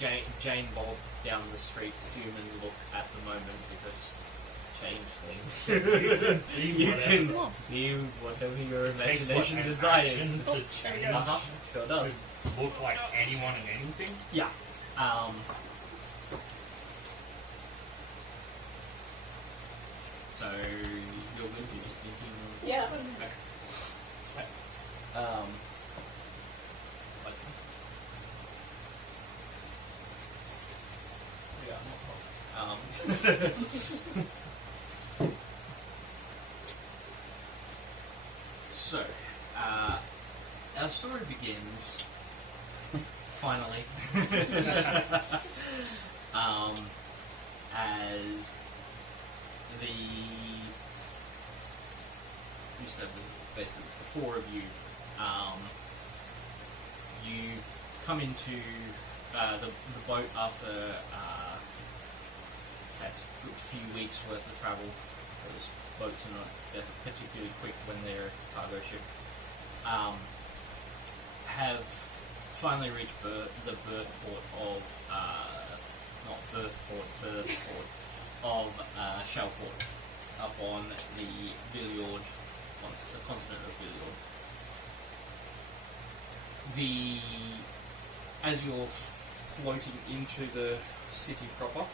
Jane Bob down the street human look at the moment because changeling. You can be whatever your imagination desires. To change. Sure does. To look like anyone and anything. Yeah. So you're good. You're just thinking. Yeah. Okay. So, our story begins, finally, as you said basically the four of you, you've come into the boat after that's a few weeks worth of travel. Those boats are not particularly quick when they're cargo ship. Have finally reached the birthport of of Shalport up on the Villiord, the continent of Villiord. As you're floating into the city proper,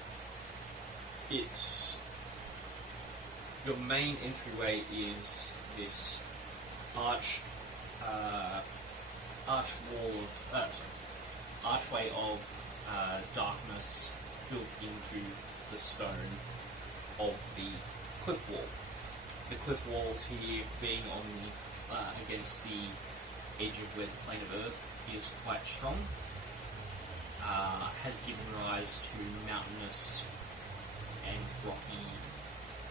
your main entryway is this archway of darkness built into the stone of the cliff wall. The cliff walls here being on against the edge of where the plane of Earth is quite strong, has given rise to mountainous and rocky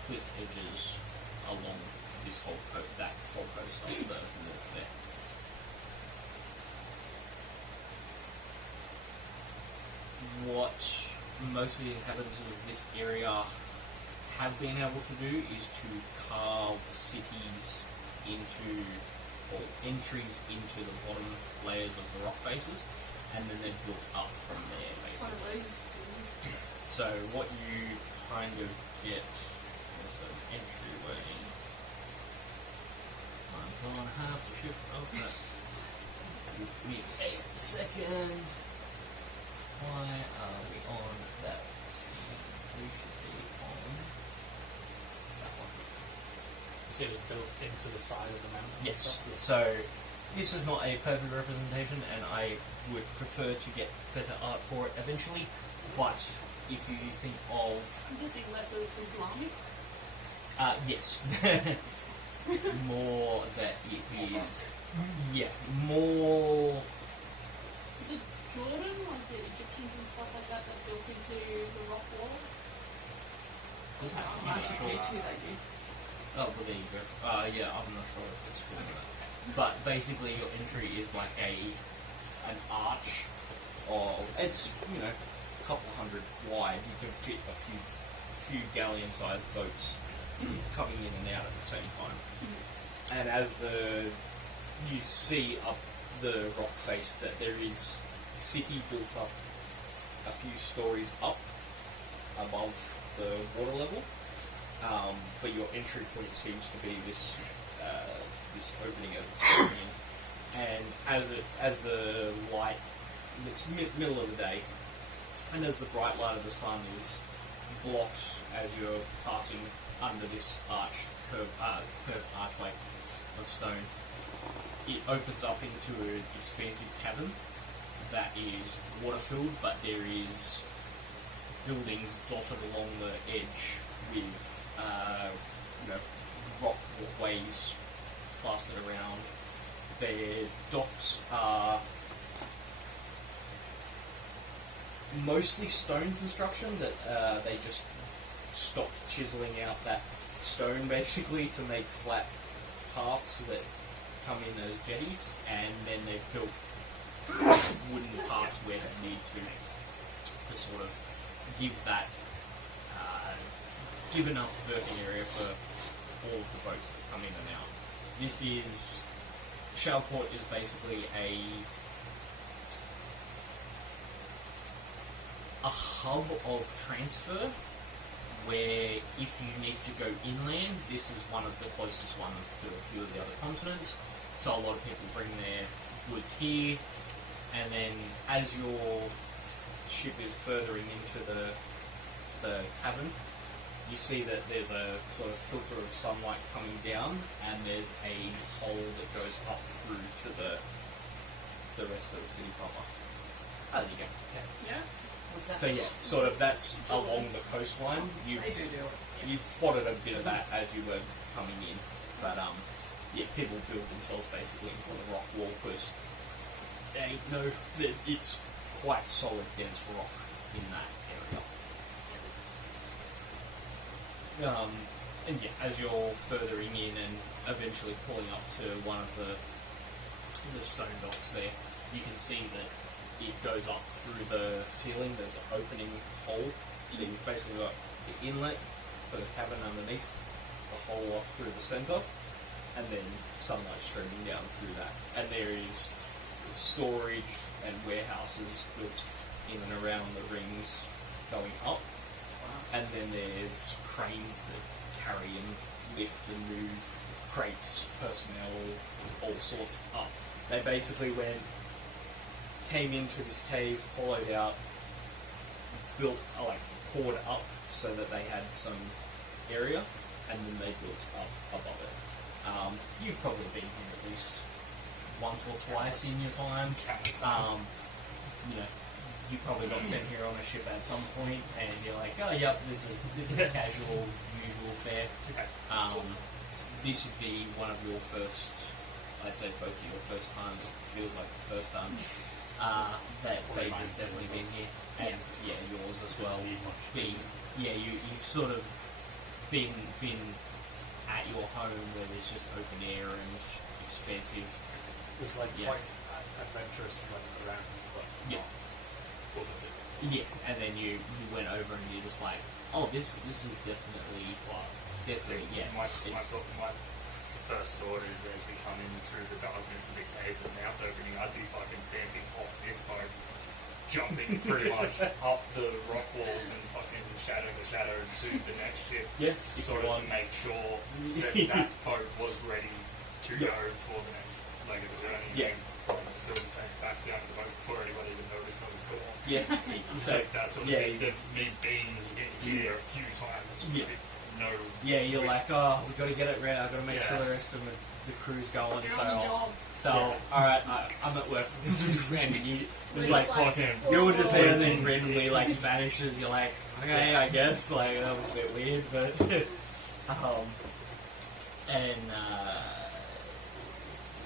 cliff edges along this whole coast of the north there. What most of the inhabitants of this area have been able to do is to carve cities into, or entries into the bottom layers of the rock faces, and then they're built up from there, basically. So what you kind of get is an entryway. I'm going to have to shift over. Give me a second. Why are we on that scene? We should be on that one. So it was built into the side of the mountain? Yes. So this is not a perfect representation, and I would prefer to get better art for it eventually, but if you think of... I'm guessing less of Islamic? Yes. More that it is... Yeah, more... Is it Jordan, like the Egyptians and stuff like that, that built into the rock wall? Oh, well, there you go. Yeah, I'm not sure if it's called that. But basically your entry is like an arch of... It's, a couple hundred wide. You can fit a few galleon-sized boats coming in and out at the same time. And as you see up the rock face that there is a city built up a few stories up above the water level, but your entry point seems to be this opening as it's coming in. And as the light, it's middle of the day, and as the bright light of the sun is blocked as you're passing under this curved archway of stone, it opens up into an expansive cavern that is water-filled, but there is buildings dotted along the edge with rock walkways plastered around. Their docks are mostly stone construction that they just stopped chiseling out that stone basically to make flat paths that come in as jetties, and then they've built wooden paths where they need to sort of give that give enough berthing area for all of the boats that come in and out. Shalport is basically a hub of transfer where if you need to go inland, this is one of the closest ones to a few of the other continents. So a lot of people bring their goods here, and then as your ship is furthering into the cavern, you see that there's a sort of filter of sunlight coming down, and there's a hole that goes up through to the rest of the city proper. Oh, there you go. Yeah. So yeah, sort of that's along the coastline. You spotted a bit of that as you were coming in, but yeah, people build themselves basically into the rock wall because they know that it's quite solid, dense rock in that area. And yeah, as you're furthering in and eventually pulling up to one of the stone docks there, you can see that it goes up through the ceiling. There's an opening hole, so you've basically got the inlet for the cavern underneath, the hole up through the centre, and then sunlight streaming down through that. And there is storage and warehouses built in and around the rings going up, and then there's cranes that carry and lift and move crates, personnel, all sorts up. They basically came into this cave, hollowed out, built, poured up so that they had some area, and then they built up above it. You've probably been here at least once or twice in your time. You know, you probably got sent here on a ship at some point, and you're like, oh, yep, this is casual, usual fare. This would be one of your first, I'd say both of your first time. It feels like the first time. That FEB has definitely been here, and yeah, yours as well. You've sort of been at your home where there's just open air and expansive. It was like quite adventurous and running around, but not what was it? Yeah, and then you went over and you're just like, oh, this is definitely My first thought is as we come in through the darkness of the cave, the mouth opening, I'd be fucking dancing off this boat, jumping pretty much up the rock walls and fucking shadow to shadow to the next ship. Yeah. Sort of to make sure that boat was ready to go for the next leg of the journey. Yeah. And doing the same back down to the boat before anybody even noticed I was gone. Yeah. So like that sort of me being here a few times. Yeah. No. Yeah, you're like, oh, we got to get it ready. I've got to make sure the rest of the crew's going. You're on the job. All right, I'm at work. And you just like fucking. you're just there and then randomly like vanishes. You're like, okay, I guess like that was a bit weird, but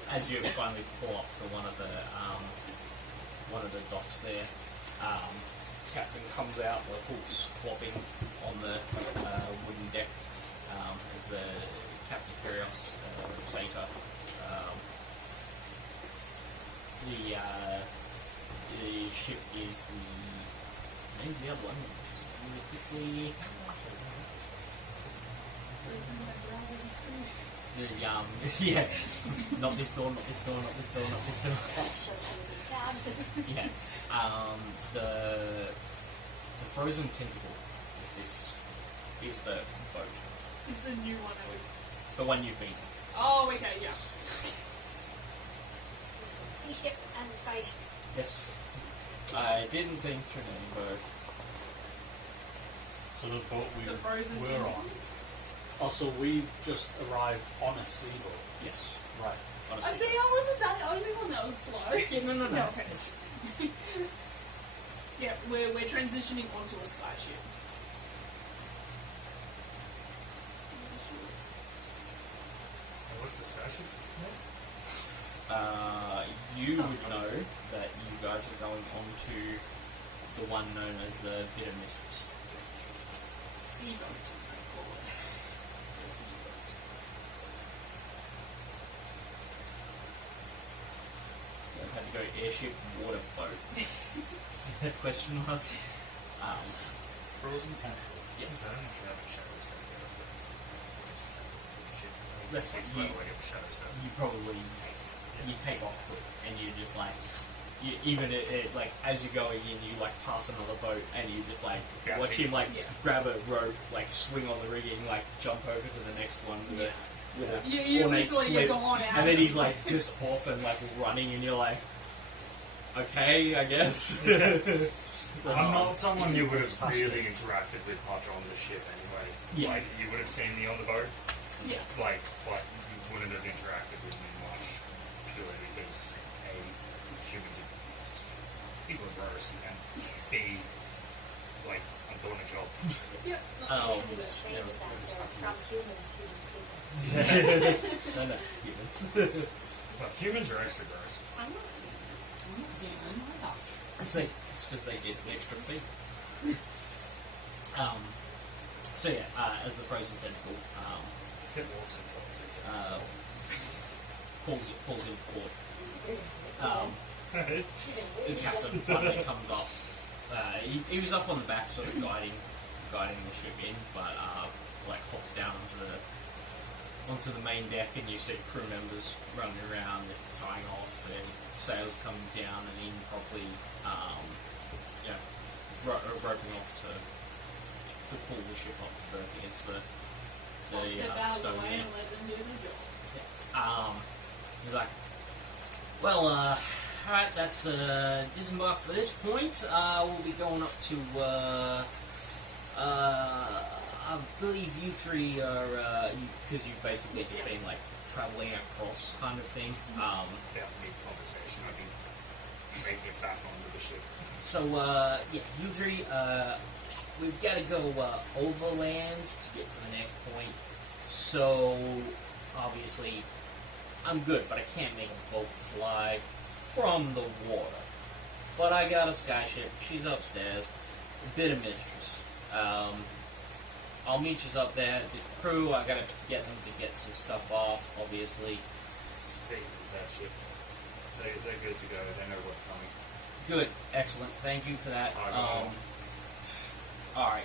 as you finally pull up to one of the docks there, captain comes out, the hooks flopping on the wooden deck as the Captain Kyrios, Satyr. The ship is the name of the other one. Just really quickly. Not this door, not this door, not this door, not this door. Yeah. The frozen tentacle is the boat. Is the new one that we've... The one you've been. Oh, okay, yeah. Sea ship and the sky ship. Yes. I didn't think to name both. So the boat we The frozen were tentacle? on. Also, we've just arrived on a seaboat. Yes. Right. On a I see, I wasn't the only one that was slow. Yeah, no. No offense. Yeah, we're transitioning onto a sky ship. What's the station? You would know that you guys are going on to the one known as the Bitter Mistress. Seaboat, I call it. The seaboat. You had to go airship, water, boat. Question mark. Frozen tentacle. Yes. I don't actually have a shadow stone here. Just that shit. That's Six you- level I get the shadow stone. You probably you take off quick and you're just like even like as you're going in, you like pass another boat, and you just like Yeah, watch see. him like Yeah. grab a rope, like swing on the rigging, like jump over to the next one with a You ornate literally flip, you're gone out. and then he's like just off and like running, and you're like, okay, I guess. I'm not someone you would have really interacted with much on the ship anyway. Yeah. Like, you would have seen me on the boat, Yeah. like, but you wouldn't have interacted with me much, purely because, A, humans are people are gross, and B, like, I'm doing a job. Yeah. Oh. Maybe change that from humans to just people. No, humans. But humans are extra gross. I'm not human. It's because they get extra feet. So yeah, as the frozen tentacle It walks and talks, it's pulls in port, the captain finally comes up. He was up on the back, sort of guiding the ship in, but like hops down onto the main deck, and you see crew members running around, tying off, and sails coming down and in properly, roping off to pull the ship up to berth against the I'll step out of the stone way there. and let them do their job. He's like, well, alright, that's disembark for this point. We'll be going up to, I believe you three are, because you've basically just been, like, travelling across kind of thing. Without mid-conversation, I'd be making it back onto the ship. So, yeah, you three, we've got to go overland to get to the next point. So, obviously, I'm good, but I can't make a boat fly from the water. But I got a skyship. She's upstairs. A bit of mistress. I'll meet you up there. The crew, I gotta get them to get some stuff off, obviously. Speaking of that ship, they're good to go. They know what's coming. Good, excellent. Thank you for that. Alright,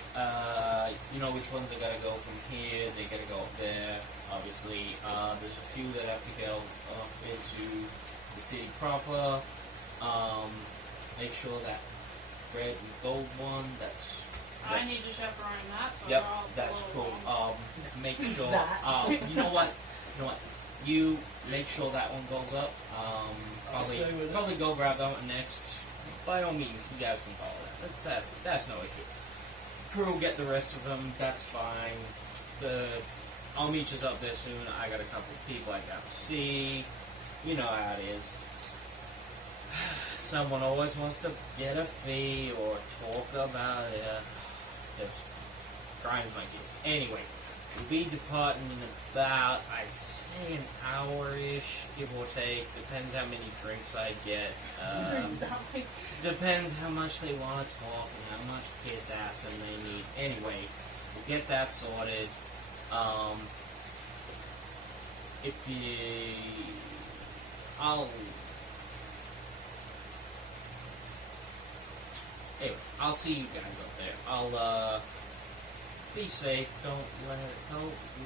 you know which ones are gonna go from here, they gotta go up there, obviously. There's a few that have to go off into the city proper. Make sure that red and gold one, that's I need to chaperone that, so yep, I'll that's follow cool. along. Make sure, you know what, you make sure that one goes up. Probably go grab that one next. By all means, you guys can follow that. That's no issue. Crew will get the rest of them. That's fine. I'll meet you up there soon. I got a couple of people I gotta see. You know how it is. Someone always wants to get a fee or talk about it. Just grinds my gears. Anyway, we'll be departing in about, I'd say, an hour-ish, give or take. Depends how many drinks I get. Depends how much they want to talk and how much kiss ass and they need. Anyway, we'll get that sorted. Anyway, I'll see you guys up there. I'll be safe. Don't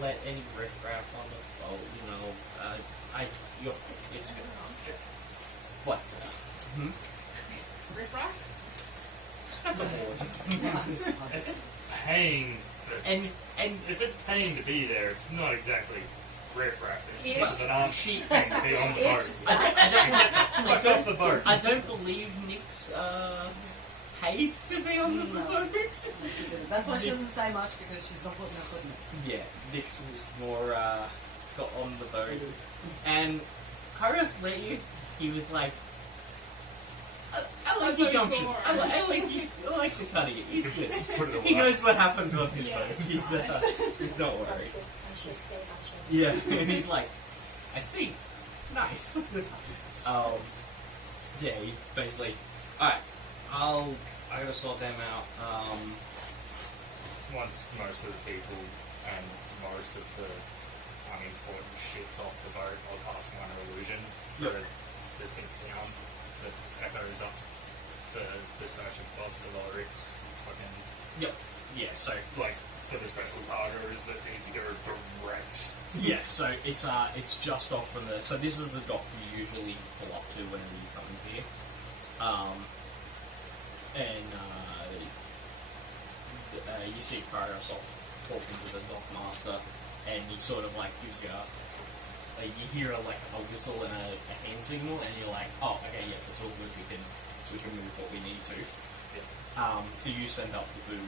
let any riffraff on the boat. You know, it's good. What? Riff-raff? Step aboard. If it's paying for, and if it's paying to be there, it's not exactly riff-raff. It's It's- because it aren't paying to be on the boat. I Off the boat. don't believe Nick's paid to be on the boat. That's why she doesn't say much, because she's not putting her foot in it. Yeah, Nick's was more got on the boat, and Kairos let you. He was like, I like That's your what he gumption. saw, I like the cut of it. It's good. Put it away. He knows what happens on his Yeah. boat. He's not Sounds worried. good. My ship stays on ship. Yeah, and he's like, I see. Nice. Yeah, he basically, alright, I gotta sort them out. Once most of the people and most of the unimportant shit's off the boat, I'll cast minor illusion for a distinct sound that echoes up for the station above the lower its fucking, Yep. Yeah, so, like, for the special cargoes that need to go direct. yeah, so it's just off from the, so this is the dock you usually pull up to whenever you come in here. And you see Kairos off talking to the dock master, and he sort of like gives you you hear a whistle and a hand signal, and you're like, oh, okay, yeah, that's all good. We can move what we need to. So you send up the boom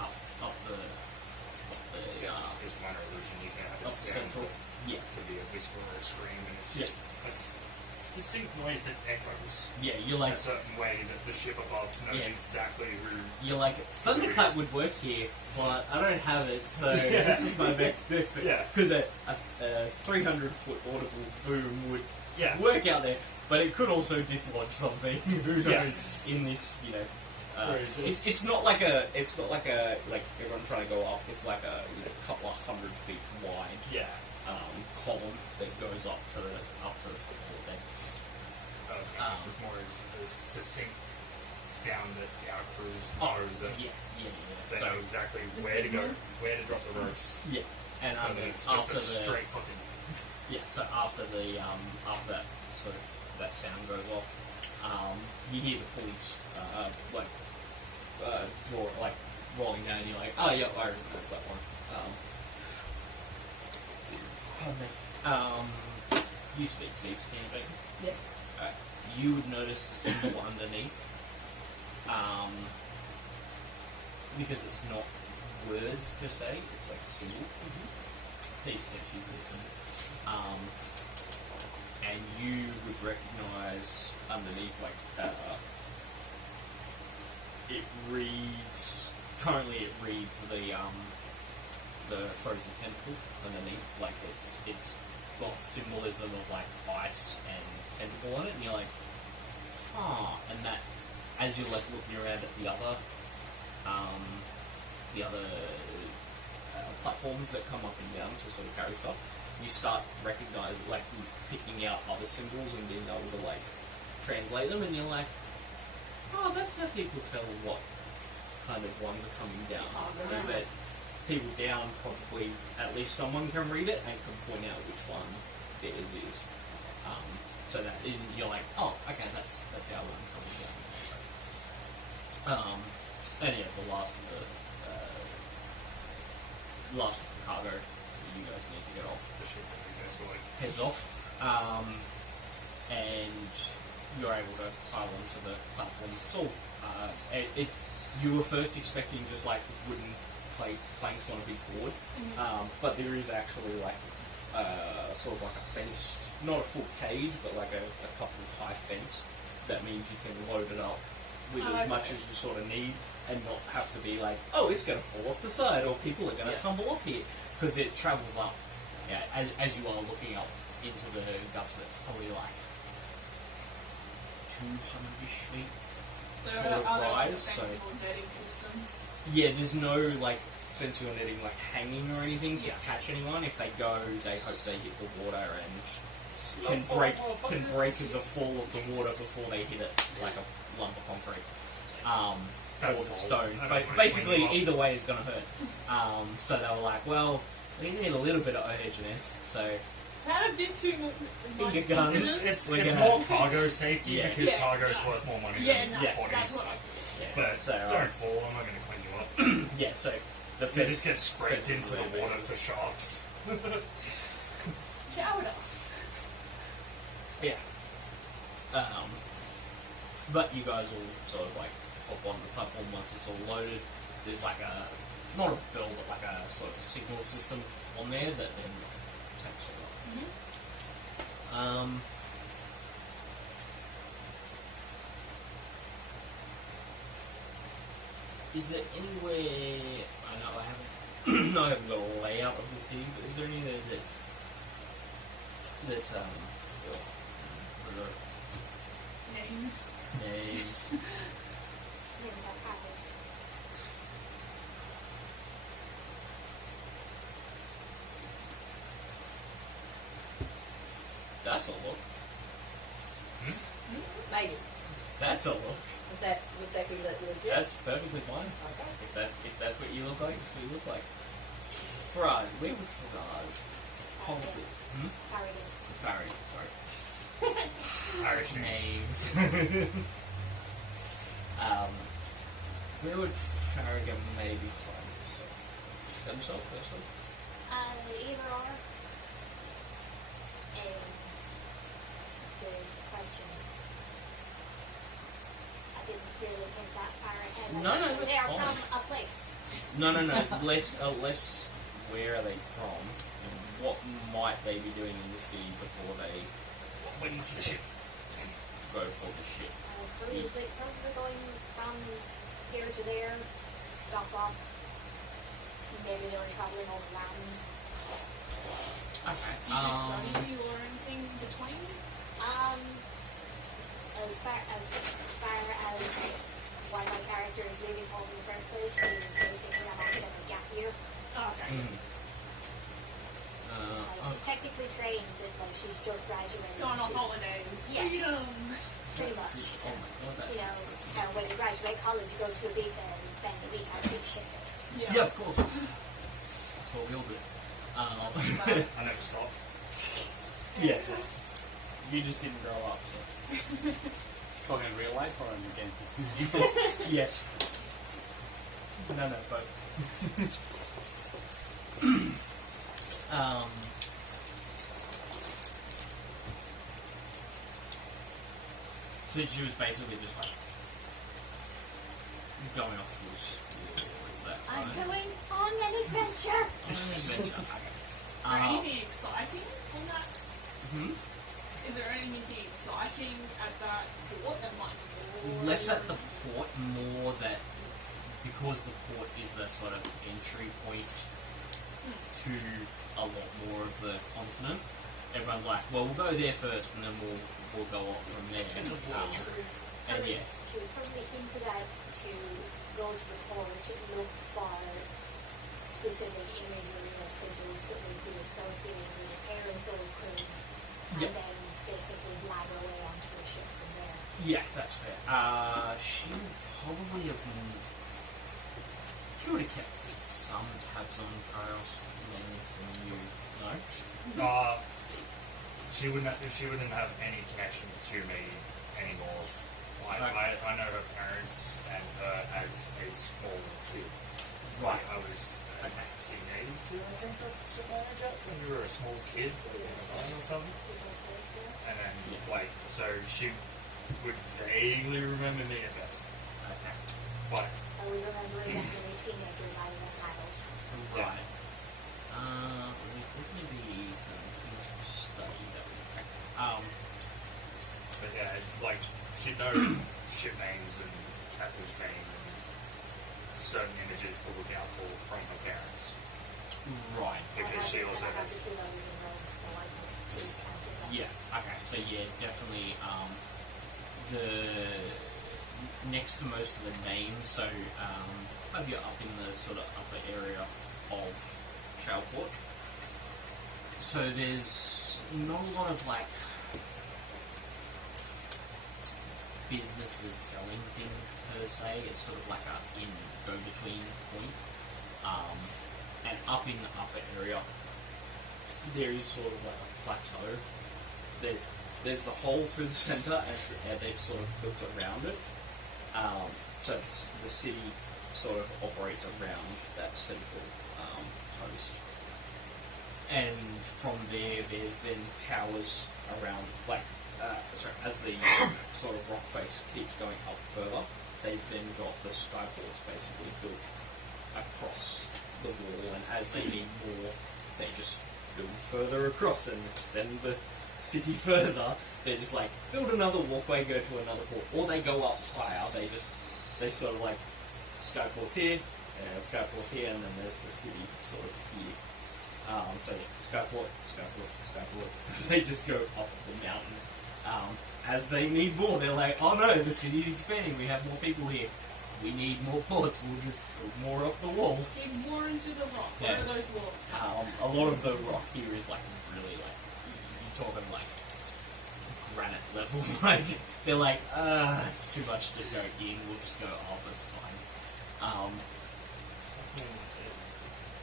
up the just minor illusion. You can have a up the sound. central. Yeah. It could be a whisper or a scream, and it's Yeah. just a distinct noise that echoes Yeah, you're like a certain way that the ship above knows Yeah. exactly who. You're like, Thunderclap would work here, but I don't have it, so this is my next bit. Yeah. Because a 300-foot audible boom would Yeah. work out there, but it could also dislodge something. Who knows? Yes. In this, Whereas it's not like everyone trying to go up. It's like a couple of 100 feet wide Yeah. column that goes up to the top of the thing. I was thinking it was more of a succinct sound that our crews know that they So know exactly The where to go, signal? where to drop the ropes. yeah, and So that it's just after a straight fucking. so after that sort of that sound goes off, you hear the police rolling down. And you're like, oh yeah, I recognize that one. Pardon me. You speak thieves, can you, Bacon? Yes. You would notice the symbol underneath, because it's not words per se, it's like a symbol. Thieves can't see the symbol. And you would recognize underneath, currently it reads the frozen tentacle underneath, like it's got symbolism of like ice and tentacle on it, and you're like, and that, as you're like looking around at the other platforms that come up and down to sort of carry stuff, you start recognizing, like picking out other symbols and being able to like translate them, and you're like, oh, that's how people tell what kind of ones are coming down. Is that people down probably, at least someone can read it and can point out which one theirs is. So that you're like, oh, okay, that's our one coming down. And yeah, the last of the cargo that you guys need to get off. The ship that exists Heads off, and you're able to pile onto the platform. It's all, you were first expecting just like wooden planks on a big board, but there is actually like sort of like a fence, not a full cage, but like a couple of high fence. That means you can load it up with as much as you sort of need, and not have to be like, oh, it's going to fall off the side, or people are going to tumble off here, because it travels up. Yeah, as you are looking up into the guts of it, it's probably like 200-ish feet. So Sort of are there like a rise, so- flexible netting system? Yeah, there's no like fencing or netting like hanging or anything to catch anyone. If they go, they hope they hit the water and can break the fall of the water before they hit it like a lump of concrete. Or the stone. But basically, either way is going to hurt. So they were like, well, we need a little bit of urgency, so Had a bit too much Finger guns. business. It's more cargo safety Yeah. because Yeah, cargo's yeah. worth more money Yeah, than no, that's bodies. what I thought. But So, don't fall, I'm not going to clean you up. yeah, so the You just get scraped fence into the is water for sharks. Chowder. Yeah. But you guys will sort of like hop on the platform once it's all loaded. There's like not a bell, but like a sort of signal system on there that then takes it up. Is there anywhere, I know I haven't, I haven't got a layout of the city, but is there anywhere that Names. names? Names are private. That's a look. Maybe. That's a look. Would that be legit? That's perfectly fine. Okay. If that's what you look like, that's what you look like. Farad, where would Farad probably? Farragut. Farad, sorry. Irish names. Names. Where would Farragut maybe find himself? Themselves? Either or. Good question. I didn't really think that far ahead. No, that's they are fine. from a place. No. Less. Where are they from? And what might they be doing in the city before they Waiting for the ship. go for the ship? Probably going from here to there, stop off. Maybe they were traveling over land. Okay. Did you study or anything between? As far as why my character is leaving home in the first place, she was basically on academic gap year. Oh, okay. So she's technically trained, but like she's just graduated. Going on She's- holidays. Yes. Freedom. Pretty much. Oh my god, that You know, makes sense. when you graduate college, you go to Ibiza and spend a week having shit faced. Yeah, of course. That's what we all do. I never stopped. Yeah. You just didn't grow up, so. Talking in real life or in the game? Yes. No, both. So she was basically just like going off to school, is that I'm right? going on an adventure. On an adventure, okay. Is there anything exciting on that? Hmm? Is there anything exciting at that port that might be Less at the port, more that because the port is the sort of entry point to a lot more of the continent. Everyone's like, well, we'll go there first, and then we'll go off from there. And yeah, She was probably into that to go to the port to look for specific imagery or sigils that would be associated with the parents' old crew, and Yep. then basically lag her way onto a ship from there. yeah, that's fair. She would probably have. She would have kept some tabs on Kyros, mainly from you. No. She wouldn't have any connection to me anymore. I know her parents and her as a small kid. Right. I was a teenager, I think, or something like that, when you were a small kid, like or something. And then, so she would vaguely remember me at best. Okay. But I would remember it as a teenager, not an adult. Right. Would definitely be some things to study that would But yeah, like, she'd know ship names and captain's name and certain images to look out for from her parents. Right. Because she also I have has. the two levels in rogue, so I could choose that as well. Yeah. Okay. So yeah, definitely. The next to most of the names. So maybe you're up in the sort of upper area of Showerport. So there's not a lot of like businesses selling things per se. It's sort of like a go-between point. And up in the upper area, there is sort of like a plateau. There's the hole through the centre as they've sort of built around it. So the city sort of operates around that central post. And from there's then towers around, as the sort of rock face keeps going up further, they've then got the skyports basically built across the wall, and as they need more, they just build further across and extend the city further. They just like build another walkway, go to another port, or they go up higher. They sort of like skyport here, and skyport here, and then there's the city sort of here. So yeah, skyport. They just go up the mountain. As they need more, they're like, oh no, the city's expanding. We have more people here. We need more ports. We'll just build more up the wall. Dig more into the rock. Yeah. What are those walls? A lot of the rock here is like really like you're talking like granite level. Like they're like, it's too much to go in. We'll just go up. It's fine. It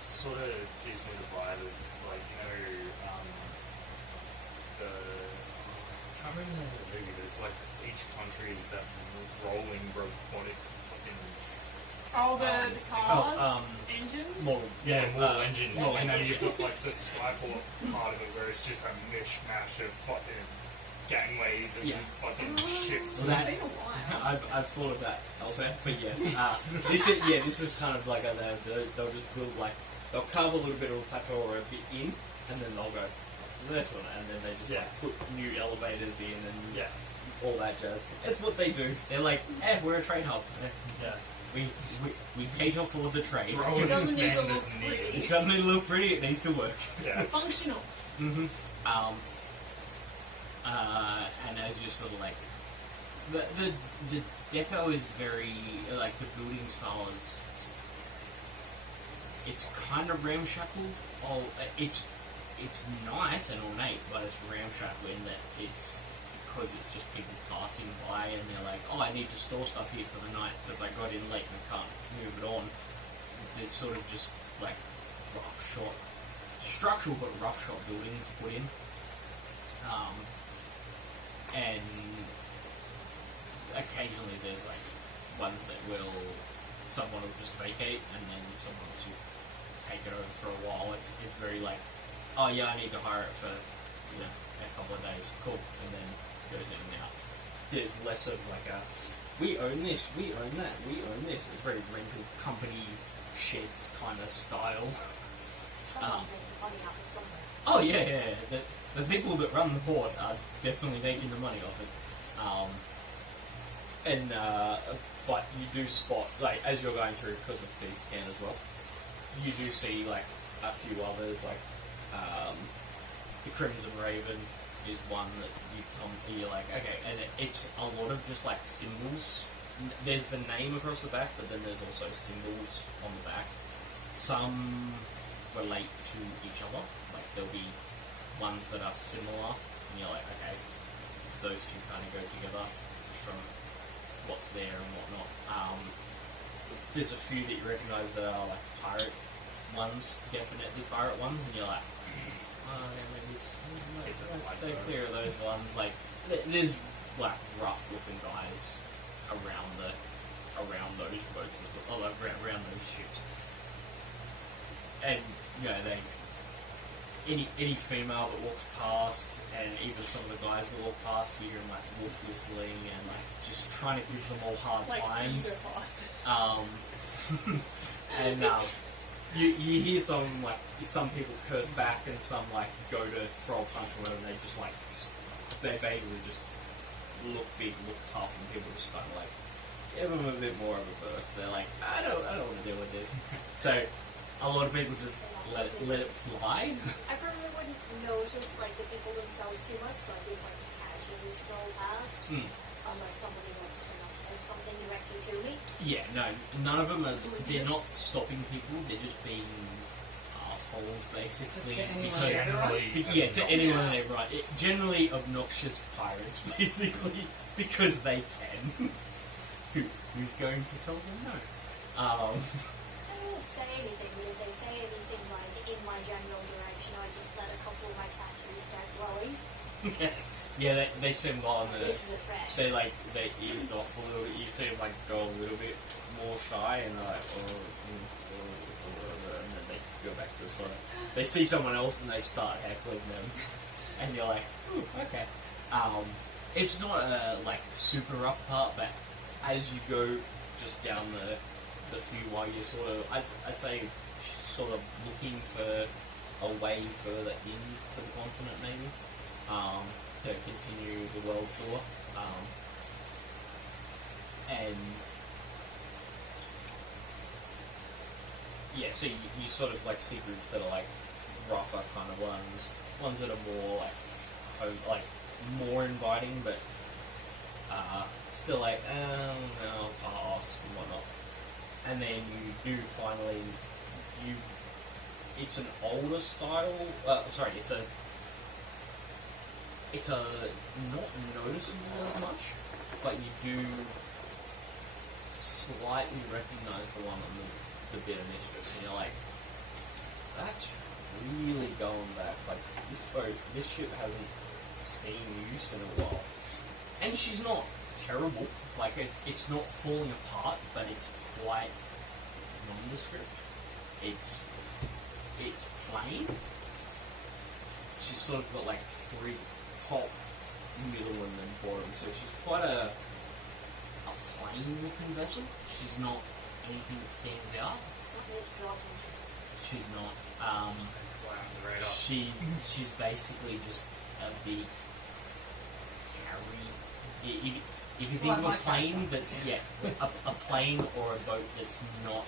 sort of gives me the vibe of, like, you know, I can't remember the movie, but it's like each country is that rolling robotic fucking Oh, the cars, engines. Model. model engines, model and then engines. you've got like the skyport part of it where it's just a mishmash of fucking gangways and fucking ships. Well, It's been a while. I've thought of that also, but yes, this is kind of like they'll just build like they'll carve a little bit of a plateau or a bit in, and then they'll go that one, and then they just like put new elevators in and all that jazz. That's what they do. They're like, we're a trade hub. Yeah. We cater for the trade. Rolling It doesn't need to expand look is needed. pretty. It doesn't need to look pretty. It needs to work. Yeah. Functional. And as you're sort of like, the deco is very like the building style is. It's kind of ramshackle. Oh, it's nice and ornate, but it's ramshackle in that it's because it's just people passing by and they're like, oh, I need to store stuff here for the night because I got in late and I can't move it on. There's sort of just like rough shot, structural but rough shot buildings put in. And occasionally there's like ones that someone will just vacate and then someone else will take it over for a while. It's very like, oh yeah, I need to hire it for a couple of days, cool, and then goes in and out. There's less of like we own this, we own that, we own this. It's very rental company sheds kind of style. Someone's making money off it somewhere. Oh yeah. The people that run the port are definitely making the money off it. But you do spot, like, as you're going through, because of Thief Scan as well, you do see, like, a few others, like, the Crimson Raven is one that you're like, okay, and it's a lot of just, like, symbols. There's the name across the back, but then there's also symbols on the back. Some relate to each other, like, there'll be ones that are similar, and you're like, okay, those two kind of go together, just from what's there and whatnot. There's a few that you recognise that are like pirate ones, definitely pirate ones, and you're like, oh, yeah, maybe let's stay clear of those ones. Like, there's like rough looking guys around those boats, around those ships, and any female that walks past, and even some of the guys that walk past, you hear them like wolf whistling and like just trying to give them all hard Like times. super fast. And you hear some people curse back, and some like go to throw a punch or whatever, and they basically just look big, look tough, and people just kind of like give them a bit more of a berth. They're like, I don't want to deal with this. So a lot of people just let it fly. I probably wouldn't notice like the people themselves too much, so I just like casually stroll past, unless somebody walks straight up says something directly to me. Yeah, no, none of them are. They're not stopping people. They're just being assholes, basically. Just to anyone Because- they Generally, yeah, to anyone they write. Generally obnoxious pirates, basically, because they can. Who's going to tell them no? I won't say anything, but if they say anything like in my general direction, I just let a couple of my tattoos start glowing. Yeah, they seem well on the. This is a threat. They ease off a little bit. You see them like go a little bit more shy, and they're like, and then they go back to the sort of. They see someone else and they start heckling them, and you're like, ooh, okay. It's not a like super rough part, but as you go just down the few while you're sort of, I'd say, sort of looking for a way further into the continent, maybe. To continue the world tour, and yeah, so you sort of like see groups that are like rougher kind of ones that are more like more inviting, but still like no, pass and whatnot. And then you do finally it's an older style. It's not noticeable as much, but you do slightly recognise the one on the Bitter Mistress, and you're like, that's really going back. Like, this ship hasn't seen used in a while. And she's not terrible. Like, it's not falling apart, but it's quite nondescript. It's plain. She's sort of got like 3 top, middle, and then bottom. So she's quite a plain looking vessel. She's not anything that stands out. She's not. Fly on the radar. She's basically just a big carry. If you think of a plane that's a plane or a boat that's not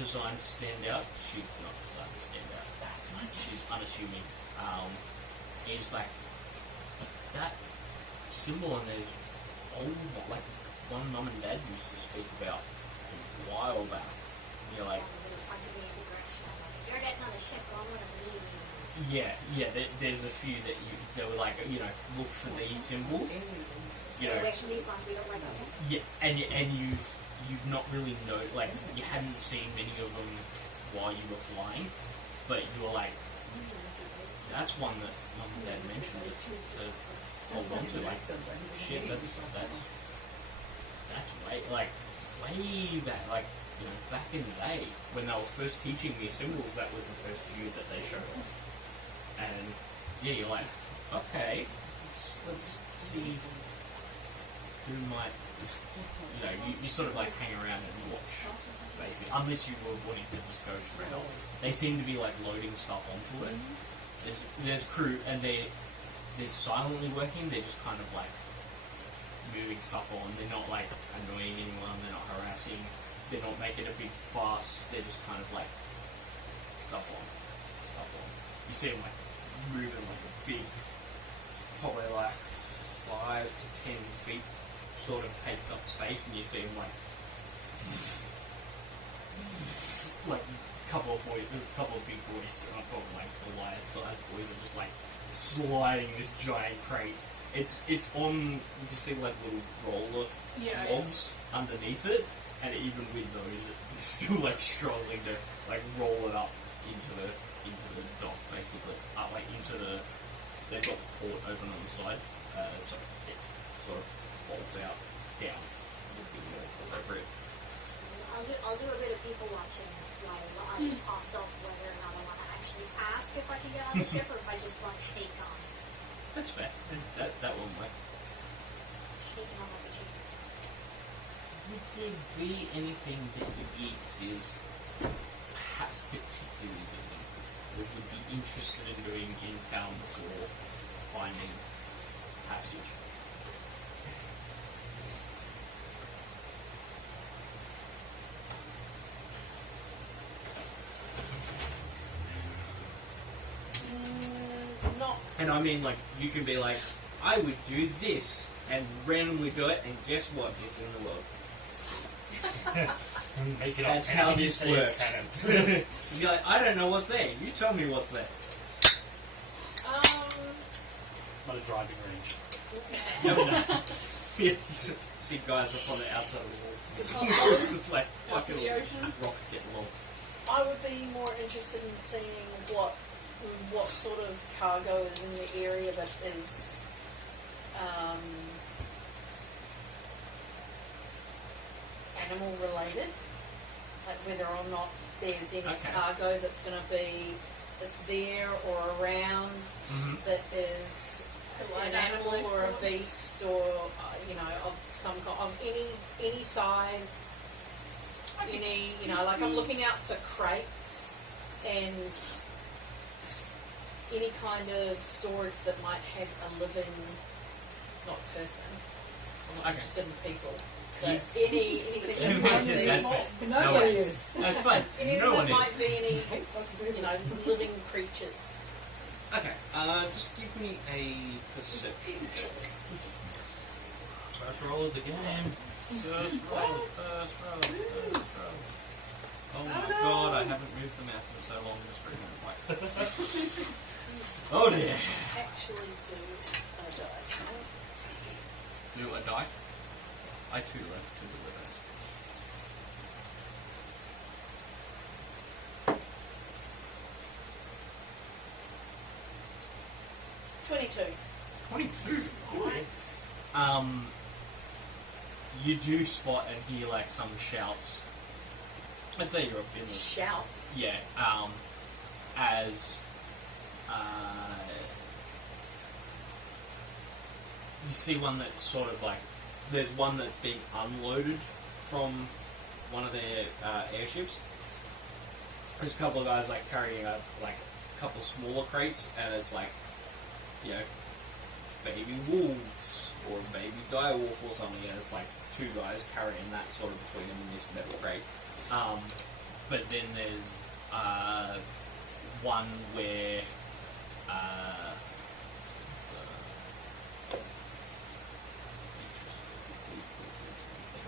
designed to stand out, she's not designed to stand out. That's my She's unassuming. It's like that symbol, and there's like one mum and dad used to speak about a while back. You're like, you're getting on the ship, go on one of these. there's a few that they were like, look for these symbols. Stay away from these ones, we don't like those ones. Yeah, and you've not really like you hadn't seen many of them while you were flying, but you were like, that's one that mum and dad mentioned to hold on to. Like, shit, that's way back, like, back in the day when they were first teaching me symbols. That was the first few that they showed off, and you're like, okay, let's see who might, you sort of like hang around and watch, basically, unless you were wanting to just go straight on. They seem to be like loading stuff onto it. There's crew, and they're silently working. They're just kind of like moving stuff on. They're not like annoying anyone. They're not harassing. They're not making a big fuss. They're just kind of like stuff on. You see them like moving like a big, probably like 5 to 10 feet, sort of takes up space, and you see them like a couple of big boys, probably like Goliath-sized boys, are just like sliding this giant crate. It's on. You can see like little roller logs underneath it, and even with those, it's still like struggling to like roll it up into the dock, basically. They've got the port open on the side, so it sort of folds out down. Would be more appropriate. I'll do a bit of people watching while I toss up whether or not I want to actually ask if I can get on the ship or if I just want to shake on. That's fair. That one way. Shaking on like a chicken. Would there be anything that your geeks is perhaps particularly doing, or would be interested in doing in town before finding passage? Not. And I mean, like, you can be like, I would do this, and randomly do it, and guess what? It's in the world. Make it up. That's how this works. Canon. You're like, I don't know what's there. You tell me what's there. Not a driving range. Yes. See guys up on the outside of the wall. It's just like Out to fucking the ocean. rocks getting long. I would be more interested in seeing what sort of cargo is in the area that is animal related, like whether or not there's any cargo that's going to be that's there or around that is an animal or a beast or of some kind of any size. Like I'm looking out for crates and any kind of storage that might have a living, not person. I'm not interested in people, but anything that might be. That's fair. Nobody is. That's fine. Anything No one that might is. be any, living creatures. Okay, just give me a perception check. First roll of the game. First roll. Oh my god, I haven't moved the mouse in so long, it's pretty much oh dear. Actually do a dice, right? Do a dice? I too like to do a dice. 22. Nice. You do spot and hear like some shouts. I'd say you're up in the Shouts. yeah. As you see one that's sort of like there's one that's being unloaded from one of their airships. There's a couple of guys like carrying a couple smaller crates, and it's like, you know, baby wolves or baby direwolf or something, and it's like two guys carrying that sort of between them in this metal crate. But then there's one where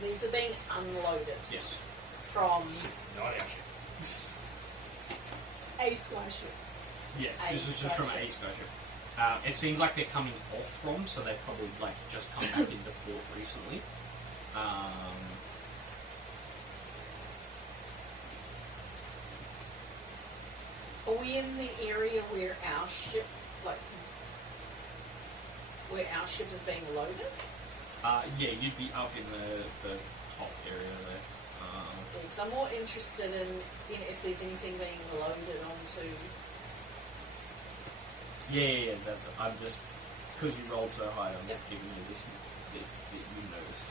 These are being unloaded yes. from Not our ship. a skyship. Yeah, A this is just from skyship. a skyship. It seems like they're coming off from, so they've probably like just come back into port recently. Are we in the area where our ship, where our ship is being loaded? Yeah, you'd be up in the top area there. Because I'm more interested in if there's anything being loaded onto. Yeah. I'm just because you rolled so high. I'm just giving you this that you notice.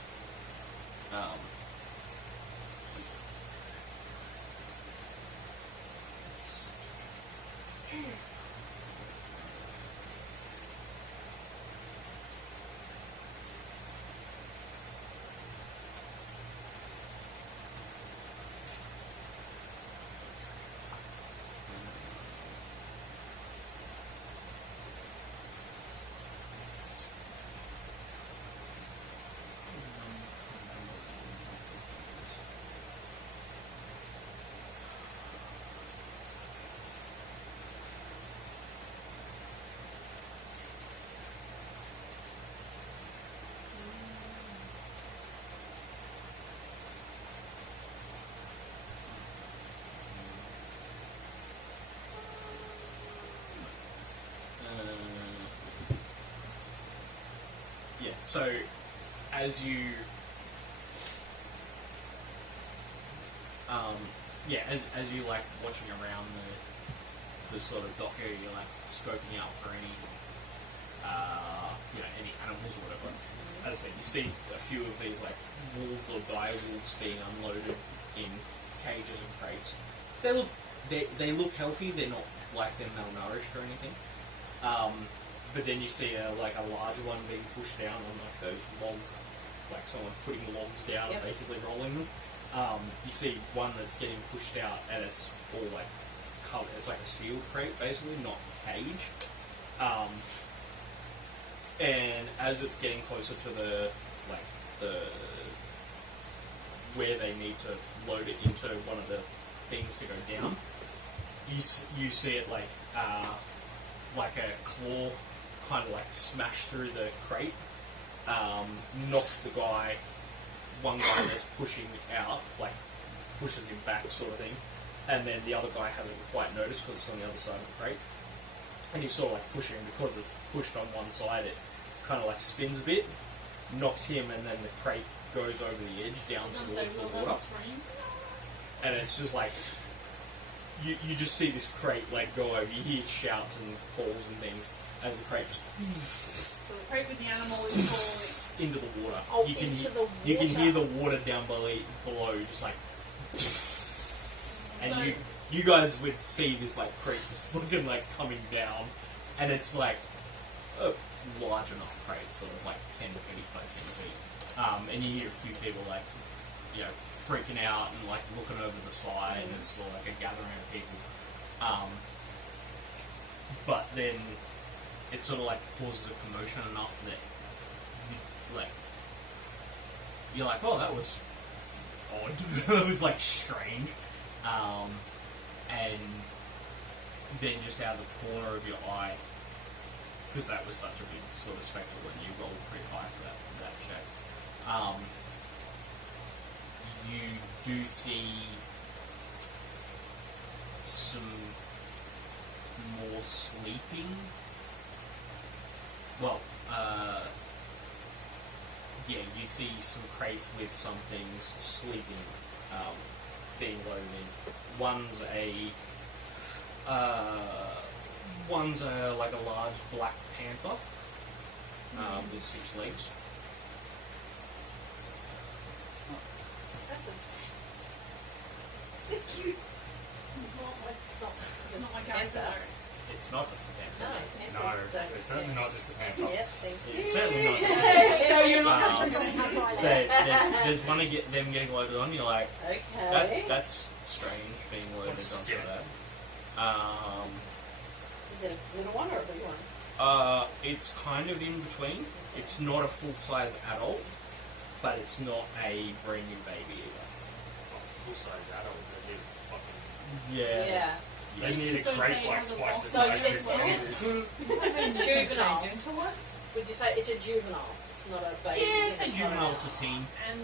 Yeah, so as you as you like watching around the sort of dock area, you're like scoping out for any any animals or whatever. As I said, you see a few of these like wolves or dire wolves being unloaded in cages and crates. They look healthy. They're not like they're malnourished or anything. But then you see a larger one being pushed down on like those long, like someone's putting logs down and basically rolling them. You see one that's getting pushed out and it's all like covered. It's like a sealed crate basically, not a cage. And as it's getting closer to the where they need to load it into one of the things to go down, you see it like a claw kind of like smash through the crate, knock one guy that's pushing out, like pushes him back sort of thing, and then the other guy hasn't quite noticed because it's on the other side of the crate, and he's sort of like pushing him because it's pushed on one side, it kind of like spins a bit, knocks him, and then the crate goes over the edge down towards the water, and it's just like you just see this crate like go over. You hear shouts and calls and things as the crate just So the crate with the animal is falling. into the water. Oh, You can into the you can water. hear the water down below just like, and So- you guys would see this like crate just fucking like coming down, and it's like a large enough crate, sort of like 10 feet by 10 feet. And you hear a few people like, freaking out and like looking over the side, and it's sort of like a gathering of people. But then it sort of like causes a commotion enough that you're like, oh, that was odd. That was like strange. And then just out of the corner of your eye, because that was such a big sort of spectacle, and you rolled pretty high for that check. You do see some more sleeping well, yeah, you see some crates with some things sleeping, being loaded in. One's like a large black panther, with 6 legs. They're cute. It's not It's not like panther. Panther. It's not just a panther. No, No, panthers don't. it's certainly not just the panther. Yep, thank you. It's certainly not. No, you're not Um, going to So there's one of them getting loaded on. You're like, Okay. that's strange being loaded What's onto scary? that. Is it a little one or a big one? It's kind of in between. It's not a full-size adult, but it's not a brand new baby either. Full size adult, they're fucking. Yeah. They need a Just don't crate say it like has a twice the So size of it's this baby. juvenile. Change into one? Would you say it's a juvenile? It's not a baby. Yeah, it's a not juvenile an to teen. And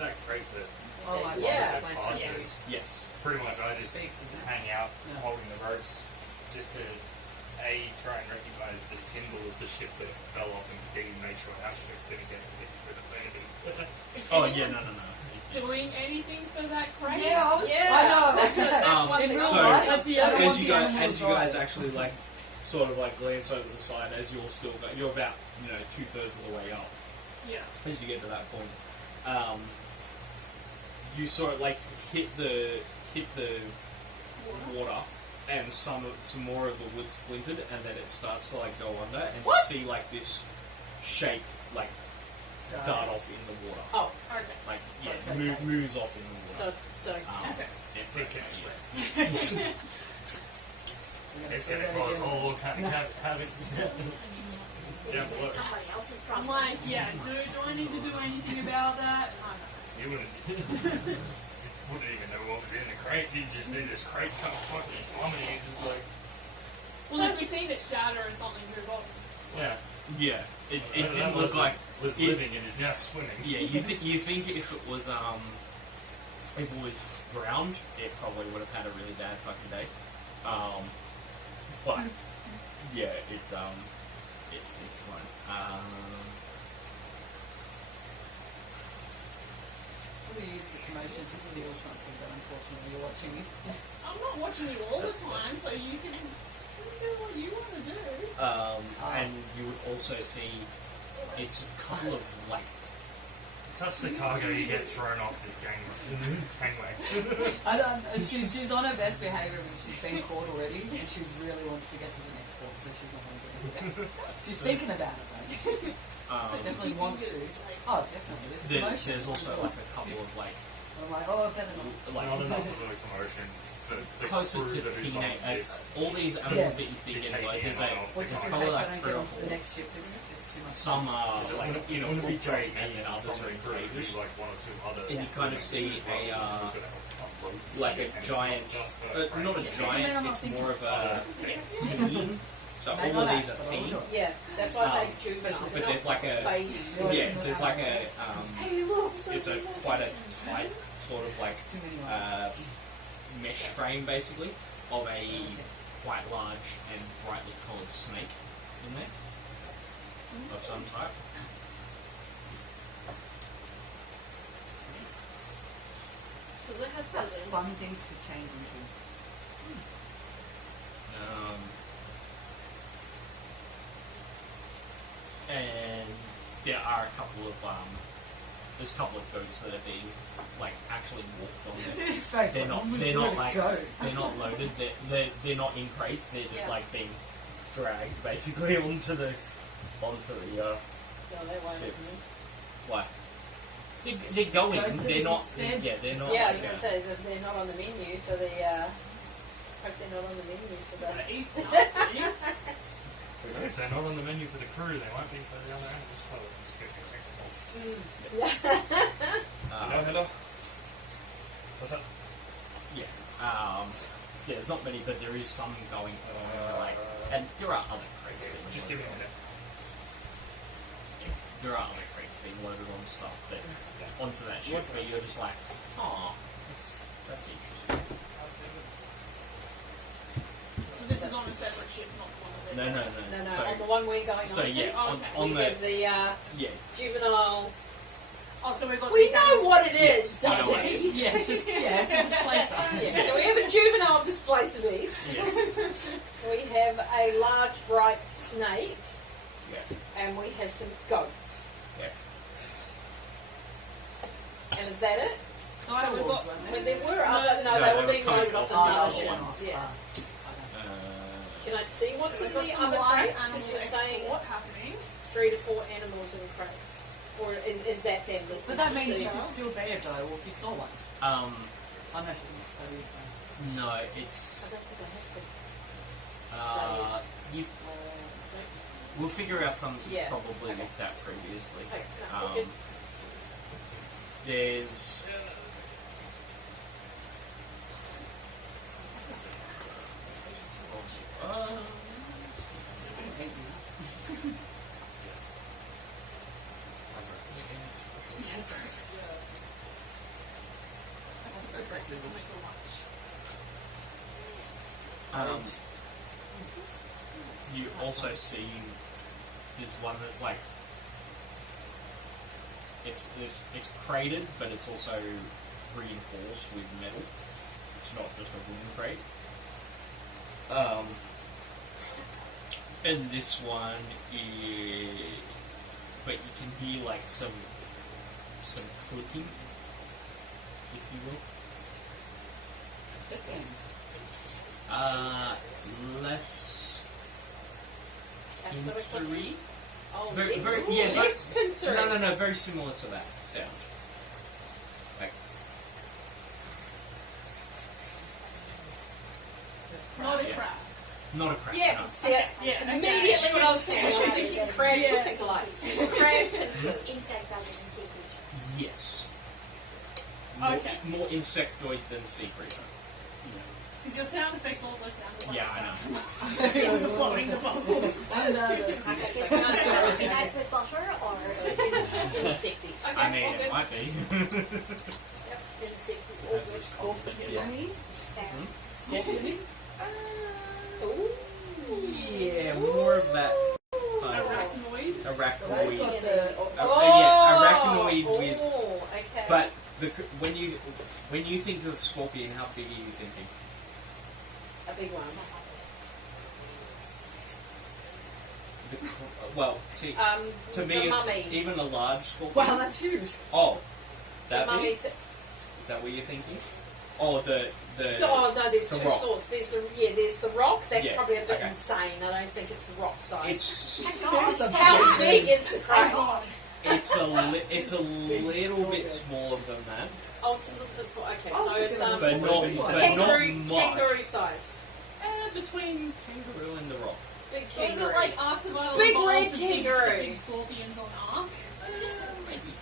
That crate that Oh, like Yeah. that my passes, Yes. pretty much I just Space, isn't it? hang out Yeah. holding the ropes just to try and recognise the symbol of the ship that fell off and B, make sure our ship didn't get hit with a baby. Oh yeah, no. doing anything for that crate? Yeah, Yeah. I know. That's one In thing. real So, life, that's the I other don't one. want the animals as you guys dying. actually like, sort of like glance over the side as you're still you're about 2/3 of the way up. Yeah. As you get to that point, you sort of like hit the water, and some more of the wood splintered, and then it starts to like go under, and What? you see like this shape like dart off in the water, Oh, Okay. like So it's yeah, okay. moves off in the water. so It's It okay. can swim. We're It's say going to that cause again. all kind of havoc down below. Somebody else's I'm problem. like, yeah, do I need to do anything about that? I don't know. You wouldn't even know what was in the crate. You'd just see this crate come fucking plummeting and just like, Well, if we seen it shatter and something drew bottom. yeah. Yeah, it That didn't look like. was it- living and is now swimming. Yeah, you think if it was drowned, it probably would have had a really bad fucking day. But yeah, it's fine. We use the commotion to steal something, but unfortunately you're watching it. I'm not watching you all the time, so you can do what you want to do. And you would also see it's a couple of like Touch the cargo, you get thrown off this gangway. I don't. She's on her best behaviour because she's been caught already, and she really wants to get to the next port, so she's not going to get it. She's thinking about it, though. She definitely wants to. Oh, definitely. There's commotion. there's also like a couple of like I'm like, oh, I better not. Not enough of a commotion for the closer crew to that is on teenage. this. All these animals that you see getting like there's like Which is there's in probably case I like don't 3 get or onto the 4. next shift, it's too much. Some are It like wouldn't- in a it wouldn't full be crate, just me and then others from are the in crew, it'd be cages. like one or two other And you kind of members see as well, a, who could help unload the like a ship, and it's giant, just not a Doesn't giant, mean I'm not it's more of a things. teen. So May all of not these act, are but I teen. will. yeah, that's why I say especially juvenile. But there's like a baby. yeah, there's like a Hey, look, it's a quite a tight sort of like It's too many ones. mesh frame basically of a quite large and brightly coloured snake in there of some type. Does it have It's like feathers? fun things to change into. And there are a couple of there's a couple of goats that are being like actually walked on there. Face They're not like go. they're not loaded. They're not in crates. They're just Yeah. like being dragged basically onto the No, they won't. Yeah. Why? They're going. Goats are They're not. fed. Yeah, they're not. Yeah, I like was going to say that they're not on the menu, so they hope they're not on the menu for that. Gotta eat something. If they're not on the menu for the crew, they won't be for the other animals. Oh, let's get technical. Hello, hello. What's up? Yeah. So there's not many, but there is some going on. Like, and there are other crates. being Just give me a loaded minute. on. Yeah, there are other crates being loaded on stuff that onto that ship, What's but you're just like, oh, that's interesting. So this is on a separate ship, not one of them. No. No, So, on the one we're going so on to. yeah, on We the have the yeah. juvenile. Oh, so we've got We these know animals. what it is, Yeah, don't we know what it we? is. Yeah, it's a displacer. Yeah, so we have a juvenile displacer beast. Yes. We have a large bright snake, Yeah. and we have some goats. Yeah. And is that it? So we've got. I mean, there were other. No, No, they they were were being coming loaded off off another the ship. one. Yeah. Uh, Can I see what's So in we've got the some other live crates? animal Because you're saying export happening. 3 to 4 animals in crates, or is that then? But that means you could still be a though, or if you saw one. um, I'm actually going to study it. no, I it's don't think I have to. you. We'll figure out something you Yeah. probably looked at previously. Okay, no, we're good. There's you also see this one that's like it's crated, but it's also reinforced with metal. It's not just a wooden crate. And this one is, but you can hear like some clicking, if you will. Less pincery. Oh, Very, yes. very, Ooh, yeah, less pincery. No, very similar to that sound. Like, Not a Yeah. crab. not a crab. Yeah, no. see, that's immediately what I was thinking. I was thinking crab, Yes. think alike. Crab pincers. Insect rather than sea creature. Yes. More, Okay. more insectoid than sea creature. Because your sound effects also sounded like Yeah, a I know. crab. Blowing the bubbles. Okay, so be nice with butter or Insecty. Okay, I mean, all it good. might be. Yep, insecty. All good. Scorpion? fair. Scorpion? Ooh. Yeah, more of that. Arachnoid. Arachnoid. Oh, arachnoid with. Oh, okay. But when you think of scorpion, how big are you thinking? a big one. Well, see, to the me, it's mummy. even a large scorpion. Wow, that's huge. Oh, The that mummy. big? Is that what you're thinking? Oh, the. Oh no, there's the two rock. sorts. There's the rock. That's Yeah, probably a bit okay. insane. I don't think it's the rock size. It's How big is the crate? it's a little bit smaller than that, Oh, it's a little bit small. Okay, Oh, so it's but not much. kangaroo sized. Between kangaroo and the rock. Big So is kangaroo. it like Ark Survival Big Evolved, red the kangaroo. big scorpions on Ark? Maybe.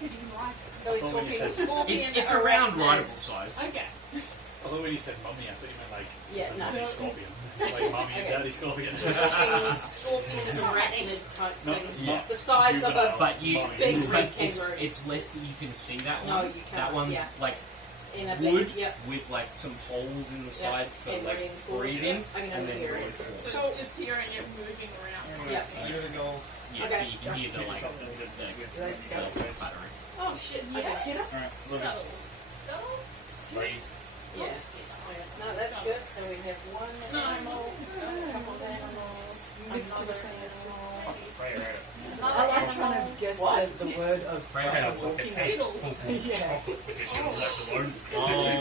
Because you can ride So we're Well, when you talking said- scorpion. It's around arachnid. rideable size. them. Okay. Although when you said mummy, I thought you meant like Yeah, a no. mummy scorpion. Like mummy and Okay. daddy scorpion. Scorpion arachnid type No, thing. yeah. It's the size of a But you, Mummy. Big red but it's kangaroo. less that you can see that No, one. you can't, That one's yeah. like in a wood big. Yep. with like some holes in the Yep. side for And like reinforced. breathing, I can and then hear it. reinforced. So it's just hearing it moving around. Yeah. Yeah, Okay. you can hear the like Something the Let's go. pattern. Oh shit. Okay. Yes. Alright, Scuttle. Scuttle? Like, Yeah. No, that's good. So we have one animal, a couple of animals, Mixed another with animal, right. I like trying to guess What? the word of Right, fucking like a walking. Skittle. Yeah.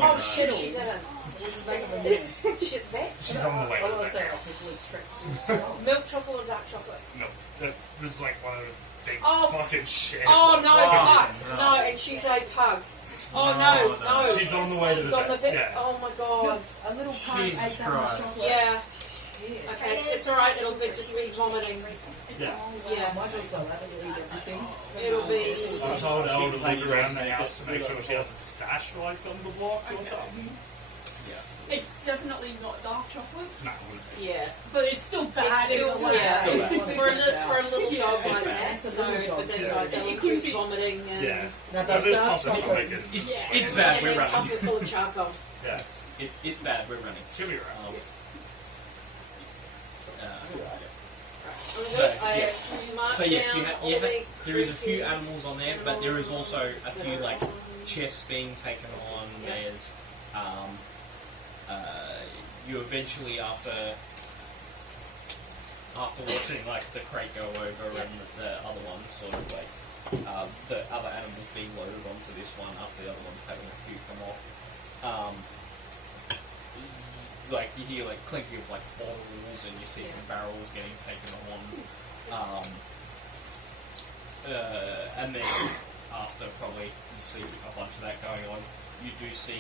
Oh shit, she didn't. This shit, that She's on the way What to was that that? now. People with tricks. milk chocolate or dark chocolate. No, that was like one of the big Oh. fucking shit. Oh no, fuck. no. No, and she's a pug. Oh No, no, no. She's on the way to She's the on the vet. yeah. Oh my god. A little pug Jesus ate that much Christ. chocolate. Yeah. Shit. Okay, it's alright. It'll be just be vomiting. Yeah. Yeah. My dog's like that. It'll eat everything. It'll be. I told She Elle can to take look you around around the and house to make just sure do she that. hasn't stashed like on the block or something. It's definitely not dark chocolate, No, Yeah. but it's still bad. It's still in a way. yeah. Still bad. For a little Yeah. dog It's like bad. that. It's a So, little dog. but that's Yeah. right. They'll It could increase be- vomiting and. yeah. Now, I but just dark pumped this chocolate. stomach and Yeah. It's bad. And We're then pump running. it full of charcoal. yeah, It's bad. We're running. she'll be around. So yes, there is a few animals on there, but there is also a few like chests being taken on. There's you eventually after watching like the crate go over and the other one sort of like the other animals being loaded onto this one after the other one's having a few come off. Like you hear like clinking of like bottles and you see some barrels getting taken on. And then after probably you see a bunch of that going on, you do see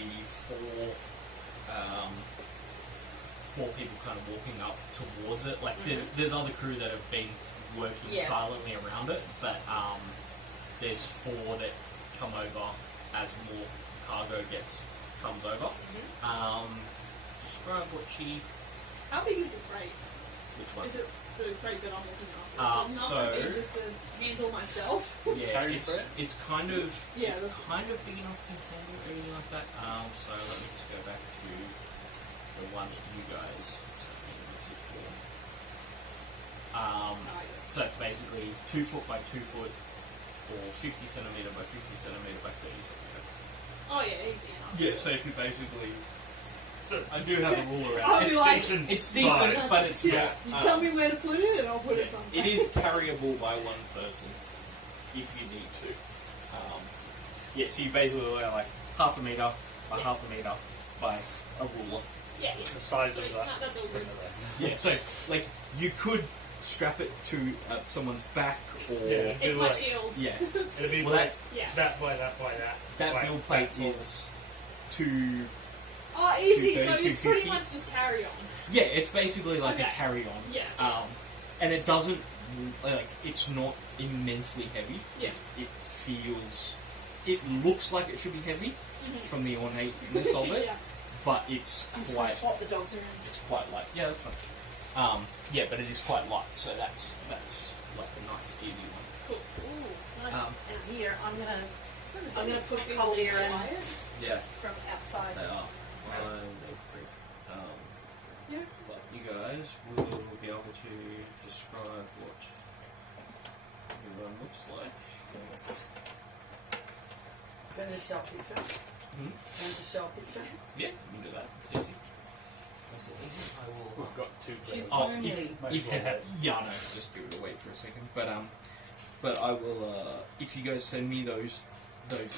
four people kind of walking up towards it. Like there's other crew that have been working silently around it, but there's four that come over as more cargo comes over. Describe what she. How big is the crate? Which one? Is it the crate that I'm looking after? Is it enough for me just to handle myself? Yeah, it's kind of Yeah, it's kind of big enough to handle anything like that. So let me just go back to the one that you guys submitted for. So it's basically 2 foot by 2 foot, or 50 centimeter by 50 centimeter by 30 centimeter. Oh yeah, easy enough. Yeah, so if you basically. I do have a rule I'll around it. be like, It's decent, but it's not. You tell me where to put it, and I'll put it somewhere. It is carryable by one person if you need to. So you basically wear like half a meter by half a meter by a ruler. Yeah. The size of that. That's all good. Yeah, so like you could strap it to someone's back or It's my shield. yeah. It'd be Well, like Yeah. that by that by that. That by build plate that tall. is 2. Oh, easy. So 230, it's pretty 250. much just carry on. Yeah, it's basically like a Okay. carry-on. Yes. And it doesn't like it's not immensely heavy. Yeah. It feels. It looks like it should be heavy from the ornateness of it, Yeah. but it's I'm just gonna quite. swap the dogs around. It's quite light. Yeah, that's fine. Yeah, but it is quite light, so that's like a nice easy one. Cool. Ooh, nice. Um, Out here, I'm gonna push Copies cold will air in quiet. Yeah, from outside. they are. Electric. Yeah. But you guys will be able to describe what everyone looks like. Send a shell picture. Hmm? Send a shell picture. Yeah, you can do that. It's easy. Nice and easy. I will. We've got 2 She's Oh, only. yeah, no, just give it away for a second. But I will. If you guys send me those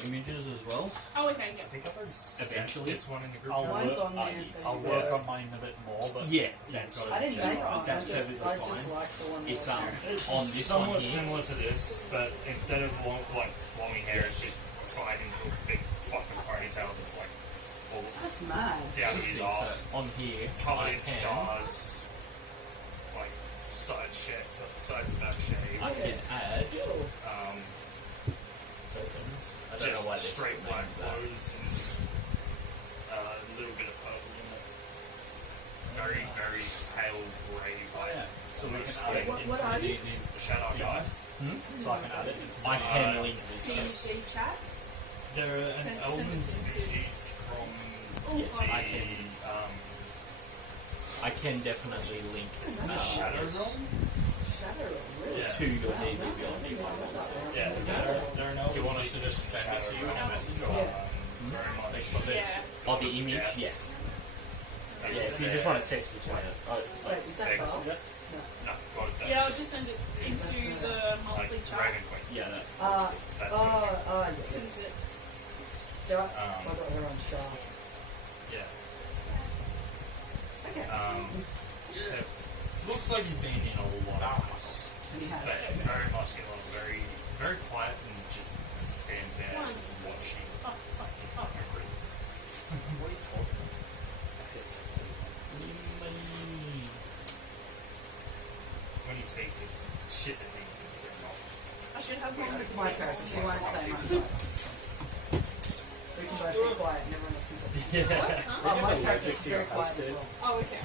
images as well. Oh, okay. I Yeah. think I've already sent Eventually. this one in the group I'll chat. Mine's work, on there, so I'll you work better- on mine a bit more, but Yeah, that's I didn't make one. That's I just perfectly like the one. It's that was there. It's on this somewhat one here. similar to this, but instead of like flowing hair, it's just tied into a big fucking ponytail that's like all That's mad. down his So ass, on here, covered I in can, scars, like sides and back shaved. I can add Um, tokens. I don't know just why they're straight named black that. clothes and a little bit of purple in it. Very, very pale grey white. Yeah. So we it's can like add it What are you? the shadow guy. so I can add it. I can link this. Yes. PhD chat. They're an Send it elven to me too. species from Yes, the I can. I can definitely link Shadow this Realm. Shadow, really? Yeah. to your D&D Beyond if I want that. Yeah, they're an elven Do you want us to species just send it to you in a Shadow message? Realm. Or? Very much. Yeah. Oh, the image? Death. Yeah. That's Yeah, if you just their- want to text between it. Wait, is that Eggs. Carl? No, God, that. Yeah, I'll just send it into the Like monthly chat Dragon Queen. Yeah, that. That's Yes. since it's. So I got her on Sharp. yeah. Okay. It looks like he's been in a lot of fights. He has. But very much in a very, very quiet and just stands there watching everything. What are you talking about? When he speaks, it's shit that needs to be said. I should have one. It's my character. She won't say much. We can both be quiet and everyone else can talk. Yeah. My character's very quiet as well. Oh, okay.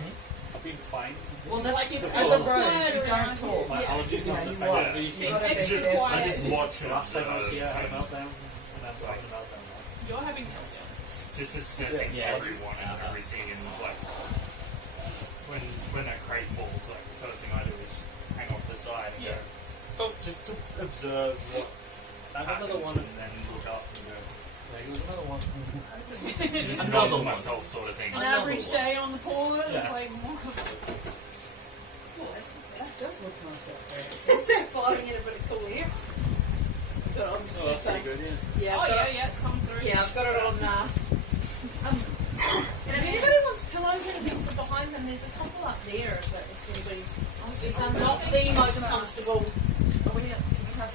I've been fine. Well, that's Like it's as a all bro, quiet you around don't talk. My Yeah. allergies You on know, the you fact watch. that You gotta be Extra careful. I just quiet. watch it. last time I was here, I had a meltdown, and I'm having a meltdown now. You're having meltdown. Just assessing Yeah, it's- everyone and everything and like when that crate falls, like the first thing I do is hang off the side and Yeah. go, just to observe what happens Another one. and then look up and go, There's another one. just Another nod to one. myself sort of thing. An Another average one. day on the port, it's Yeah. like, That does look nice outside. Is that blowing in a bit of cool air? Got it on Oh, that's super. pretty good, yeah. Yeah, oh I've got yeah, it- yeah, it's coming through. yeah, I've got it on. And if anybody wants pillows or anything for behind them, there's a couple up there. But if anybody's, it's not the most comfortable. Can we have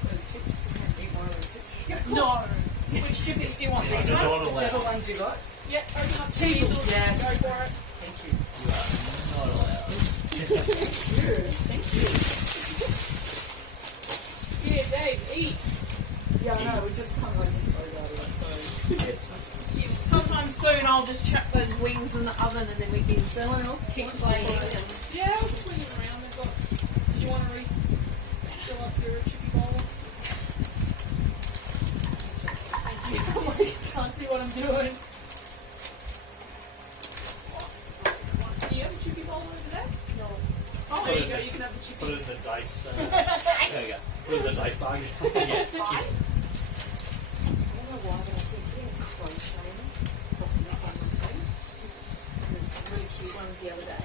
those chips? Can we eat one of those chips? No. Which chips do you want? Yeah, These the ones? daughter Whichever left. ones you got. Yeah, open up Cheese, Cheezels. yes. Go for it. Thank you. You are not allowed. Thank you. Yeah, Dave, eat. Yeah, I know, we just kind of just spoke about it, sorry. Yes. Sometime soon I'll just chuck those wings in the oven and then we can keep playing. And Yeah, I was swinging around. They've got. Do you want to fill up your chippy bowl? I'm like, can't see what I'm doing. Do you have a chippy bowl over there? no. Oh, there you go. You can have the Put it chippy. in the dice. There you go. Put it in the dice bag. Yeah. I don't know why, but I keep getting crocheting popping up on my thing. And there's some really cute ones the other day.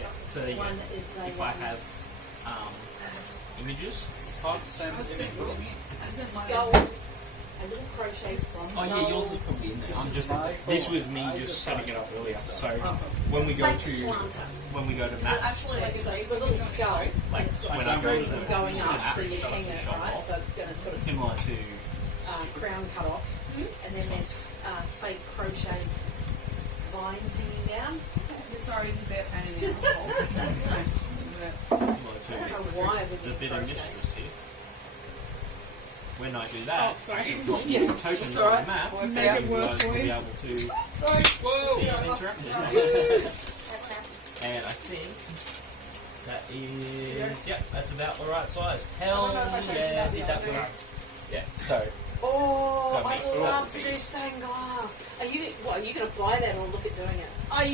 Yeah. So there you go. One is a If I have images. a skull, a little crochet skull. Oh yeah, yours is probably in there. I'm just. This was me just setting it up earlier. So when we go to Is it maps, actually like a So it's the little skull, like it's got when I go to string the going up, map, so you shut hang the it, shop right? off. So it's got a Similar to crown cut off, and then there's fake crochet vines hanging down. Sorry, it's a bit pain in the asshole. I don't know why with the the bit of crochet. mistress here. When I do that, Oh, I sorry. can drop the tokens It's on alright. the map. Worked So out. you Worse guys for will be you. able to Sorry. Whoa. see and interact. Okay. And I think that is, yeah, that's about the right size. Hell I don't know if I showed you yeah, that did the that other work? Yeah, so Oh, So I'd me- love to do stained glass. Are you going to buy that or look at doing it? I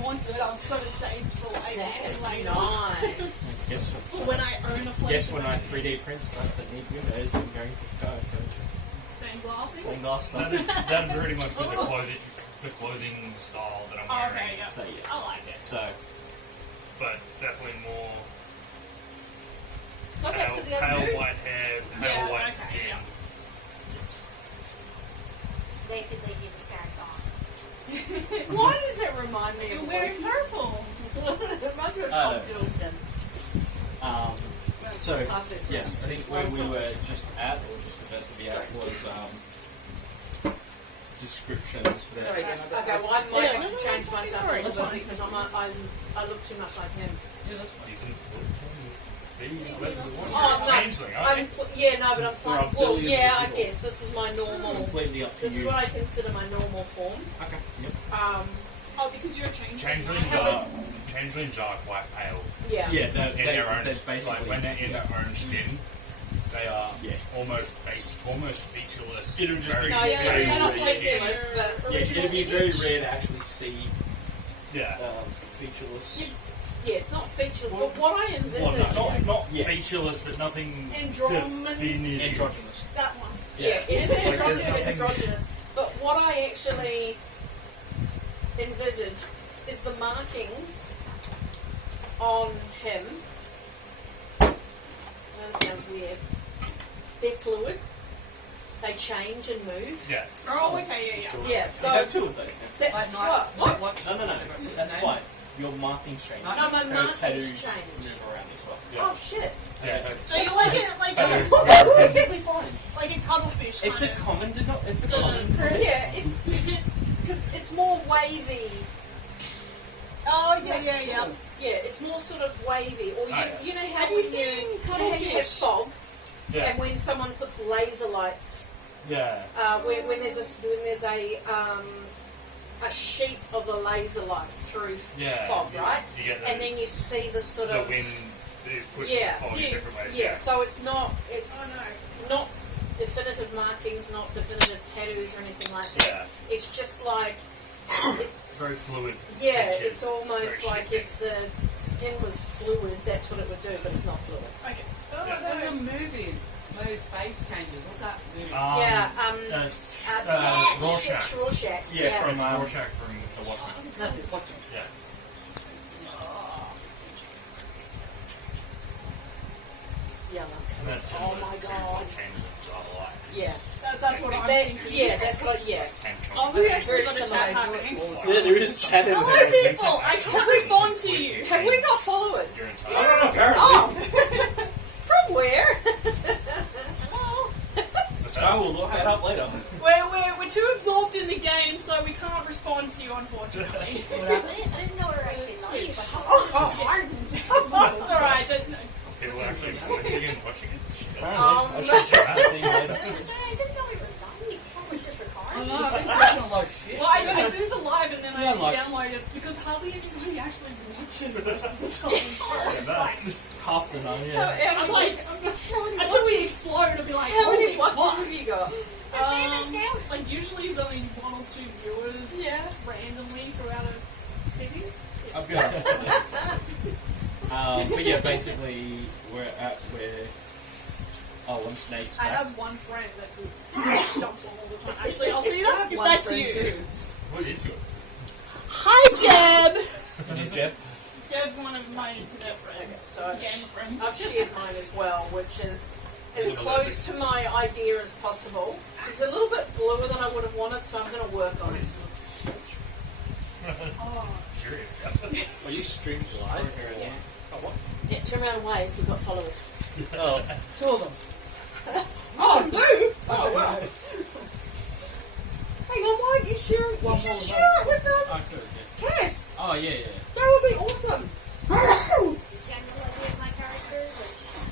want it. I've got it saved for later. That's later. nice. guess For when I own a place. guess when I 3D print stuff that need windows, I'm going to Sky for Stained glassing. stained glass stuff. That'd pretty much be the clothing style that I'm Oh, wearing. okay, yeah. So yes. I like it. So But definitely more Go back to the other pale dude. white hair, pale Yeah, white okay, skin. yeah. Basically, he's a scarred goth. Why does it remind me You're of wearing purple. it reminds me of Oh. Bob Middleton. so Classic. yes, I think where we were just at or just about to be at was descriptions that Sorry, again. Okay, well, I might have to change myself a little bit because I look too much like him. yeah, that's fine. You can be whatever you want. Oh, You're a no. changeling, aren't you? Yeah, no, but I'm There are well, billions yeah, of I people. guess this is my normal. Completely up to This is you. what I consider my normal form. Okay. Yep. Oh, because you're a changeling. Changelings are quite pale. Yeah. Yeah, In their own, that's basically like when they're in their own skin, they are Yeah. almost featureless. It'll just very, be- No, yeah, very they're not skin. featureless, but Yeah, it'd be very rare to actually see Yeah. featureless. yeah, it's not featureless. But what I envisage Well, is not Yeah. featureless, but nothing Andromen- definitive. Androgynous. That one. yeah, it is Like, there's androgynous, nothing- androgynous. But what I actually envisage is the markings on him. That sounds weird. They're fluid. They change and move. Yeah. Oh, okay, yeah. Yeah, So so I have two of those now. that, Like, what? No. That's fine. Your markings change. No, No, my Her markings tattoos change. move around as well. Yeah. Oh shit! Yeah. So you're like a Tattoos. That's perfectly fine. like a cuttlefish. It's a kind of. common It's a common. Yeah, it's because it's more wavy. Oh yeah. Yeah, it's more sort of wavy. Or yeah. you know how Have you when seen you have cuttlefish? fog, Yeah. and when someone puts laser lights, Yeah. when there's a sheet of the laser light through Yeah. fog, right? You get And then you see the sort the of wind is pushing Yeah. the fog in different ways. yeah. So it's not not definitive markings, not definitive tattoos or anything like that. Yeah. It's just like Very fluid. Yeah, features, it's almost very like shifting. if the skin was fluid, that's what it would do, but it's not fluid. Okay. Oh, Yeah. There's a no. movie. Those face changes. What's that movie? Yeah, It's Rorschach. Rorschach. Rorschach. Yeah, from From, Rorschach from The Watchmen. That's it. Watch it. Yeah. Yeah. And that's Oh similar my to God. what changes it a lot. Yeah. That's what I'm That, thinking. yeah, that's what. Yeah. Oh, we actually Very got a similar. chat happening. Yeah, there is chat in Hello, there. people! I can't respond to you. Have we got followers? Your entire I don't know, apparently. Oh, from where? Hello. So we'll look that up later. We're too absorbed in the game, so we can't respond to you, unfortunately. I didn't know we were actually live. Oh, pardon. It's alright. people actually commenting and watching it. Shit. I should try that thing later. I didn't know we were live. I was just recording. Oh no, I've been talking a lot of shit. Well, I do the live and then I Yeah, like- download it because hardly anybody actually watches most of the time. So it's like, Half the none, How yeah. I'm like, many until we explode, I'll be like, How many holy watches fuck. have you got? famous now? Like usually it's only 1 or 2 viewers Yeah. randomly throughout a city. I've got but yeah, basically, we're at where. Oh, when Snake's I back. have one friend that just jumps on all the time. Actually, I'll see that if One that's friend you. too. What is your? Hi, Jeb! And his Jeb. Jeb's one of my internet friends. So Gamer friends. I've shared mine as well, which is as close to my idea as possible. It's a little bit bluer than I would have wanted, so I'm going to work on it. Oh. Curious. Are you streaming live? Yeah. Oh, what? Yeah, turn around and wave if you've got followers. Oh, 2 of them. Oh, no! Oh, wow. Hang on, why aren't you sharing? You One should more, share it with them. I could, yeah. Cass, Oh, yeah, yeah. that would be awesome. The general idea of my character, which is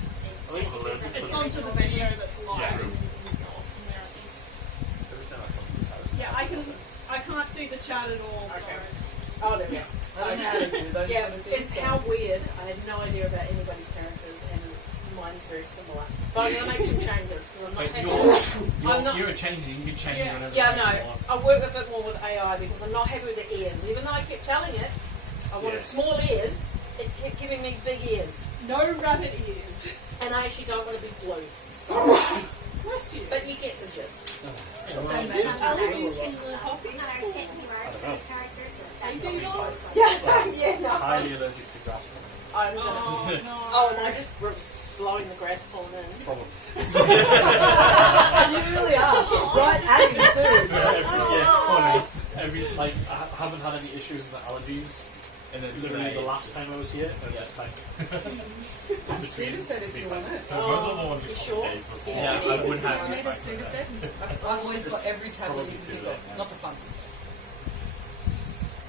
I think we'll learn to It's put onto the video that's live. Yeah. And we can go off from there, I think. Every time I come to this house. Yeah, I can't see the chat at all. Okay. So. Oh, there we go. I don't know how to do those Yeah, sort of things. it's how weird. I had no idea about anybody's characters, and mine's very similar. But I'm going to make some changes because I'm not Wait, happy. I'm not. you're changing, you can change Yeah. whatever. Yeah, you no. want. I work a bit more with AI because I'm not happy with the ears. Even though I kept telling it I wanted Yeah. small ears, it kept giving me big ears, No rabbit ears. and I actually don't want to be blue. So, Bless you. but you get the gist. Is this allergies from the I puppies? understand you are the first character, so that's Thank you, what Lord. Yeah, yeah, no. Highly allergic to grass. I'm gonna, Oh, no. oh, and I just blowing the grass pollen in. Probably. You really are. Right at him too. Like, I haven't had any issues with the allergies. And then Literally today, the last time I was here, and Yeah. this time. I'm Sudafed if you want it. So both of the ones You a couple sure? days before. Yeah, I would I have. need a Sudafed. I've always got every tablet Probably you can too think of. late now. Not the fun ones.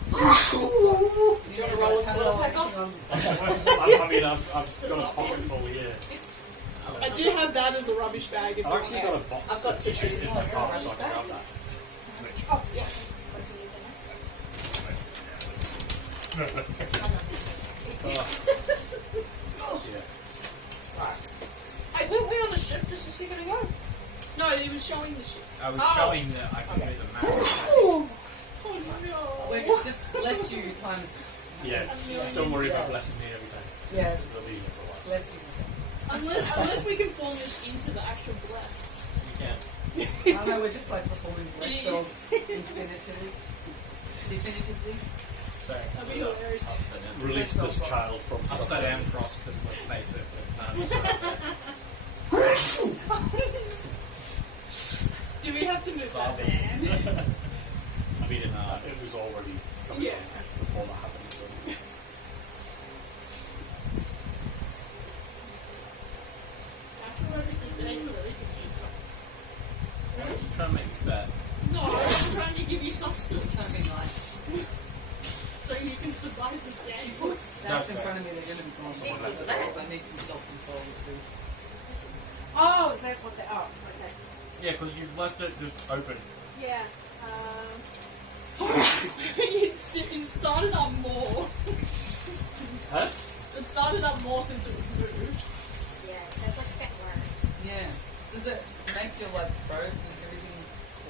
Do you want to roll into a pack on? I mean, I've got a pocket full here. I do have that as a rubbish bag. If I've you actually want. got a box. I've got tissues. in my car, so I can grab that. Oh, yeah. Hey, weren't we on a ship just a second ago? No, he was showing the shit. I was Oh. showing that I can do the math. Oh We're no. just bless you times. Yeah, don't worry about blessing me every time. Yeah, We'll be here for a while. bless you. Unless we can form this into the actual bless. You can. I don't know, we're just like performing bless spells definitively. Sorry. That'd be hilarious. Upside down. Release this child from Upside down suffering. cross, because let's face it. Do we have to move that van? I mean, it was already coming Yeah. on before that happened. So. After everything, it ain't really convenient. You trying to make me fat. No, I'm trying to give you sustenance Trying to be nice. so you can survive this game. Snacks in front of me, they're going to be gone. Someone left it I open. need some self-control with food. Oh, is that what they are? Okay. Yeah, because you've left it just open. Yeah. You started up more. Huh? It started up more since it was moved. yeah, it sounds like it's getting worse. Yeah. Does it make your like throat and everything?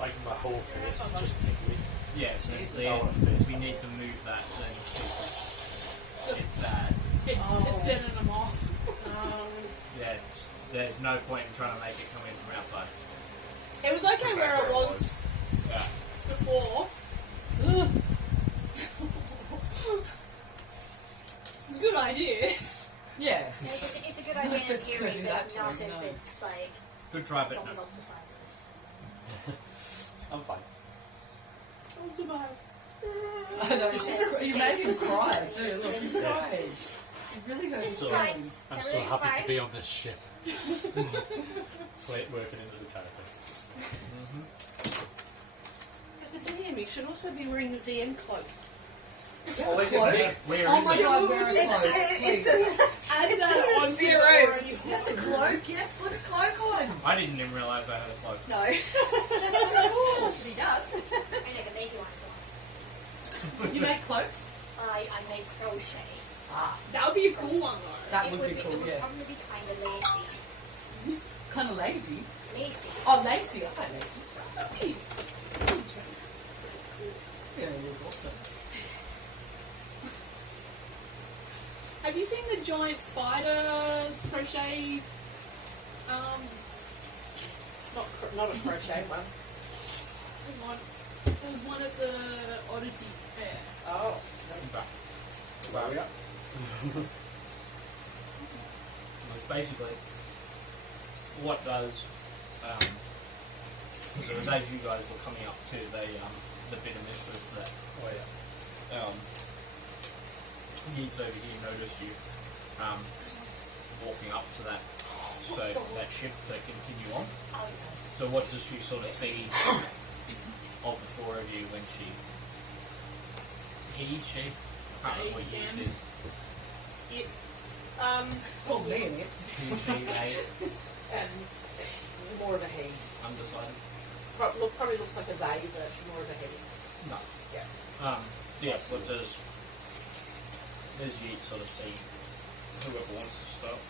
Like my whole face is just tingling. Yeah, so Jeez, we need to move that then because it's bad. It's setting them off. Yeah, there's no point in trying to make it come in from outside. It was okay where it was Yeah. before. It's a good idea. Yeah. It's a good idea in If it's theory, to do but that to not him, if no. it's like Good try, but talking no. about the sinuses. I'm fine. I'll survive. I know, you made him cry too. Look, he cried. It really hurts It's his fine. feelings. I'm so Everything's happy fine. to be on this ship. Working into the character. As a DM, you should also be wearing the DM cloak. Oh, is it big? Where Oh is my it? god, wear a cloak. It's in Add It's that in onto the the spirit. already. Yes, a cloak. Yes, put a cloak on. I didn't even realise I had a cloak. no. That's so cool. He does. I never made you one. You make cloaks? I made crochet. Ah, That would be a cool one though. that It would be cool, It would yeah. probably be kind of lacy. Kind of lazy. Lacy. Oh, lacy. I like lacy. Yeah, you're awesome. Have you seen the giant spider crochet? Not a crochet one. There was one at the Oddity Fair. Oh. Where are we at? It's basically what does so it was as you guys were coming up to the bit of mistress that Needs over here noticed you walking up to that that ship to continue on. So what does she sort of see of the four of you when she she I can't remember what use is. It. Oh, man. He, she, they, More of a he. undecided. Probably looks like a they, but more of a he. No. Yeah. So yes, what does Yeet sort of see whoever wants to start?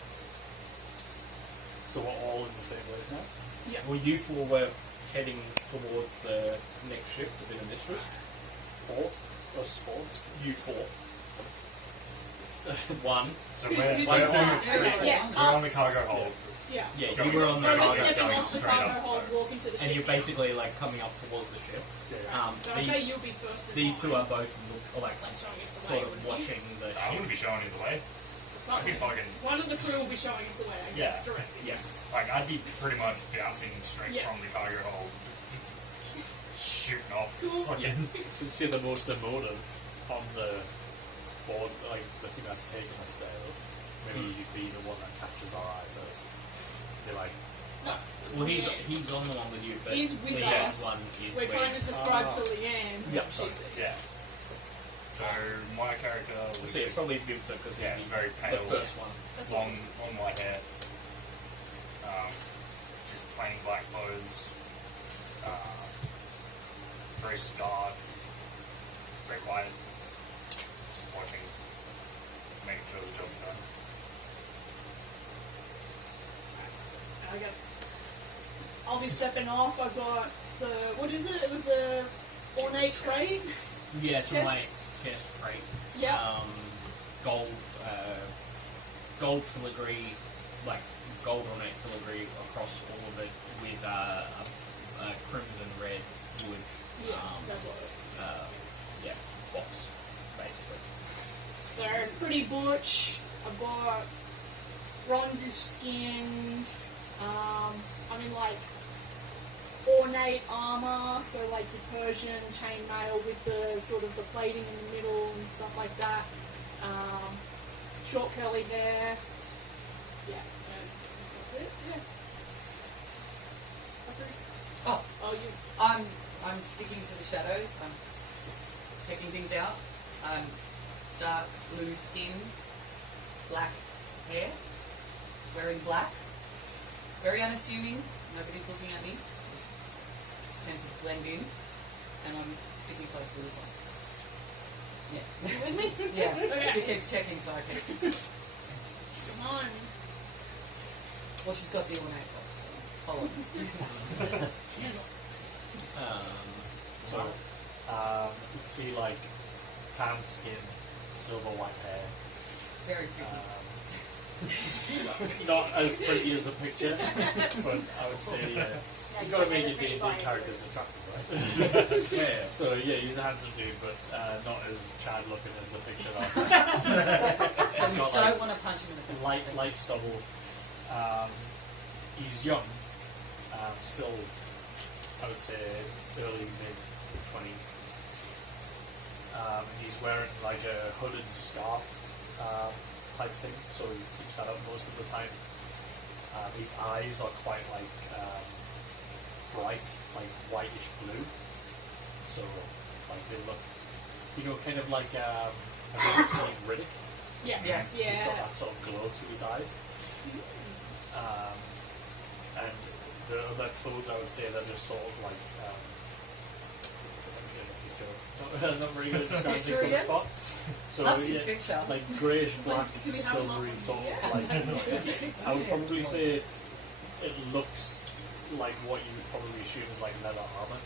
So we're all in the same place now? Yeah. Well, you four were heading towards the next ship, the bit of mistress. Four? Us four? You four. One. So Who's- we're, who's we're, next? on, Yeah, we're on the us. cargo hold. Yeah. Yeah, Going- you were on So the we're cargo cargo, stepping going off the straight cargo up. hold, walking to the ship. and you're basically like coming up towards the ship. Yeah. So I'd say you'll be first. These two are both like like showing us the sort way. of wouldn't you? watching the I'm ship. going to be showing you the way. It's I'd not be fucking, one of the crew will be showing us the way. I guess directly. Yes. like, I'd be pretty much bouncing straight Yeah. from the cargo hold, shooting off. Cool. Fucking, Since you're the most emotive on the board, like the thing that's taking us there, maybe you'd be the one that catches our eye first. Be like, Well, he's on the one with you, but He's with the us. one is We're where trying to describe to Leanne Yeah, what she sorry. sees. yeah. So my character was So yeah, probably Victor because yeah, he's very the pale, first one. That's long, what long white hair, just plain black clothes, very scarred, very quiet, just watching, making sure the job's done. I guess I'll be stepping off. I've got the what is it? It was the ornate crate. Yeah, it's Chest. a chest crate. Yeah. Gold filigree, like gold ornate filigree across all of it with a crimson red wood. Yeah, that's what it was. Yeah, box basically. So pretty butch. I've got bronzy skin. I'm in like ornate armor, so like the Persian chainmail with the sort of the plating in the middle and stuff like that. Short curly hair. Yeah, I guess that's it. Yeah. Oh, Oh, you. I'm sticking to the shadows. I'm just checking things out. Dark blue skin, black hair, wearing black. Very unassuming. Nobody's looking at me. Just tend to blend in, and I'm sticking close to this one. Yeah. You with me? Yeah. Okay. She keeps checking, so I keep. Come on. Well, she's got the ornate box, so follow me. So so, see like tan skin, silver white hair. Very pretty. Not as pretty as the picture, but I would say you've got to make your D&D characters attractive, right? Yeah. So yeah, he's a handsome dude, but not as Chad looking as the picture of So He's we got, don't like, want to punch him in the face. light stubble. He's young, still, I would say early mid-20s. And he's wearing like a hooded scarf type thing, so he keeps that up most of the time. His eyes are quite like bright, like whitish blue. So like they look, kind of like have you ever seen Riddick? Yeah. Yes. Yeah. He's got that sort of glow to his eyes. And the other clothes, I would say, they're just sort of like not very good at describing things on the spot. So Love this picture. like greyish black, do we have silvery enough? sort of Yeah. like. I would probably say it looks like what you would probably assume is like leather armor,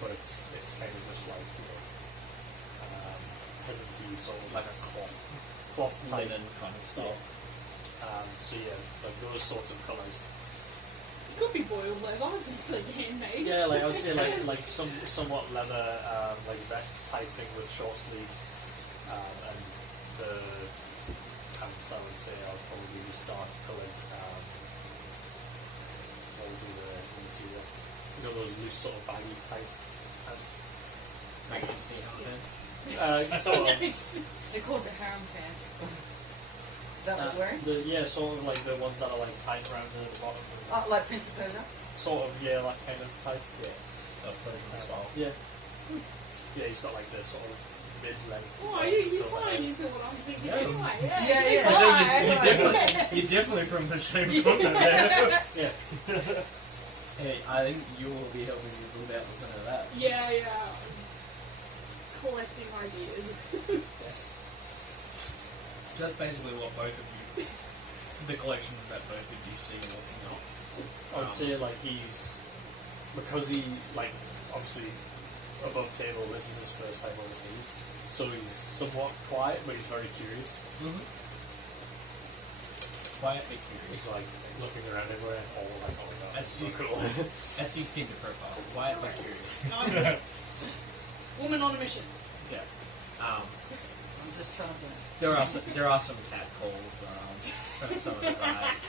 but it's kind of just like peasant-y sort of like a cloth type. Linen kind of style. So yeah, like those sorts of colours. It could be boiled leather, just like handmade. Yeah, like I would say like somewhat leather like vest type thing with short sleeves, and the pants I would say are probably just dark coloured. What would be the material? You know, those loose sort of baggy type pants. Pregnancy pants. Sort of. They're called the harem pants. Is that what we're wearing? Sort of like the ones that are like tight around the bottom. Oh, like Prince of Persia? Sort of, yeah, that kind of type. Yeah. Persian style. Yeah. Yeah, he's got like the sort of mid-length. Oh, he's silver tying hair. into what I'm thinking Yeah. anyway. Yeah. You're definitely from the same continent. Yeah. Hey, I think you will be helping me build out some of that. Yeah. Collecting ideas. So that's basically what both of you, the collection that both of you see looking up. I would say like he's, because he like obviously above table, this is his first time overseas, so he's somewhat quiet but he's very curious. Quietly curious. He's like looking around everywhere, all like, oh my god, That's so just cool. That's his Tinder profile. Quietly curious. Woman on a mission. Yeah. I'm just trying to There are some cat calls from some of the guys.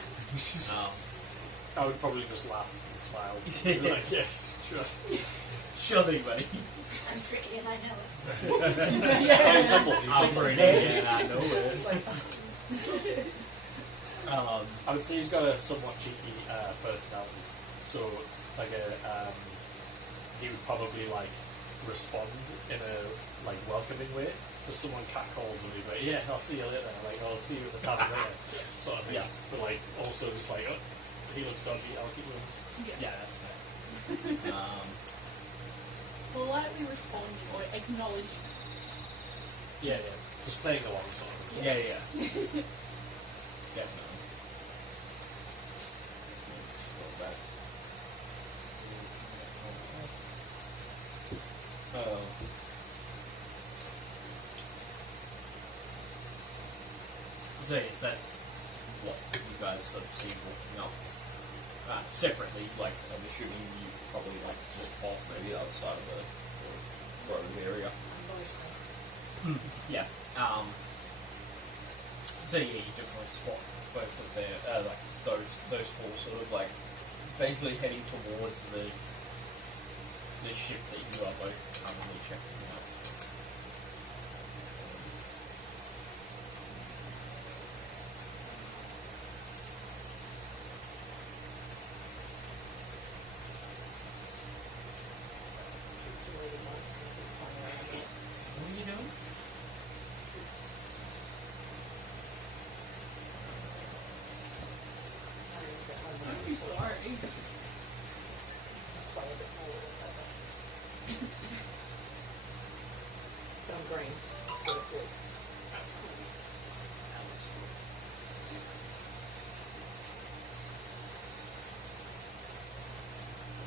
I would probably just laugh and smile. Yeah. Like, yeah, sure. Sure thing, buddy. I'm pretty and I know it. Oh, he's humble. He's I'm humble. pretty, yeah, I know it. I would say he's got a somewhat cheeky personality. So, like he would probably like respond in a like welcoming way. So someone catcalls him, he'd be like, yeah, I'll see you later. Like, I'll see you at the tavern later. Sort of thing. Yeah. But like also just like, oh, he looks dodgy, I'll keep moving. Yeah, that's fair. Politely responding or acknowledging. Yeah. Just playing along sort of. Yeah. Definitely. Scroll back. So yes, that's what you guys sort of see walking up. Separately, like I'm assuming you probably like just off maybe the other side of the road area. Yeah. So yeah, you definitely spot both of their like those four sort of like basically heading towards the ship that you are both currently checking out. What are you doing? Don't be sorry. Done green instead of blue. That's cool. That looks cool.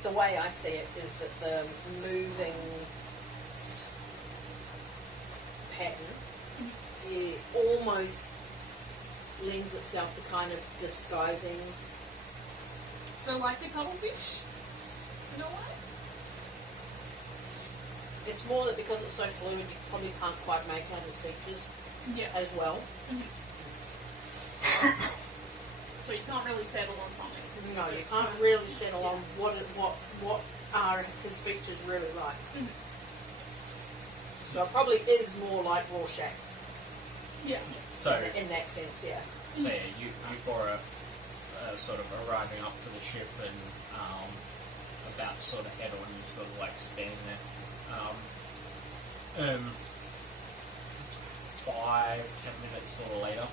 The way I see it is that the moving almost lends itself to kind of disguising. So like the cuttlefish, in a way? It's more that because it's so fluid, you probably can't quite make out his features Yeah. as well. So you can't really settle on something. 'Cause it's No, you just can't kind of- really settle on what are his features really like. So it probably is more like Rorschach Yeah. So, in that sense, yeah. so yeah, you four are sort of arriving up to the ship and about to sort of head on. You sort of like standing there. 5-10 minutes sort of later.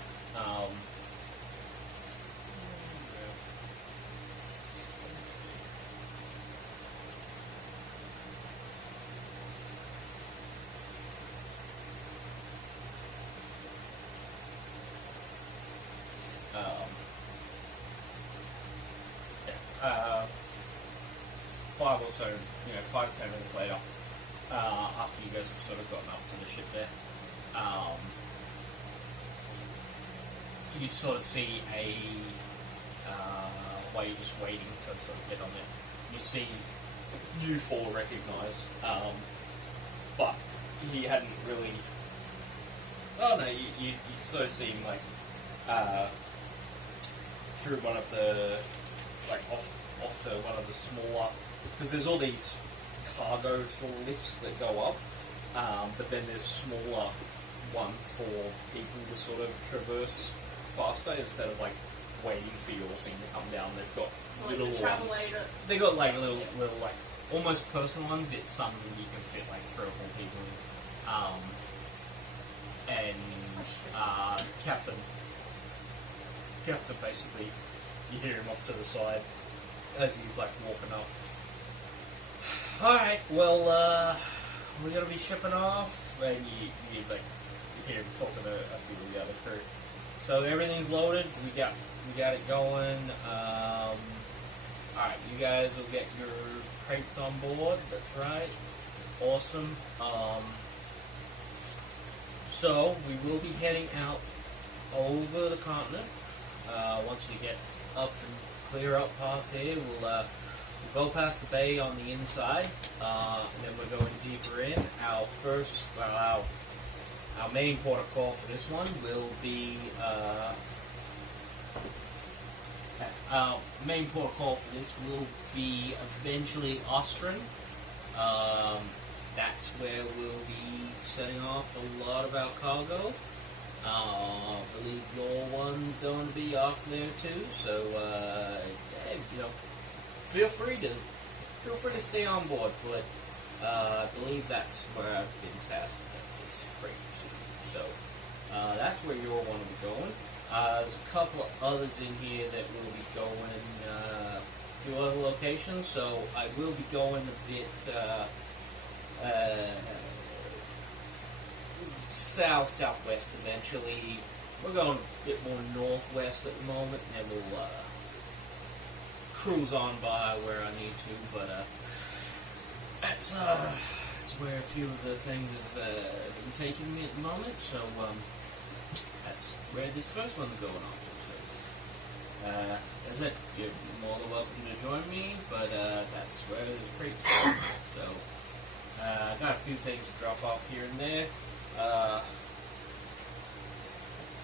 Yeah, 5 or so, 5-10 minutes later, after you guys have sort of gotten up to the ship there, you sort of see while you're just waiting to sort of get on there, you see you four recognise, but he hadn't really. Oh no, you sort of see him like through one of the off to one of the smaller, because there's all these cargo sort of lifts that go up, but then there's smaller ones for people to sort of traverse faster instead of like waiting for your thing to come down. They've got So like little the travel ones. aid. They got like little like almost personal ones, but some you can fit like 3 or 4 people in. And Captain basically, you hear him off to the side as he's like walking up. Alright, well, we're gonna be shipping off, and you hear him talking to a few of the other crew. So everything's loaded, we got it going. Alright, you guys will get your crates on board, that's right. Awesome. So we will be heading out over the continent. Once we get up and clear up past here, we'll go past the bay on the inside, and then we're going deeper in. Our main port of call for this one will be our main port of call for this will be eventually Ostrin. That's where we'll be setting off a lot of our cargo. I believe your one's going to be off there too, so feel free to stay on board. But I believe that's where I've been tasked at this crate too. So that's where your one will be going. There's a couple of others in here that will be going to other locations. So I will be going a bit southwest eventually. We're going a bit more northwest at the moment, and then we'll cruise on by where I need to. But that's where a few of the things have been taking me at the moment. So that's where this first one's going off to. So that's it. You're more than welcome to join me, but that's where this crate is going. So I got a few things to drop off here and there.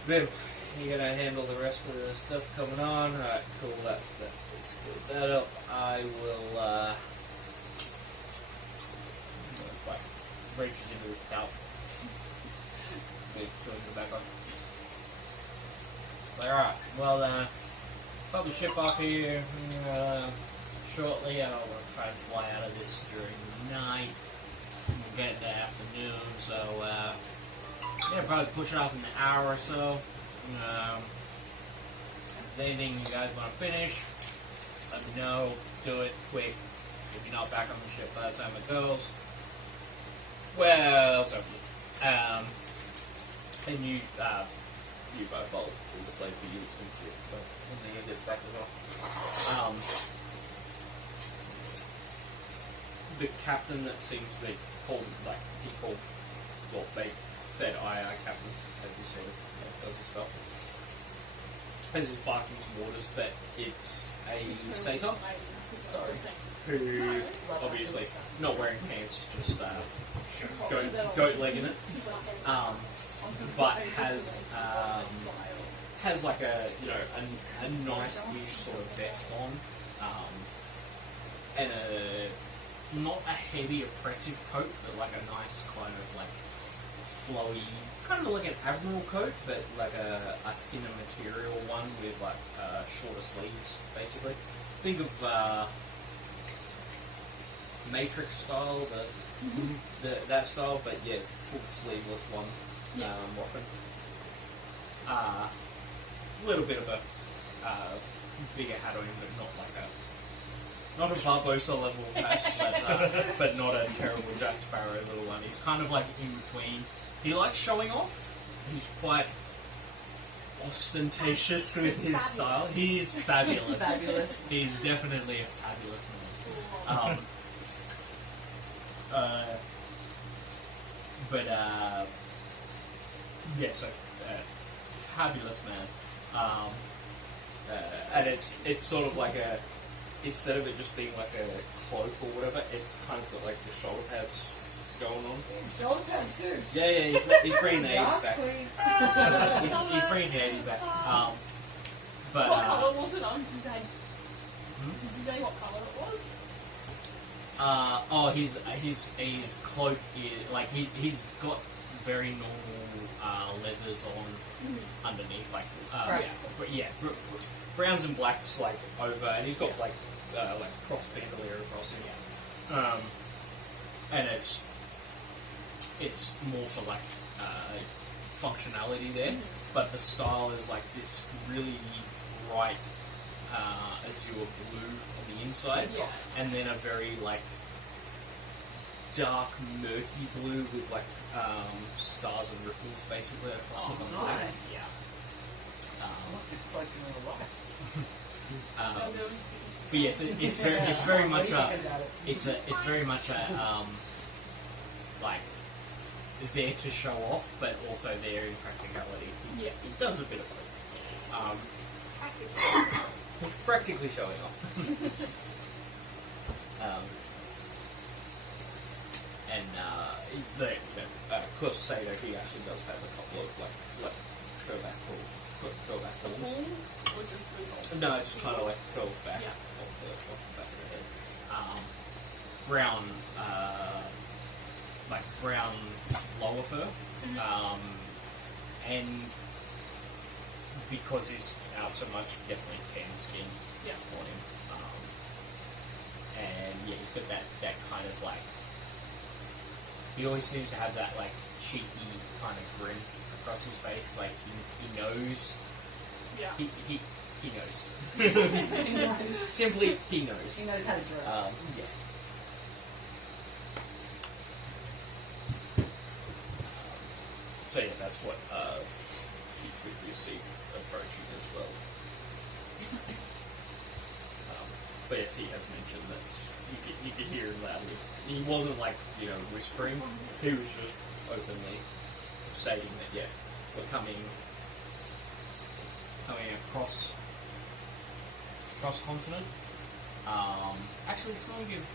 Bim, you gonna handle the rest of the stuff coming on? Alright, cool, that's good. That up, I will, if I break it into his pouch. Wait, turn it back on. Alright, well, probably ship off here, shortly. I don't want to try and fly out of this during the night. We'll get into afternoon, so, yeah, probably push it off in an hour or so. If there's anything you guys want to finish, let me know. Do it quick. If you're not back on the ship by the time it goes, well, it's up to you. And you by default, it's played for you. It's good for you. So, and then it gets back as well. The captain that seems they called, like, he called, well, they said II captain, as he sort of does his stuff. Has his barking orders, but it's a satyr who obviously not wearing pants, just goat legging it, but has like a a nice-ish sort of vest on, and not a heavy oppressive coat, but like a nice kind of like flowy, kind of like an admiral coat, but like a thinner material one with like shorter sleeves, basically. Think of Matrix style, that style, but yeah, full sleeveless one. Often. A little bit of a bigger hat on him, but not like not a Barbosa level hat, but not a terrible Jack Sparrow little one. He's kind of like in between. He likes showing off. He's quite ostentatious with his style. He is fabulous. He's definitely a fabulous man. Yeah, so fabulous man. And it's sort of like a, instead of it just being like a cloak or whatever, it's kind of got like the shoulder pads going on. Shoulder pads too. Yeah, he's bringing the 80s back. He's bringing the 80s back. But what colour was it on? Did you say? Did you say what colour it was? His cloak is like he's got very normal leathers on underneath, like browns and blacks like over, and he's got like cross bandolier across him. And it's more for like functionality there, but the style is like this really bright azure blue on the inside, and then a very like dark murky blue with like stars and ripples basically across it. Nice. Yeah. This bloke in real life. But yes, it's very much it's very much a like there to show off, but also there in practicality. Yeah, it does a bit of both. It's practically showing off. And of course, Sato, he actually does have a couple of like curlback balls. Or just the No, it just kind of like curls back off the back of the head. Brown, like brown lower fur, and because he's out so much, definitely tan skin on him. And yeah, he's got that kind of like. He always seems to have that like cheeky kind of grin across his face, like he knows. Yeah. He knows. Simply, he knows. He knows how to dress. Yeah. So yeah, that's what you see approaching as well. But yes, he has mentioned that you could hear him loudly. He wasn't like, whispering. He was just openly stating that, yeah, we're coming across continent. Actually, it's not a good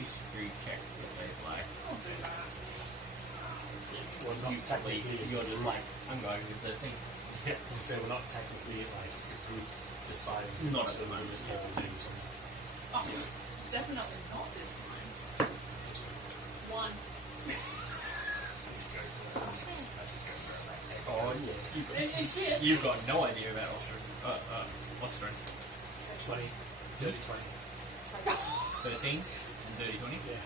history check that they've like. I'll do that. Well, not technically. You're just like, I'm going with the thing. Yeah, so we're not technically like a group deciding. Not at the moment. Yeah, we'll do something. Oh, definitely not this time. One. Oh yeah. Shit. You've got no idea about Austrian. 20, dirty 20. 13 and dirty 20. Yeah.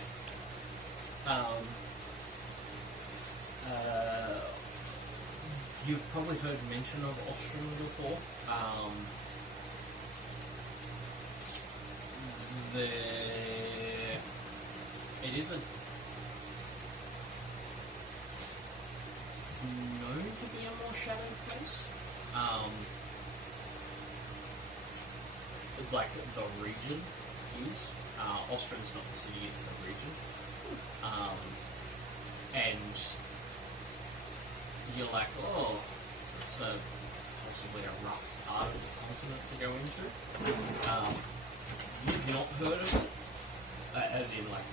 You've probably heard mention of Austrian before. It is it's known to be a more shadowed place. Like the region is. Austrian's not the city, it's the region. And you're like, oh, it's possibly a rough part of the continent to go into. You've not heard of it, as in like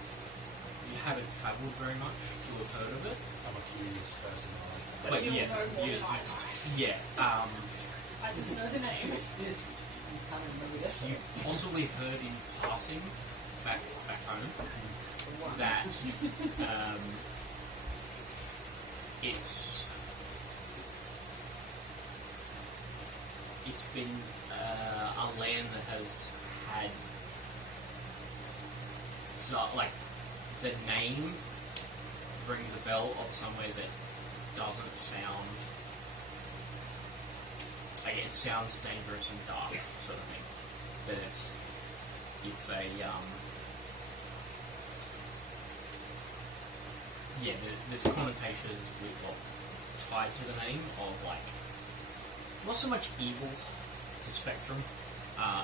you haven't travelled very much to have heard of it. I'm a curious person. But You'll yes, know more you, than I know. yeah. I just know the name. You can't remember this. You possibly heard in passing back home that it's been a land that has had like the name rings a bell of somewhere that doesn't sound like it sounds dangerous and dark sort of thing. But it's a there's connotations with tied to the name of like not so much evil to Spectrum.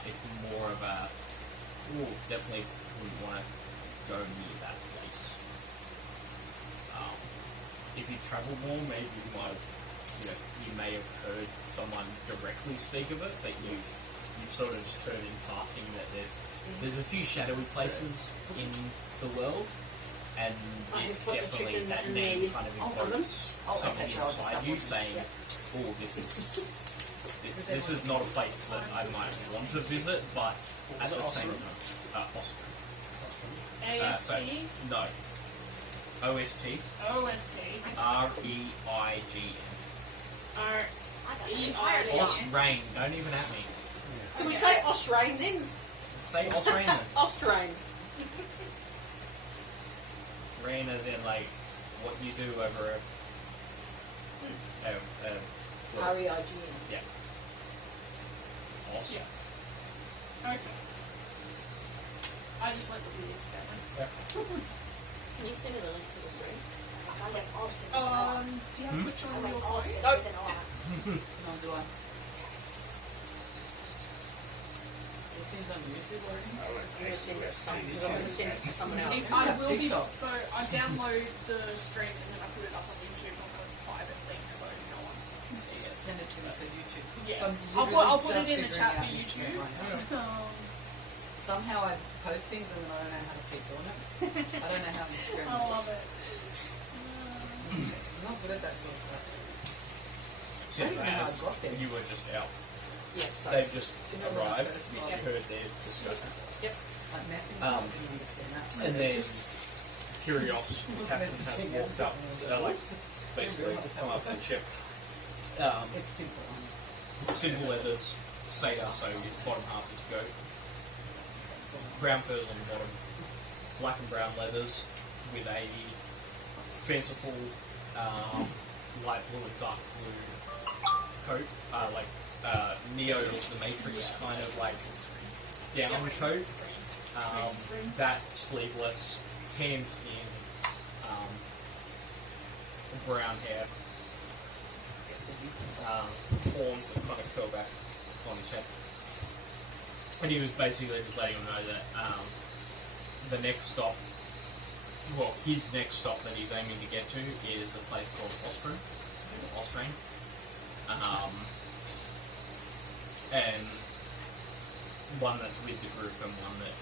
It's more of a definitely wouldn't want to go near that place. If you travel more, maybe you might you may have heard someone directly speak of it, but you've sort of just heard in passing that there's a few shadowy places in the world, and it's definitely that name kind of invokes something inside you saying, oh, this is not a place that I might want to visit, but at the same time, Austria. AST? No. OST. OST. REIGN. R-E-I-G-N. Osrain. Don't even at me. Can we say Osrain then? Say Osrain then. Austrain. Rain as in like what you do over R-E-I-G-N. yeah. Os. Yeah. Okay. I just went with the experiment. Can you send me the link to the stream? I went Austin with an R. Do you have Twitch I on went your Austin phone? with an R. No, do I? It seems on YouTube already. I'm going to send it to someone else. I will be, TikTok. so I download the stream and then I put it up on YouTube on a private link so no one can see it. Send it to me for YouTube. Yeah. So I'm I'll put literally it in the just chat for figuring out Instagram YouTube. right now. Somehow I post things and then I don't know how to keep doing it. I don't know how Instagram I works. love it. I'm not good at that sort of stuff. So I don't know how I got there. you were just out. Yeah, sorry. They've just Do you know when I arrived. first You got heard their discussion. Yep. Like messaging, I didn't understand that. And then Just Curious was Captain has messaging walked up, like basically come up to the ship. it's simple. Simple leathers, Seder, so its bottom half is goat. Brown furs on the bottom, black and brown leathers with a fanciful light blue and dark blue coat, like Neo the Matrix kind of like down coat. That sleeveless, tan skin, brown hair, horns that kind of curl back on his head. And he was basically just letting him know that the next stop, well, his next stop that he's aiming to get to is a place called Austrain, and one that's with the group and one that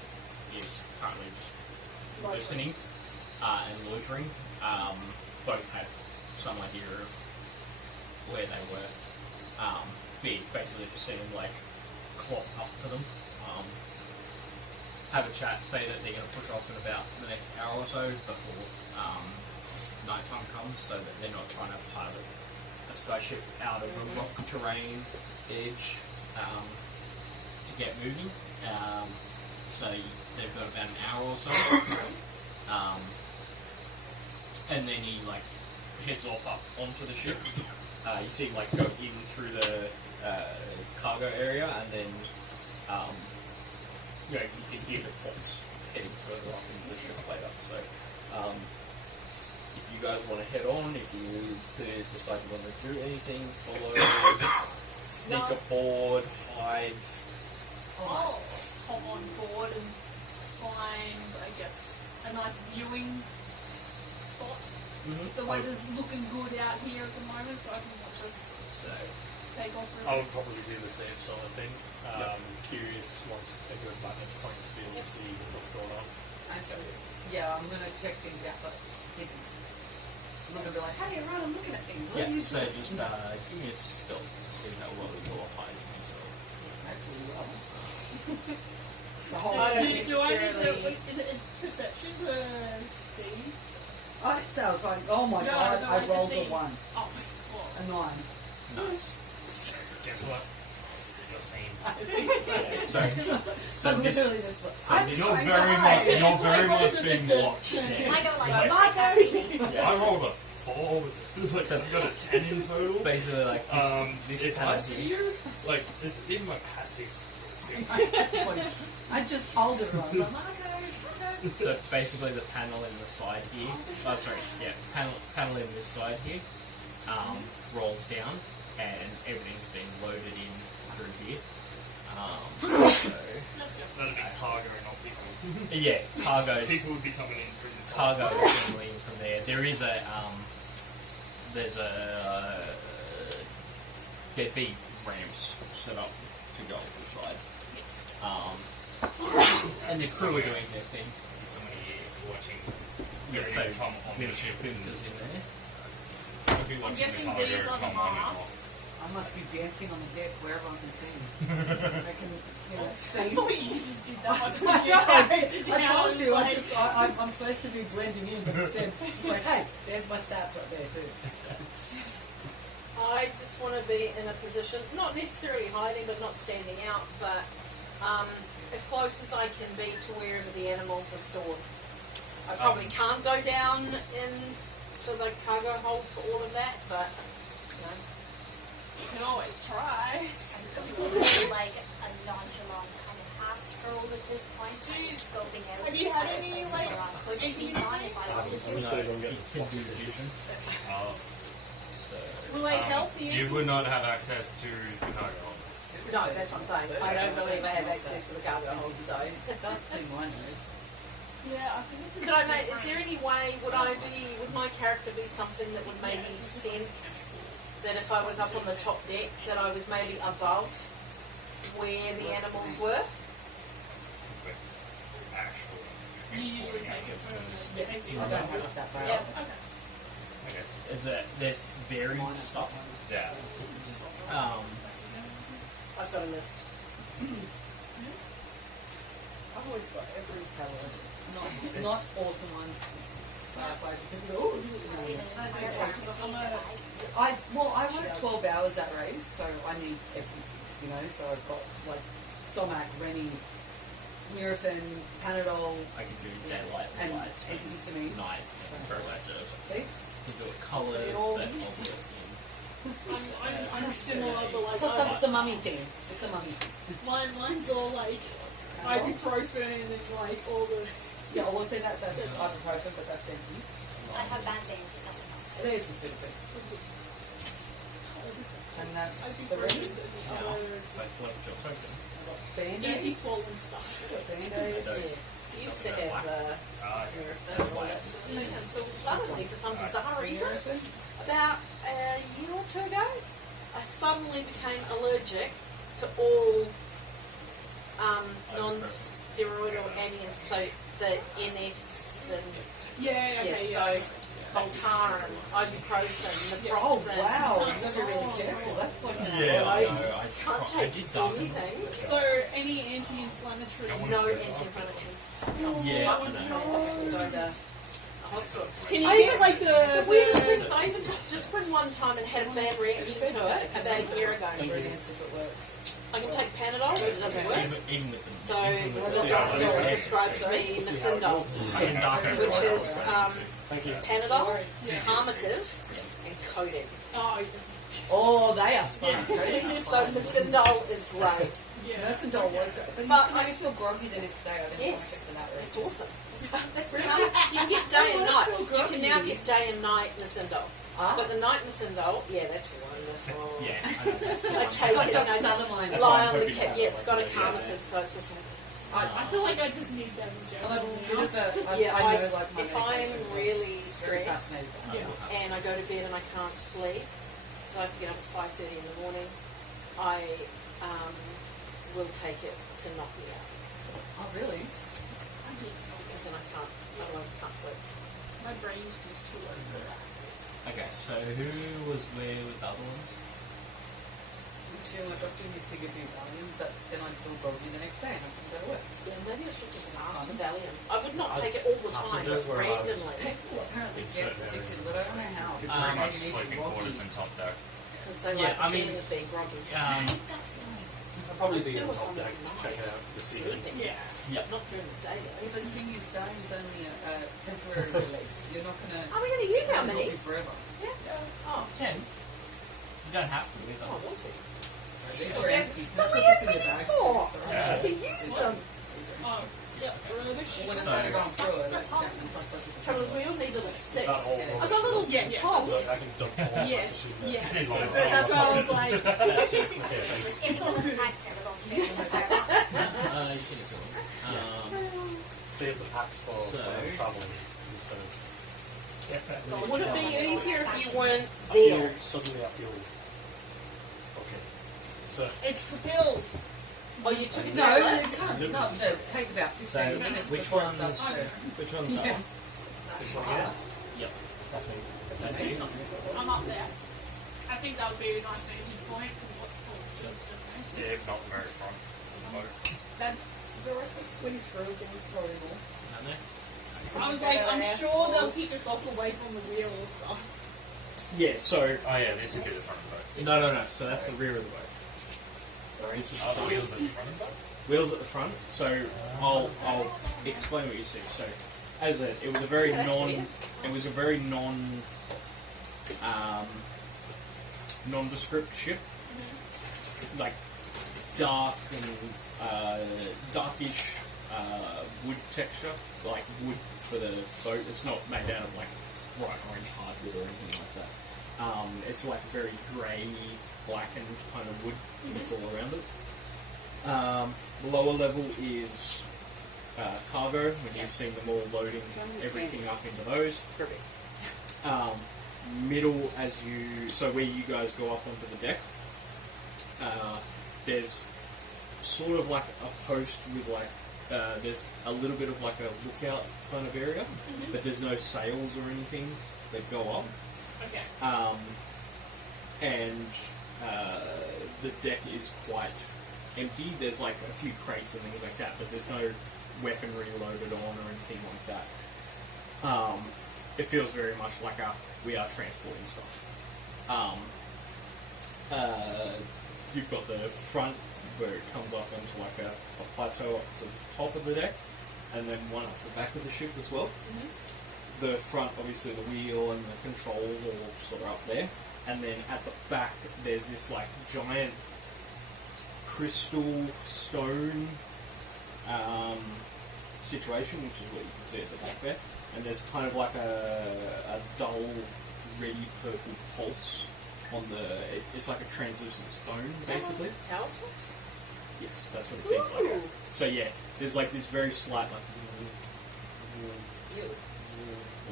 is currently just listening and loitering. Both had some idea of where they were. Basically just see them like clock up to them. Have a chat, say that they're going to push off in about the next hour or so before nighttime comes, so that they're not trying to pilot a skyship out of a rock terrain edge to get moving. So they've got about an hour or so, and then he like heads off up onto the ship. You see him like go in through the cargo area, and then you can hear the clocks heading further up into the ship later. So if you guys want to head on, if you decide you want to do anything, follow, sneak aboard, hide. I'll hop on board and find, I guess, a nice viewing spot The weather's looking good out here at the moment, so I can watch us So, take off. I would probably do the same sort of thing. Curious wants a good vantage point to be able to see what's going on. Actually, yeah, I'm gonna check things out, but hidden. I'm not gonna be like, hey, everyone, I'm looking at things. What yeah, are you so doing? just give me a stealth to see how well you're hiding yourself. Hopefully, you are. It's the I whole. don't Do I need to? necessarily- Is it a perception to see? Oh, it sounds like. Oh my No, god, no, I to rolled see. a 1, Oh, a 9. Nice. Guess what? You're seen. So, so That's this, literally this. so I'm this- trying to hide. You're very like much what being is it? watched. I don't like Marco! I rolled a 4 with this. This is like, I've got a 10 in total. basically like this If panel I see here. you, like, it's in my passive. I just told everyone, I'm like, Marco, Marco. So basically the panel in the side here, oh sorry, yeah, panel in this side here, rolls down and everything's being loaded in through here. So, That'd be cargo, not people. yeah, cargo People would be coming in through the top. cargo is coming in from there. There is a there'd be ramps set up to go up the side. And the crew are doing their thing. Somebody watching. Yeah, They're so gonna come on the ship. Pinter's in there. I'll be I'm watching guessing the cargo these are the come on and off. masks. I must be dancing on the deck wherever I can see. I can, see. Oh, you just did that. I told you, I'm supposed to be blending in, but instead, it's like, hey, there's my stats right there too. I just want to be in a position, not necessarily hiding, but not standing out, but as close as I can be to wherever the animals are stored. I probably can't go down into the cargo hold for all of that, but you know. You can always try. like a nonchalant kind of half stroll at this point. Jeez. Scoping out. Have you had any, places like, around. Could any be fine if I wanted to. No, you can do vision. So, Will they help the You would not have access to the cargo hold. No, that's what I'm saying. I don't believe I have access to the cargo hold, so. It does clean my nose. Yeah, I think it's a Could I bit make, is there different. any way, would my character be something that would maybe sense that if I was up on the top deck, that I was maybe above where the animals were? But actual. You usually take it for Yeah, I don't have it that far Yeah. up. Okay. Okay. there's varied stuff. Yeah. I've got a list. I've always got every talent. Not awesome ones. I work 12 hours at race, so I need every, so I've got like Somac, Rennie, Nurofen, Panadol, I can do daylight and lights and antihistamine. night and proactive. See? I can do it colours, So but you're all- I'll do it I'm similar, but like Plus, it's a mummy thing. It's a mummy. mine's all like ibuprofen and it's like all the. Yeah, we'll say that's ibuprofen, but that's empty. I have band-aids, it doesn't help. So there's the stupid. And that's the Rennie. in. So I select your token. Band-aids. Anti-swollen stuff. Band-aids. So, I used to have Nurofen and all that sort of thing until suddenly, for some bizarre reason, Nurofen. about a year or two ago, I suddenly became allergic to all non-steroidal so the NS, so Voltaren, ibuprofen, Oh naproxen. wow, you Can't gotta be really careful. That's like yeah, I know. Can't I take did that. anything. So any anti-inflammatories? No anti-inflammatories. Yeah, I Fucking know. have to go to a hospital. Can you get like The weirdest things, I even got just one time and had a bad reaction to it about a year ago. if it works. I can take Panadol, but it doesn't work. Even with the So the doctor prescribes me Masindol, which is Panadol, Carminative, and codeine. Oh, they are fun. So Masindol is great. Nursindol was great, but But you feel groggy the next day. I didn't Yes, like it for that it's reason. awesome. That's the kind you can get day and night. You can now get day and night Masindol. But the night Masindol, yeah, that's wonderful. yeah, I know, that's the I one. take it, It's got and I just Salamine. lie on the cat. Yeah, it's got a carminative, so it's just like, I feel like I just need them in I'm a general bit now. of a, Yeah, I know like my if I'm medications are really very stressed fascinated by it. Yeah. and I go to bed and I can't sleep, because I have to get up at 5:30 in the morning, I will take it to knock me out, Oh, really? I need something. because then I can't, otherwise I can't sleep. My brain's just too overactive. Okay, so who was where with the other ones? Too, my doctor used to give me Valium, but then I'd feel groggy the next day and I couldn't go to work. Yeah, maybe I should just ask for Pardon? Valium. I would not Us- take it all the time, passengers but were allowed- randomly, People apparently It's get certain addicted, areas. but I don't know how. Pretty Um, much Maybe need sleeping groggy. quarters and top deck. because they Yeah, like the I mean, feeling of being groggy. I'll probably be Do on it top on the deck, night, check it out this evening. sleeping. Yeah. Yep. Not during the day though. But the thing is, Valium is only a temporary relief. You're not going to... Are we going to use our minis? forever. Oh, 10. You don't have to oh, I either. want to. They're empty. So Put we this have in your minis bag for? too, sorry. Yeah. We use them. Oh, yeah, rubbish. When I So- started going through it, like, Captain Tuck's like... Trouble is, we all need little Is sticks. that all? Yeah. I've got little Yeah. pods. So I can dump all Yes, she's there. yes. It's been So that's why I was like, Okay, thanks. Just get all the packs and go together with their box. You can do it. Save the packs for So- traveling instead of... Would it be easier if you weren't I feel, there? suddenly I feel... Okay. So, it's the pill. Oh, you took a No, tablet? it can't. No, take about 15 minutes which before it one's- starts to... Which one's that Yeah. one? this one here, Yep. that's me. That's you. I'm up there. I think that would be a nice vantage point. Yeah, if not the very front. That, Is there a way to squeeze through again? Sorry, Paul. None there? I was like, I'm sure they'll keep us off away from the wheel or stuff. Yeah, so... Oh yeah, this would be the front of the boat. No. So that's the rear of the boat. Sorry. This is Are the wheels at the front of the boat? wheels at the front. So I'll explain what you see. So as it was a very Yeah, that's non weird. it was a very nondescript ship, like dark and darkish wood texture, like wood for the boat. It's not made out of like bright orange hardwood or anything like that. It's like very grey, blackened kind of wood that's all around it. The lower level is cargo, when you've seen them all loading everything up into those. Perfect. Middle, so where you guys go up onto the deck, there's sort of like a post with like, there's a little bit of like a lookout kind of area, but there's no sails or anything that go up. Okay. And the deck is quite empty. There's like a few crates and things like that, but there's no weaponry loaded on or anything like that. It feels very much like we are transporting stuff. You've got the front where it comes up onto like a plateau up to the top of the deck, and then one up the back of the ship as well. The front, obviously, the wheel and the controls all sort of up there, and then at the back there's this like giant crystal stone situation, which is what you can see at the back there, and there's kind of like a dull reddy purple pulse on it's like a translucent stone basically. Power source? Yes, that's what it seems like. Ooh. So yeah, there's like this very slight You.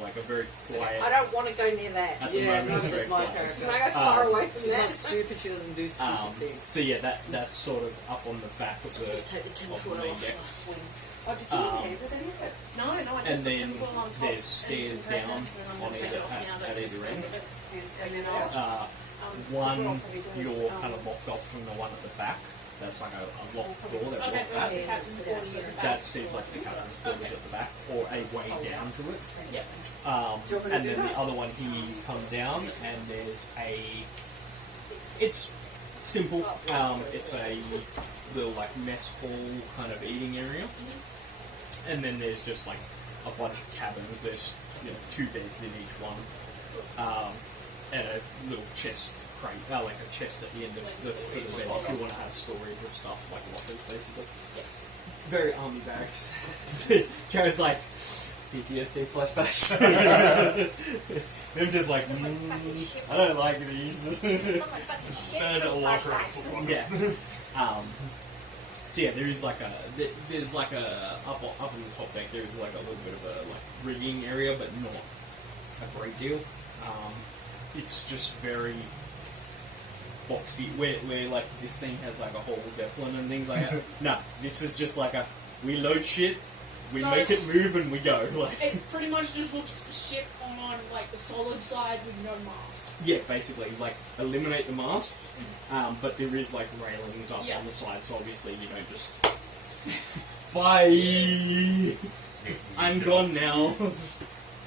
like a very quiet. I don't want to go near that. At the Yeah, moment, no, it's very that's my quiet. character. Can I go far away from She's not that? stupid, she doesn't do stupid things. So yeah, that's sort of up on the back of the Take the of tinfoil the main off deck. the wings. Oh, did you have it any of it? No, I And took the then tinfoil on top. there's stairs and down some on grains, and either I'm gonna at take it either off end. now, and then I'll One, what I'll probably do is, you're kind of locked off from the one at the back. That's like a locked door that Okay, locks so that. that's the captain's quarters at the back. That seems like the captain's quarters at the back, or a way down to it. Yeah. And then the other one here, you come down, and there's it's simple. It's a little like mess hall kind of eating area, and then there's just like a bunch of cabins. There's 2 beds in each one, and a little chest crate, like a chest at the end of the foot of bed if you want to have storage of stuff, like lockers basically. Very army barracks. Joe's like, PTSD flashbacks. They're just like, I don't like these. Stand at a locker at the foot. Yeah. So yeah, there is like there's like a up on the top deck. There is like a little bit of a like rigging area, but not a great deal. It's just very boxy. Where like this thing has like a whole Zeppelin and things like that. No, this is just like we load shit, we So- make it move, and we go. Like It pretty much just looks ship on like the solid side with no mask. yeah, basically like eliminate the masts, but there is like railings up Yeah. on the side, so obviously you don't just bye. I'm gone now.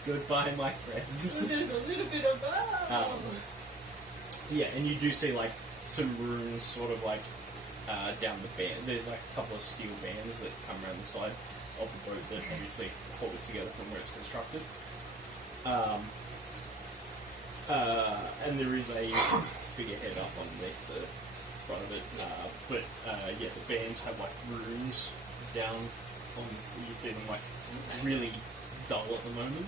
Goodbye, my friends. There's a little bit of Yeah, and you do see like some runes sort of like down the band. There's like a couple of steel bands that come around the side of the boat that obviously hold it together from where it's constructed. And there is a figurehead up underneath the front of it. But yeah, the bands have like runes down on this, you see them like really dull at the moment.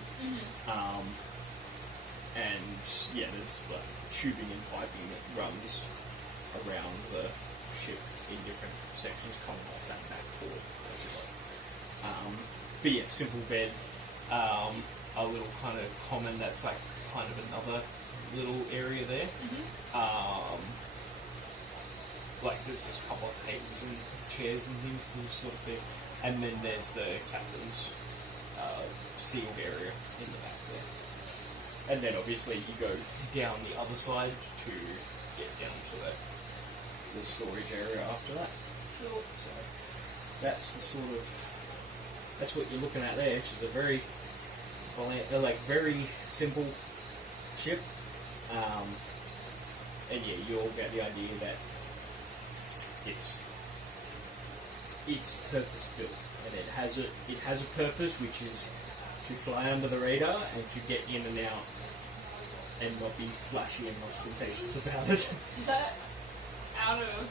And yeah, there's like tubing and piping that runs around the ship in different sections coming off that back port, basically. But yeah, simple bed. A little kind of common that's like kind of another little area there. Like there's just a couple of tables and chairs and things to sort of thing. And then there's the captain's sealed area in the back there. And then obviously you go down the other side to get down to the storage area after that. Cool. So that's the sort of, that's what you're looking at there. It's a very, like very simple ship. And yeah, you'll get the idea that it's purpose built, and it has a purpose, which is to fly under the radar and to get in and out and not be flashy and ostentatious about it. Is that out of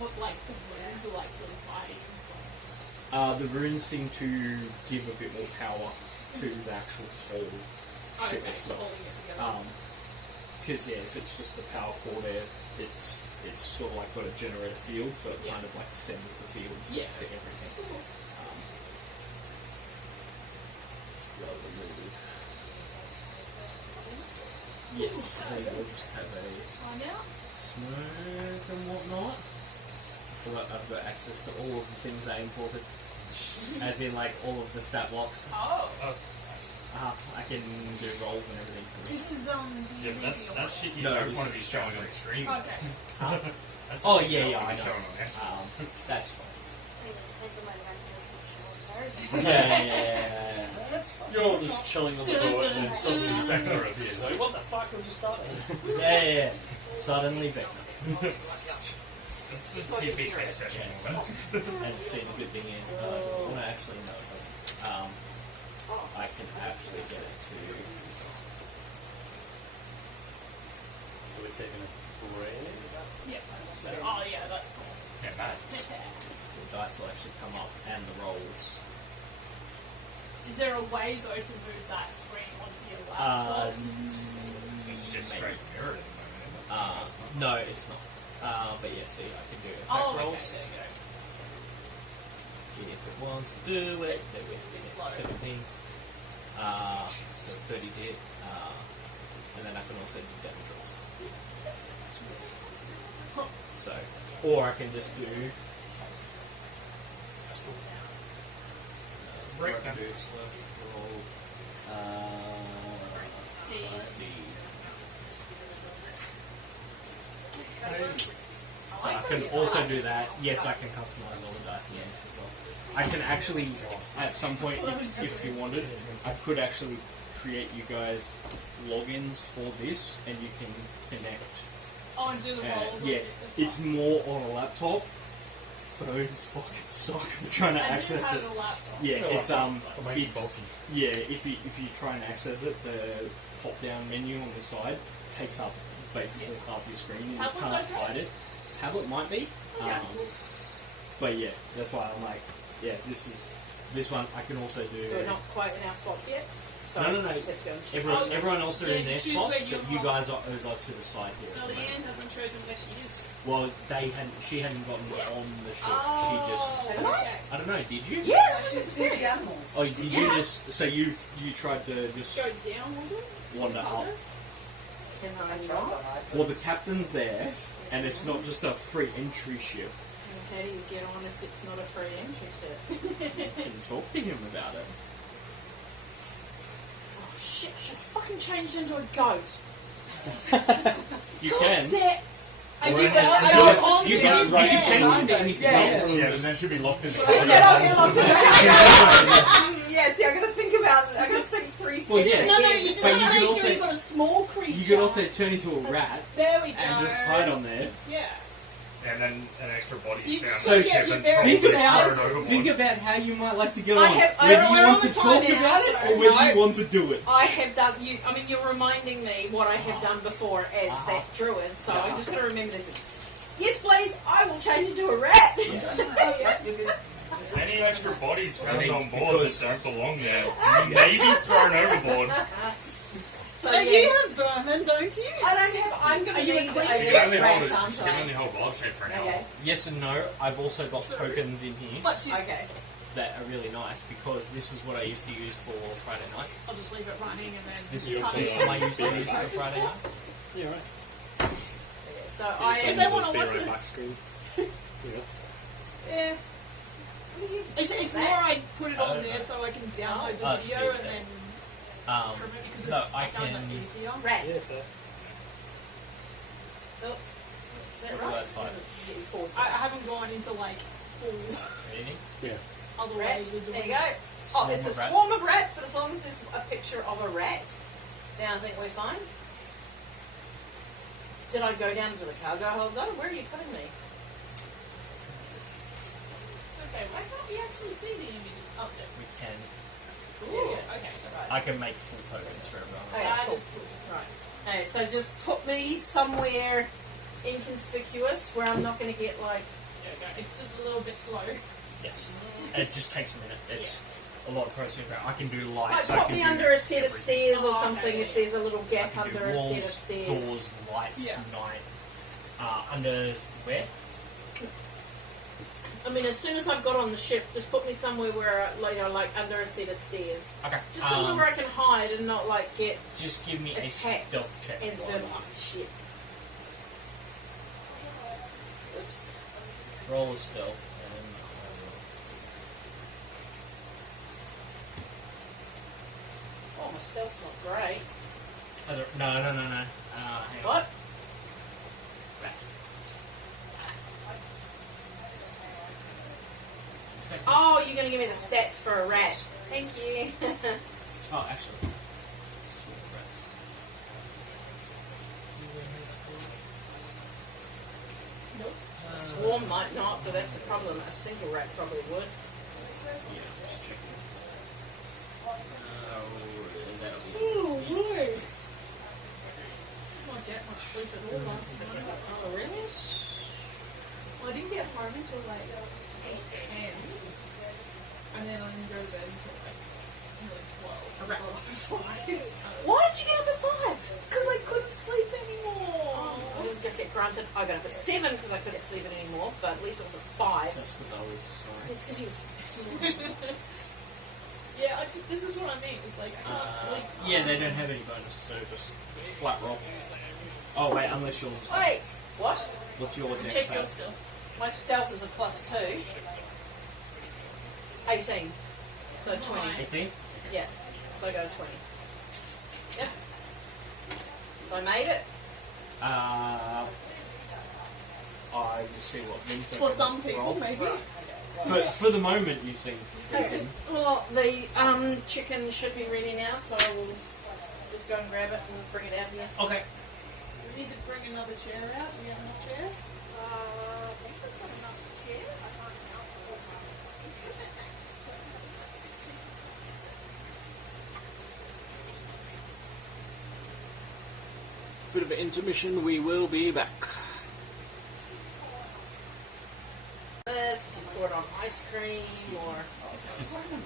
what like the runes are like sort of fighting? The runes seem to give a bit more power to the actual whole ship itself. Holding it together. Because yeah, if it's just the power core there, it's sort of like got a generator field, so it kind of like sends the field to everything. Rather than move. Yes, they will just have a Time out. smoke and whatnot. I feel like I've got access to all of the things I imported. As in like all of the stat blocks. Oh. I can do rolls and everything. This is Yeah, but that's shit you No, don't this want to be is showing on the screen. Okay. That's Oh, the shit yeah, you yeah, don't I want to be know. showing on that screen. That's fine. I mean, it depends on whether everyone's going to show up there, isn't it? Yeah. That's fine. You're all just chilling on the boat and then suddenly Vector appears. Like, what the fuck? We just started. Yeah. Suddenly Vector. It's a TPK session. Yeah, so, and see the good thing is, well, actually no, it doesn't. I can actually get it to. We're taking a break. Yeah. So, oh yeah, that's cool. Yeah, mate. So the dice will actually come up and the rolls. Is there a way though to move that screen onto your laptop? It's just straight mirrored at the moment, isn't it? No, it's not. But yeah, see, I can do attack Oh, okay, rolls. there you go. If it wants to do it, then we have to Slow. 17. So 30 hit. And then I can also do damage rolls. So, or I can just do. That's cool. Or I Break can them. do slash roll. D. So I can also do that. Yes, I can customize all the dice in this as well. I can actually, at some point, if you wanted, I could actually create you guys logins for this, and you can connect. Oh, and do the rolls. Yeah, on it. it's more on a laptop. Phones fucking suck for trying to I do access have it. a laptop. Yeah, it's might be it's bulky. yeah. If you try and access it, the pop down menu on the side takes up basically half your screen, and you Tablet's can't okay? hide it. Tablet might be, Okay. but yeah, that's why I'm like, yeah, this one I can also do. So we're not quite in our spots yet? Sorry, No. I just had to go and check. Everyone else are in their choose spots, where you but you are. guys are over to the side here. Well, Leanne hasn't chosen where she is. Well, she hadn't gotten on the ship. She just, Haven't I? I don't know. Did you? Yeah, She's 100%. big animals. Oh, did you just? So you tried to just Go down, was it? wander up? Can I I tried to not? hide. Well, the captain's there, and it's not just a free entry ship. How do you get on if it's not a free entry ship? You can talk to him about it. Oh shit, I should have fucking changed into a goat. You can. Are Or you an- on you the can ship? change into anything else. Yeah, but then she'll be locked in the Yeah, I'll get locked in. Yeah, see, I gotta think about it. I gotta think 3 steps. Well, yeah. No, you just But want you to could make also- sure you've got a small creature. You could also turn into a rat There we go. and just hide on there. Yeah. And then an extra body's You- found so on the yeah, ship you're and very probably Think about- thrown overboard. Think about how you might like to get I on. have- I Whether don't- you we're want on to the talk time about it now. or whether No. you want to do it. I have done you. I mean, you're reminding me what I have done before as that druid. So I'm just gonna remember this. Yes, please. I will change into a rat. Oh, yeah, you're good. Any extra bodies found think on board because- that don't belong there may be thrown overboard. So So you yes. have vermin, don't you? I don't have. I'm gonna Are you a need a queen? You can only rat, hold it. aren't You can only I? hold wild shape for an hour. Okay. Yes and no. I've also got tokens in here But she's, Okay. that are really nice because this is what I used to use for Friday night. I'll just leave it running and then This You also system I used to use for Friday nights. Yeah, right. Okay, so If they want to watch it, Black screen. yeah. It's more I put it on there so I can download the it's video good, and then Um, trim it because no, it's I I found that can. easier. rat. Yeah, fair. Is that What right? do I type? Getting forward. I haven't gone into like full Anything? other Rat. ways of There doing you go. it. Oh, it's a Swarm of rats. swarm of rats, but as long as there's a picture of a rat, then I think we're fine. Did I go down to the cargo holder? Where are you putting me? So I say, why can't we actually see the image up there? We can. Ooh, yeah, okay, that's right. I can make full tokens for everyone. Okay, That cool. is cool. Right. Alright, so just put me somewhere inconspicuous where I'm not going to get like. There we go. It's just a little bit slow. Yes. And it just takes a minute. It's a lot of processing. I can do Like, lights. I put can me do under a set of everything. stairs or Oh, something okay. if there's a little I gap can do under a set of walls, stairs. doors, lights, Yeah. night. Under where? I mean, as soon as I've got on the ship, just put me somewhere where, like under a set of stairs. Okay. Just somewhere where I can hide and not, like, get Just give me a attacked stealth check. as while verbal. I'm up. Shit. Oops. Roll a stealth and Oh, my stealth's not great. no. Hang on. What? Rat. Second. Oh, you're going to give me the stats for a rat. Thank you. Oh, actually. Rats. A swarm might not, but that's the problem. A single rat probably would. Yeah, I'm just checking. That'll be. Oh, boy. Didn't get much sleep at all last night. Oh, really? Well, I didn't get home until like 8:10, and then I didn't go to bed until like nearly 12. Okay. I got up at 5. Why did you get up at 5? Because I couldn't sleep anymore. Okay, granted, I got up at 7 because I couldn't sleep it anymore, but at least it was at 5. That's because I was sorry. It's because you were small. Yeah, this is what I mean. It's like I can't sleep. Yeah, they don't have any bonus, so just flat roll. Oh wait, unless yours. Wait, what? What's your dex Check your save? stuff. My stealth is a +2. 18. So 20. Nice. 18? Yeah. So I go 20. Yep. So I made it. I will see what me For some people, maybe. For the moment, you seem. Okay. Well, the chicken should be ready now, so I will just go and grab it and bring it out here. Okay. We need to bring another chair out. Do we have enough chairs? I think we've got enough chairs. I can't count all my Bit of an intermission. We will be back. This, pour it on ice ice cream or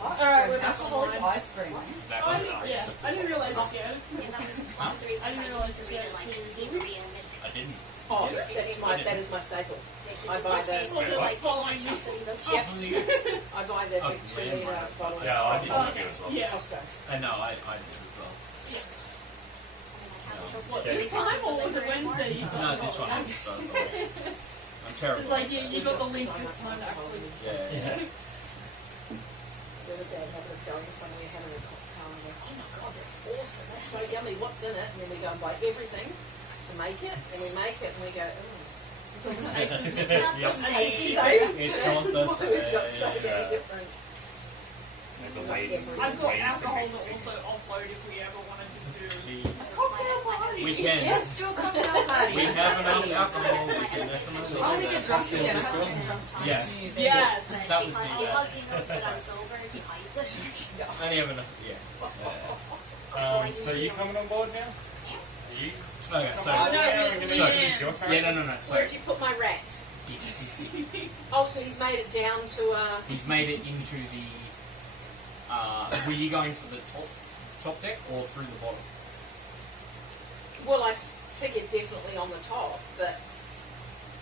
Alright, we're back alcoholic online. ice cream. Back Oh, on the ice. I didn't realize this yet. Yeah, that was one of the reasons I didn't I realize used to that read it like too. degree and it I didn't. oh, Did that is my staple. I buy just the tastes Well, like following me. chocolatey milk. Yep. Oh, I buy the Oh, big 2 man, litre right. bottle. Yeah, I did Oh, like it as well. yeah. Costco. No, I did as well. What, this time or was it Wednesday you No, started? this one. I'm terrible. It's like, yeah, you got the link this time actually. Yeah. The other day, I had a going somewhere, had a cocktail, and I went, oh my god, that's awesome, that's so yummy, what's in it? And then we go and buy everything to make it, and we make it, and we go, It doesn't taste as It's not the Yep. same. It's not the We've got so same. many different. There's a way. I've got ways to alcohol mix to things. also offload if we ever want to just do See, Cocktail party. we can. Let's do a cocktail party. We have enough alcohol. We can definitely. I want to get drunk Cocktail again. I disco. haven't been drunk since Yeah. New Year's Eve. Yes. That was Because the, he knows that I'm sober, he hides it. Only have enough. Yeah. So you coming on board now? You? Okay. So. Oh, no, So, yeah. your Yeah. No. So. Where if you put my rat? Oh, so he's made it down to He's made it into the. Were you going for the top deck or through the bottom? well, I figured definitely on the top, but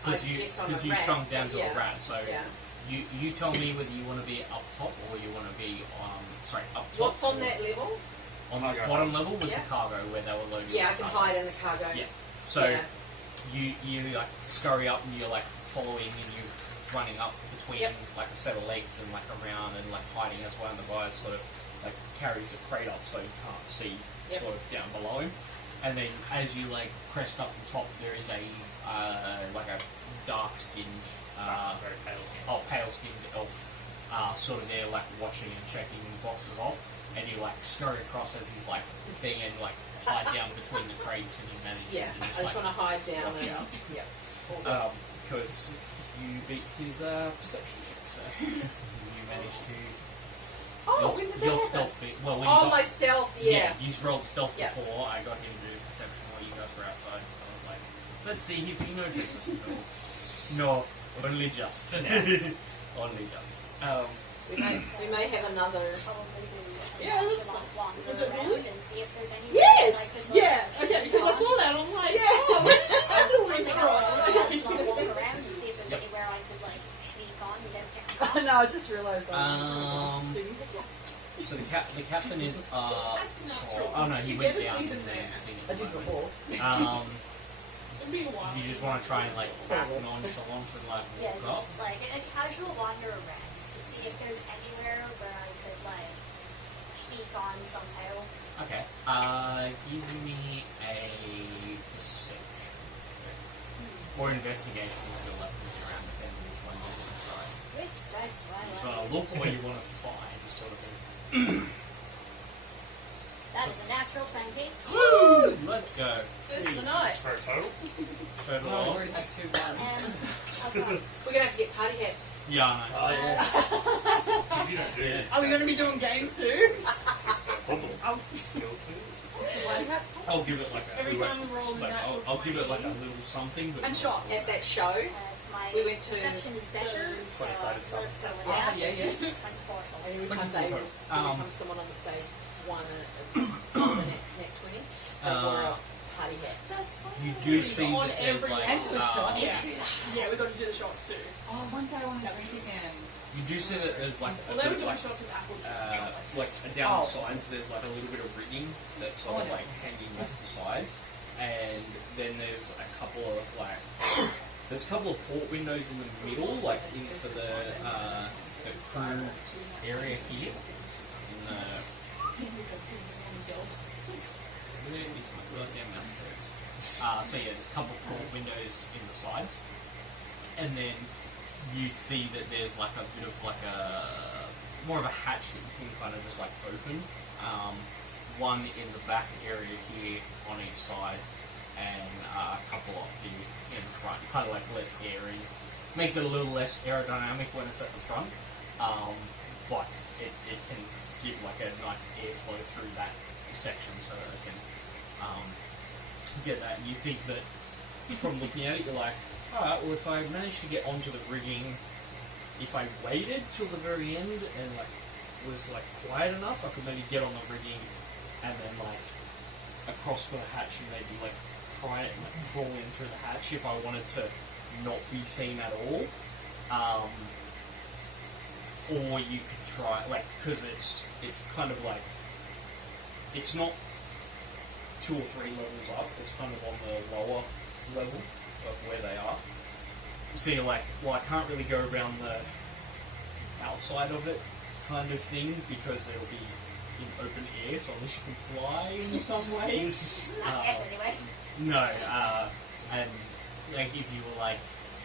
I guess on a Because you rat, shrunk so down to yeah. a rat. So Yeah. you tell me whether you want to be up top or you want to be up top. What's on that level? On this Cargo. bottom level was Yeah. the cargo where they were loading. Yeah, I the can cargo. hide in the cargo. Yeah. So Yeah. you like scurry up and you're like following and you running up between Yep. like a set of legs and like around and like hiding as one of the guys sort of like carries a crate up so you can't see Yep. sort of down below him. And then as you like crest up the top, there is a like a dark skinned Very pale skin. pale skinned elf sort of there like watching and checking boxes off, and you like scurry across as he's like thing and like hide down between the crates and you manage Yeah, to I just, just like, want to hide down watch and out. yeah. All good. Because you beat his perception check, so you managed to Oh, when did that your happen? stealth beat. Well, when Oh, you got, my stealth, yeah. he's rolled stealth Yeah. before. I got him to do perception while you guys were outside, so I was like, let's see if he notices. No, only just. Only just. We may have another. Probably do Yeah, that's like wander Was it around really? and see if there's any Yes! Yeah, okay, because I saw that. I'm like, oh, where did she get the link from? walk around and see if there's Yep. anywhere I could like sneak on and get Oh, no, I just realised that. So the captain is oh no, he went down. And then I did before. It'd be a while. You just want to try and like act nonchalant and like yeah, walk up. just like a casual wander around just to see if there's anywhere where I could like sneak on somehow. Okay. Give me a perception or investigation if you're left around, depending on which one you want to try. Which dice do I You just like? want to look or you want to find, sort of thing. That is a natural 20. Woo! Let's go. First of the night. For a total? Total Oh, I off. already had 2 ones. And okay. We're gonna have to get party hats. Yeah, I know. Oh, yeah. Because you don't do Yeah. Are we going to be doing games too? successful. Skills Party hats. I'll give it like a Every time we roll a like, natural I'll give it 20. like a little something, but And not- shots. At that show, My We went to perception is better, so Twenty-sided top. let's go with Oh, that. yeah. It's 24 total. and every time someone on the stage won a net 20, they wore a party hat. That's funny. You do see On that there's every like And to a shot. Yeah. Yeah, we've got to do the shots too. Oh, one day I want to drink again. you do see that there's like Well, a they were bit doing like shots with apple juice and stuff like like down the Oh. sides there's like a little bit of rigging that's sort of Oh, yeah. like hanging off the sides, and then there's a couple of like there's a couple of port windows in the middle, like in for the crew area here. In the where is my goddamn mouse there? So yeah, there's a couple of port windows in the sides, and then you see that there's like a bit of like a more of a hatch that you can kind of just like open. One in the back area here on each side, and a couple up here in the front. Kind of like lets air in. Makes it a little less aerodynamic when it's at the front, but it can give like a nice airflow through that section, so it can get that. And you think that from looking at it, you're like, alright, well if I manage to get onto the rigging if I waited till the very end and like was like quiet enough, I could maybe get on the rigging and then like across to the hatch and maybe like try it, like crawl in through the hatch if I wanted to not be seen at all. Or you could try like, because it's kind of like, it's not 2 or 3 levels up, it's kind of on the lower level of where they are. So you're like, well, I can't really go around the outside of it kind of thing because it'll be in open air, so unless you can fly in some way. Not yet, anyway. No, and like if you were like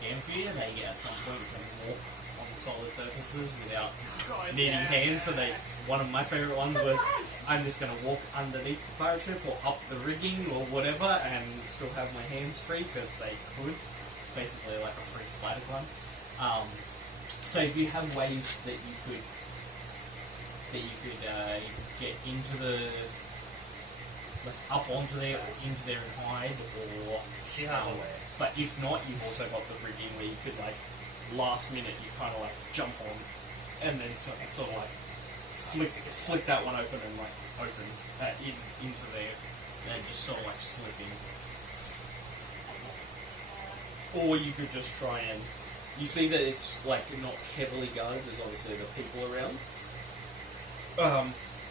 Amphia, they at some point can walk on solid surfaces without needing hands. So one of my favourite ones was, I'm just going to walk underneath the pirate ship or up the rigging or whatever and still have my hands free because they could. Basically like a free spider climb. So if you have ways that you could get into the like up onto there or into there and hide, or She has a way. but if not, you've also got the rigging where you could like last minute you kind of like jump on and then sort of like flick that one open and like open into there and just sort of like slip in. Or you could just try and, you see that it's like not heavily guarded, there's obviously the people around.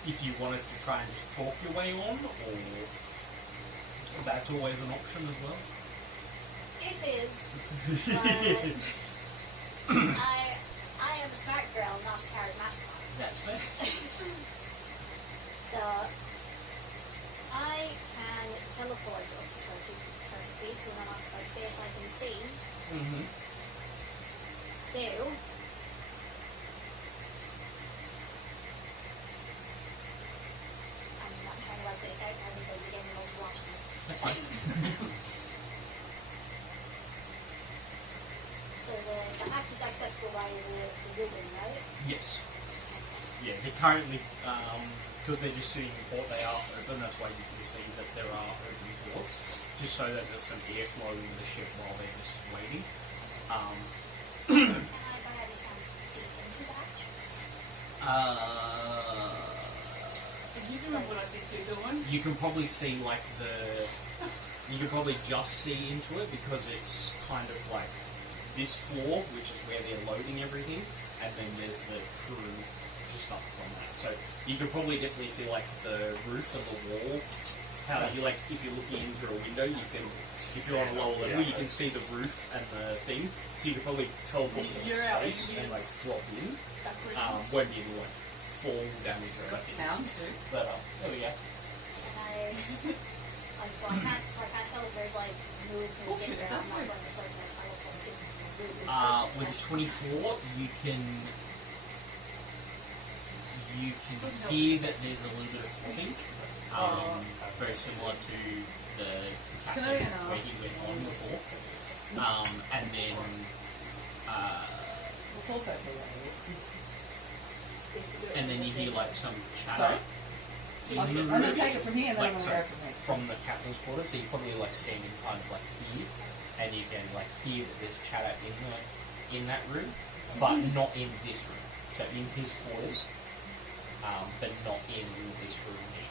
If you wanted to try and just talk your way on, or that's always an option as well. It is. But I am a smart girl, not a charismatic one. That's fair. So I can teleport up to 30 feet to an unoccupied space I can see. Mm-hmm. So I'm not trying to work this out now because again the multiple options. That's fine. So the hatch is accessible by the ribbon, right? Yes. Yeah, they're currently, because they're just sitting in port, they are open. That's why you can see that there are open ports, just so that there's some airflow in the ship while they're just waiting. Can I by any chance see into the hatch? Can you do what I think you're doing? You can probably see like you can probably just see into it because it's kind of like this floor, which is where they're loading everything, and then there's the crew just up from that. So you can probably definitely see like the roof of the wall. How you like, if you're looking in through a window, you can, if you're on a lower level, you can see the roof and the thing. So you can probably teleport to the space and like drop in. Won't be any like fall damage It's or got anything. sound too. But there we go. So I can't tell if there's like movement Bullshit, in there. that's I'm not it. going to sort of teleport into the room. With 24, you can hear that there's a little bit of clicking. Very similar to the Can cafe I where ask? he went on before. And then It's also for and then you hear like some Sorry? chatter. in I'm the going to room. take it from here and then Like, I'm so going to go from there. from the captain's quarters, so you're probably like standing kind of like here, and you can like hear that there's chatter in that room, but not in this room. So in his quarters, but not in this room here.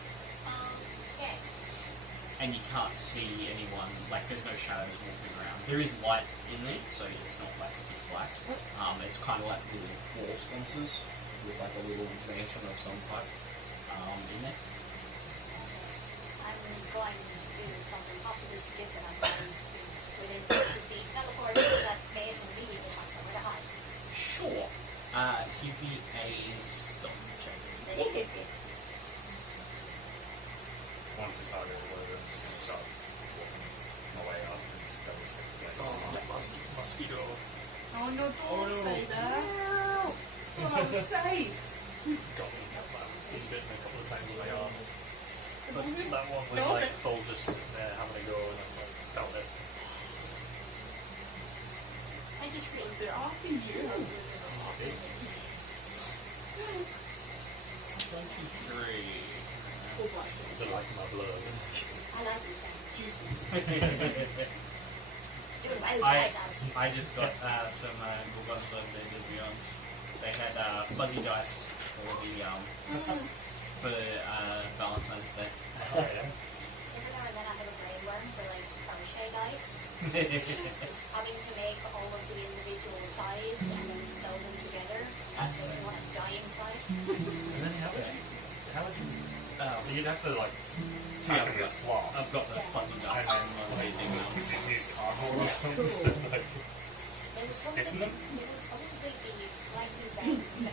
Okay. And you can't see anyone, like there's no shadows walking around. There is light in there, so it's not like pitch black. It's kind of like little wall sconces with like a little mansion of some type in there. I'm going to do something possibly stupid. I'm going to, within 2 feet, teleport into that space and immediately find somewhere to hide. Sure. Give me a stealth check. Once the cargo is loaded, I'm just going to start walking my way up and just double check the place. Mosquito. Oh no, don't say that. I thought I was safe. Got me each bit a couple of times on my arm. As But long as that one was no, like full, just sitting there having a go, and I felt it. 23. they're after you. 23. Is it like my blood? I like these guys. Juicy. I just got some Gorgons over there to be on. They had fuzzy dice for the Valentine's Day. Every Oh, yeah. now and then I have a brain worm for like crochet dice. Just having to make all of the individual sides and then sew them together. That's Makes me want to die inside. And then how would you you'd have to like See, tuck them with fluff. I've got the fuzzy And dice. then what do you think? Could you use cardboard or something to like They would stiffen them? They would probably be slightly bent and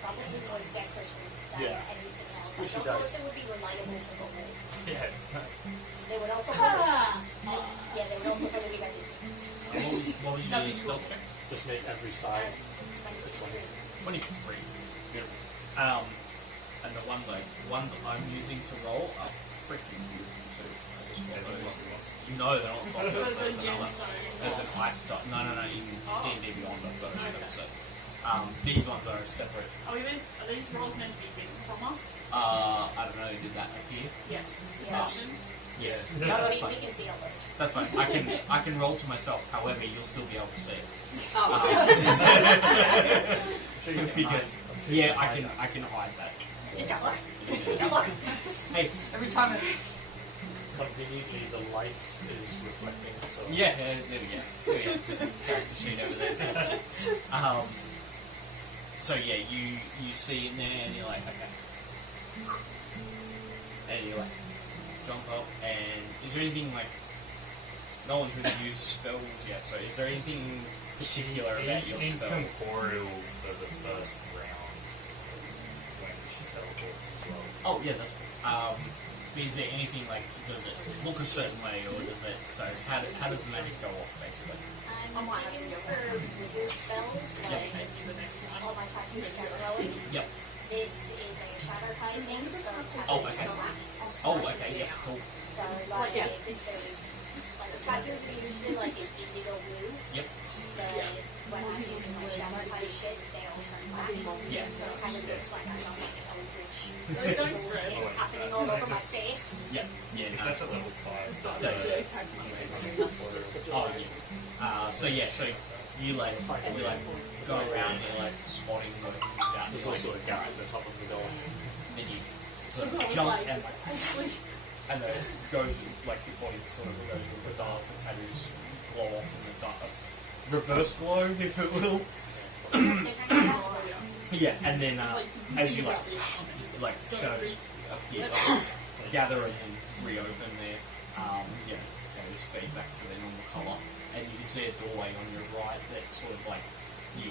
probably more decorative than Yeah. anything else. I Squishy don't know if dice. they would be reliable to hold. Yeah. They would also they would also probably be very smooth. What was your stealth check? Just make every side 23. 23. Beautiful. And the ones I'm using to roll are freaking beautiful too. I just got those. No, they're not. Those There's gemstones. an ice dot. No. In D&D Beyond, I've got those. So, these ones are separate. Are these rolls meant to be hidden from us? I don't know. Did that appear? Yes. Deception. Yeah. No, that's We fine. can see all this. That's fine. I can roll to myself. However, you'll still be able to see it. Sure you can Because yeah, I can hide that. Just don't look. Don't look. Hey, Every time it conveniently the light is reflecting, so yeah, there we go. Just character sheet over there. So yeah, you see in there and you're like, okay. And you like jump up and is there anything like no one's really used spells yet, so is there anything particular about Is your spell? incorporeal for the first round when she teleports as well. Oh yeah, that's is there anything like does it look a certain way or does it so how does the magic go off basically? I'm thinking for wizard spells, like all my tattoos start glowing. Yep. This is a shadowtizing, so tattoos Oh, okay. go black. Oh okay, yeah, cool. So like there's like tattoos are usually like an indigo blue. Yep. But when I'm using my shadowtized shit, they all turn black. Yeah. So it kind of looks like I'm on like an eldritch Those don't spread. shit happening all over my face. Yep. Yeah, no. That's a level 5 stuff. So, oh yeah. So you like go around and you're like spotting the things out. there's There, also a gap at the top of the door. and then you sort of jump and then it goes like your body sort of goes with the dark, the tattoos glow off in the dark, reverse glow if it will. Yeah, and then as you like shadows appear, gather and then reopen there, shadows fade back to their normal colour, and you can see a doorway on your right that sort of like you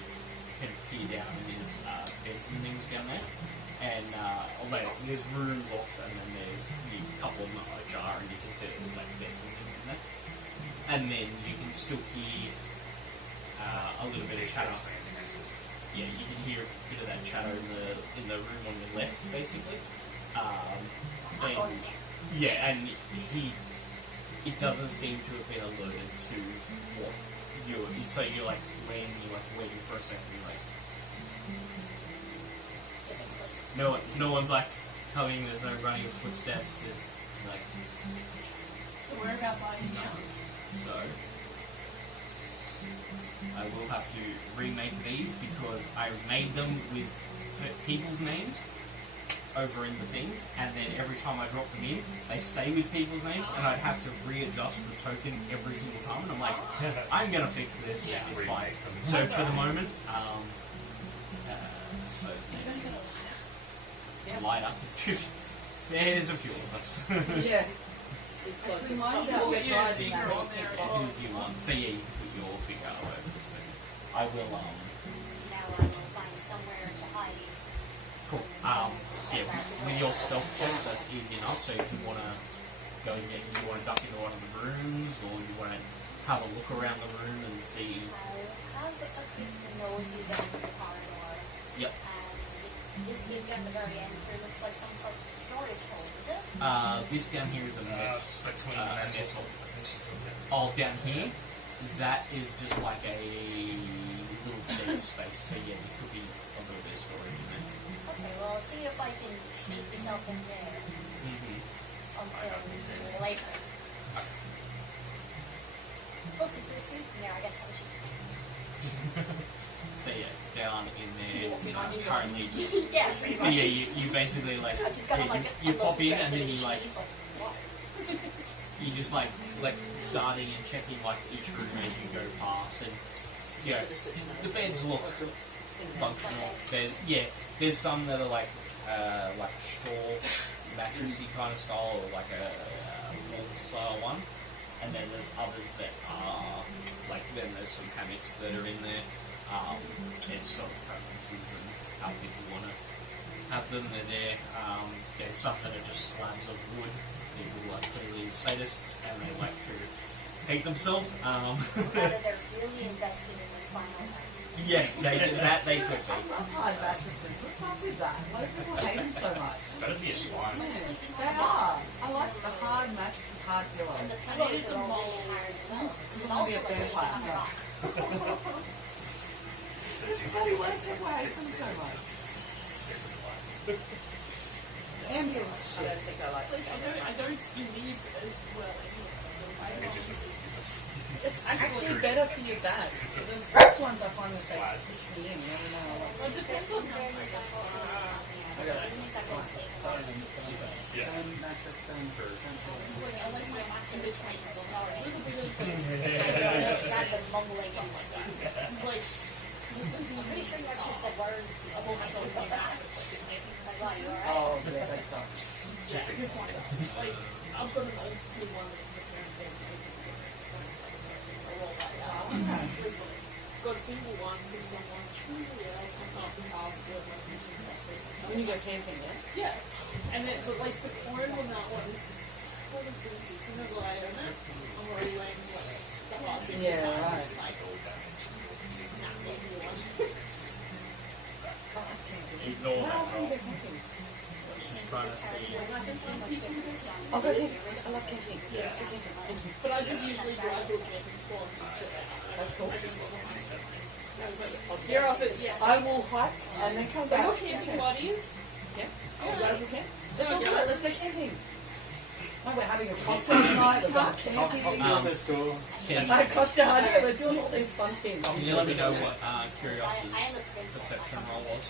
can peer down and there's beds and things down there, and there's rooms off and then there's a couple of them are ajar and you can see that there's like beds and things in there, and then you can still hear a little bit of chatter. Yeah, you can hear a bit of that chatter in the room on your left, basically. And it doesn't seem to have been alerted to what so you're like when you're like waiting for a second, you're like no one's like coming, there's no running of footsteps, there's like So whereabouts are you now? so I will have to remake these because I made them with people's names over in the thing, and then every time I drop them in, they stay with people's names, and I'd have to readjust the token every single time, and I'm like, I'm gonna fix this, it's fine. So for the moment, lighter. There's a few of us. Yeah. Actually, mine's outside in that rock. Who do you want? So yeah, you can put your figure out over this thing. I will, Now I will find somewhere to hide. cool. Yeah, with your stealth check, that's easy enough. So if you want to go and you want to duck into one of the rooms, or you want to have a look around the room and see. I'll have a quick nosy down the corridor. Yep. And this big at the very end here looks like some sort of storage hole, is it? This down here is a mess. Between a mess mess hall. I think she's talking about this. Oh, down here, that is just like a little dead space. So yeah, there could be a little bit of storage in there. Okay, well, I'll see if I can sneak myself in there Mm-hmm. until later. We'll else is this food? No, I got to have a cheese. So yeah, down in there, currently just Yeah. so yeah, you basically like I just got yeah, like you pop in and then cheese, you like what? you just like darting and checking like each room as you go past, and you know the beds look functional. There's some that are like straw mattressy kind of style, or like a wool style one, and then there's others that are like then there's some hammocks that are in there. It's sort of preferences and how people want to have them. They're there. There's some that are just slabs of wood. People are clearly sadists and they like to hate themselves. Rather, they're really invested in their spinal life. Yeah, they could be. I love hard mattresses. What's up with that? Why do people hate them so much? That'd be a swine. Yeah, they are. I like the hard mattresses, hard pillow. And the pillows are all really hard as well. Because It I want to be also a looks like vampire. on a rock. Everybody likes it. Why hate them so much? Ambulance I shit. don't think I like Like, I don't sleep as well anyway. So I It just don't was It's actually better for your back. The soft ones I find that they switch me in. You never know. Well, it depends on how Fairness, I'm also insomnia. So Okay. it means I'm going to sleep. Yeah. Phone mattress, phone pillow. like, I like my mattress like snoring. Little bit of Rather than mumbling and stuff. it's like, there's something I'm pretty sure you actually said words. about myself about mattress like it made me My God, you alright? Oh, yeah, they suck. just this one. Like, I've got an old school one that my parents gave me ages ago. I roll that out. I sleep with it. Got a single one because I'm like, yeah, I can't be half good when I'm using my sleep. When you go camping, yeah? Yeah. And then, so like, the corn on that one is just full of things. As soon as I own it, I'm already laying like the heart beat. Yeah, right. Just like, not the new one. Ignore How that often roll. do you go camping? Just trying to see. I'll go camping. I love camping. Let's go camping. But I just usually drive to a camping spot and just chill out. That's cool. I just love it. You're off it, yes. I will hike and then come So back. your camping buddies? Yeah? You guys will camp? Let's all Yeah. do it. Let's go camping. Oh, we're having a cocktail night. We're going camping. Can A cocktail. I know. We're doing all these fun things. you let me know what Curiosity's I am a princess. perception roll was?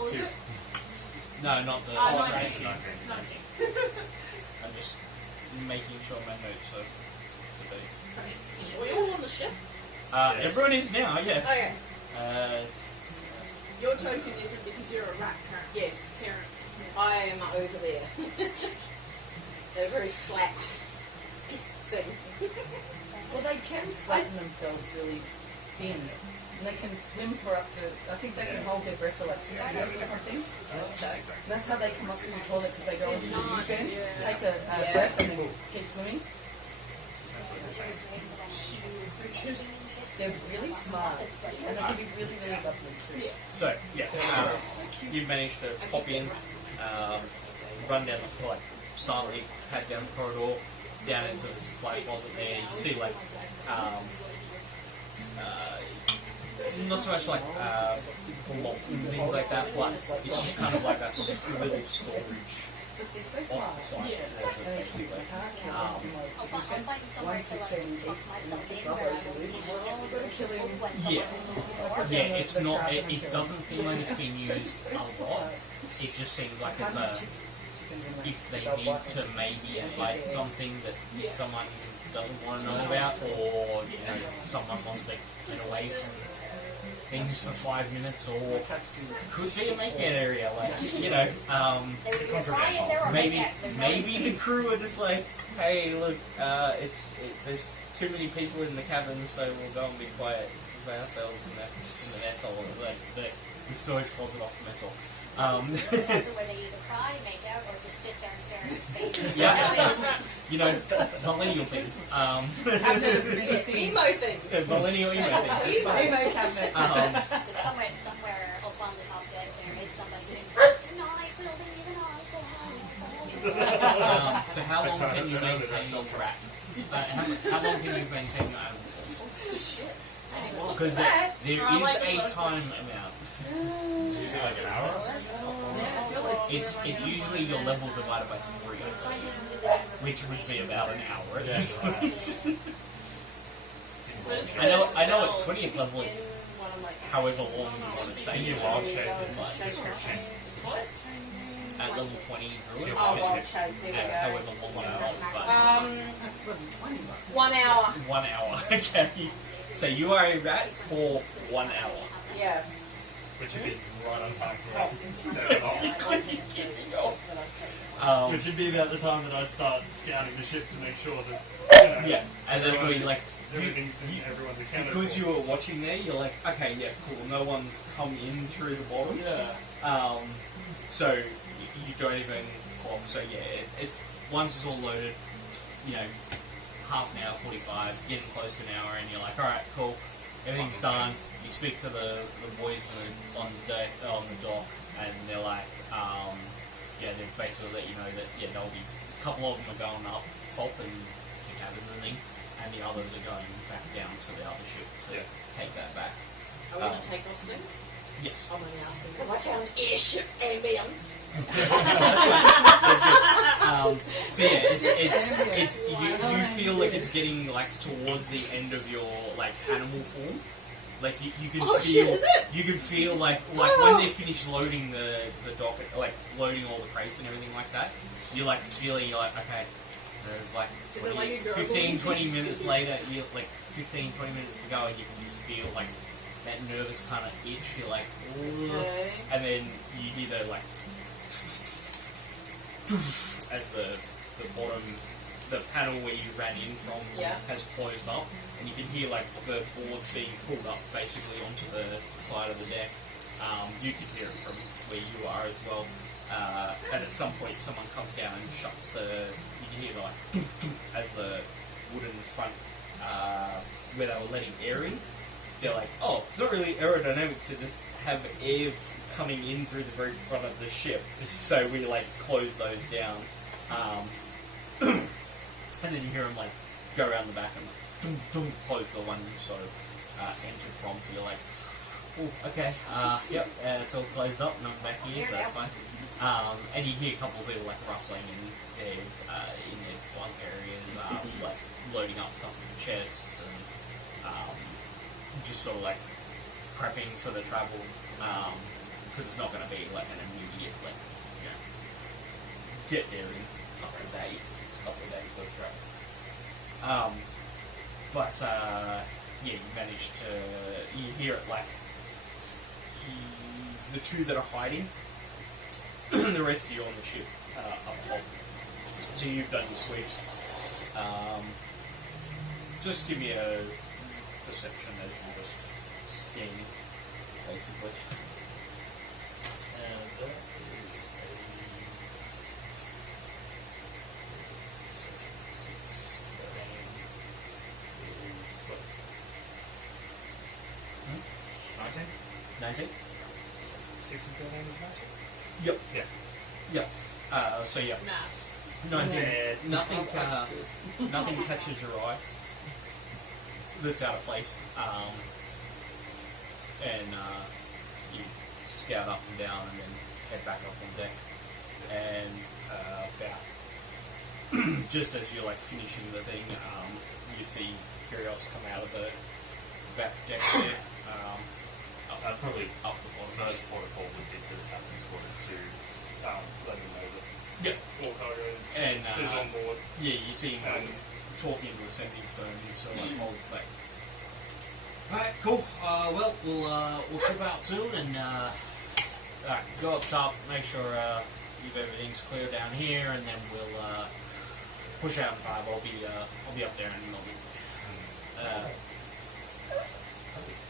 Or is it? No, not the 19. straight. 19. I'm just making sure my notes are to be. Are we all on the ship? Yes. Everyone is now, yeah. Okay. Uh, Your token isn't because you're a rat parent. Yes, Parent. I am over there. They're very flat thing. Well, they can flatten themselves really thin. And they can swim for up to, I think they can hold their breath for like 60 minutes or something. And that's how they come up through the toilet because they go into the deep end, take a breath and then keep swimming. They're really smart. And they can be really, really lovely too. so, yeah, you've managed to pop in, run down the, like, silently head down the corridor, down into the supply closet there. You see, like, not so much like blocks and things like that, but it's just kind of like that little storage But they're so off the smart. side. And they keep their car killed in like I'll find somewhere to like 116 tuck eats and myself sits in up where I over will the be well, I'm going to kill him. when Yeah. someone opens the door. Yeah, it's not. It doesn't seem like it's being used a lot. It just seems like it's a. If they need to maybe invite something that someone doesn't want to know about, or you know someone wants to get away from things for 5 minutes, or could be a make-out area, like you know, They would either try it there or maybe make it. There's no maybe in the crew are just like, hey, look, there's too many people in the cabin, so we'll go and be quiet by ourselves in the vessel, like the storage closet off the metal. between where they either cry, make out, or just sit there and stare into space. Yeah, it's, you know, millennial things. Cabinet of many things. Emo things. Millennial emo things. Emo cabinet. There's somewhere up on the top deck there is somebody saying, "Tonight will be the night that So how long That's can you how I know maintain that your rat? How long can you maintain your animal? Because there is a time amount. Like an hour? Yeah, I feel like It's usually your level divided by 3, which would be about an hour at this point. in Where's I know. the I know. At spell? 20th level, it's In one of my- however long you want to stay. In your for. wild shape But description. at level 20 druid, Oh, wild shape, there we at go. however long you want. But That's level 20, but 1 hour. 1 hour. Okay. So you are a rat for 1 hour. Yeah. Which would be right on time for us to start off. Which would be about the time that I'd start scouting the ship to make sure that, Yeah, and that's where you like. everyone's accounted Because for. you were watching there, you're like, okay, yeah, cool. No one's come in through the bottom. Yeah. So you don't even clock. So yeah, it's once it's all loaded, you know, half an hour, 45, getting close to an hour, and you're like, all right, cool, everything's done. You speak to the boys on the dock, and they're like, yeah, they basically let you know that there'll be a couple of them are going up top and the cabins and things, and the others are going back down to the other ship to take that back. Are we going to take off soon? Yes. I'm only asking because I found airship ambience. So yeah, it's you feel like it's getting like towards the end of your like animal form. Like you can feel shit, is it? you can feel like when they finish loading the dock, like loading all the crates and everything like that, you're like feeling, you're like, okay, there's like, 15, 20 minutes later, you're like 15, 20 minutes to go, and you can just feel like that nervous kind of itch. You're like, Okay. and then you hear the like as the bottom, the panel where you ran in from has closed up, and you can hear like the boards being pulled up basically onto the side of the deck. You can hear it from where you are as well. And at some point, someone comes down and shuts the. You can hear the like as the wooden front where they were letting air in. They're like, oh, it's not really aerodynamic to just have air coming in through the very front of the ship. So we like close those down. And then you hear them like go around the back and like, close the one you sort of entered from. So you're like, oh, okay, yep, it's all closed up, not back here, so that's fine. And you hear a couple of people like rustling in their bunk areas, like loading up stuff in the chests and just sort of like prepping for the travel, because it's not going to be like an immediate like, you know, get there in a couple of days for the travel. But yeah, you managed to, you hear it like the two that are hiding, the rest of you on the ship up top. So you've done your sweeps. Just give me a perception as you just scan, basically. And that is a perception 6. That aim is what? 19? 19? 6 and 13 is 19? Yep. Yeah. Yep. So yeah, Maths. 19. Nothing catches your eye that's out of place. And you scout up and down and then head back up on deck. And about just as you're like finishing the thing, you see Kyrios come out of the back deck there. I'd probably Up the bottom. first protocol would be to the captain's quarters to let him know that Yep. all cargo And is on board. yeah, you see him talking into a sending stone, and he sort of like holds his like, alright, cool, well, we'll ship out soon, and alright, go up top, make sure everything's clear down here, and then we'll push out in 5. I'll be up there in a moment.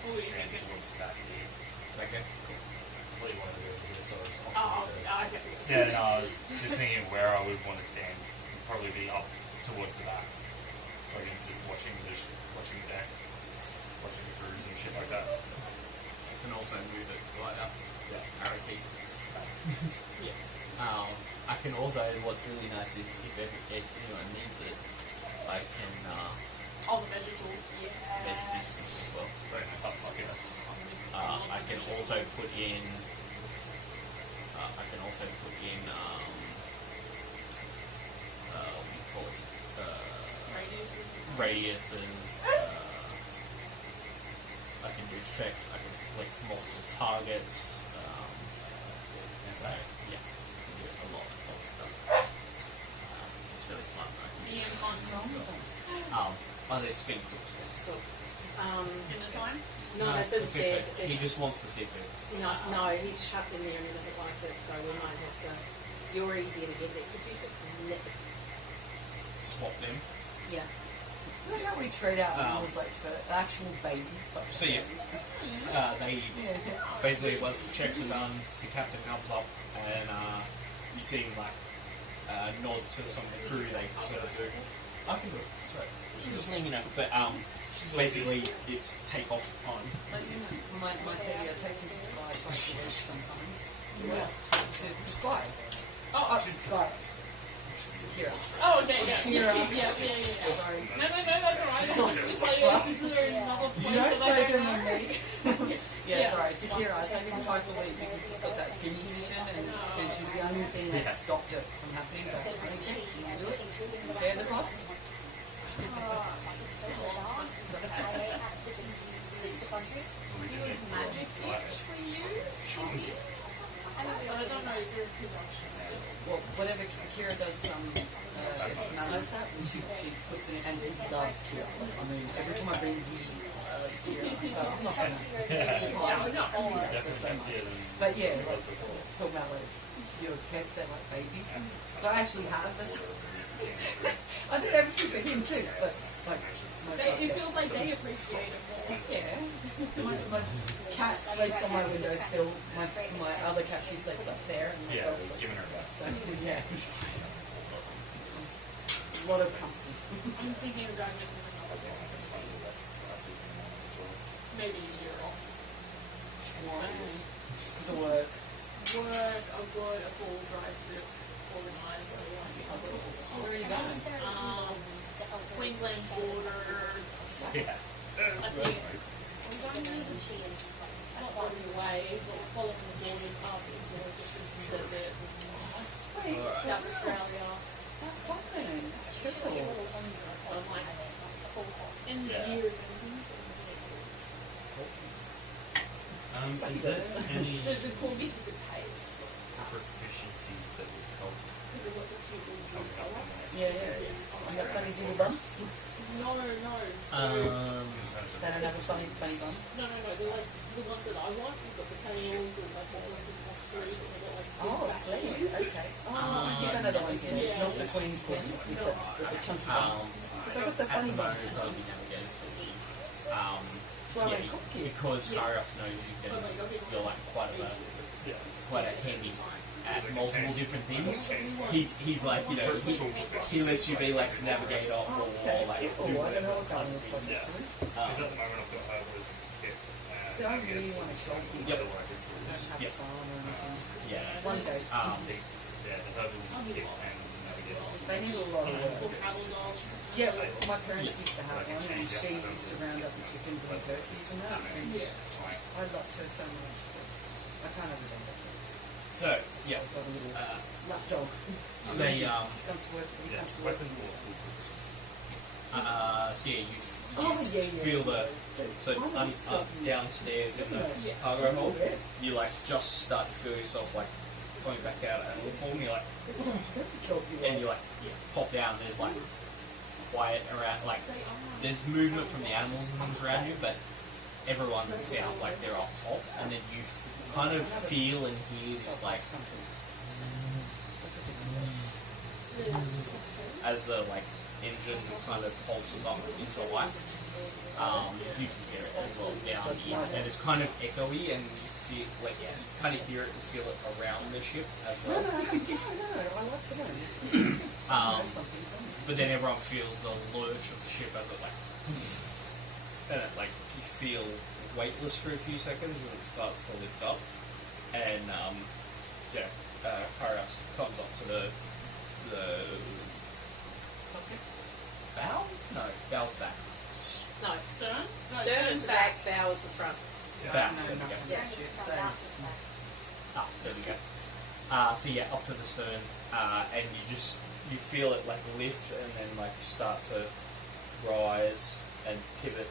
Stand towards the back here. Okay, cool. What do you want to do here? So Okay. yeah, no, I was just thinking where I would want to stand. Probably be up towards the back. Like just watching the deck, watching the crews and shit like that. I can also move it right up. Yeah, arrow keys. Yeah. I can also, what's really nice is if anyone needs it, I can Oh, the measure tool. measure distance as well. Right. Oh, fuck yeah. I can also put in. What do you call it? Radiuses. Radiuses. I can do checks. I can select multiple targets. So yeah, I can do a lot of stuff. It's really fun. DM consoles. Other things. So, Dinner time? no, they've been fed. He just wants to see food. No, he's shut in there and he doesn't like it, so we might have to. You're easier to get there. Could you just nip? Swap them. Yeah. You know how we treat our animals like for actual babies, but So yeah, they basically once the checks are done, the captain comes up and you see him like nod to some of the crew. They sort of do. I can do it. Sorry, just letting you know. But basically it's take off time. Like, you know, my thing, I take to the sky twice a week sometimes. Yeah. To Sky. Oh, Sky. Kira. oh, okay, yeah. Kira. Yeah. Sorry. No, that's alright. This is another place You don't that I take don't him know. and me. Yeah, sorry, to Kira. I take him twice a week because he's got that skin condition and she's the only thing that stopped it from happening. But I think she can do it. Stay at the cross. Use magic itch we use. I don't know if you're production still. Well, whatever Kira does, it's nanosat and she puts it in and he loves Kira. I mean, every time I bring him, he loves Kira. So I'm not gonna. So much. But yeah, like, it's talking about like your pets, they're like babies. So I actually have this. I do everything for him too, but like. It feels like they appreciate it more. Yeah. My cat sleeps on my windowsill. My other cat, she sleeps up there. And my dog sleeps giving her that. So, yeah. A lot of company. I'm thinking of going into maybe a year off. Why? Because of work. I've got a full drive trip organised. Where are you going? Queensland border. Yeah. I think we're going not all the way, but we're following the borders up into the Simpson Desert, Oh, sweet. South Australia. That's something. That's cool. So I'm like, in the Yeah. year. Is there any The corgies with the tails. proficiencies that would help Because of what the cute little coming up in the next Yeah. And the funny little bum? No. So, in terms of They don't have a funny bum? no. They're like the ones that I want. You've got the tails and like the one with the sleeve and they've got like big Oh, back sleep. ears. Okay. Oh, I think I know the ones you mean. Not the Queen's Queens with the chunky bum. Because I got the At funny the bum. moment, I'll be navigators, but So I yeah, went cookie. because Arios knows you can, you're like quite a handy at multiple different things. He's like, you know, he lets you be like the navigator or like Oh, do I don't know whatever. what that looks like. Yeah. Because at the moment I've got herbalism kit. So I really want to show you. Yep. I don't have Yep. a farm or anything. Yeah. One day. The herbalism kit and navigator. They need a lot of work. Travel dog. Yeah, well, my parents used to have one, and she used to round up the chickens and the turkeys and that. And Yeah. I loved her so much, but I can't ever do that. So yeah, I've got a little lap dog. they She comes to work. He Yeah, comes to work. weapon or tool proficiency. so yeah, you Oh yeah. feel the so Funny stuff. downstairs in the Yeah. cargo hold. You like just start to feel yourself like coming back out at a form. You're like, and you like pop down. There's like quiet around, like there's movement from the animals and things around you, but everyone sounds like they're up top, and then you kind of feel and hear this like as the like engine kind of pulses up into life. You can hear it as well down here, and it's kind of echoey, and you feel like you kind of hear it and feel it around the ship as No, well. I like to know. But then everyone feels the lurch of the ship as it like, and it, like you feel weightless for a few seconds, and it starts to lift up, and Kairos comes up to the bow? No, bow's back. No. Stern? Stern is back, bow is the front. Back. No, There we go. nothing. Yeah. There we go. So yeah, up to the stern, and you feel it like lift and then like start to rise and pivot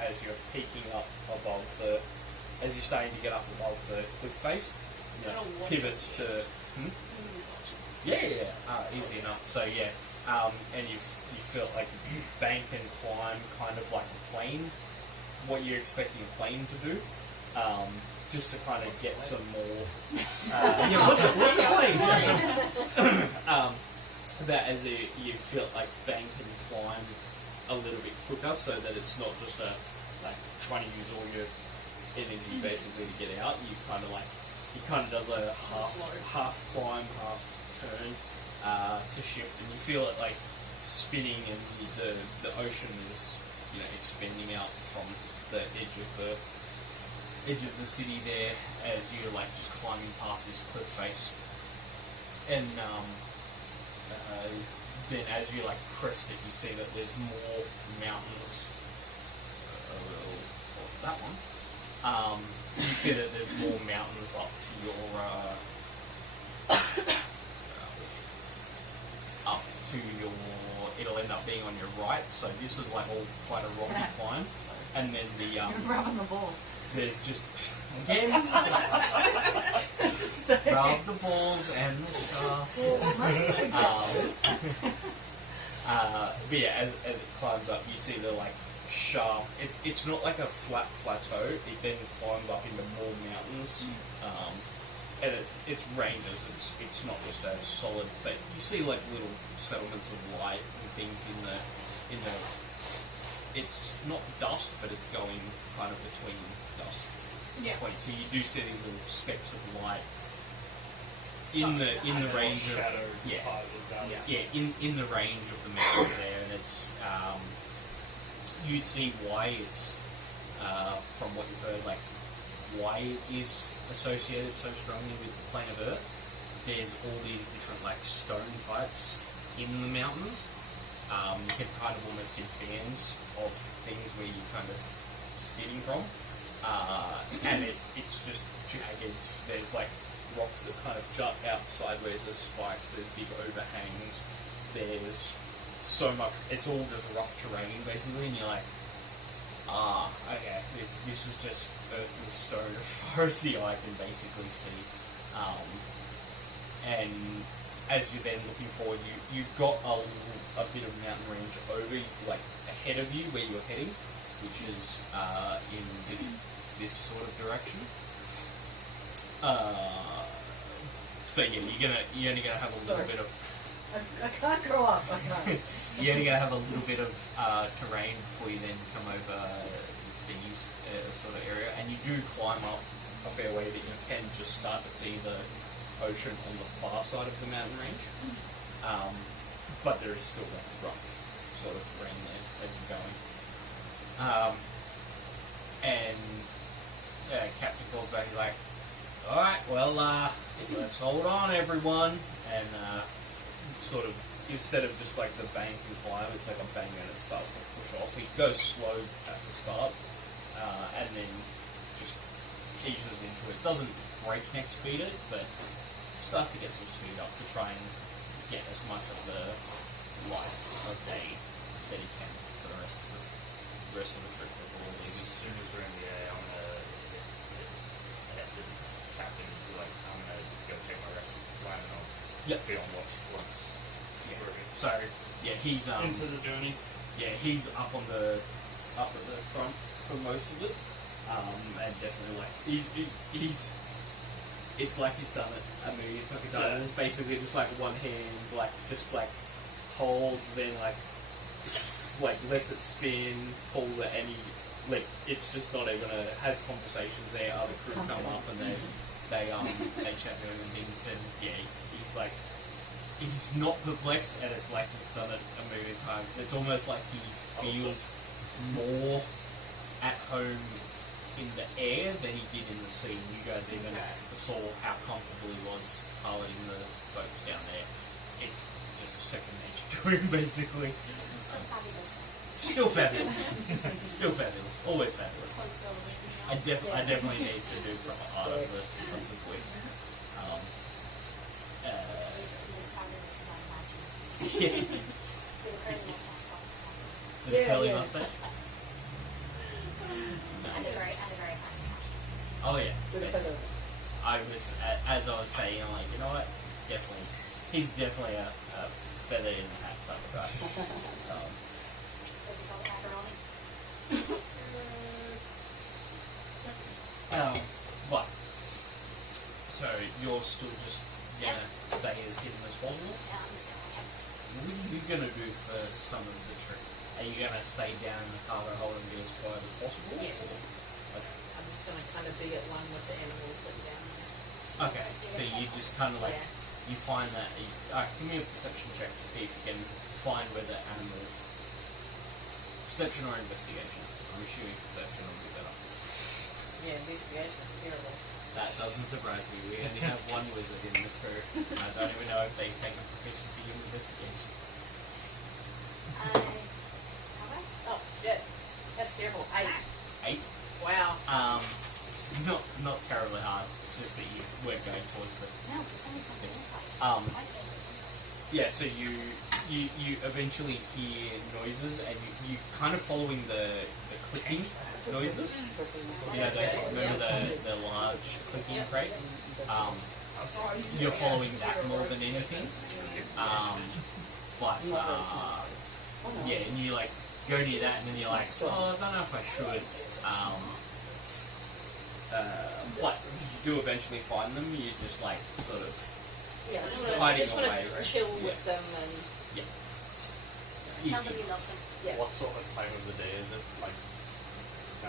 as you're peeking up above as you're starting to get up above the cliff face, you know, pivots to. Easy enough. So yeah, and you feel like you bank and climb kind of like a plane, what you're expecting a plane to do, just to kind of get some more. What's a plane? That as you feel like bank and climb a little bit quicker, so that it's not just like trying to use all your energy basically to get out. You kind of does a half climb, half turn to shift, and you feel it like spinning, and the ocean is, you know, expanding out from the edge of the city there as you're like just climbing past this cliff face, and then as you like crest it, you see that there's more mountains. That one. You see that there's more mountains up to your it'll end up being on your right, so this is like all quite a rocky climb, and then the rubbing the balls. there's just again rub the balls and the scarf. But yeah, as it climbs up, you see the like sharp. It's not like a flat plateau. It then climbs up into more mountains, and it's ranges. It's not just a solid. But you see like little settlements of light and things in the. It's not dust, but it's going kind of between dust points. So you do see these little specks of light in the range of in the range of the mountains there, and it's you see why it's from what you've heard, like why it is associated so strongly with the plane of Earth. There's all these different like stone types in the mountains. You can kind of almost see bands of things where you're kind of skidding from, and it's just jagged. There's like rocks that kind of jut out sideways as spikes. There's big overhangs. There's so much. It's all just rough terrain basically, and you're like, okay, this is just earth and stone as far as the eye can basically see. And as you're then looking forward, you've got a bit of mountain range over, like ahead of you where you're heading, which is in this sort of direction. So yeah, you're only gonna have a little bit of. I can't go up. I can't. You're only gonna have a little bit of terrain before you then come over the seas sort of area, and you do climb up a fair way that you can just start to see the ocean on the far side of the mountain range. But there is still that rough sort of terrain there as you're going. And Captain calls back, he's like, alright, well, let's hold on everyone, and sort of, instead of just like the bank and climb, it's like a bang and it starts to push off. He goes slow at the start, and then just eases into it. Doesn't breakneck speed it, but starts to get some speed up to try and get as much of the light of day that he can for the rest of the trip before leaving. As soon as we're in the air, I'm gonna hit the captain and be like, I'm gonna go take my rest plan, and I'll be on watch once we're in. So yeah, he's into the journey. Yeah, he's up at the front for most of it, and definitely like he's. It's like he's done it a million fucking times. It's basically just like one hand, like just like holds, then like lets it spin, pulls it, and it's just not even has conversations there. Other crew come up and they chat to him and things, and yeah, he's like he's not perplexed, and it's like he's done it a million times. It's almost like he feels more at home in the air than he did in the sea. You guys even saw how comfortable he was piloting the boats down there. It's just second nature to him, basically. Still fabulous. Still fabulous. Always fabulous. I definitely need to do proper art of the week. Yeah. The curly mustache. And a very fancy hat. Oh yeah. With a It's- feather. I was, as I was saying, I'm like, you know what? Definitely, he's definitely a feather in the hat type of guy. Does he call it macaroni? But so you're still just gonna stay as hidden as possible. Yeah, I'm just going, yep. What are you gonna do for some of the trip? Are you gonna stay down in the cargo hold and be as quiet as possible? Yes. Okay. I'm just going to kind of be at one with the animals that are down there. Okay. So you just kind of like Yeah. you find that. Give me a perception check to see if you can find where the animal. Perception or investigation? I'm assuming perception will be better. Yeah, investigation's terrible. That doesn't surprise me. We only have one wizard in this crew. I don't even know if they've taken proficiency in investigation. How about? Oh, shit. That's terrible. 8. 8. Wow. It's not terribly hard. It's just that you weren't going towards the. No, for some reason the inside. I can't do inside. Yeah. So you eventually hear noises, and you kind of following the clicking noises. Yeah. Remember the large clicking crate. You're following that more than anything. But yeah, and you like go near that, and then you're like, oh, I don't know if I should. But you do eventually find them. You just like sort of Yeah, hiding I just want away, to right? chill with them and Tell easy. them you love them. yeah. What sort of time of the day is it? Like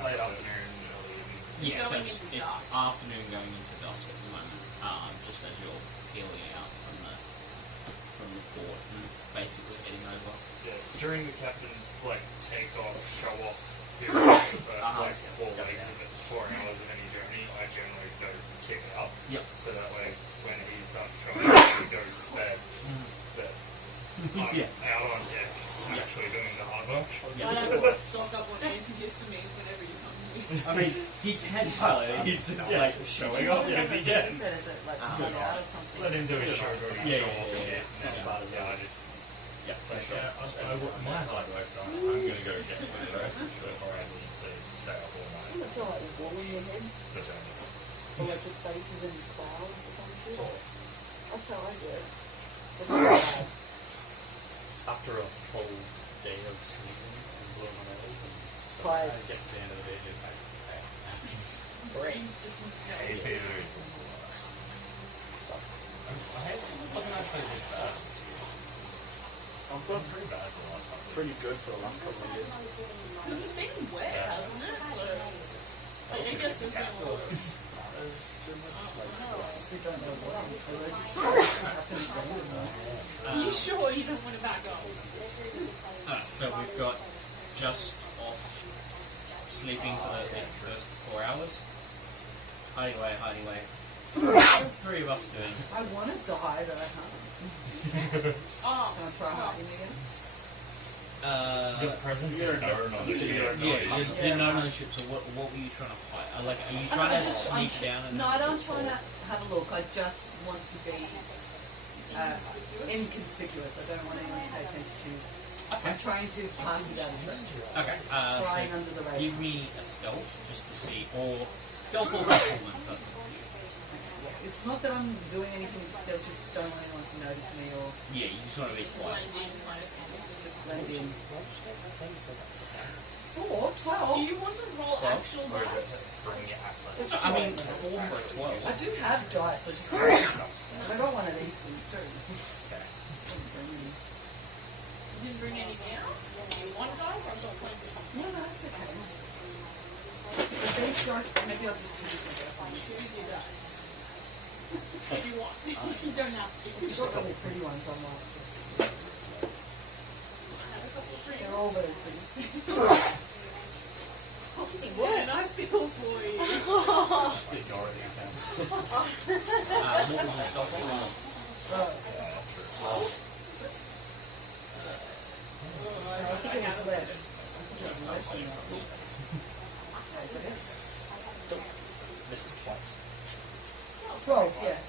Late afternoon, early evening. Yeah, so Going it's into dusk. afternoon going into dusk at the moment. Just as you're peeling out from the port and basically heading over. Yeah, during the captain's like take off, show off period, the first like 4 legs of it, 4 hours of any journey, I generally go kick out. Yep. So that way, when he's done showing off, he goes to bed. But I'm Yeah. out on deck, actually doing the hard work. Yeah. I have to stock up on antihistamines whenever you come here. I mean, he can pilot it. He's just like showing off because he can. Is it like Ah. zone out or something? Let him do his show, go Yeah, show yeah, off yeah, and yeah. shit. It's not And bad as yeah, I just Yeah, for like, sure. my hard work's done. I'm gonna go get my rest before I need to stay up all Doesn't night. it feel like you're wool in your head? The journey. Or like your face is in clouds or some shit? Sort of. That's how I do it. It's bad. after a full day of sneezing and blowing my nose and stuff, Tired. it gets to the end of the day and it's like, Brains just Hay fever is the worst. sucks. It wasn't actually this bad this year. I've gotten pretty bad for the last couple of Pretty years. good for the last couple of years. because it's been wet, hasn't it? So I guess there's been a lot of. They don't know what I'm allergic to. It happens randomly. Are you sure you don't want to back up? So we've got just off sleeping for the first 4 hours. Hiding away. 3 of us doing. I wanted to hide, but I can't. Oh, Can I try hiding again? Your presence is known on the ship. You're known on the ship, so what were you trying to hide? Like, are you trying to sneak down and... No, I don't try to have a look. I just want to be inconspicuous. I don't want anyone to pay attention to me. I'm trying to pass without a trace. Okay, Flying so under the radar. give me a stealth, just to see, or stealth or performance, that's up to you. It's not that I'm doing anything still, just don't want anyone to notice me or Yeah, you just want to be quiet. just blend in. 4, 12. do you want to roll actual Or is dice? it bring your athlete? It's I mean, 12. 4 for a 12. I do have dice. I just I got one of these things too. Just didn't bring any. You didn't bring any now? Do you want dice? I've got plenty. No, it's okay. So these dice, maybe I'll just choose my dice. Choose your dice. If you want. You don't have to. You've got really pretty ones on my just. I have a couple of drinks. They're all very pretty. What did I feel for you? Just ignore it if you can. What was your stealth roll? I think it was less. I think it was less than that. Missed it twice. 12, yeah.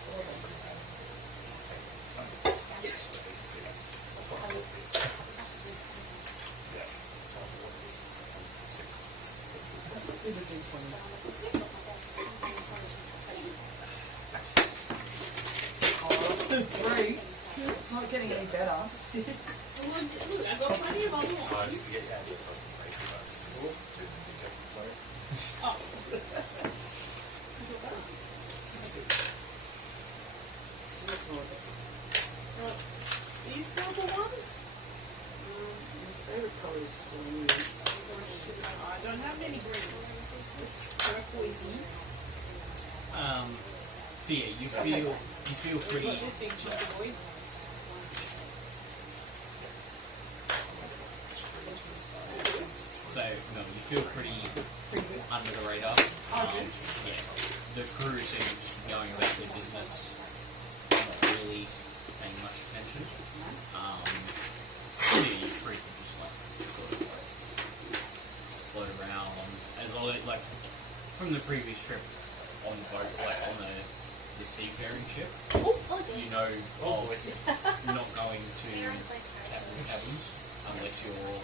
do the D20. But I'm looking sick of my dex and my intelligence are pretty Oh, so 3. It's not getting any better. Look, I've got plenty of other Oh, you ones. can get your fucking racial bonuses to the detective player. Oh. These purple ones? My favourite colour is green. I don't have many greens. It's turquoisey. So yeah, you feel pretty. Look, this big chunky boy. So no, you feel pretty under the radar. Yeah, the crew seem to just be going about their business, not really paying much attention. Yeah, you're free to just like sort of like float around on as all it like from the previous trip on the boat, like on the seafaring ship. You know of not going to captain's cabins unless you're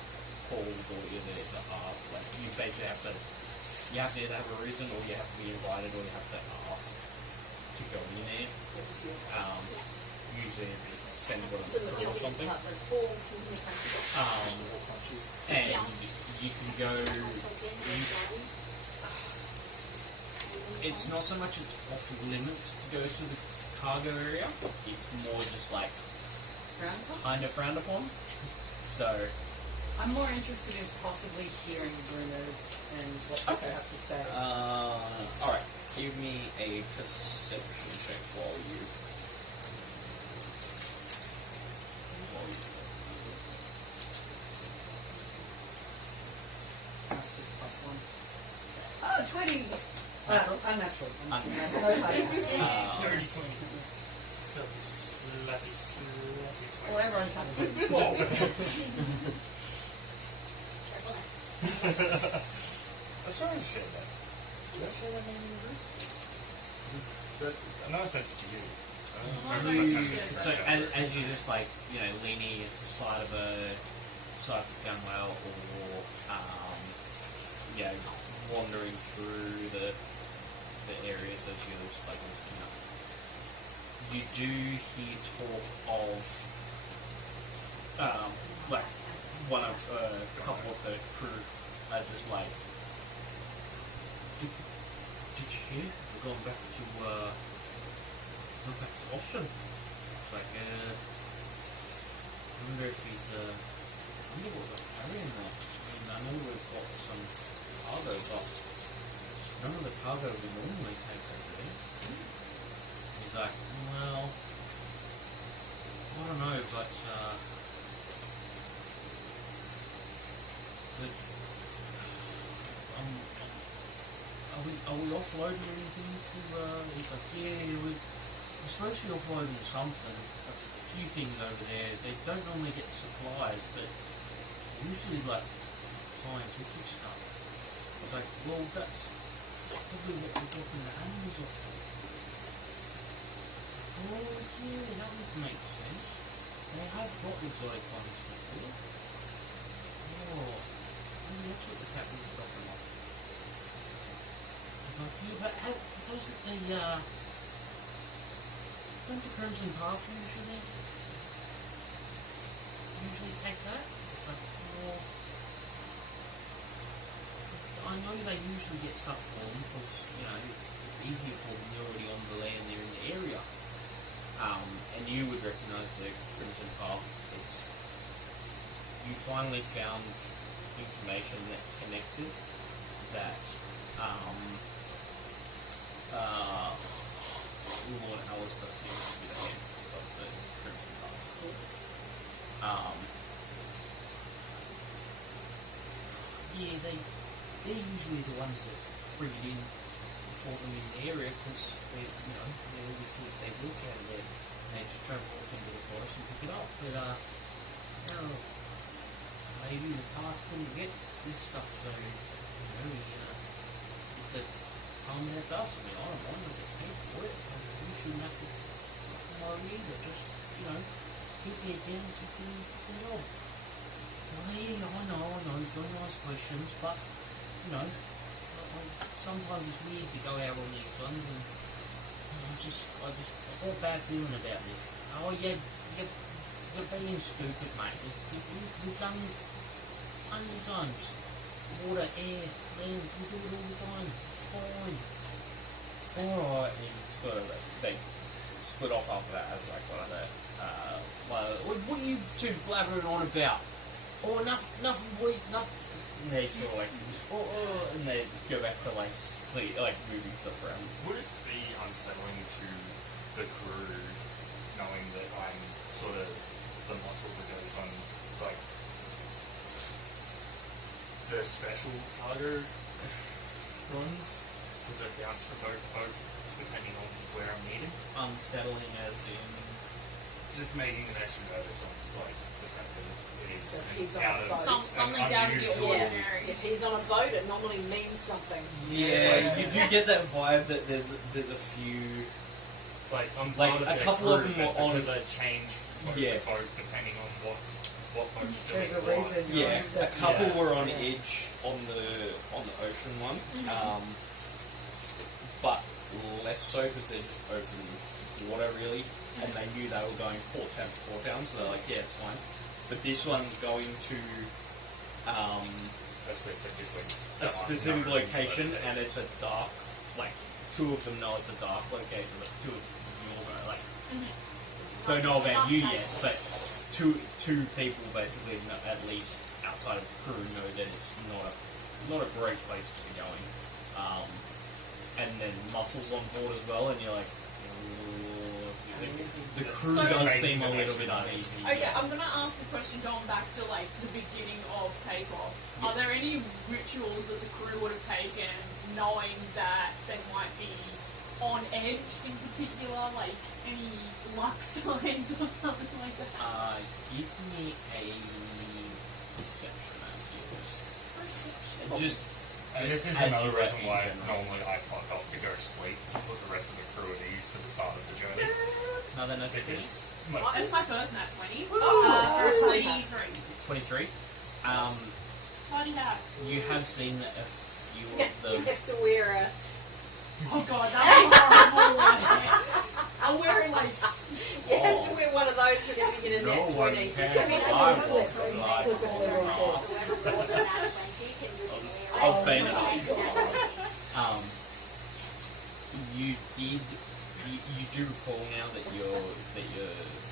called or you're there to ask. Like you basically have to either have a reason or you have to be invited or you have to ask to go in there. Usually they send what a crew or something. And you can go. It's not so much it's off limits to go to the cargo area. It's more just like kind of frowned upon. So I'm more interested in possibly hearing rumours and what people have to say. Alright. Give me a perception check while you That's just +1. Oh, 20! Unnatural. Dirty 20. Filthy, slutty, slutty 20. Well, everyone's happy. I'm sorry to say that. Did I say that name in the group? I know I sent it to you. so as you're just like, leaning against the side of a gunwale or wandering through the areas as you're just like looking up, you do hear talk of like one of a couple of the crew are just like, did you hear? We're going back to Austin. It's like, I wonder if he's I wonder what we're carrying there. I know we've got some cargo, but it's none of the cargo we normally take over there. He's like, well, I don't know, but are we offloading anything to, he's like, yeah, we're supposed to be offloading something, a few things over there. They don't normally get supplies, but usually like scientific stuff. I was like, well, that's probably what we're dropping the animals off for. Oh yeah, that would make sense. They have got exotic ones before. Oh, maybe that's what the captain's dropping off. I was like, yeah, but how doesn't don't the Crimson Path usually take that? It's like, well, I know they usually get stuff for them because, it's easier for them, they're already on the land, they're in the area. And you would recognise the Crimson Path. You finally found information that connected that Lord Alistair seems to be the head of the Crimson Path. Yeah, they're usually the ones that bring it in for them in the area because they obviously they work out of there and they just travel off into the forest and pick it up. But maybe the path couldn't get this stuff, so the palm helped us. I mean, I don't mind if they pay for it. You shouldn't have to worry either. Just keep your head down, keep doing your fucking job. So, yeah, I know, don't ask questions, but sometimes it's weird to go out on these ones, and I got a bad feeling about this. Oh, you're being stupid, mate. We've done this tons of times. Water, air, land, we do it all the time. It's fine. Alright, and sort of they split off after that as like one of the, what are you two blabbering on about? Oh, nothing, and they sort of like, and they go back to like moving stuff around. Would it be unsettling to the crew knowing that I'm sort of the muscle that goes on, like, the special cargo runs? Because it counts for both, depending on where I'm needed. Unsettling as in... Just making an extra notice on, like, the fact that it is If he's on out a of boat. Something's out of the unusual. ordinary. If he's on a boat, it normally means something. Yeah, you get that vibe that there's a few... Like, I'm Like, part of a their couple of crew, them were but on- because I change the Yeah. boat depending on what boat's doing There's a what. reason you're Yeah, on a certain couple Yeah. were on yeah. edge on the ocean one, but less so because they're just open water really, and they knew they were going port town to port town, so they're like, yeah, it's fine. But this one's going to A specific location, and it's a dark, like, two of them know it's a dark location, but two of them all know, like, don't know about you yet, but two people basically know, at least outside of the crew, know that it's not a great place to be going. And then Muscle's on board as well, and you're like, the crew So- does seem a little bit uneasy. Okay, I'm gonna ask a question going back to like the beginning of takeoff. Are Yes. there any rituals that the crew would have taken knowing that they might be on edge in particular, like any luck signs or something like that? Give me a perception as yours. Perception. Just And this is as another you reason in why general. normally I fuck off to go to sleep to put the rest of the crew at ease for the start of the journey. Another note Because my, Oh, it's my first nat 20. Oh, 23. 23. Bloody hack. You have seen a few of You them. have to wear a... Oh god, that'd be horrible. I'm wearing like You have to wear one of those whenever you get a nat 20. Just can. give me I a will clip. like Clip it over his head. Whoever rolls a nat 20 can just wear I'll it. bang it Nat 20. You do recall now that you're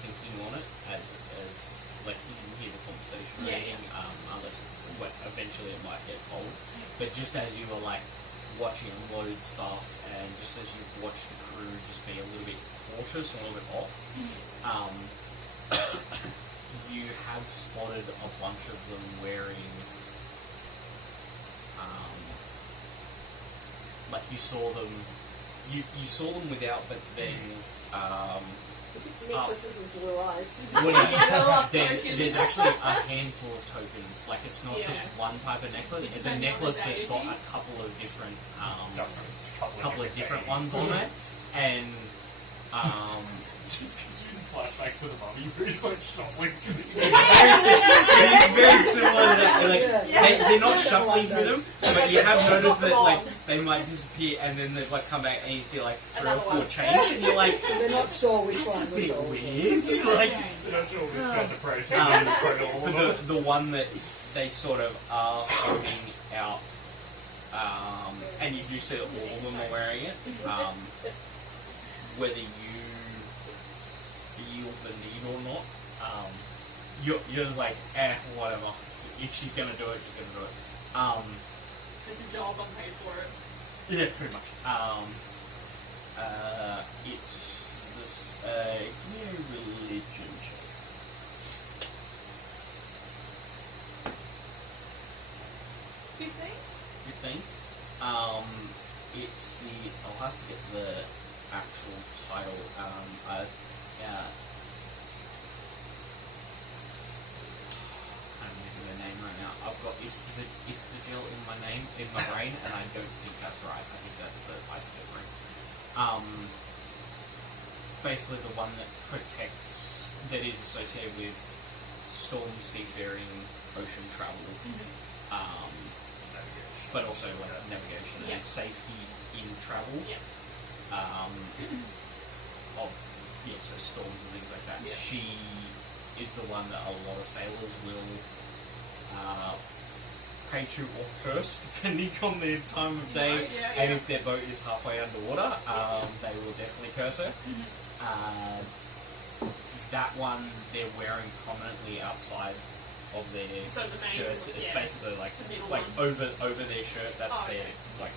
thinking on it as like you didn't hear the conversation or Yeah. anything, unless eventually it might get told. But just as you were like watching unload stuff, and just as you watch the crew just be a little bit cautious, a little bit off, you have spotted a bunch of them wearing like you saw them without, but then Necklaces with blue eyes. there's actually a handful of tokens. Like it's not just Yeah. one type of necklace. It's a Depending on necklace the that's got deity. a couple of different couple of different days. ones on it, and Just gives you the flashbacks to the mummy where he's like shuffling through this. it is very similar to that. Like, Yeah. they're not shuffling through them, but you have They've noticed got that them like on. they might disappear and then they like come back and you see like 3 or Another 4 one. change, and you're like, They're not sure which that's a one was bit all. weird. Like They're not sure which one to pray to and to pray to all of them. the one that they sort of are owning out, and you do see that all of them are wearing it. Whether you feel the need or not, you're just like, whatever. If she's gonna do it, she's gonna do it. it's a job, I'm paid for it. Yeah, pretty much. It's this religion check. 15? 15. It's the. I'll have to get the actual title. I'm giving the name right now. I've got Isthagil in my name, in my brain, and I don't think that's right. I think that's the Isthagil ring. Basically the one that protects, that is associated with storm, seafaring, ocean travel, Navigation. but also like navigation Yeah. and safety in travel. Yeah. So storms and things like that. Yeah. She is the one that a lot of sailors will pray to or curse, depending on their time of day. Yeah, And if their boat is halfway underwater, they will definitely curse her. That one they're wearing prominently outside of their So the main, shirts. It's basically like the middle over their shirt. That's their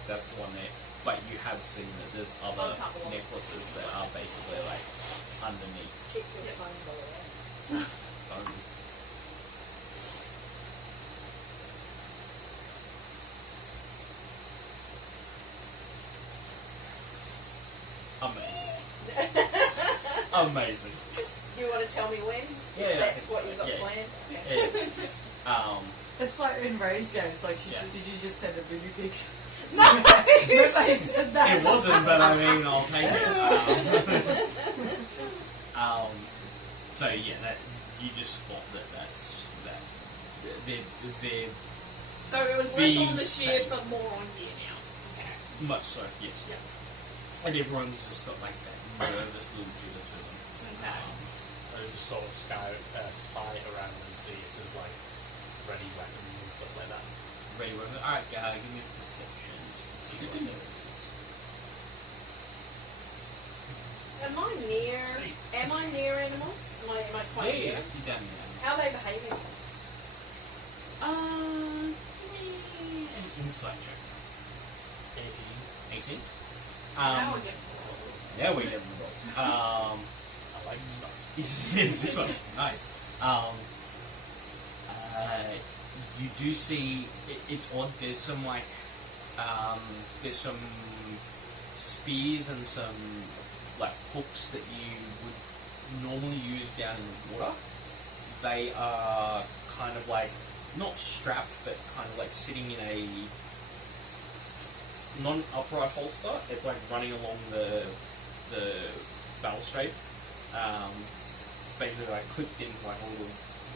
that's the one there. But you have seen that there's other A couple of necklaces that are basically like underneath. Keep your phone below. Amazing. Amazing. Do you want to tell me when? Yeah, If that's what you've got yeah. planned? Okay. Yeah. It's like in Ray's games, like, Yeah. did you just send a booby picture? No! They said that. It wasn't, but I mean, I'll take it. So yeah, that you just spot that. They're So it was less being on the ship, safe. but more on gear now. Okay. much so, yes. Yeah. And everyone's just got like that nervous little jitter to them. Okay. I would just sort of spy around and see if there's like ready weapons and stuff like that. Ready weapon. Alright, give me a perception just to see what there is. Am I near animals? Am I quite near? You're down there. How are they behaving? Give me an insight check. 18. Now we're getting rolls. Now we get the rolls. I like this dice. This one's nice. You do see it's odd. There's some like there's some spears and some like hooks that you would normally use down in the water. They are kind of like not strapped, but kind of like sitting in a non-upright holster. It's like running along the balustrade. Basically like clipped in like a little bit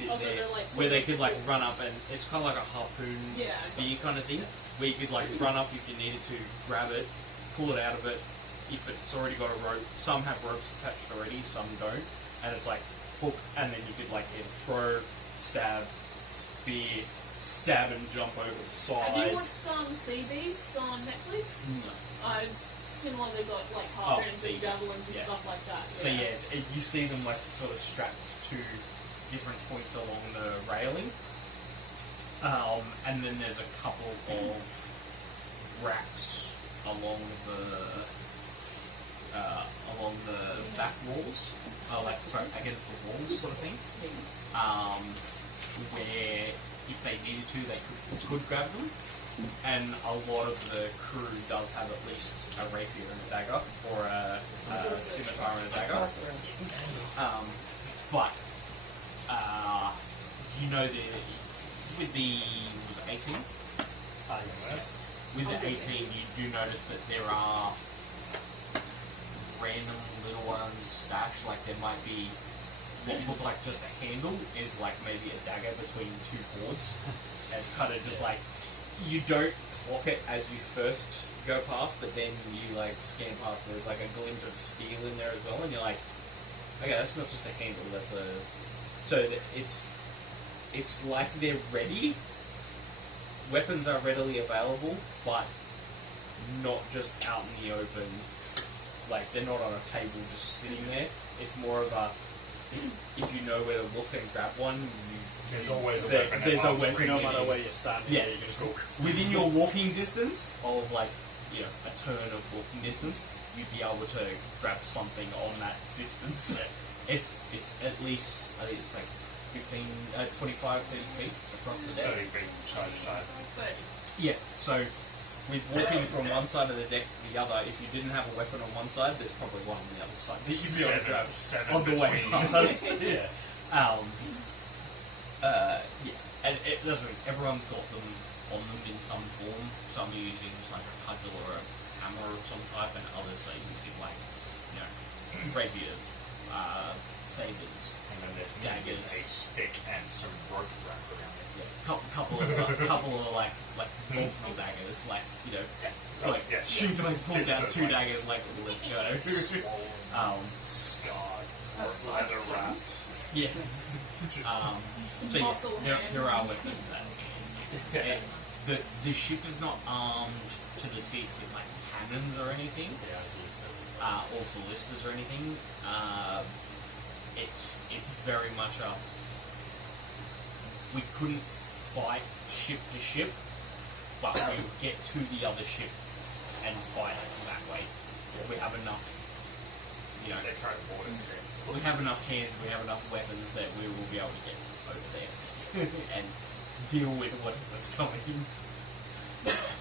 Oh, so there, they're, like, where they sort of could like hooks. run up, and it's kind of like a harpoon Yeah, spear kind of thing, where you could like run up if you needed to, grab it, pull it out of it. If it's already got a rope, some have ropes attached already, some don't, and it's like hook, and then you could like either throw, stab, spear, stab and jump over the side. Have you watched Sea Beast on Netflix? No. It's similar. They've got like harpoons and there you go. javelins and Yeah. stuff like that. So yeah, you see them like sort of strapped to different points along the railing, and then there's a couple of racks along the back walls, against the walls, sort of thing. Where if they needed to, they could grab them. And a lot of the crew does have at least a rapier and a dagger, or a scimitar and a dagger. But you know with the was it 18? Yes. With the 18, you do notice that there are random little ones stashed. Like there might be what look like just a handle is like maybe a dagger between two boards. And it's kind of just like you don't clock it as you first go past, but then you like scan past and there's like a glint of steel in there as well, and you're like, okay, that's not just a handle, that's a... So it's like they're ready. Weapons are readily available, but not just out in the open. Like, they're not on a table just sitting there. It's more of a, if you know where to look and grab one, There's always a There- weapon. there's a at arm's weapon, No reach. matter where you're standing, Yeah. you just go. within your walking distance of like, you know, a turn of walking distance, you'd be able to grab something on that distance. It's at least, I think it's like 25, 30 feet across the deck. 30 feet side to side. Yeah, so with walking from one side of the deck to the other, if you didn't have a weapon on one side, there's probably one on the other side that you'd be able to grab Seven on the way between. past. Yeah. And it doesn't. Everyone's got them on them in some form. Some are using like a cudgel or a hammer of some type, and others are using like, you know, rapiers, sabers. And then there's me with Daggers. a stick and some rope wrapped around it. Yeah, couple of like multiple daggers, like like Yeah, shoot yeah. like pull It's down so two like- daggers, like let's go. Swollen, scarred, That's leather wrapped. Yeah. Just So Muscle yeah, hand. there are weapons at hand. The ship is not armed to the teeth with like cannons or anything, Yeah, I used it. or ballistas or anything. It's very much a. We couldn't fight ship to ship, but we would get to the other ship and fight that way. We have enough, they try to board us there. we have enough hands, we have enough weapons that we will be able to get over there and deal with whatever's coming,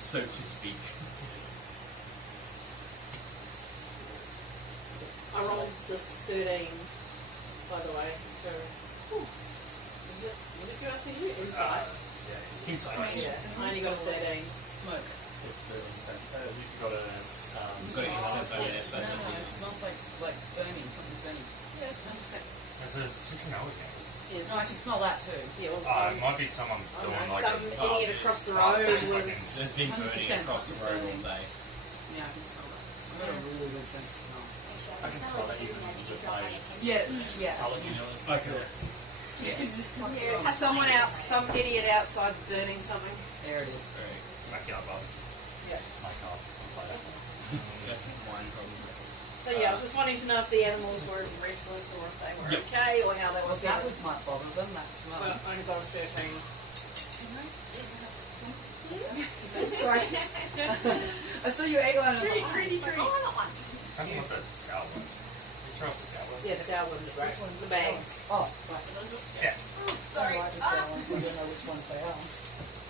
so to speak. I rolled the 13, by the way, for... What did you ask me to do? Insight. Seems like Yeah, I only got a 13. Smoke. It's the you've got a You've got to get sent over there, so No, that it smells like burning. Something's burning. Yes, 100%. there's a citronella gang. Yes. No, I can smell that too. Yeah, well, It might be someone I doing don't know, like some a, idiot across the road was... there's been burning 100% across the road all day. Yeah, I can smell that. I've got a really good sense of smell. I can smell that even with my Yeah. allergy nose. Okay. Yeah, someone else, some idiot outside's burning something. There it is. Very. backyard bar. Yeah. My car. I'll play that. That's wine probably. So yeah, I was just wanting to know if the animals were restless or if they were Yep. okay or how they Well, were that feeling. might bother them, that smell. But I only got a 13. Sorry. I saw you ate one and I was like, Treaty treats. I don't know what the sour ones. You throw us the sour ones? Yeah, sour ones are great. The bag. oh, right. Yeah. Sorry. I like the sour ones, I don't know which ones they are.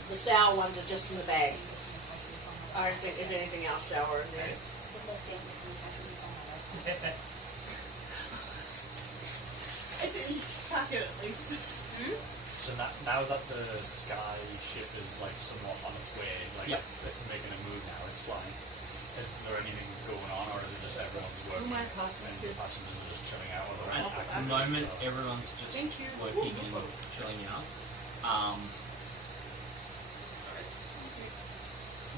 The sour ones are just in the bags. I don't think if anything else sour in there. It's the most dangerous thing I should be trying my rest. I didn't pack it at least. So now that the sky ship is like somewhat on its way, like Yep. it's making a move now, it's flying. Is there anything going on, or is it just everyone's working might pass and this the too. passengers are just chilling out? Or they're At acting the moment, or- everyone's just Thank you. working and chilling out.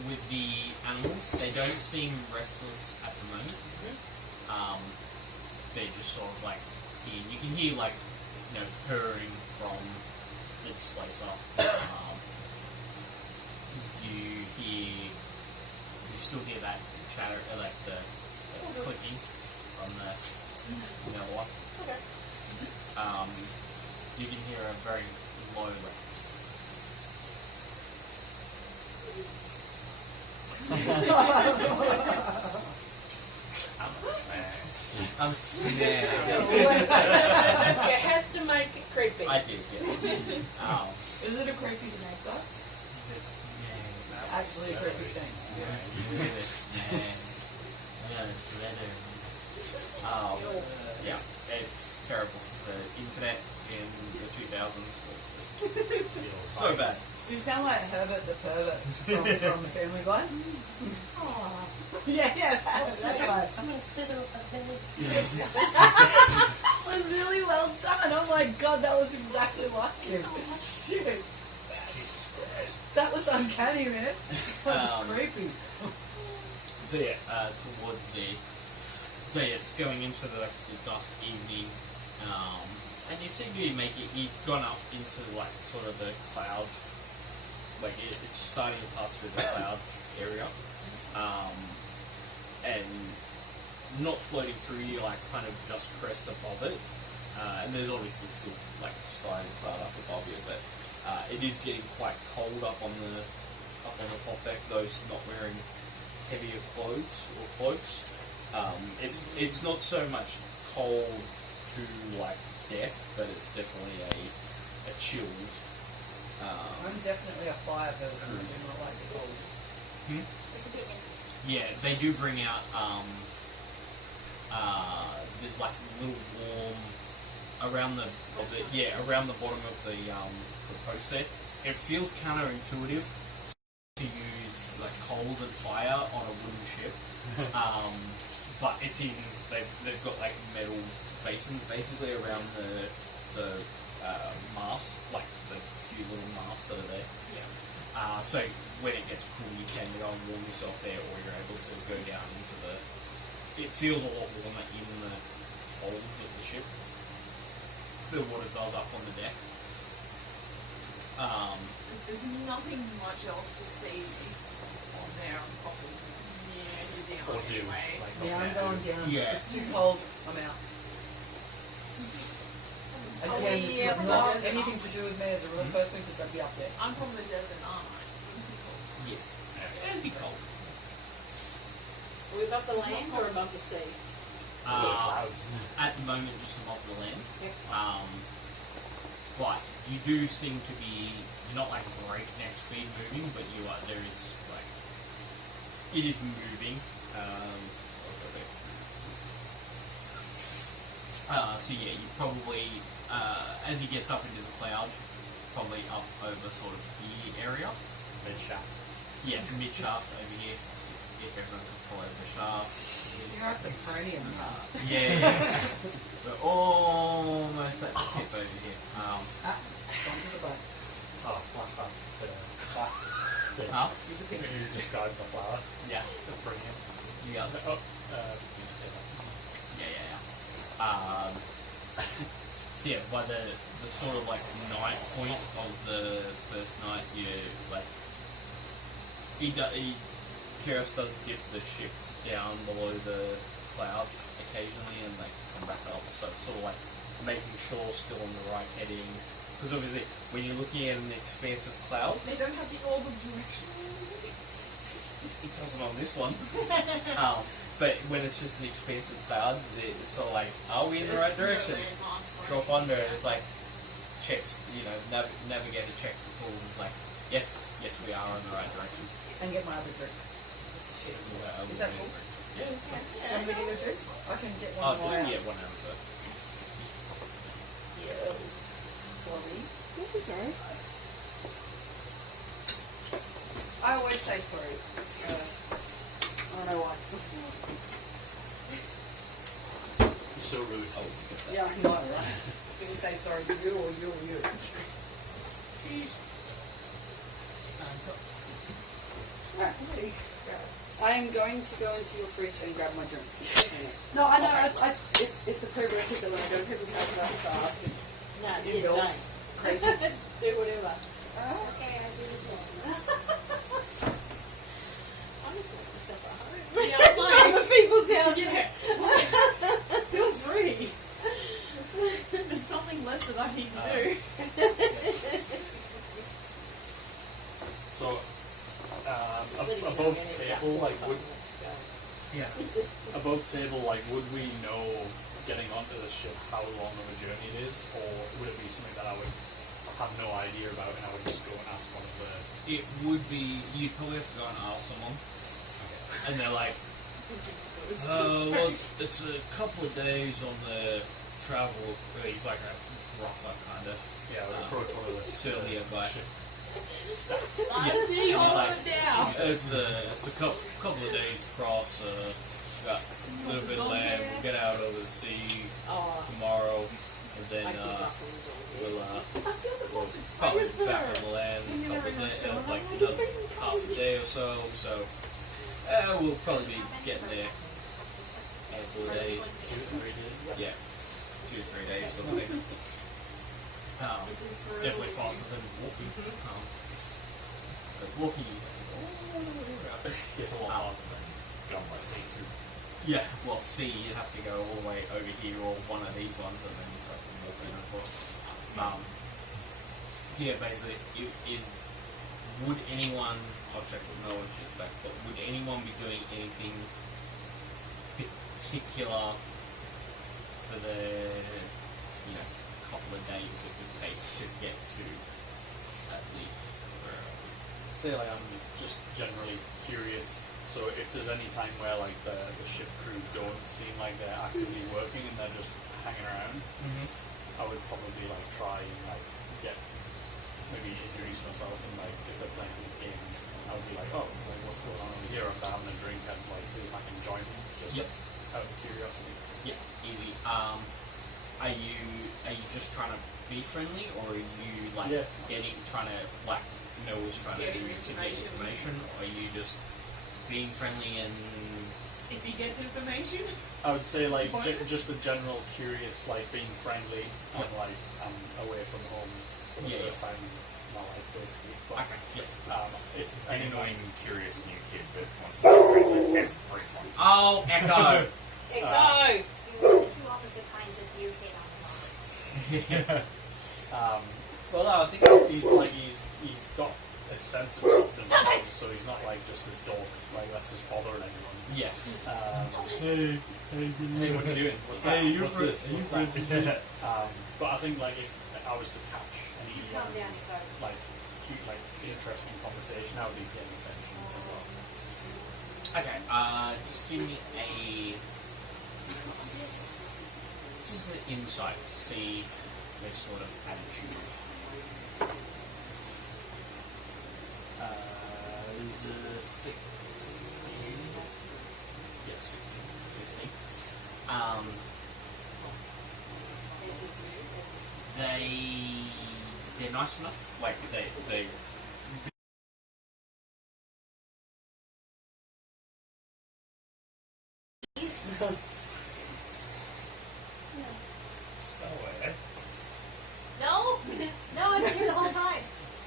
With the animals, they don't seem restless at the moment. They're just sort of like you can hear like purring from the displacer. You still hear that chatter, like the clicking from the one. Okay. You can hear a very low like I'm a snack. yeah. You had to make it creepy. I did, yes. Is it a creepy snake though? It's actually a creepy snake. Yeah, it's terrible. The internet in the 2000s was just so bad. You sound like Herbert the pervert from the Family Guy. Yeah, that's right. I'm gonna sit up a bit. That was really well done. Oh my god, that was exactly like him. Shit. Jesus Christ. That was uncanny, man. That was creepy. So yeah, it's going into the dusk evening, and you seem to be you've gone up into like sort of the cloud, like it's starting to pass through the cloud area, and not floating through you, like kind of just crest above it, and there's obviously still like a sky and cloud up above you, but it is getting quite cold up on the top deck. Those not wearing heavier clothes or cloaks. It's not so much cold to like death, but it's definitely a chilled. I'm definitely a fire person. I do not like the cold. It's a bit Yeah, they do bring out there's like a little warm around the bottom of the post there. It feels counterintuitive to use like coals and fire on a wooden ship. but it's in they've got like metal basins basically around the masts, like the few little masts that are there. Yeah. So when it gets cool, you can go and warm yourself there, or you're able to go down into the. It feels a lot warmer in the holds of the ship than what it does up on the deck. There's nothing much else to see on there. I'm probably down Or do, anyway. like, Yeah, I'm going down. Yeah. It's too cold. I'm out. Again, this is not anything to do with me as a real person because I'd be up there. I'm from the desert, aren't I? Yes, it'd be cold. Are we above the land or above the sea? Clouds. At the moment, just above the land. Yep. But you do seem to be, you're not like breakneck speed moving, but you are, there is like, it is moving. So yeah, you probably, as he gets up into the cloud, probably up over sort of the area. Mid-shaft. Yeah, mid-shaft over here, if everyone can follow the shaft. You're at the cranium part. Yeah. We're almost at the tip over here. Onto the butt. Oh, flashback to class. Huh? He's a When big you described the flower, Yeah. the premium. Yeah. Oh, you just said that. Yeah. So yeah, by the sort of like night point of the first night, you like Keros does dip the ship down below the clouds occasionally and like come back up. So it's sort of like making sure still on the right heading. Because obviously, when you're looking at an expansive cloud, They don't have the orb of direction. it doesn't on this one. But when it's just an expansive cloud, it's sort of like, are we in the right direction? Drop under, and it's like, checks, navigator checks the tools, it's like, yes, we are in the right direction. And get my other drink. This is shit. Is that cool? Yeah, it's fine. Can we get a drink? I can get one Oh, more just out. get one out of it. Yo. Sorry. Sorry. I always say sorry. It's, I don't know why. You're so rude. Oh, forget that. Yeah, I know, right? Do we say sorry to you or you or you? Right, ready? I am going to go into your fridge and grab my drink. No, I know. It's a prerequisite when I go to people's house and I have to ask. It's No, inbuilt. don't. It's crazy. Just do whatever. Okay, I do the same. I just want myself at home. Yeah, I'm like, Other people's houses. yeah. Feel free. There's something less that I need to do. So, Just letting you know above when it's table, about like, 45 would minutes ago. Yeah. above table, like, would we know getting onto the ship how long of a journey it is, or would it be something that I would have no idea about and I would just go and ask one of the? It would be, you'd probably have to go and ask someone. And they're like, well, it's a couple of days on the travel. He's like a rougher kind of. Yeah, I would approach one of the Surly guy. ship staff. I'm seeing all Like, of it now. it's a couple of days across. Got a little bit of land. We'll get out over the sea Oh, tomorrow, and then I give up on the dog. we'll I feel the we'll bunch of probably fires be back there. on the land And you a couple never of days, know, like it's another been half a day or so. So we'll probably be getting there in 4 days. 2 to 3 days. Yeah, 2 to 3 days. Sort of thing. It's definitely faster than walking. But walking, It's a lot faster than going by sea too. yeah. Well, sea, you'd have to go all the way over here or one of these ones, and then you fucking walk in, of course. So yeah, basically, would anyone? I'll check with knowledge is back, but would anyone be doing anything particular for the couple of days it would take to get to at least? Say like I'm just generally curious. So if there's any time where like the ship crew don't seem like they're actively working and they're just hanging around, I would probably like try and like get maybe introduce myself and like if they're playing games, I would be like, oh, like what's going on over here? If they're having a drink, I'd like see if I can join them. Just Yep. be friendly, or are you like trying to like Mel was trying to Getting do to get information, or are you just being friendly and If he gets information. I would say like It's a bonus. just a general curious, like being friendly and like I'm away from home for the first time in my life basically. But, okay, yeah. if It's an anyone, annoying, curious new kid that wants to be friends with everyone. Oh, Echo. Echo! You're the two opposite kinds of new kid on the market. well, no, I think he's got a sense of something, so he's not like just this dog like that's just bothering anyone. Yeah. Hey, what are you doing? What's that? Hey, you're What's this? friends. What's that? But I think like if I was to catch any Calm down, Nico. like cute, like interesting conversation, I would be paying attention as well. Okay. Just give me just an insight to see their sort of attitude. Is a 16. Yes, 16. They're nice enough. Like they So, No, I've been here the whole time.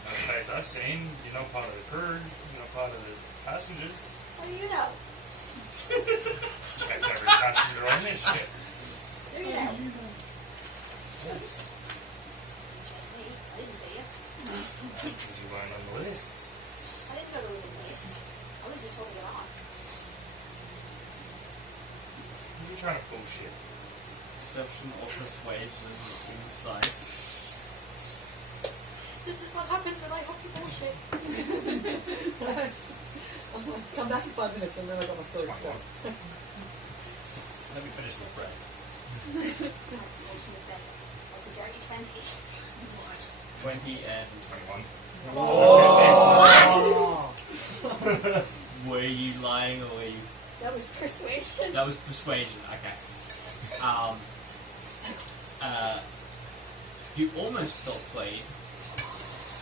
no face I've seen, you're not part of the crew, you're not part of the passengers. What do you know? Check every passenger on this ship. Do you know? Yes. Check me. I didn't see you. That's because you weren't on the list. I didn't know there was a list. I was just holding it on. You're trying to bullshit. deception or persuasion insight. This is what happens when I hope you bullshit. Come back in 5 minutes and then I got my story straight. Let me finish this bread. Bullshit is better. What's a dirty 20? 20 and 21. were you lying or were you? That was persuasion. That was persuasion. Okay. You almost felt swayed,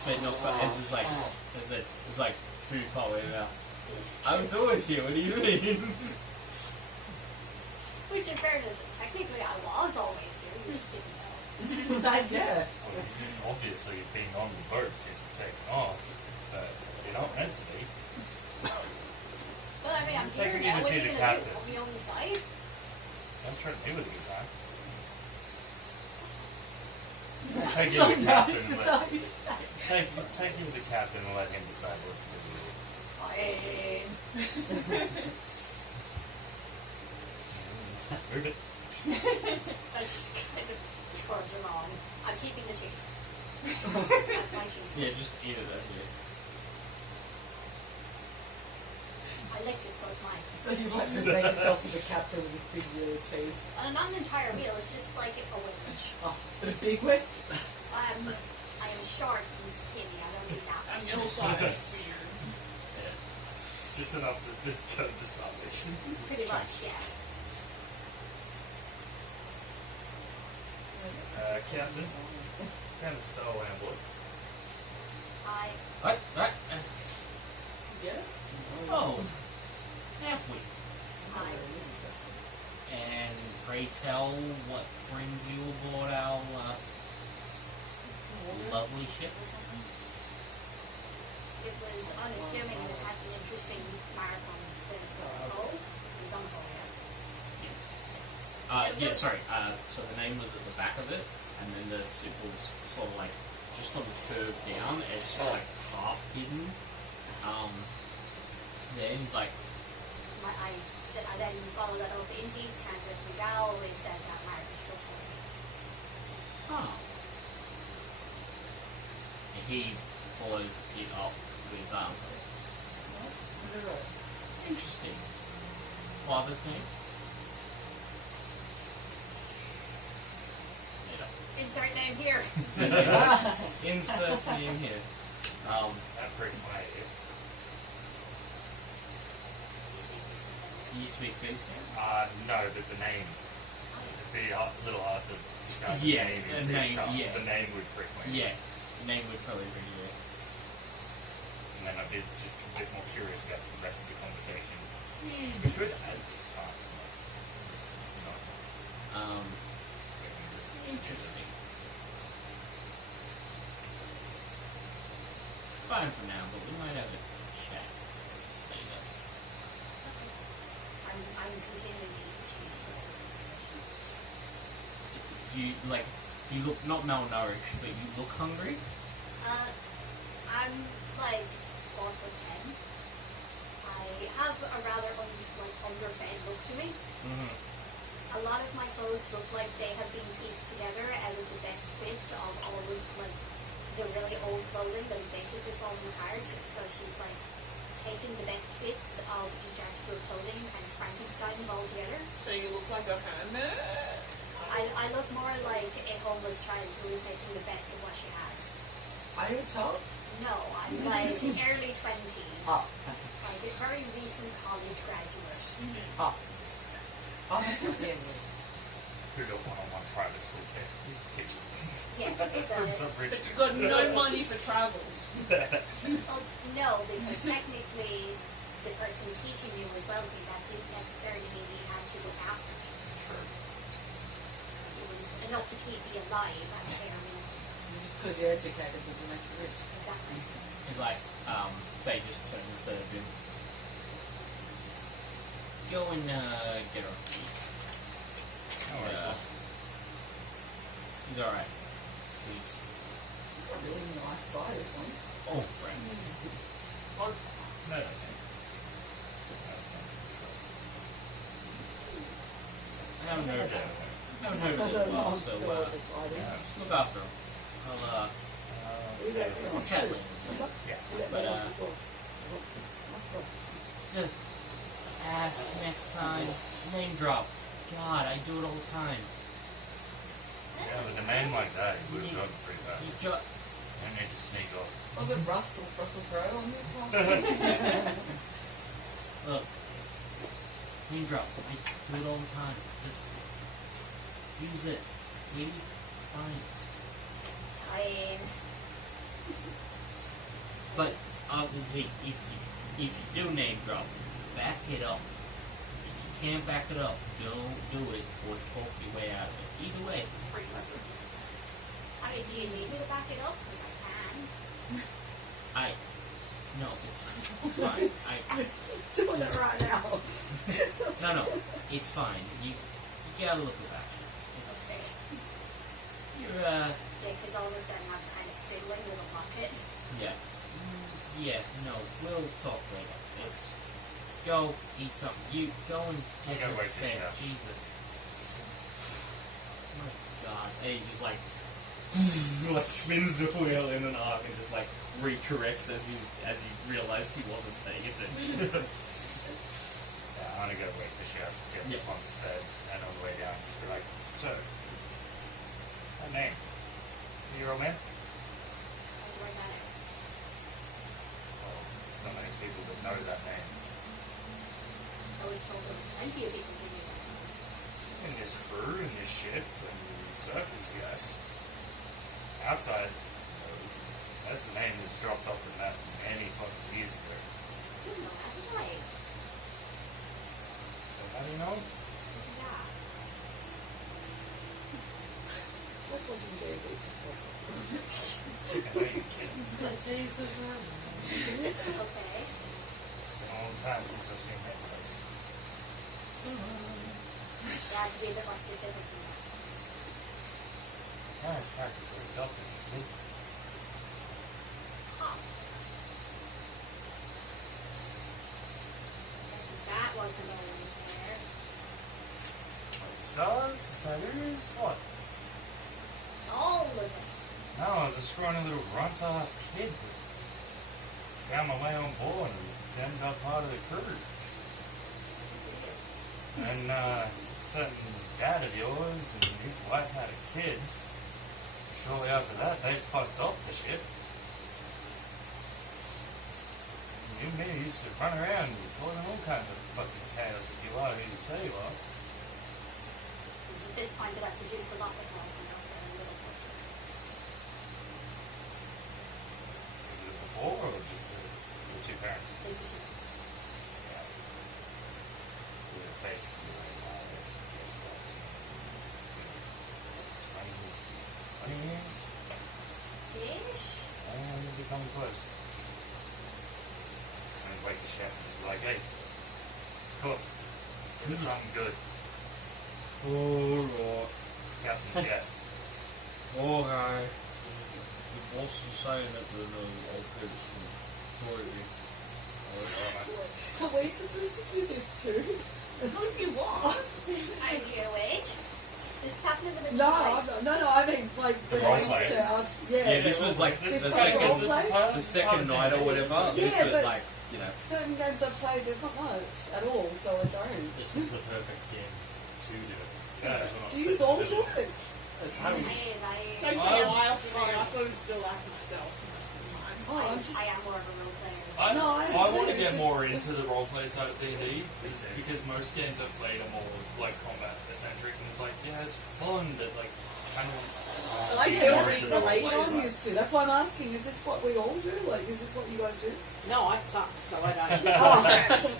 but not quite. It's like it's like food power. I was always here. What do you mean? Which, in fairness, technically I was always here. You just didn't know. Yeah. Well, you've obviously been on the boat since we've taken off, but you're not meant to be. Well, I mean, I'm Take here me now. to What see are you the gonna do? captain. Put me on the side? I'm trying to be with a good time. That's Take you So to the captain nice, and it's let not you say. take you to the captain and let him decide what to do. fine. Move it. I just kind of trudge along. I'm keeping the cheese. That's my cheese. Yeah, just eat it as you. I licked it, so it's mine. So you want to make yourself as a captain with this big wheel of cheese. Not an entire meal, it's just like a wedge. Oh, but a big wedge? I am short and skinny, I don't need that I'm much. hillside weird. Just enough to just coat the salvation. Pretty much, yeah. Captain, kind of stowaway on board. What? Yeah. Oh, halfway. I And pray tell what brings you aboard our lovely ship. It was unassuming and it had an interesting mark on the hull. It was on the hull, yeah. Yeah, sorry. So the name was at the back of it, and then the symbol's sort of like just on the curve down. It's just like half hidden. Then he's like, I said I then followed that up in Thieves' Camp with McDowell. They said that mark is trustworthy. oh. And he follows it up with interesting. Father's name? Insert name here. Insert name here. That breaks my ear. You speak Finnish? No, but the name. be a little hard to discuss Yeah, the name a in name, freestyle. yeah. The name would prick me. Yeah, name would probably be it. And then I'd be just a bit more curious about the rest of the conversation. We could add this time to it. It's not Interesting. Fine for now, but we might have a chat later. I'm continuing to eat cheese throughout this conversation. Do you look not malnourished, but you look hungry? I'm like 4'10". I have a rather underfed look to me. Mm-hmm. A lot of my clothes look like they have been pieced together out of the best bits of all of like the really old clothing that is basically falling apart. So she's like taken the best bits of each article of clothing and Frankenstein them all together. So you look like a hermit. I look more like a homeless child who is making the best of what she has. Are you a child? No, I'm like early 20s. Oh. Like a very recent college graduate. Oh. Oh, that's not the end. who got one-on-one private school teaching. Yes, From some But rich you've got no money for travels. well, no, because technically the person teaching you was wealthy. That didn't necessarily mean he had to look after me. True. It was enough to keep me alive at the bare minimum. Just because you're educated doesn't make you rich. Exactly. It's like, Faye just turns to him. Go and get our feet. No worries, boss. He's alright. Please. It's a really nice guy, this one. Oh, right. No, okay. I haven't heard of it. I haven't heard of it well, so look after him. I'll chat later. But just ask next time. Name drop. God, I do it all the time. Yeah, with a name like that, you would have gotten free pass. Ju- I need to sneak off. Was it Russell Crowe on your Look, name drop. I do it all the time. Just use it. Maybe it's fine. Fine. But obviously, if you do name drop, back it up. If you can't back it up, don't do it or talk your way out of it. Either way, Free lessons. I mean, do you need me to back it up? Because I can. no, it's fine. doing it right now. No, it's fine. You gotta look about you. It's Okay. you're Yeah, because all of a sudden I'm kind of fiddling with a bucket. yeah. Yeah, no, we'll talk later. It's go eat something. You go and get gotta your wait for fed. chef. Jesus. My God. And he just like spins the wheel in an arc and just like recorrects as he realized he wasn't paying attention. I'm gonna go wake the chef, get this one fed, and on the way down, just be like, so, that name, your old man? How'd you write that out? Well, there's not many people that know that name. I was told there was plenty of people who knew that. In this crew, in this ship, in these circles, yes. Outside, that's a name that's dropped off the map many fucking years ago. I didn't know that, did I? So how do you know? Yeah. It's like watching JV's. I know you kids. Okay. Been a long time since I've seen that face. You have to be a bit more specific than that. Parents practically adopted me. Huh. Guess that wasn't always there. Like the scars, the tattoos, what? All of it. No, I was a scrawny little runt-ass kid that found my way on board and then got part of the crew. And certain dad of yours and his wife had a kid. Shortly after that, they fucked off the ship. You and me used to run around causing all kinds of fucking chaos if you are who you say you are. Because at this point, that I produced a lot with my little portraits. Is it before or just the two parents? These are two things. Yeah. With a face, some faces I've seen. 20 years? Ish. And you're becoming close. And wake the chef and just be like, hey, cook. Give us something good. Alright. Captain's guest. Okay. The boss is saying that the old person already. Are we supposed to do this too? Not if you want. Are you awake? This is happening in the No, middle. no, I mean like The when role I used to, plays. Yeah, this was like This the was like role second, play? the second night or whatever. Yeah, This was but- like, you know. certain games I've played, there's not much at all, so I don't. This is the perfect game to do it. Yeah. Do you all do it? It's how we Takes a while for me. I thought it was still like myself most of the time. Oh, I'm just. I am more of a role player. I No, I want do, to it's get just- more into the roleplay side of D&D because most games I've played are more like combat centric, and it's like, yeah, it's fun, but like kind of. Like more every into the relation roleplay I'm side. used to. That's why I'm asking, is this what we all do? Like, is this what you guys do? No, I suck, so I don't. Oh,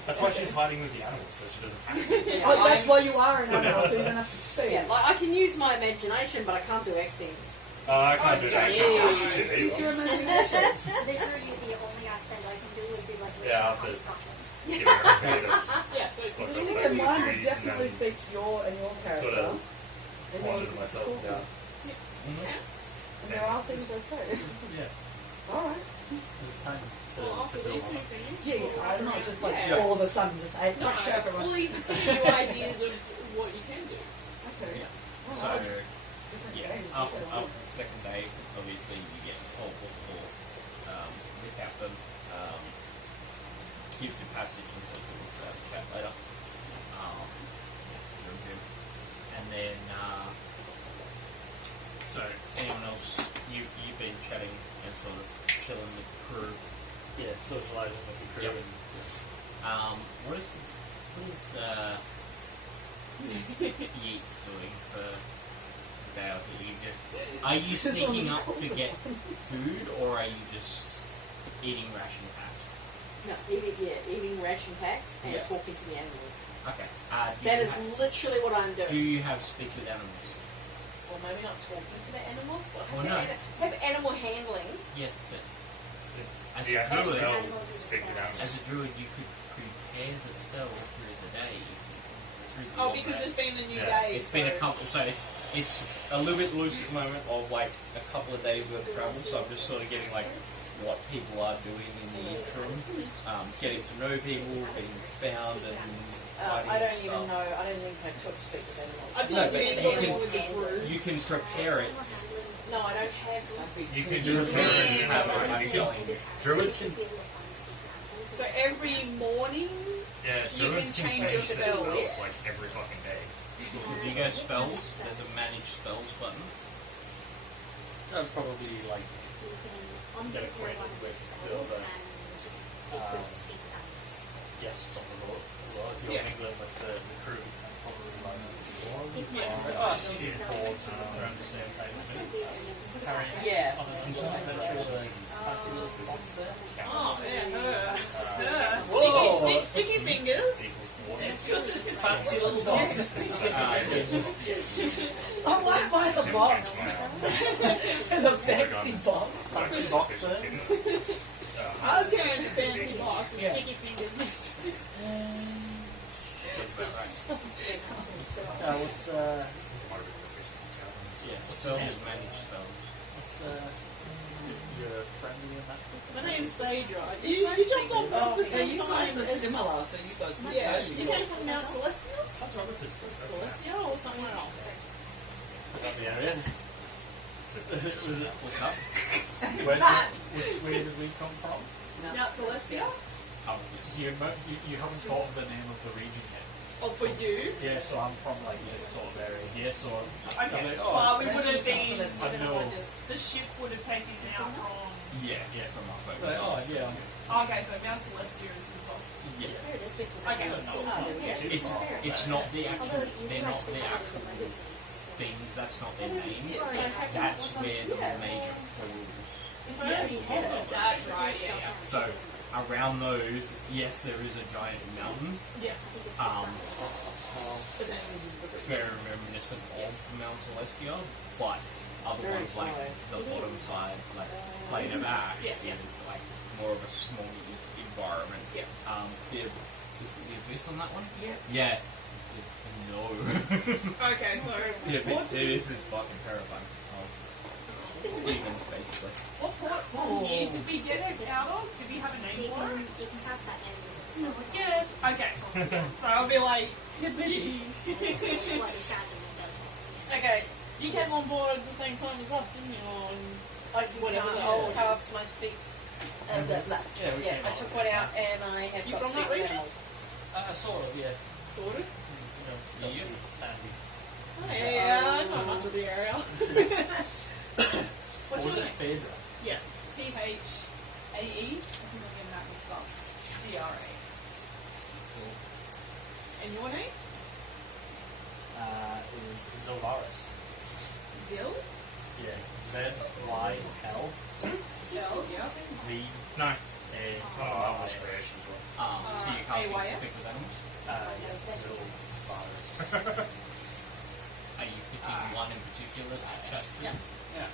That's why she's hiding with the animals, so she doesn't have to. Yeah, oh that's I'm- why you are an animal, so you don't have to speak. Yeah, like I can use my imagination, but I can't do accents. I can't do that. yeah. Use your imagination. Literally, the only accent I can do would be like Yeah, from but- Scotland. Give her a bit of Yeah, so if Fuck Just up, think like of do mine trees would and definitely then speak to your character. sort of and wander yours myself is down. And there are things I'd say. Yeah, Alright. there's time to, well, after build these two on. things, Yeah, we'll I'm not around- just like yeah. all of a sudden just, hey, No, let's show everyone. well, he's giving you ideas of what you can do. Okay. Yeah. Alright, So, just different yeah, games. after that's all. the second day, obviously you get a whole book for the captain. Gives you passage into the chat later. And then, so anyone else, you've been chatting and sort of chilling with the crew. Yeah, socializing with the crew. Yep. And, What is Yeats doing for the day out here? Are you She's on sneaking the up to corner. get food, or are you just eating ration packs? No, eating ration packs and Yeah. talking to the animals. Okay. That is literally what I'm Do doing. you have speak with animals? Or maybe not talking to the animals, but Well, have, no. have animal handling. Yes, but as Yeah, a no druid, spell. Animals is a Speak spell. with animals. as a druid, you could prepare the spell through the day. Through the Oh, long because rest. it's been a new Yeah. day. It's been a couple, so it's a little bit loose at the moment of like a couple of days worth of travel. So I'm just sort of getting like what people are doing in the interim, getting to know people, being found, and I don't stuff. even know. I don't think I took speak with animals. I've been No, but handling you with the crew. You can prepare it. No, I don't have some. You can You do can druid have it. and I'm telling you. druids Should can be able to find speak animals. So every morning, yeah, You druids can can change your change their spells. spells like every fucking day. If you go spells, there's a manage spells button. I'd probably like You can Get unprepare acquainted one of the with spells the other, and you could speak with animals. guests on the boat. Well, if you're Yeah. mingling with the crew, that's probably like yeah. oh, shit, around the same time. What's the deal? You can put it Carrying out there. on an adventure, fancy little box there. Oh, yeah, her. Whoa. Sticky fingers. Fancy little box. I might buy the box. The fancy box. Fancy box there. I was carrying a fancy box with Yeah. sticky fingers next to it. What's Yes, spells manage spells. you're friendly in that stuff? My name's Phaedra. You jumped on board at the So same you time guys are as... similar, so you guys would Yes, you totally came from Mount Celestia? Celestia or somewhere else? Was that the area? Was it? What's up? Which way did we come from? Mount Celestia? You haven't thought of the name of the region yet. Oh, for you? Yeah, so I'm from like this sort of area here, so Okay. I'm like, Well, we That's would have just been... Celestia. I know. The ship would have taken me out from... Yeah, from up over. Like, oh yeah, Okay, so Mount Celestia is the top. Yeah. speak with Okay. animals. No, No, they're yeah. It's not the actual. Although you They're can not actually the find actual some legacies. things. That's not their names. Yeah, so That's where the Yeah. major pools. If I already had it, That's right, yeah. So around those, yes, there is a giant mountain. Yeah. I think it's just Um, But then it was in the bridge. Very reminiscent of Mount Celestia, but other Very ones like slow. the bottom side, like Plane of Ash, Yeah. is like more of a small environment. Yeah. Is it the Abyss on that one? Yeah. Yeah. No. Okay, so Yeah, but what, this is fucking terrifying. Demons, basically. what part do you need to be getting out of? Did we have a So name you for it? can pass that name as a spell. Yeah. Okay. So I'll be like Tibbity. What is happening? Okay. You came on board at the same time as us, didn't you? I can Whatever that I'll is. cast my speak. Blah, blah. Yeah, we Yeah, came I up took with one that. out and I have You got from speak that with region? animals. Sort of, yeah. Sort of. You know, dusty, sandy. Yeah, I know much of the area. What What's was your it? name? Phaedra. Yes. P-H-A-E. I think I'm getting that mixed up. D-R-A. Cool. And your name? It was Zolaris. Zil? Yeah. Z-Y-L. L, yeah. V. No. A. That was creation as well. So you can't AYS? speak with animals? Yes. Zolaris. Are you picking one in particular to chat to? Yeah. Yeah.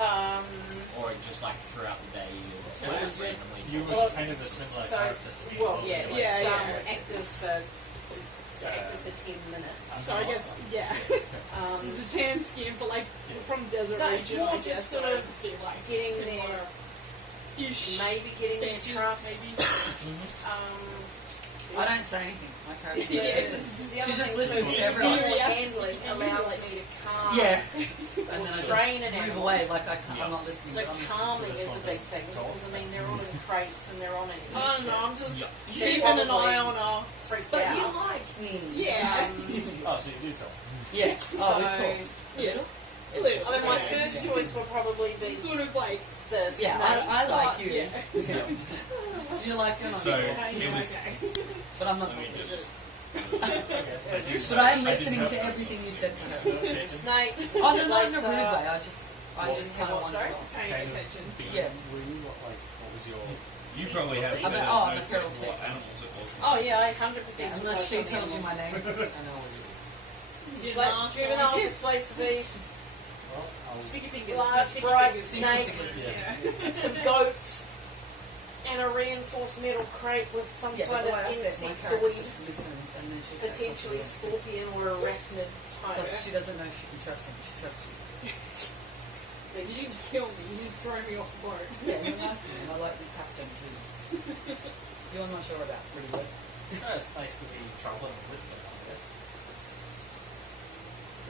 Or just like throughout the day you'll So like, is it- randomly You talk? were kind of a similar So, character to me. well, wasn't yeah, you? Yeah, it's yeah. active, it's active for 10 minutes. So I guess, yeah. Um, The tan skin, but like from desert No, it's region, more I just guess. sort so of I feel like getting similar ish. maybe getting their features, trust. maybe. I don't say anything. My character. Yes. The She other just thing listens too to is everyone. manual Yeah. handling allows me to calm. Yeah. And then I Train just an move animal. away like I'm not listening. So but I'm listening. calming this is a one big is thing tall. because I mean they're all in crates and they're on it. I don't know, I'm just They're keeping an probably eye on her. freaked But out. you like me. Yeah. Oh, so you do tell. Yeah. Oh, we've So- talked. Yeah. I mean, my first choice would probably be Sort of like, the Yeah, snake. I like you. yeah. You like it. So Okay, it was. okay. But I'm not. Let me just. But I'm listening to everything you said to her. There's a snake. Oh, no, not in a Laser. rude way. I just kind of What, want sorry? to. Paying Kind of attention. being, Yeah. were you, what was your... You probably have. I mean, better oh, I'm a notes feral of what too. animals it was. Oh yeah, I 100%. Unless she tells you my name, I know what it is. Display, Yeah, juvenile so- displays the beast. Well, I'll... Sticky fingers. Glass, sticky bright fingers. snake. Yeah. Some goats. And a reinforced metal crate with some Yeah, kind but the of way I said, my character insectoid, just listens and then she says potentially something else. scorpion or arachnid Plus, type. she doesn't know if she can trust him. She trusts you. You didn't kill me, you didn't throw me off the boat. Yeah, you're nice to me. And I like the captain too. You're not sure about pretty good. it's nice to be traveling with someone, I guess.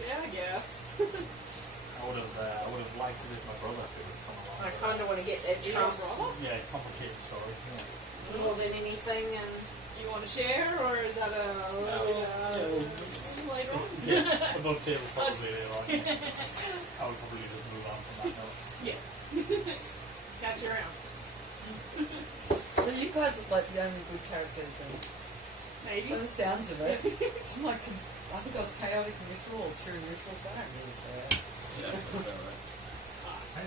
Yeah, I guess. I would have liked it if my brother could have come along. I kind of want to get that You want trust brother? Yeah, complicated story. Yeah. more than anything, and You want to share, or is that a later on? Yeah, above table probably later on. I would probably just move on from that note. Yeah. Got you around. So you guys are like the only good characters, and Maybe. by the sounds of it, it's like I think I was chaotic neutral or true neutral, so I don't really care. Yeah, that's alright. I'm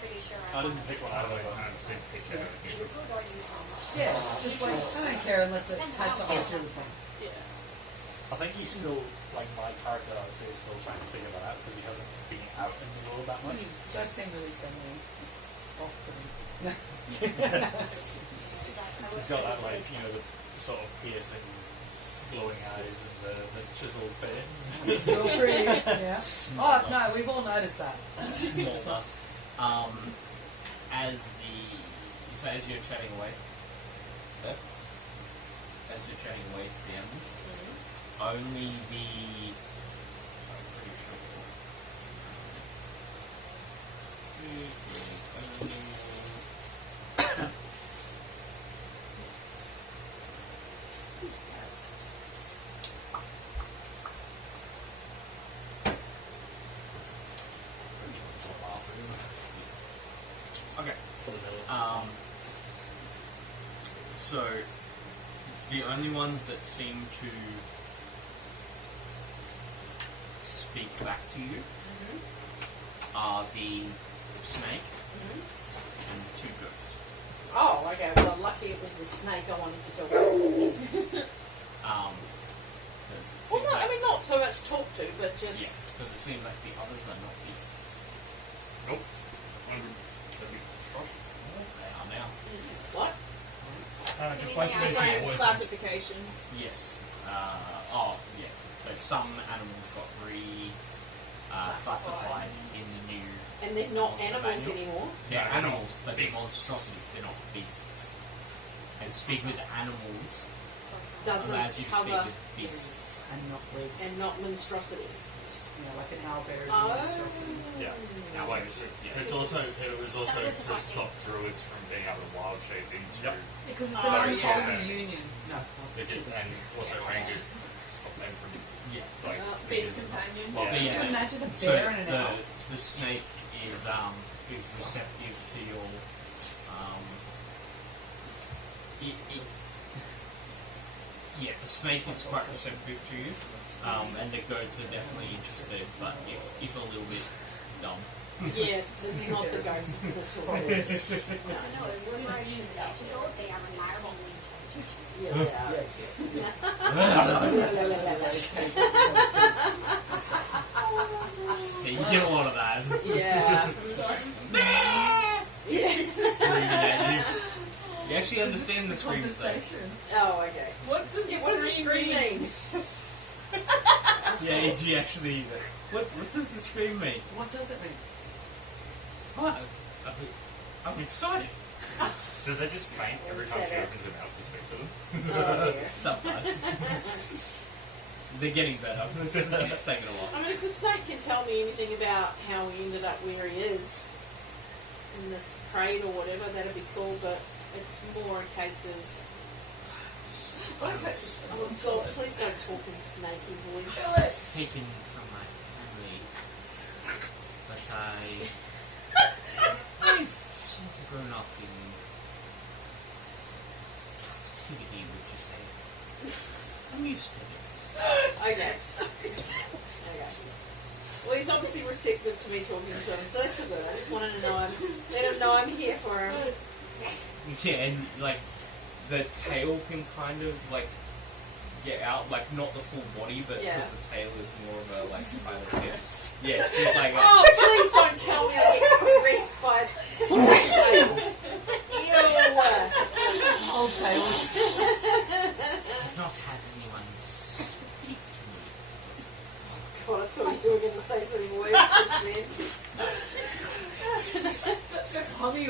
pretty sure I didn't pick one out of I it. didn't pick it. either good or neutral. Yeah, just like I don't care unless it has something to do with me. Yeah. I think he's still, like my character, I would say, is still trying to figure that out because he hasn't been out in the world that much. You guys seem really friendly. It's off-putting. He's got that, like, you know, the sort of piercing, glowing eyes and the chiseled face. Feel free. Yeah. Oh no, we've all noticed that. Smaller. As you're chatting away, as you're chatting away to the animals, only the. I'm pretty sure. Okay. So The only ones that seem to speak back to you are the snake and the two goats. Oh, okay. Well, lucky it was the snake I wanted to talk to. Well, no, I mean, not so much talk to, but just... Yeah, because it seems like the others are not beasts. Nope. That'd be destruction. They are now. What? Just wait till they see Different poison. classifications. Yes. Yeah. But some animals got classified in the new... And they're not monster animals manual. anymore? They're No, animals, but they're beasts. monstrosities. They're not beasts. And speak with animals Does allows this you to speak cover with beasts. And not with, and not monstrosities? like an owlbear is a Oh. monstrosity. Yeah. Now wait, it was also to stop druids from being able to wild shape into Because it's Oh, an yeah. unholy union. No. and also rangers stop them from Yeah. like Beast companion. Well, Could you yeah. imagine a So bear and an owl? the snake is receptive to your yeah, the snake is quite receptive to you, and the goats are definitely interested, but if a little bit dumb. Yeah, it's not the ghost. That's all. No, when I use an antidote, they are remarkably intelligent. Yeah, they are. Yeah, you get a lot of that. Yeah. Yes. Screaming at you. You actually understand the screams though. Conversation. Oh, okay. What does Yeah, what does the scream mean? Yeah, do you actually? What does the scream mean? What does it mean? Oh, I'm excited. do they just faint every time she opens her mouth to speak to them? Oh, dear. Sometimes. They're getting better. It's taking a while. I mean, if the snake can tell me anything about how he ended up where he is in this crate or whatever, that'd be cool, but it's more a case of... Oh, God, please don't talk in snaky voice. It's taken from my family, but I've sort of grown up in captivity, would you say? I'm used to this. Okay. Well, he's obviously receptive to me talking to him, so that's good. I just wanted to know let him know I'm here for him. Yeah, and like the tail can kind of like get out, like not the full body, but Yeah. because the tail is more of a like kind of yeah, it's just like Oh, please don't tell me I get caressed by a tail. Ew. Old tail. I've not had anyone speak to me. God, I thought you were going to say something worse just then. Such a funny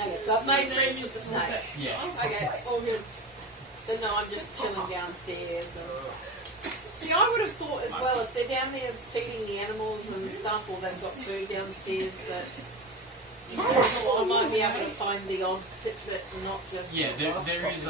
Okay, so I've made friends with the snakes. Yes. Okay, all good. But no, I'm just chilling downstairs. And... See, I would have thought as well, if they're down there feeding the animals and stuff, or they've got food downstairs, that I might be able to find the odd tidbit and not just Yeah, there is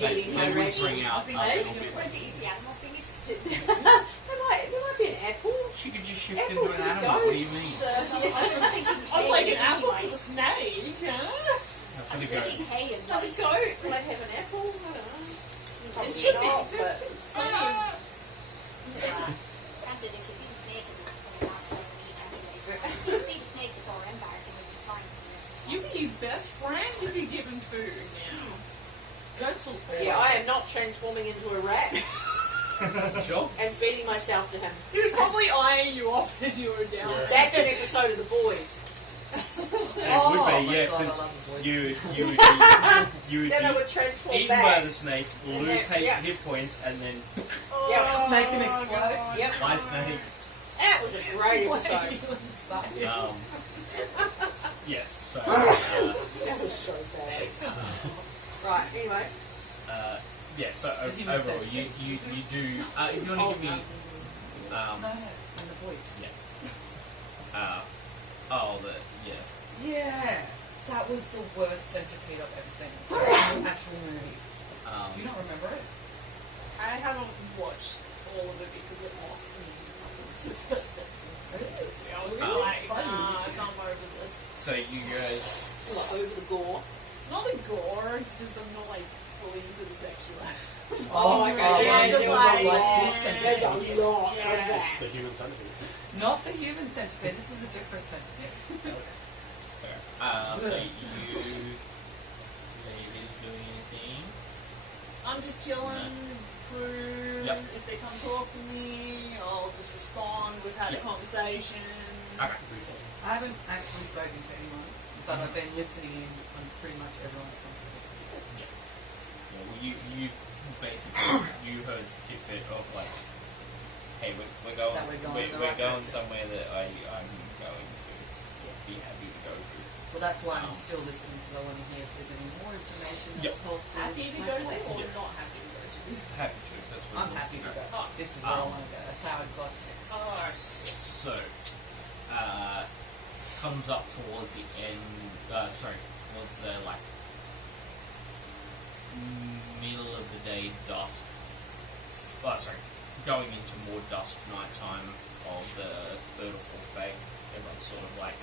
eating they my would rations. bring out a little bit. Where do you eat the animal feed? there might be an apple. She could just shift Apple into for an the animal. What do you goats. mean? I was thinking I was like, an hay apple for and the rice. snake, huh? For I the was goats. thinking hay and Does a rice. goat might have an apple? I don't know. It Probably should be. not, but Granted, if you feed a snake and the last one will eat anyways. If you feed a snake before embark, it will be fine for the rest of the You can use best friend if you give him food now. Goats will. yeah, I am not transforming into a rat Sure. and feeding myself to him. He was probably eyeing you off as you were down. Yeah. That's an episode of The Boys. It Oh would my be, yeah, God, I because love the voice. you would Then I be would transform eaten back. by the snake, And lose then- yeah. hit points, and then Yep. Make him explode. Yep. my snake. That was a great episode. Yes. So. That was so bad. Right, anyway. Yeah. So If you overall, make you do. If you want to give me. No, and the voice. Yeah. Yeah, that was the worst centipede I've ever seen. In an actual movie. Do you not remember it? I haven't watched all of it because it lost me. It was the first episode. I was just like, Funny. nah, I'm over this. So you guys. Like over the gore. Not the gore, Eric's just I'm not like fully into the sexual. Oh my god, yeah, I'm just there was like, a lot. this There's a centipede. lot of that. The human centipede. Not the human centipede, this is a different centipede. So you ladies doing anything? I'm just chilling. Crew. Yep. If they come talk to me, I'll just respond. We've had Yep. a conversation. Okay. I haven't actually spoken to anyone, but I've been listening in on pretty much everyone's conversations. Yeah, well, you basically you heard a tidbit of like, hey, we're going, That we're going the we're right going direction. somewhere that I'm going to be happy to go to. Well, that's why I'm still listening, because I want to hear if there's any more information that Yep. will help me Happy to my go to plans. or Yeah. not happy to go to? Happy to. That's what I'm it wants happy to go. go. This is where I want to go. That's how I got here. Alright. So, comes up towards the end. Towards the like middle of the day, dusk. Going into more dusk nighttime of the third or fourth day. Everyone's sort of like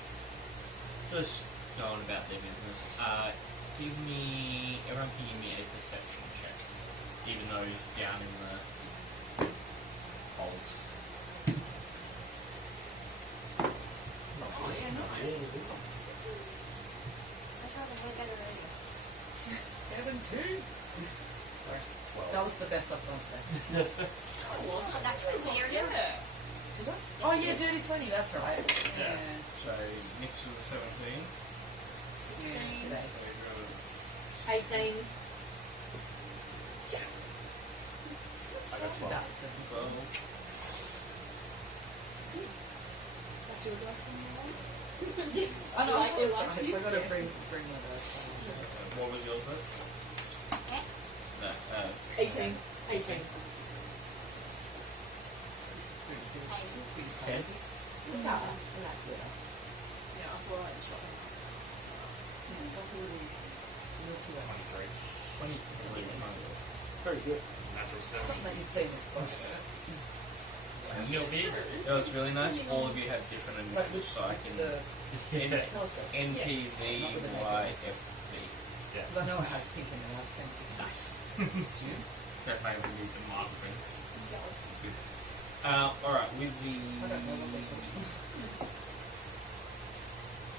just going about their business. Everyone can give me a perception check, even though it's down in the hold. Oh yeah, nice. I tried to look at it earlier. 17. Sorry. 12. That was the best I've done today. Oh, awesome. Not 20 or Yeah. Did I? Oh yeah, dirty 20. That's right. Yeah. So next to the 17. 16. Yeah, today. 18. I got 12. That's it. 12. What's your dice when you're on? I know. Like it likes I you? gotta Yeah. bring my dice. What was yours, bud? No, 18. 18. 10. Yeah, I like it. Yeah, that's what I shot. It's like a little too 23. 20 for something. Very good. Natural 7. Something that you'd say this spot. That was really nice. All of you have different initials, so I can The N- telescope. NPZ YFB. Because I know it has pink in it. I've seen pictures. Nice. Assume. So if I ever need to mark things. Good. Alright, with the I don't know what they call it.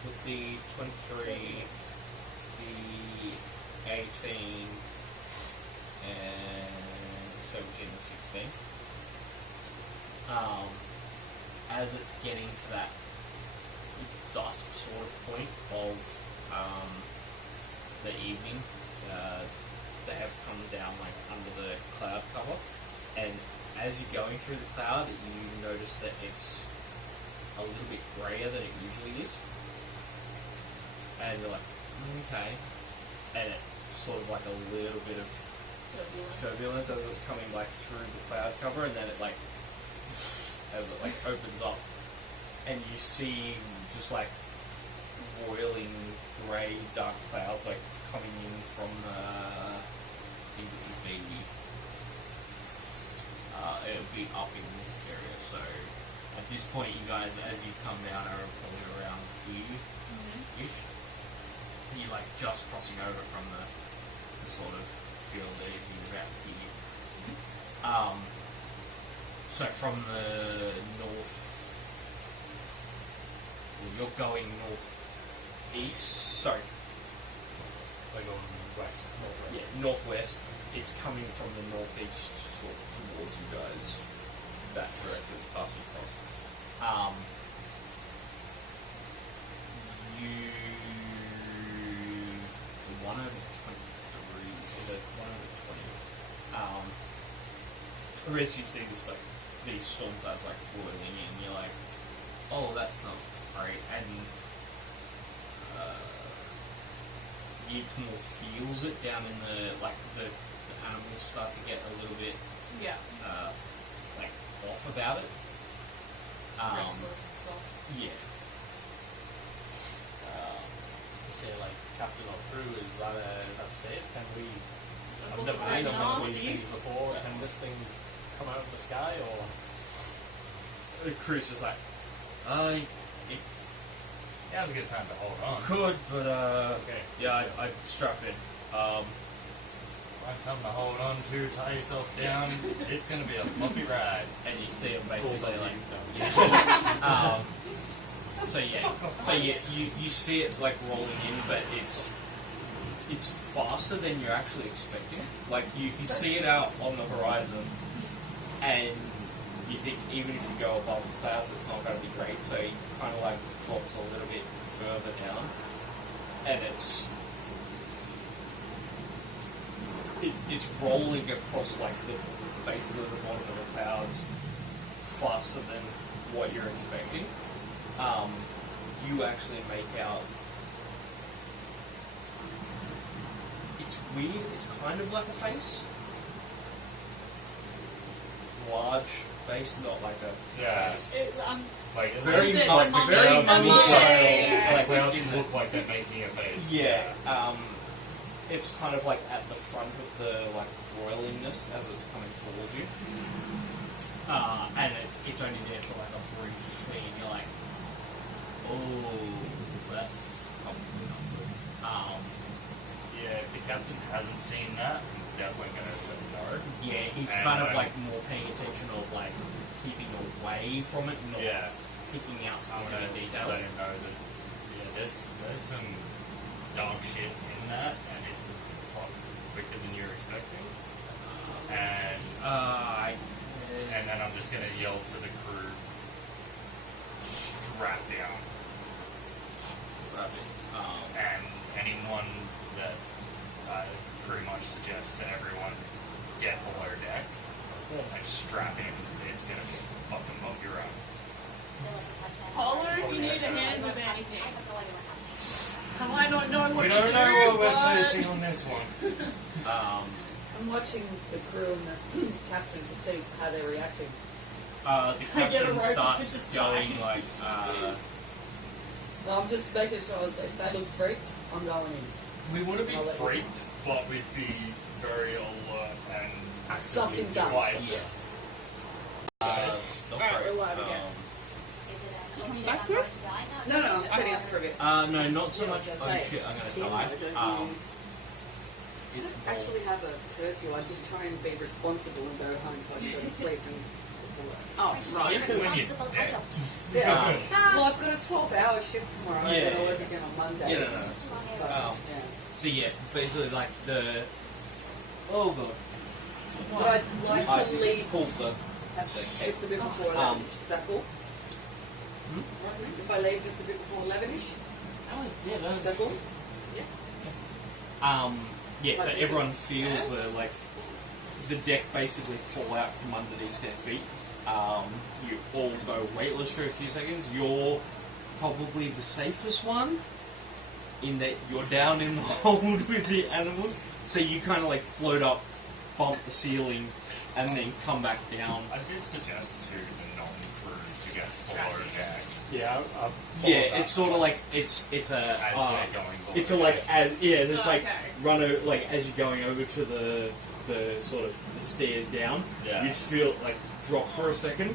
with the 23, the 18, and 17 and 16. As it's getting to that dusk sort of point of the evening, they have come down like under the cloud cover, and as you're going through the cloud, you notice that it's a little bit grayer than it usually is, and you're like, okay, and it's sort of like a little bit of turbulence as it's coming like through the cloud cover, and then it like as it like opens up, and you see just like roiling grey dark clouds like coming in from it would be up in this area. So at this point, you guys, as you come down, are probably around here ish. You're like just crossing over from the sort of field that is about here. So from the north, well, you're going northeast. Sorry, They're going west, northwest. yeah, northwest. It's coming from the northeast, sort of towards you guys. That direction, it's passing across. The one over 23, the one over 20. As you see this like these storm clouds like boiling in, you're like, oh, that's not great, and it more feels it down in the like the animals start to get a little bit Yeah. like off about it. Restless and stuff. Yeah. You say like captain or crew, is that safe? Can we? That's I've looking never very been on one of these nasty. things before. Yeah. Can this thing come out of the sky or? The crew's just like, it Now's a good time to hold on. could, but Okay. yeah, I strapped in. Find something to hold on to, tie yourself down. It's gonna be a bumpy ride. And you see them basically like, so you see it like rolling in, but it's faster than you're actually expecting. Like you see it out on the horizon, and you think even if you go above the clouds, it's not going to be great. So it kind of like drops a little bit further down, and it's rolling across like basically the bottom of the clouds faster than what you're expecting. You actually make out. It's weird. It's kind of like a face. Large face, not like a face. Like Very it mummy looks style. like clouds look like they're making a face. Yeah. It's kind of like at the front of the like roiliness as it's coming towards you. And it's only there for like a brief thing, and you're like, oh, that's probably not good. Yeah, if the captain hasn't seen that, I'm definitely gonna let him know. Yeah, he's And kind of like more paying attention of like keeping away from it, not picking out I'm specific gonna details. let him know that there's some dark shit in that, and it's probably quicker than you're expecting. And then I'm just gonna yell to the crew, strap down. And anyone that I pretty much suggest to everyone get below deck and strap in. It's gonna fucking bump you around. Holler if you need a hand with anything. I have no idea what's happening. I might not know what We to don't do, know what we're but facing on this one. I'm watching the crew and the captain to see how they're reacting. The I get a captain rope, starts it's just going tight. like, So I'm just making sure if they look freaked, I'm going in. We wouldn't be I'll let you freaked, but we'd be very alert and actively Something's up. like Alright, we're live again. Is it an Come oh shit, back I'm through? going to die? No, I'm setting up for a bit. no, not so Yeah, I much. was Oh gonna say, shit, I'm gonna it's 10, die. I don't It's I don't actually have a curfew. I just try and be responsible and go home so I can go to sleep and it's all right. oh right. Responsible dead. adult. Yeah. Well, I've got a 12-hour shift tomorrow. Yeah. I gotta work again on Monday. Yeah, no. But, yeah. So yeah, basically like the oh god, But I'd like to leave pull the just a bit before 11. Is that cool? If I leave just a bit before 11ish, yeah, is that cool? yeah. So everyone feels the deck basically fall out from underneath their feet. You all go weightless for a few seconds. You're probably the safest one in that you're down in the hold with the animals, so you kind of like float up, bump the ceiling, and then come back down. I do suggest to the non-crew to get below deck Yeah, Yeah, it's sort of like it's a as they're going below it's a like deck. as yeah, there's like Okay. run like as you're going over to the sort of the stairs down, Yeah. you just feel it like drop for a second,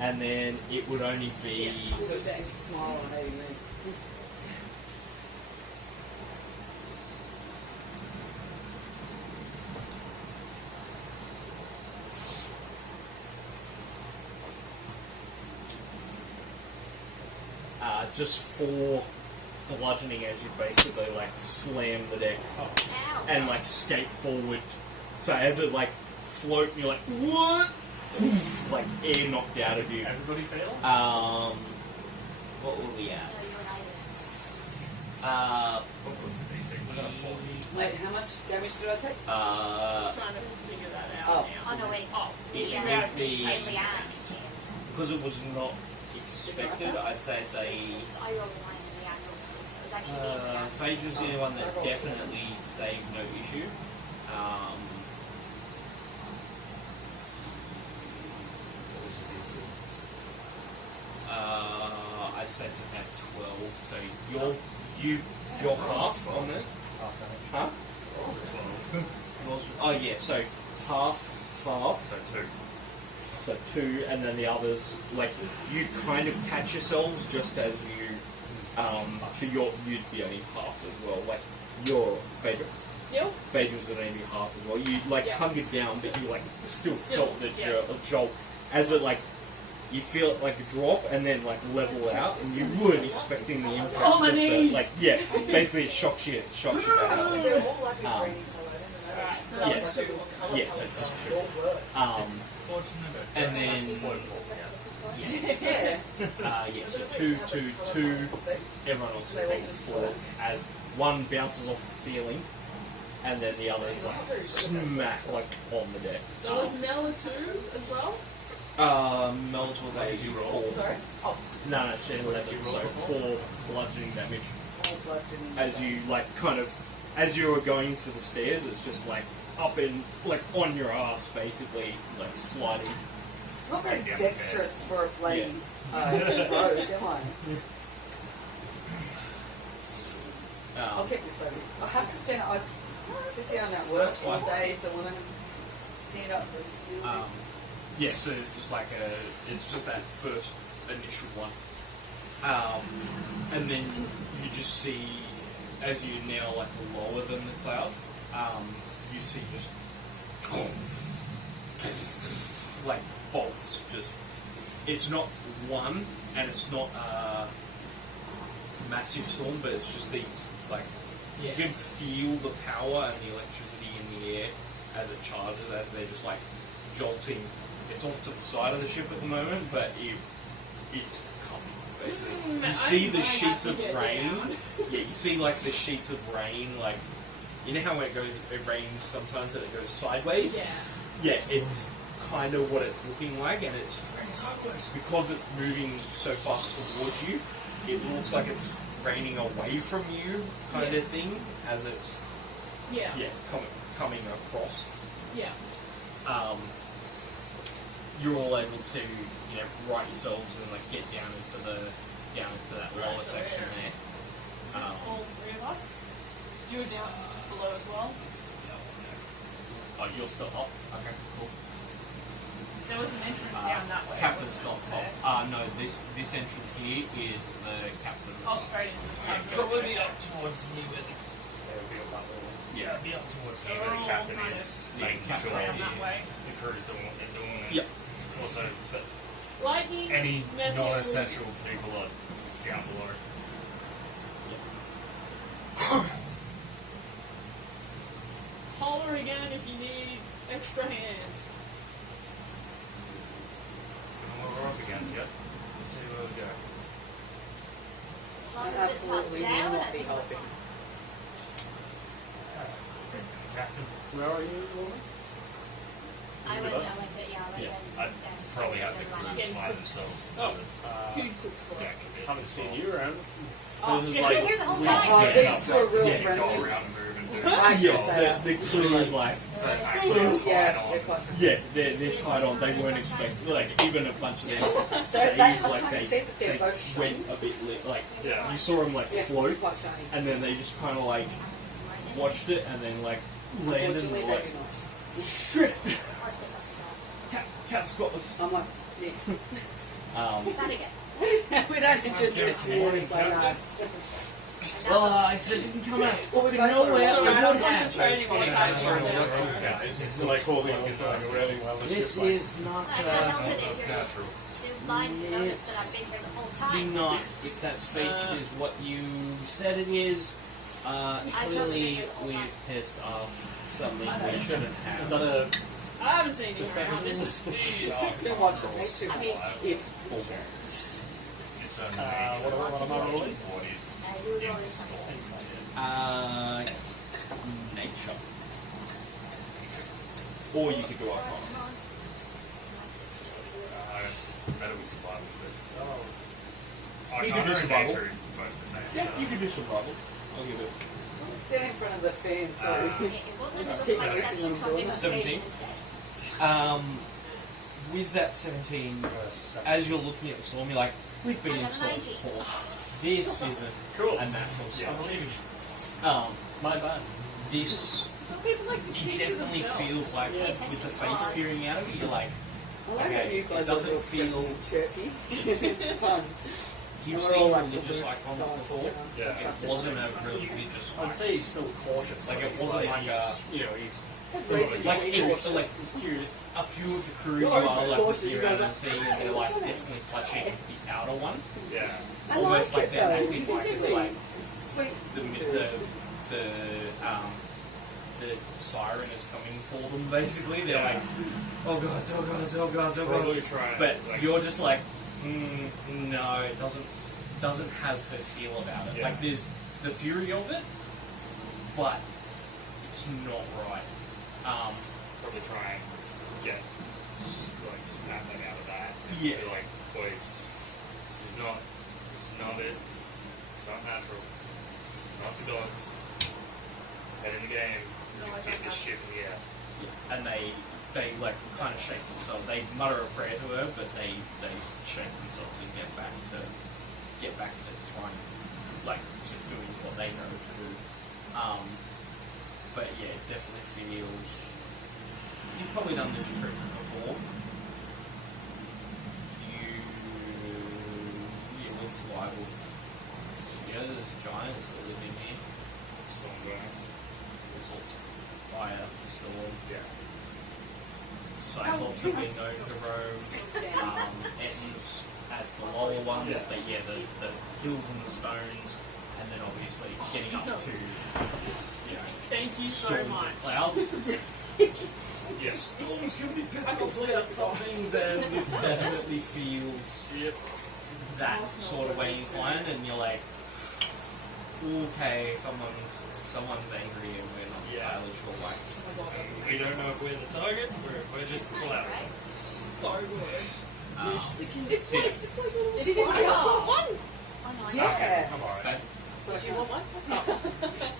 and then it would only be Put that smile on 80 minutes. just 4 bludgeoning as you basically like slam the deck Ow. and like skate forward. So as it like float, you're like what? Like air knocked out of you. Everybody fail? What were we at? No, you and I did. What was the DC? We got a 40. Wait, how much damage did I take? I'm trying to figure that out Oh. now. Oh no, wait. Oh, It yeah. would be Leanne. because it was not expected. I'd say it's a. So I rolled a 9 and Leanne rolled a 6. So it was actually me and Leanne. Phage was the only one that definitely saved no issue. What was the DC? I'd say it's about 12. So you're half on it. Huh? 12. Oh yeah. So half. So 2. So 2, and then the others, like, you kind of catch yourselves just as you, so you'd be only half as well, like, your favourite. Yep. baby was going to be half as well. You like hungered down, but you like still felt the jolt as it like. You feel it like drop and then like level out, and you weren't expecting the impact. On my knees. Basically it shocks you. They're all like a grainy colour. Alright, so that was 2. Yeah, so just 2. And then so 2, 2, 2. Everyone else takes 4 as one bounces off the ceiling, and then the other's like smack like on the deck. So was Mel a 2 as well? Mel's was actually 4. Sorry? Oh, No, she had 11, so 4 bludgeoning damage. As you like kind of, as you were going for the stairs, it's just like up in, like on your ass basically, like sliding. not very dexterous for a lady. Road, am I? I'll keep this over. I have to stand up. I sit down at work all day, so when I stand up, Yeah, so it's just like it's just that first initial one. And then you just see, as you're now like lower than the cloud, you see just like bolts. Just it's not one, and it's not a massive storm, but it's just these like you can feel the power and the electricity in the air as it charges, as they're just like jolting. It's off to the side of the ship at the moment, but it's coming, basically. You see the sheets of rain. Yeah, you see like the sheets of rain, like, you know how when it rains sometimes that it goes sideways? Yeah, it's kind of what it's looking like, and it's raining sideways. Because it's moving so fast towards you, it looks like it's raining away from you, kind of thing, as it's, coming across. Yeah. You're all able to, right yourselves and like get down into that lower section there. Is this all 3 of us? You were down below as well? Oh, you're still up? Okay, cool. There was an entrance down that way. Captain's not wasn't there? top. No, this entrance here is the captain's. Oh, straight into the captain's. Probably be up towards me where the be up towards me where the captain is, making sure down that way. the crew's doing what they're doing. And Yep. Also, but Lightning, any metal, non-essential people are down below. holler again if you need extra hands. What we're up against yet? Let's see where we go. As long as it's not absolutely down, will I not be think we're helping. fine. Captain, Where are you, woman? I went us? down. I'd probably have the crew fly themselves to Who cooked for the it? deck a bit. Haven't seen you around. Oh, This is yeah. like Here the whole We time. Oh, just these enough two are real to friendly. go around and move and do I should Yeah, say the crew is like, but actually tied on. they're quite they're tied on. They weren't expecting, like, even a bunch of them They saved, like, I've said that they're both went shiny. a bit lit, like, Yeah. you saw them, like, Yeah, float, quite shiny. and then they just kind of, like, watched it, and then, like, landed, and Unfortunately, were they like, do not. shit, Of course they fucking Cap's got us. I'm like, yes. don't. Gotta get. We don't introduce warriors like that. Well, if it didn't come out, Well, we you know both where are- it I'm would have. concentrating on It's like holding on to like really well. This is not, I can't help it if you're just Natural. too blind to notice that I've been here the whole time. not, if that speech is what you said it is, clearly we've pissed off something we shouldn't Is have. that a I haven't seen you around this. Who watched it? Me too. I mean, It. Discern what am I rolling? what is you were rolling inside. something. Nature. Or you could do Arcana. Better with survival, but You could do and survival. nature are both the same. Yeah, so. you could do survival. I'll give it. Stand in front of the fan, so. Okay, well, then it Keep looks like missing that's them something doing with 17. persuasion instead. With that 17, as you're looking at the storm, you're like, we've been I in have storm 19. before. This isn't Cool. a natural Yeah, storm. believe My bad. This Some people like to it keep to definitely themselves. feels like Yeah. with the face peering out of it, you're like, I like Okay, how you it guys doesn't are real feel- friendly and chirpy. It's fun. you've And we're all seen like, religious we're icons going before. to Yeah. trust It it. wasn't a really religious I'd icon. say he's still cautious. Like, it he's wasn't like he's, you know, he's There's still reasons like, to be it- cautious. like, he's curious. A few of the crew You're you are like cautious, looking you around guys and are- seeing, and they're like definitely clutching the outer one. Yeah. I Almost like like it they're though. acting like it's like Sweet. the siren is coming for them. Basically, they're like, oh god, oh god, oh god, oh Probably god. trying. But like, you're just like, no, it doesn't have her feel about it. Yeah. Like there's the fury of it, but it's not right. probably try and get like snap them out of that. And Yeah. be like, boys, this is not it. It's not natural. It's not the gods. Head in the game. Get this shit in the air. And they like kind of shake themselves. They mutter a prayer to her, but they shake themselves and get back to trying, like, to doing what they know to do. But yeah, it definitely feels. You've probably done this treatment before. You with survival. You know, there's giants that live in here. Storm giants. All sorts of fire, storm. Yeah. Cyclops have been known to roam. Ettins as the lower ones, Yeah. but yeah, the hills and the stones, and then obviously getting up to, you know, Thank you so storms much. and clouds. Yeah. Storms can be pissed about some things, and this definitely feels Yep. that sort of way inclined, and you're like, okay, someone's angry, and we're not Yeah. entirely sure why. We don't know if we're the target or if we're just the Nice, cloud. right? So good. It's Yeah. like a little Did he give you spider. one? Oh no, I Yeah. I'm alright. Okay. Did you want one?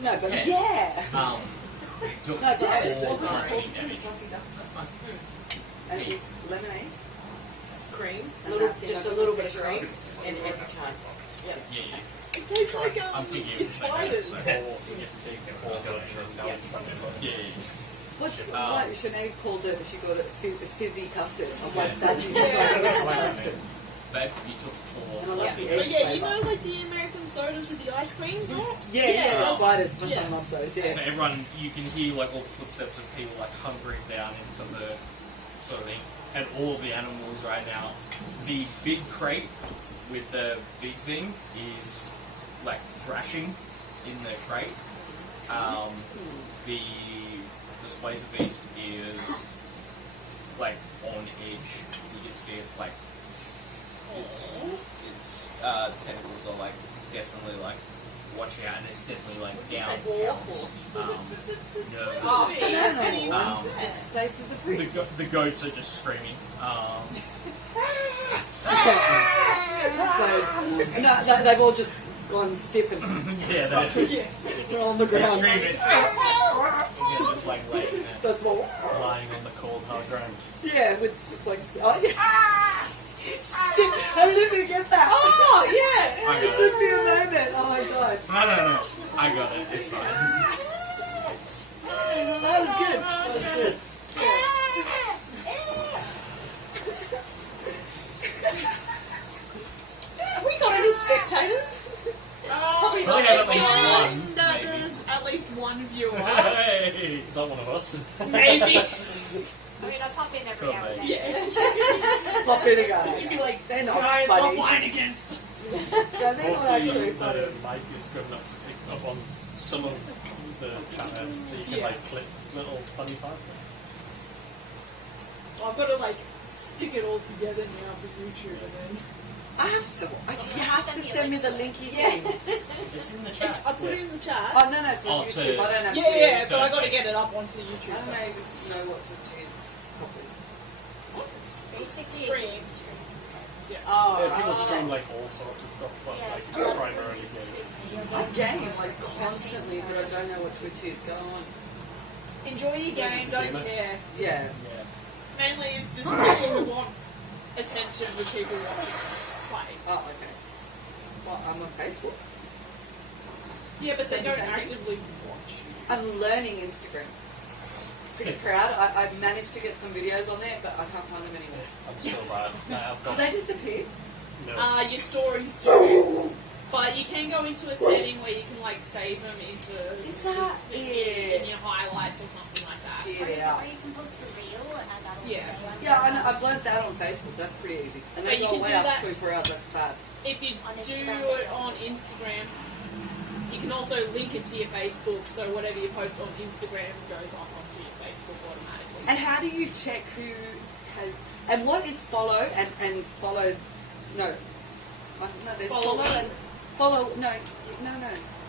No, but Yeah. yeah. It took No, but it 4 wasn't bludgeoning a damage. fluffy duck. That's fine. And it was lemonade. Cream. And Just a little bit of cream. And every Yep. Yeah, yeah. It tastes like I'm thinking of the same spiders. so yeah. What's Um, like Sinead called it? She got it fizzy custard. I'm like Yeah. statues. Babe, you took 4. And I love the But egg yeah, you flavour. know like the American sodas with the ice cream drops? Yeah, the that's- spiders. My yeah. son loves those. Yeah. So everyone, you can hear like all the footsteps of people like hunkering down into the sort of thing, and all of the animals right now. The big crate with the big thing is like thrashing in the crate. The displacer beast is like on edge. You can see it's like its tentacles are like definitely like watching out, and it's definitely like down. Nervous. Oh, it's an animal. Um, Its faces are pretty. The goats are just screaming. So, no, they've all just gone stiff and Yeah, they're on the they're ground. screaming. Yeah, just like laying there, So it's more, lying on the cold hard ground. yeah, with just like, oh, yeah. Shit, I didn't even get that. Oh, yeah. I It got took me a moment. Oh my god. No. I got it. It's fine. That was good. That was good. Have we got any spectators? Probably Probably not. have at least one. That Maybe. there's at least one viewer. Hey! Is that one of us? Maybe. I mean, I pop in every Cool, now and then. Yeah. Pop in a guy. You'd be like, They're this not guy is funny. offline against. Yeah, they're not actually Hopefully funny. the mic is good enough to pick up on some of the chat so you can Yeah. like clip little funny parts there. Well, I've got to like stick it all together now for YouTube and then. I have to. You have to send me the linky thing. It's in the chat. I put it in the chat. Oh no, for Oh, YouTube. to- I don't have. Yeah, Twitch. but I got to get it up onto YouTube. I don't first. know what Twitch is properly. Basically, a game Stream. streaming site. Yeah. Oh, Yeah, people stream like all sorts of stuff, but Yeah. like primarily gaming. I game like constantly, but I don't know what Twitch is. Go on. Enjoy your game, just don't game it. care. Yeah. Yeah. Mainly it's just people who want attention with people watching play. Oh, okay. Well, I'm on Facebook. Yeah, but they Is that the don't same thing? actively watch you. I'm learning Instagram. Pretty proud. I've managed to get some videos on there, but I can't find them anymore. I'm so bad. Nah, I've Did got they disappear? No. Your stories do. But you can go into a setting where you can like save them into Is that in your highlights or something like that. Yeah. Or you can post a reel and that'll Yeah. stay on Yeah, your- I know, I've learned that on Facebook. That's pretty easy. And But they you go can away do after that- 24 hours. That's fab. If you On do Instagram, it on Instagram, you can also link it to your Facebook, so whatever you post on Instagram goes up onto your Facebook automatically. And how do you check who has... And what is follow and follow... No. No, there's Follow follow me. and... Follow... No.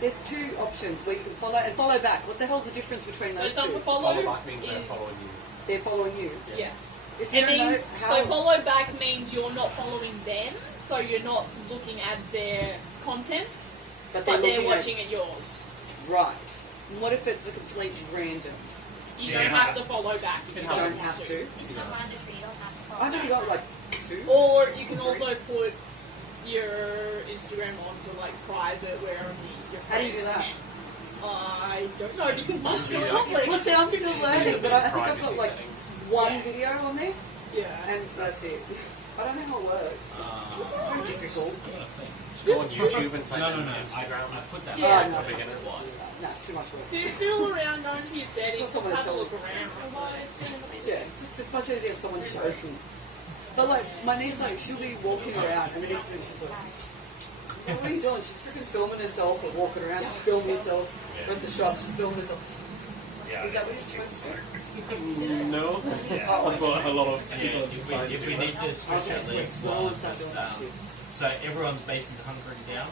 There's two options where you can follow and follow back. What the hell's the difference between So those some two? follow Follow back means they're is following you. They're following you. yeah. If It you don't know means how... so follow back means you're not following them, so you're not looking at their content, but they're looking watching at yours. Right. And what if it's a complete random? You Yeah. don't have to follow back. You don't don't have to. It's not mandatory, you don't have to follow I've only that. got like 2. Or you can also put your Instagram onto like private where only your How do you do friends that? can. I don't know because mine's still Yeah. public. Well, see, I'm still learning, but I think I've got Privacy like settings. one Yeah. video on there, Yeah. and that's it. I don't know how it works. It's so difficult. I'm gonna think. Go on YouTube and type No, in no. Instagram. I put that Yeah. up No. for beginners. No, it's too much work. Feel around, go into your settings, just Someone have a tell look me. around. Yeah, it's much easier if someone shows me. But like, my niece, like, she'll be walking around, and the next minute she's like, "Yeah, what are you doing?" She's freaking filming herself or walking around. She's filming herself. At the shop, she's filming herself. Yeah. Is that what you're supposed to do? No. Yeah. I've got a lot of Yeah, people in if society. we need to switch Okay, our sweet. legs, So well, we'll start just, doing that shit. so everyone's basing the hunkering down.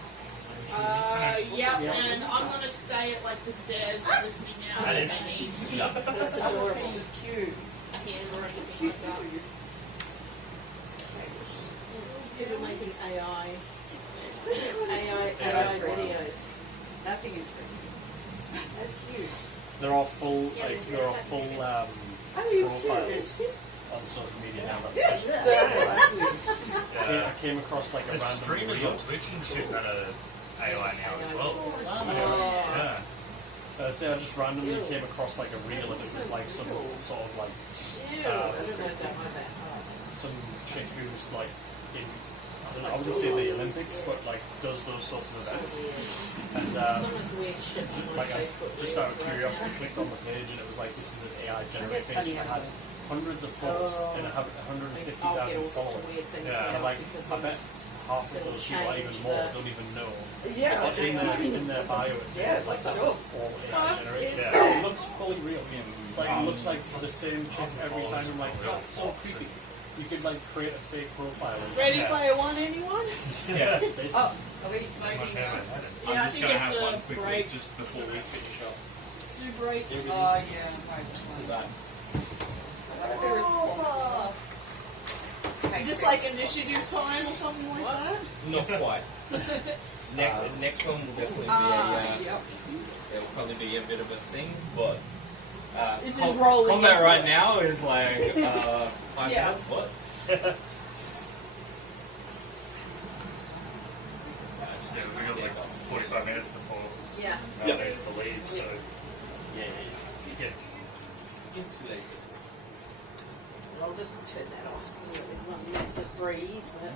Yeah, and I'm gonna stay at like the stairs listening now That if is- they need That's adorable. It's cute. a hand or anything Cute like too. that. People making AI that's great. videos. That thing is pretty. That's cute. They're all full, like, they're all full Oh, you profiles on social media now. That's weird. I came across like a There's random streamers reel. on Twitch and shit that are AI now as well. Oh. Yeah. So I just randomly came across like a reel and it was like some sort of like Ew, I don't know, don't mind that. some chick who's like in, I wouldn't say the Olympics, but like does those sorts of events. And Someone's weird shit on my like I Facebook. just out of curiosity clicked on the page and it was like this is an AI generated page and it had hundreds of posts and it had I'll 150,000 get all sorts of followers. weird things Yeah, now And like because I bet half of it'll those people, even change more, the- don't even know. Yeah. It's like in their bio it says Yeah, like that's sure. all AI generated. Yeah. It looks fully real. It's like it looks like the same chick every time. I'm like, that's so creepy. You could like create a fake profile. And Ready Yeah. Player One, anyone? Yeah. basically, Oh, are we smoking Much now? better. Yeah, I I'm just think gonna it's have a one quickly break. just before we finish up. Do break. Oh, yeah. Right. Is that? They're responsible. Is this like initiative time or something like that? Not quite. Next one will definitely be Yep. it'll probably be a bit of a thing, but This is rolling combat into right it. now is like 5 Yeah. minutes. What? Yeah, we got like 45 minutes before Yeah. Mel needs to leave, so Yeah. yeah. I'll just turn that off so that there's not massive breeze. But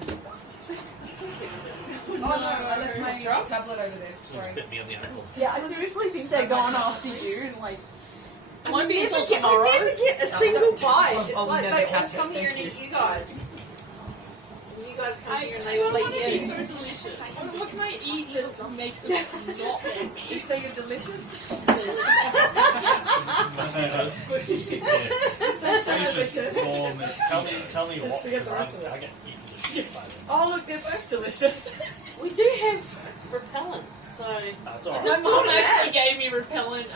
Oh, no, I left my tablet over there. Sorry. Bit me on the ankle. Yeah, I seriously think they're going after you and like. I Won't be never until get, tomorrow. I never get a single bite. It's I'll like never they all catch it, come here and thank eat you guys. And you guys come here and they all want to be eat so you. delicious. What can I eat that makes them not want me? You say you're delicious? Tell me Just what, forget because the rest of it. I get eaten the shit by them. Oh, look, they're both delicious. We do have repellent, so That's My alright. mom actually gave me repellent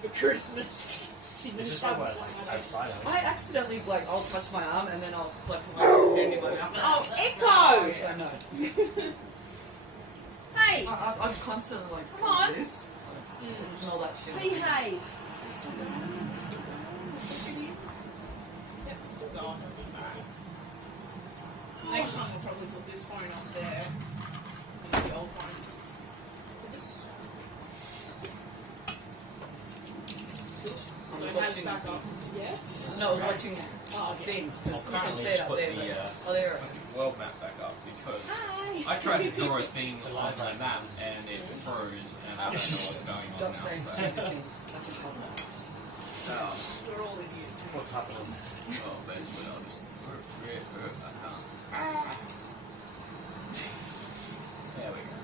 for Christmas. She It's just just like had we're one. outside. I accidentally, like, I'll touch my arm and then I'll, like, put my hand in my mouth. oh, Echo! So, no. Hey, I'm constantly like, Come on. this. So, I can smell that shit. behave. Yep, still going. Alright. So next time we'll probably put this phone up there. Use the old phone. Put this. Cool. So was it has watching backup. Yeah? No, I was watching a Oh, yeah. thing. Because you can Apparently see it's it up put there. the Like, oh, there. fucking world map back up because I tried to draw a thing on my map and it froze and I don't know what's Stop going on saying now. stupid things. That's impossible. We're all idiots. What's happening? Well, basically I'll just I can't. There we go.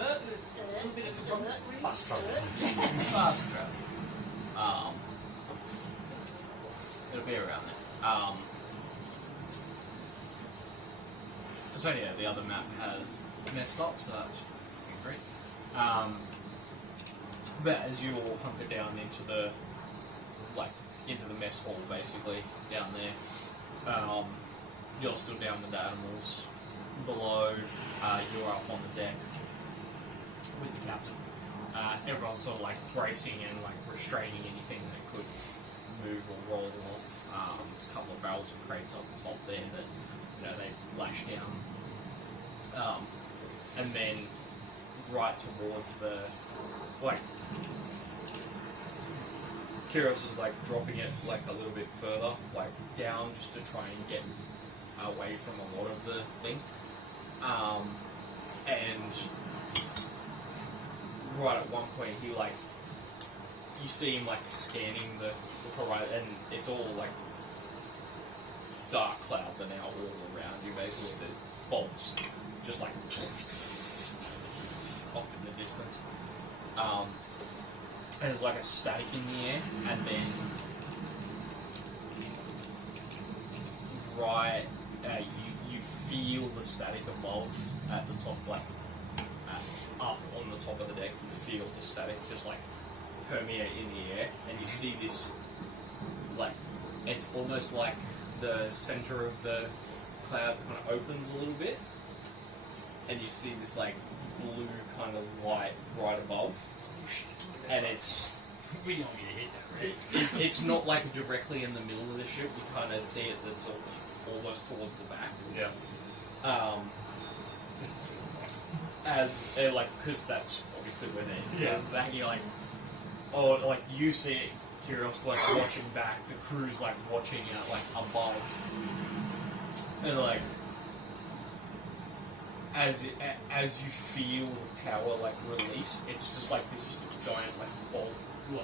A little bit of a jump screen. Fast travel. Fast travel. It'll be around there. So yeah, the other map has messed up, so that's fucking great. But as you all hunker down into the mess hall, basically down there, you're still down with the animals. Below, you're up on the deck with the captain. Everyone's sort of like bracing and like restraining anything that could move or roll off. There's a couple of barrels and crates up the top there that they lash down. And then right towards the Kyros is like dropping it like a little bit further, like down, just to try and get away from a lot of the thing. And right at one point you see him like scanning the horizon, and it's all like dark clouds are now all around you, basically the bolts just like off in the distance. And it's like a static in the air, and then you feel the static above at the top, up on the top of the deck. You feel the static just like permeate in the air, and you see this it's almost like the center of the cloud kind of opens a little bit, and you see this like blue kind of light right above. And it's We don't need to hit that, right? it's not like directly in the middle of the ship. You kind of see it that's almost towards the back. Yeah. As because that's obviously where there's the back. You're like, you see it, Kyros like watching back. The crew's like watching it like above, and like as you feel the power like release, it's just like this giant like bolt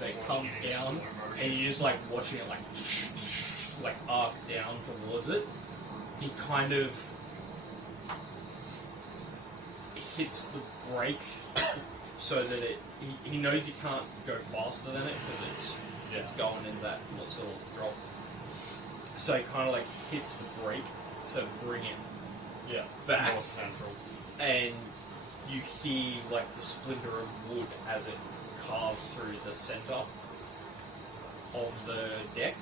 that comes down, and you're just like watching it like arc down towards it. He kind of hits the brake so that he knows he can't go faster than it because it's going in that sort of drop. So he kind of like hits the brake to bring it back, more central, and you hear like the splinter of wood as it carves through the center of the deck.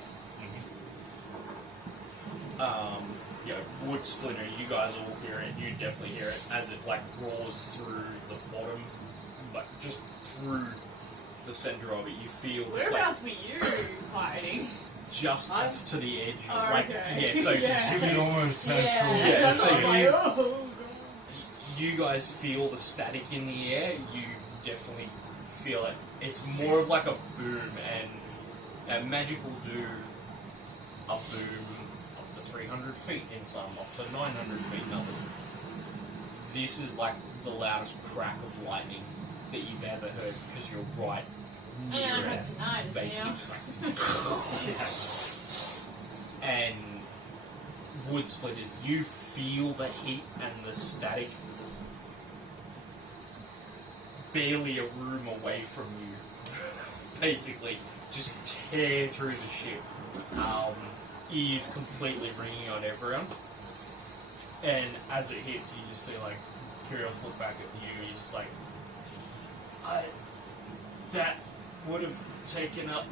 Wood splinter, you guys all hear it, you definitely hear it as it like roars through the bottom, like just through the center of it. You feel this Whereabouts were you hiding? just off to the edge. Oh, like okay. so Yeah. It was almost central. Yeah, so oh, you guys feel the static in the air. You definitely feel it. It's more of like a boom, and magic will do a boom up to 300 feet in some, up to 900 feet in others. This is like the loudest crack of lightning that you've ever heard because you're right near it. Basically, just like and wood splitters, you feel the heat and the static barely a room away from you. Basically, just tear through the ship. Ears completely ringing on everyone. And as it hits, you just see like Kyros look back at you. He's just like, that would have taken up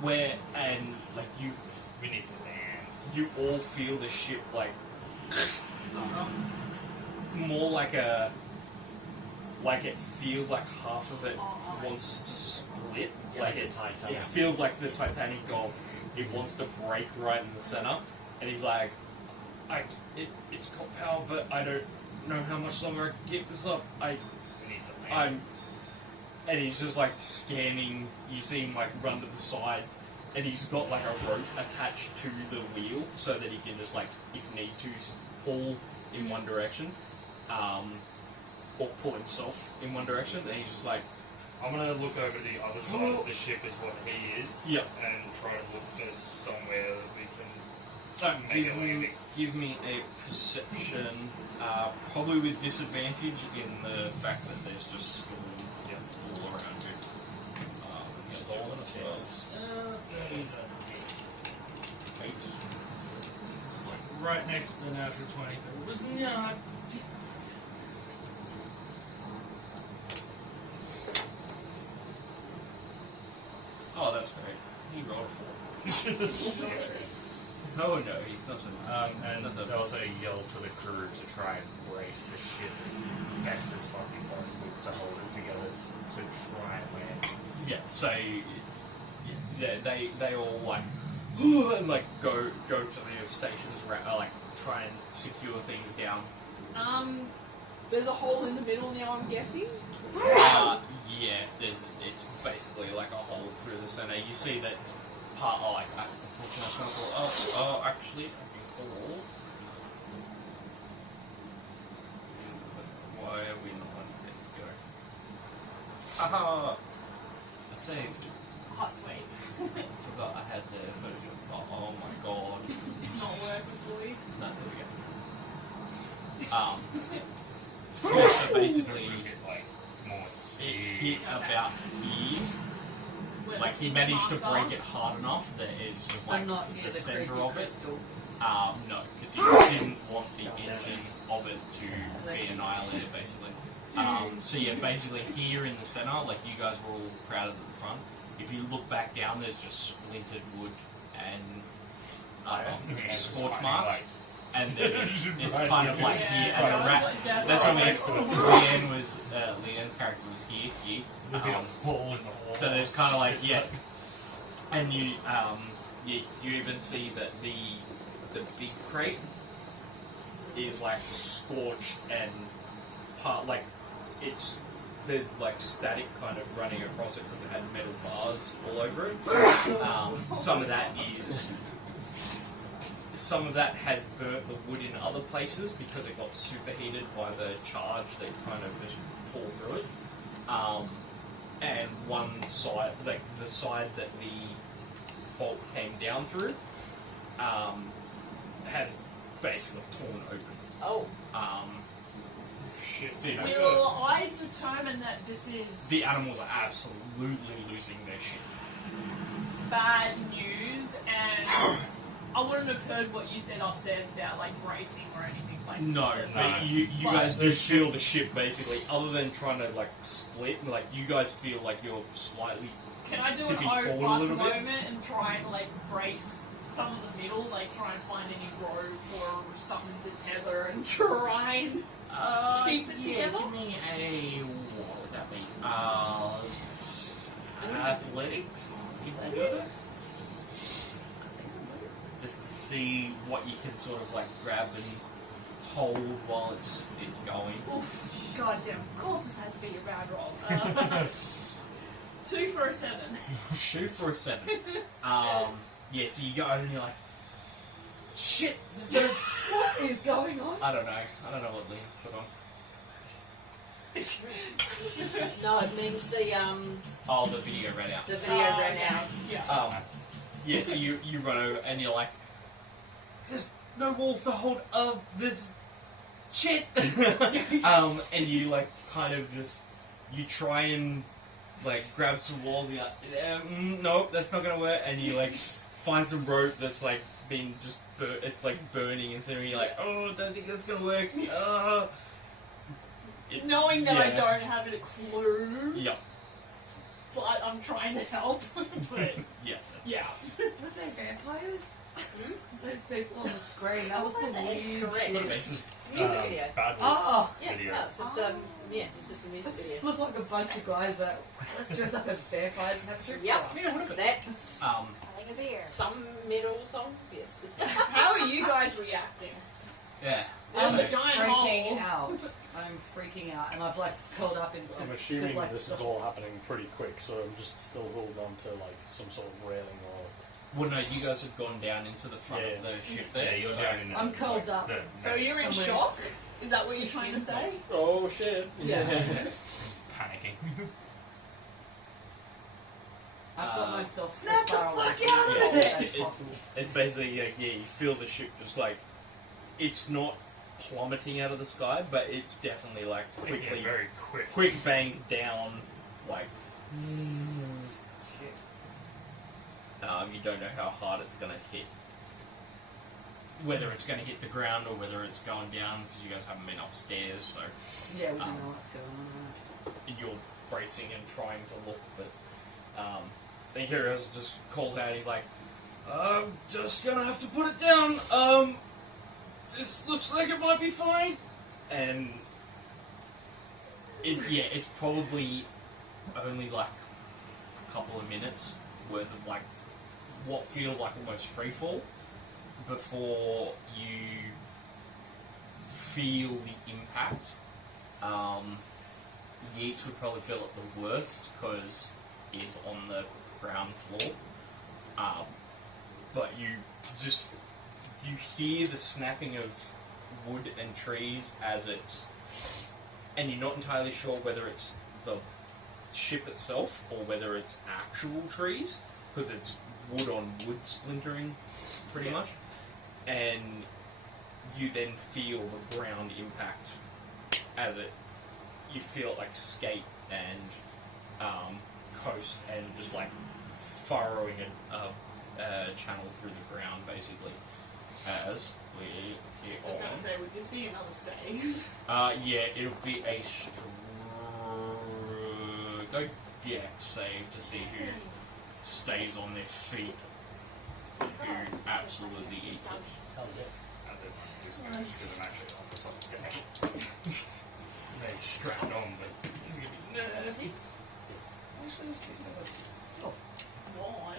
where, and like We need to land. you all feel the ship like more like it feels like half of it wants to split. Like it feels like the Titanic Gulf. It wants to break right in the center, and he's like, it's got power, but I don't know how much longer I can keep this up. We need to land. and he's just like scanning. You see him like run to the side, and he's got like a rope attached to the wheel so that he can just like, if need to, pull in one direction, or pull himself in one direction. And he's just like, I'm gonna look over the other side of the ship is what he is. Yep. And try to look for somewhere that we can give me a perception, probably with disadvantage in the fact that there's just storm all around you. Stolen as well. that is a 8. It's like right next to the natural 20. It was not. Oh, that's great. He rolled a 4. Oh no, he's not And also yell to the crew to try and brace the ship as best as fucking possible to hold it together to try and land. Yeah, so they all like and like go to the stations, like try and secure things down. There's a hole in the middle now, I'm guessing. Yeah, it's basically like a hole through the center. You see that part. Oh, unfortunately, I can't call. Oh, actually, I can call. Why are we not letting it go? Haha! I saved. Oh, sweet. I forgot I had the footage of. Oh my god. It's not working, Joy. No, there we go. Yeah, so basically, it hit about here. Where Like the he managed marks to break it hard enough that it's just like I'm not near the the center creepy of it. crystal. No, because he didn't want the engine of it to be annihilated, basically. So yeah, basically here in the center, like you guys were all crowded at the front. If you look back down, there's just splintered wood and scorch marks. And then it's kind of like here, and the rat. That's what Leanne was. Leanne's character was here, Yeats. So there's kind of like and you Yeats. You even see that the big crate is like scorched and part like there's like static kind of running across it because it had metal bars all over it. Some of that has burnt the wood in other places because it got superheated by the charge that kind of just tore through it. And one side, like the side that the bolt came down through, has basically torn open. Oh. Shit. So, Will I determine that this is the animals are absolutely losing their shit. bad news, and I wouldn't have heard what you said upstairs about like bracing or anything like No, that. but you guys just feel the ship basically, other than trying to like split, like you guys feel like you're slightly. Can I do an tipping oh forward a fuck little bit? moment and try and like brace some of the middle, like try and find any rope or something to tether and try and keep it together? Give me a what would that be? Athletics. Just to see what you can sort of like grab and hold while it's going. Oof, goddamn, of course this had to be a bad roll. 2 for a 7. Shoot for a 7. Yeah, so you go and you're like, shit, What is going on? I don't know what Lean's put on. No, it means the The video ran out. the video ran out. Yeah. Yeah, so you run over and you're like, there's no walls to hold this shit. And you like kind of just, you try and like grab some walls and you're like, nope, that's not gonna work. And you like find some rope that's like been just it's like burning and so you're like, oh, I don't think that's gonna work. Knowing that I yeah. don't have a clue, Yeah. but I'm trying to help. But Yeah. yeah. Were they vampires? Those people on the screen. That was some Correct. weird It's a music video. Bad Oh. Yeah, video. no, it's just it's just a It music just video. looked like a bunch of guys that let's dress up as vampires and have a drink. Yep. That's I like a beer. some metal songs, yes. How are you guys reacting? Yeah. I'm There's a giant freaking hole. out. I'm freaking out, and I've like curled up into. I'm assuming to, like, this is all happening pretty quick, so I'm just still holding on to like some sort of railing or. Well, no, you guys have gone down into the front of the ship there. Yeah, you're so- down in the. I'm curled up. So you're in Somewhere- shock? Is that what you're trying to say? Oh shit! Yeah. Panicking. I've got myself Snap as the far away fuck from out the of wall it! as possible. It's basically, yeah, you feel the ship just like, it's not plummeting out of the sky, but it's definitely like quickly, Yeah, very quick. quick bang down, like, Shit. you don't know how hard it's going to hit. Whether it's going to hit the ground or whether it's going down, because you guys haven't been upstairs, so Yeah, we don't know what's going on. Right? you're bracing and trying to look, but the hero just calls out, he's like, I'm just gonna have to put it down, this looks like it might be fine, and it's probably only like a couple of minutes worth of like what feels like almost free fall before you feel the impact. Yeats would probably feel it the worst because he's on the ground floor. But you hear the snapping of wood and trees as it's, and you're not entirely sure whether it's the ship itself or whether it's actual trees, because it's wood on wood splintering pretty much, and you then feel the ground impact as you feel it like skate and coast and just like furrowing a channel through the ground basically as we get I was going on. to say, would this be another save? Yeah, it'll be a go dex save to see who stays on their feet and who absolutely eats it. Hell yeah. I did one of these guys because I'm actually on the side of the deck. They strapped on, but it's gonna be nasty. Six. Oh, Why? I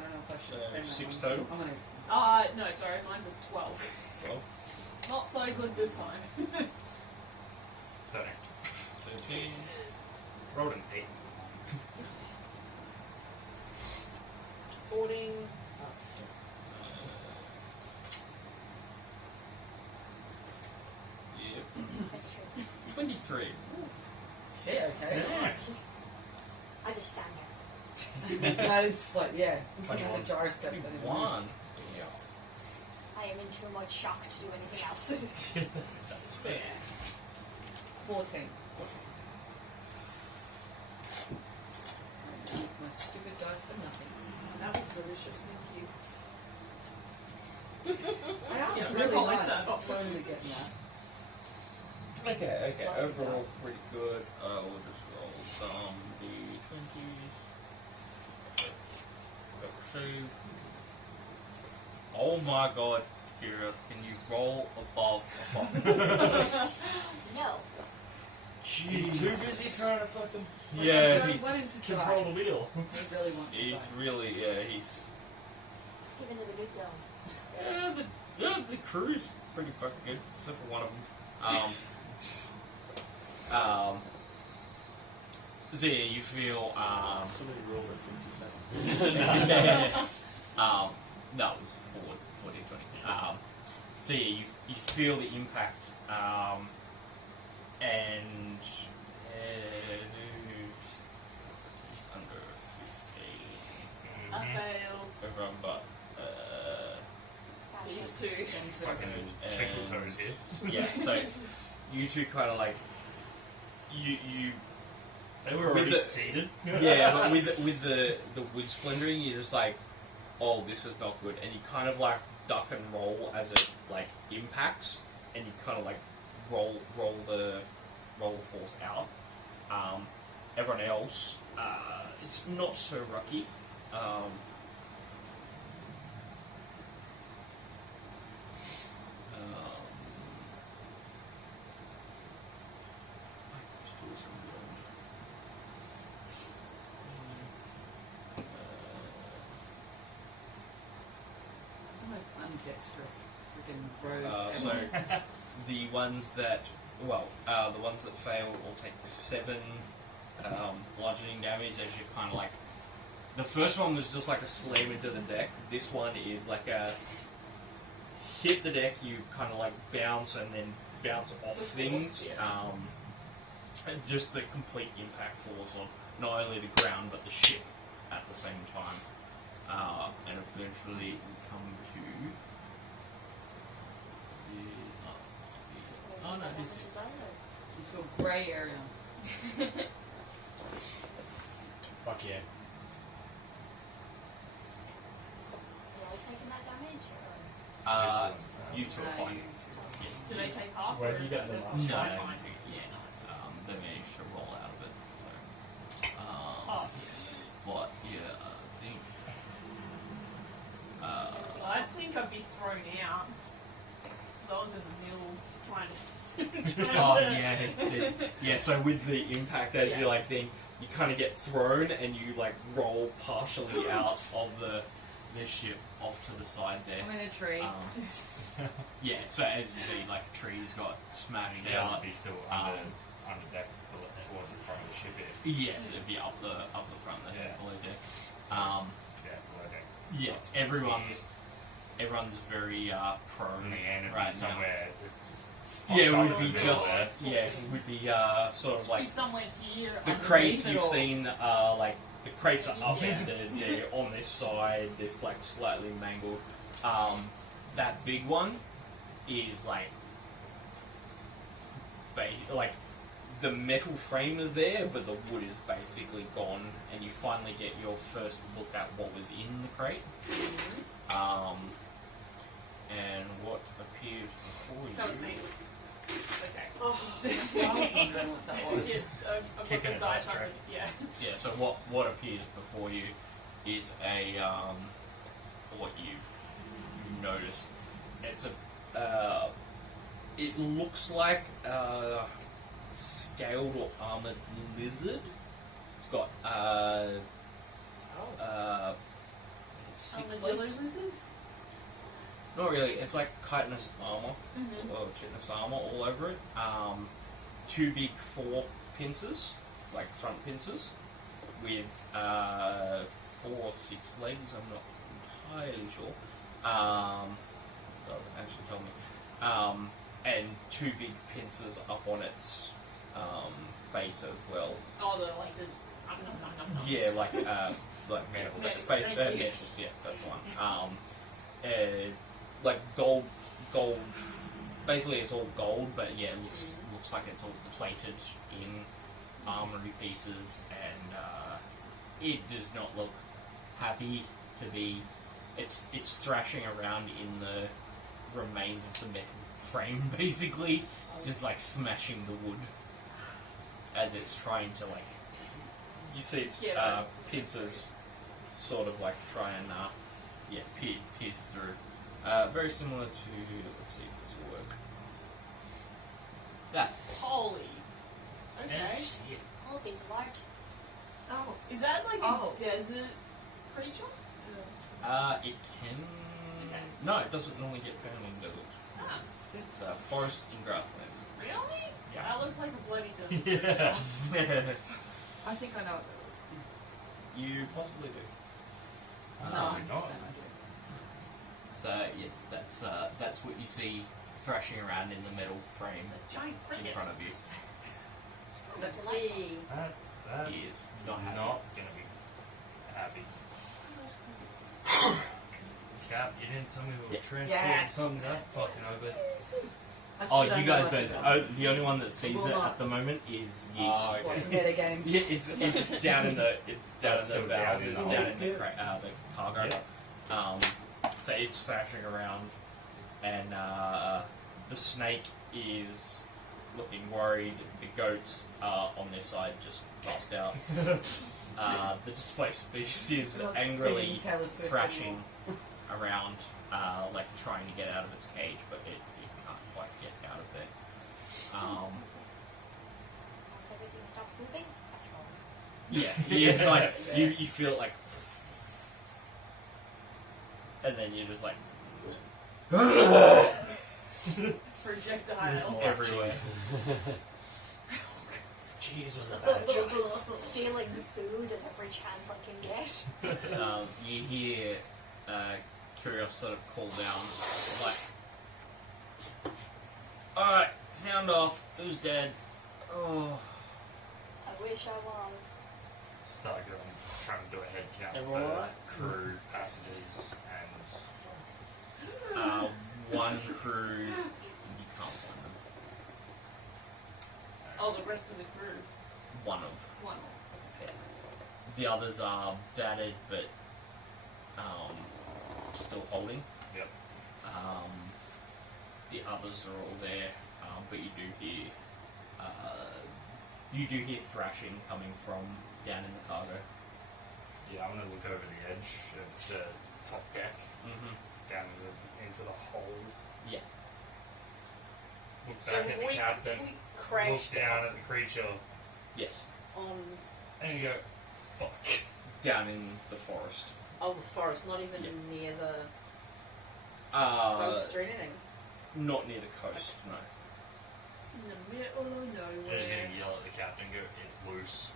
don't know if I should So, spend that 6 one. total? I'm gonna extend. No, sorry, mine's a 12. Well, Not so good this time. 13. 13. Rolled an 8. 14. Yep. That's true. 23. Yeah, okay. Nice. I just stand there. No, it's just like, yeah. Looking at 21. the gyroscope. don't even move. 21. Yeah. I am in too much shock to do anything else. That's fair. 14. I used my stupid dice for nothing. That was delicious, thank you. I am Yes, really I polish nice. that. I'm totally getting that. Okay. Overall, pretty good. We'll just roll some d20s. Okay. Oh my god, Kyrus, can you roll above a 5? No. He's too busy trying to fucking Yeah, I he's- just want him to control try. the wheel. He really wants to He's try. really, he's... Let's give it a good go. Yeah, the crew's pretty fucking good, except for one of them. So yeah, you feel, Somebody rolled a 57. no, it was 14, 20. So yeah, you feel the impact, and just under 15. I failed. Everyone but, These two. Fucking twinkle toes here. yeah, so you two kind of like, you They were already With the- seated. yeah, but with the wood splintering, you're just like, oh, this is not good, and you kind of like duck and roll as it like impacts, and you kind of like roll the force out. Everyone else, it's not so rocky. The most undexterous freaking rogue. So the ones that fail will take 7 bludgeoning damage as you kind of like. The first one was just like a slam into the deck. This one is like a hit the deck. You kind of like bounce and then bounce off things. And just the complete impact force of not only the ground but the ship at the same time. And eventually we come to. Oh no, this is. Into a grey area. Fuck yeah. Taking that damage? You two are fine. Do they take half? Where or have you got is them it last fine? time? Fine. Yeah, nice. They managed to roll out of it. So. Oh. What? Yeah, I think. I think I'd be thrown out because I was in the middle trying to. Oh yeah. So with the impact, as you like, then you kind of get thrown and you like roll partially out of the ship off to the side there. I'm in a tree. Yeah. So as you see, like trees got smashed She has to out. be still under deck towards the front of the ship here. Yeah, it'd be up the front there, Yeah. below deck. Below deck. Yeah, everyone's very prone And the end would right be somewhere. now. Yeah, it would in be the middle just there. it would be sort of Be like somewhere here. the underneath crates it you've all. seen. Like the crates are up Yeah. and they're on this side. They're like slightly mangled. That big one is like the metal frame is there, but the wood is basically gone, and you finally get your first look at what was in the crate. And what appears before you. That was me. Okay. I was wondering what that was. Yes, I've got Kicking the it dice nice up. track. Yeah. Yeah, so what appears before you is what you notice. It's it looks like a scaled or armored lizard. It's got six legs. Lizard? Not really. It's like chitinous armor Mm-hmm. or chitinous armor all over it. 2 big 4 pincers, like front pincers, with 4 or 6 legs. I'm not entirely sure. Doesn't actually tell me. And 2 big pincers up on its face as well. Oh, the Yeah, like Mandibles. face Thank you. meshes. Yeah, that's the one. Like gold. Basically, it's all gold, but yeah, it looks like it's all plated in armory pieces, and it does not look happy to be. It's thrashing around in the remains of the metal frame, basically, just like smashing the wood as it's trying to like. You see its pincers sort of like try and pierce through. Very similar to, let's see if this will work. That. Holy. Okay. Oh, these are large. Oh, Is that like Oh. a desert creature? It can. Okay. No, it doesn't normally get found in deserts. Ah, It's forests and grasslands. really? Yeah. That looks like a bloody desert Yeah. creature. I think I know what that was. You possibly do. No, do 100% not. I do. So yes, that's what you see thrashing around in the metal frame Giant in cricket. front of you. That's Delightful. That He is is not happy. not gonna be happy. Cap, you didn't tell me we were Yeah. transporting Yes. something that fucking over. I still Oh, don't you know guys much don't. about Oh, the only one that sees Will it not. at the moment is Yeats. Oh, it. What, okay. the meta game? Yeah, it's down in the That's so down valves. in It's the down hole. in the the cargo. Yeah. So it's thrashing around, and the snake is looking worried. The goats are on their side, just passed out. The displaced beast is Not angrily singing Taylor Swift thrashing around, like trying to get out of its cage, but it can't quite get out of there. Once everything stops moving, that's wrong. Yeah, it's like you feel it like, and then you're just like, Projectile. everywhere. Cheese was a bad choice. Stealing food at every chance I can get. You hear Curios sort of call down, like, alright, sound off, who's dead? Oh. I wish I was. Start going, trying to do a head count Everyone for alright? crew, passengers, and One crew, you can't find them. Oh, the rest of the crew. One of. One. Yeah. The others are battered, but still holding. Yep. The others are all there, but you do hear thrashing coming from down in the cargo. yeah, I'm gonna look over the edge of the top deck, down into the hole. Yeah. Look So back if at the we, captain, if we look crashed down at the creature, Yes. on and you go, fuck. Down in the forest. the forest, not even Yeah. near the Uh, coast or anything. not near the coast, no. In the middle of You're just nowhere. gonna yell at the captain, go, it's loose.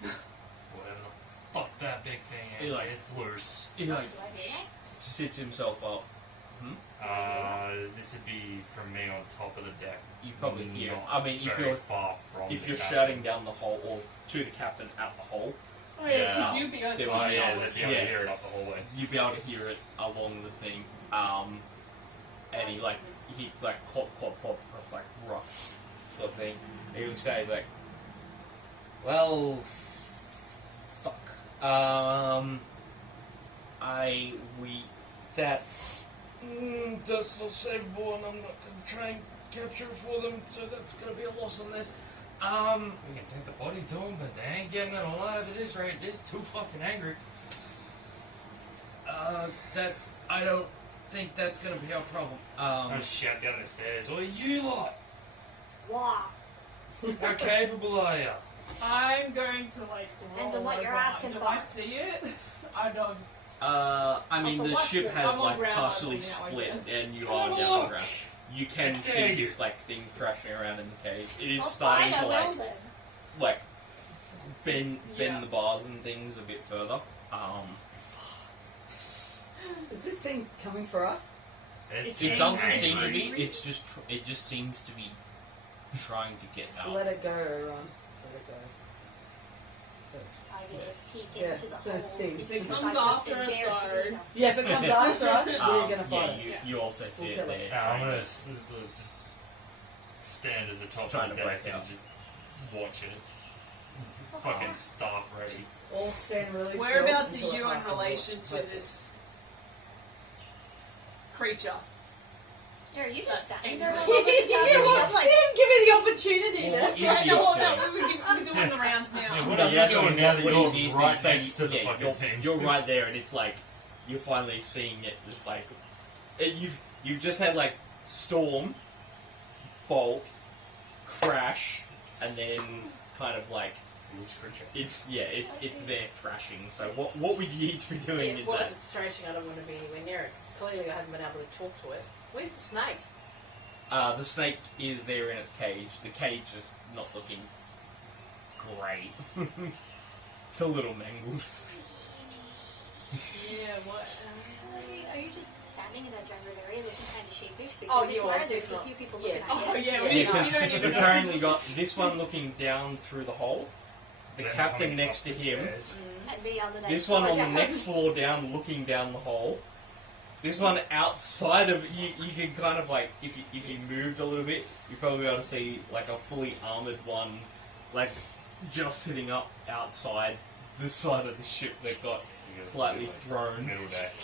Whatever the fuck that big thing He is, like- it's loose. He Do like I do that? sits himself up. This would be from me on top of the deck. You probably hear. Not I mean, if very you're far from if the you're captain. shouting down the hole or to the captain at the hole, Oh yeah, Yeah. because you'd be able There to will Oh be yeah, able let's to- be able yeah. to hear it up the hallway. you'd be able to hear it along the thing. And he like clop clop clop like rough sort of thing. And he would say like, well, fuck. That's not savable, and I'm not going to try and capture it for them. So that's going to be a loss on this. We can take the body to them, but they ain't getting it alive at this rate. They're too fucking angry. I don't think that's going to be our problem. I shout down the stairs, "Oi, you lot! Wow. How capable are you?" I'm going to like. Depends on roll what you're over. asking Do for. I see it? I don't. I mean, Also, the what's ship the- has I'm on like ground partially level now, I split, guess. and you Come are on, down look. the ground. You can I see dare you. this like thing thrashing around in the cage. It is Oh, starting fine, to I will like then. like bend Yeah. the bars and things a bit further. Is this thing coming for us? It's It just doesn't seem to angry. be. It's just it just seems to be trying to get Just out. let it go, Ron. Let it go. I get a peek Yeah, into the so hole. see. If it because comes I've just after been us, dared to do though. something. Yeah, if it comes after us, we're gonna Yeah, fight it. you also see We'll it kill it. there. I'm trying gonna to- just stand at the top Trying of to the deck break and out. just watch it. Fucking staff ready. All stand really still. Whereabouts until are it you in passes relation it. to this creature? Are you That's just standing angry. there? While this is happening? I'm like, Didn't give me the opportunity Well, to. what is Yeah, your no, turn? we're doing the rounds now. Yeah, what No, are you that's doing what- now that what you're is his thing? right So next to the yeah, fucking you're, thing? You're right there, and it's like you're finally seeing it. Just like you've just had like storm, bolt, crash, and then kind of like Loose creature. it's there thrashing. So what would you each be doing Yeah, in well, that? if it's thrashing, I don't want to be anywhere near it. 'Cause clearly, I haven't been able to talk to it. Where's the snake? The snake is there in its cage. The cage is not looking great. It's a little mangled. Yeah, what? are you just standing in that jungle area looking kind of sheepish? Because Oh, if you you are, are, there's a definitely. few people Yeah. looking at Oh you. yeah, Yeah, we, Yeah, we because don't you've even know. apparently got this one looking down through the hole, the Then captain coming next up to the him, stairs. And me on the next this one floor on the down. next floor down looking down the hole, this one outside of you can kind of like if you moved a little bit you'd probably be able to see like a fully armoured one like just sitting up outside the side of the ship that got So you got slightly like thrown. Middle deck.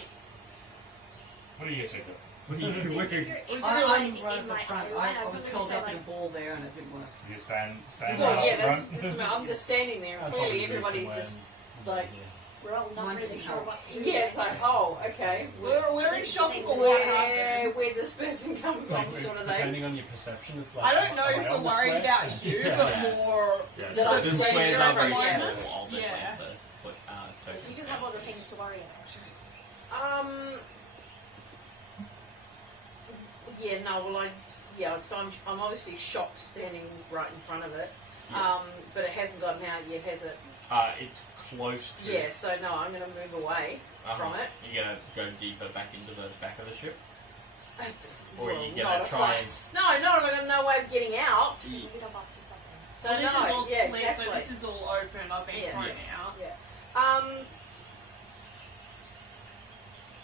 What are you two doing? What are you See, if doing? you're- if I'm you're right in at the my front. area, I was probably curled say, up in like, a ball there and it didn't work. You stand Well, right yeah, up that's, front. I'm just standing there. and Clearly, everybody's just like, we're all not One really can sure help. what to do. yeah, it's like, oh, okay. We're in This is shock the thing for with what that happened. Where this person comes from, sort of thing. Depending on your perception, it's like. I don't know am if I we're on this worried way? about you, but more Yeah, That I'm The stranger squares are at the very moment. small. I'll definitely Yeah. put You tokens do down. have other things to worry about. Yeah, no, well, so I'm obviously shocked standing right in front of it. But it hasn't gotten out yet, has it? It's close to. Yeah, so no, I'm going to move away from it. You're going to go deeper back into the back of the ship? Or Well, are you going to try and... No, not if I've got no way of getting out. You don't box yourself in. So Well, this no, is all yeah, split, exactly. so this is all open. I've been thrown out. Yeah.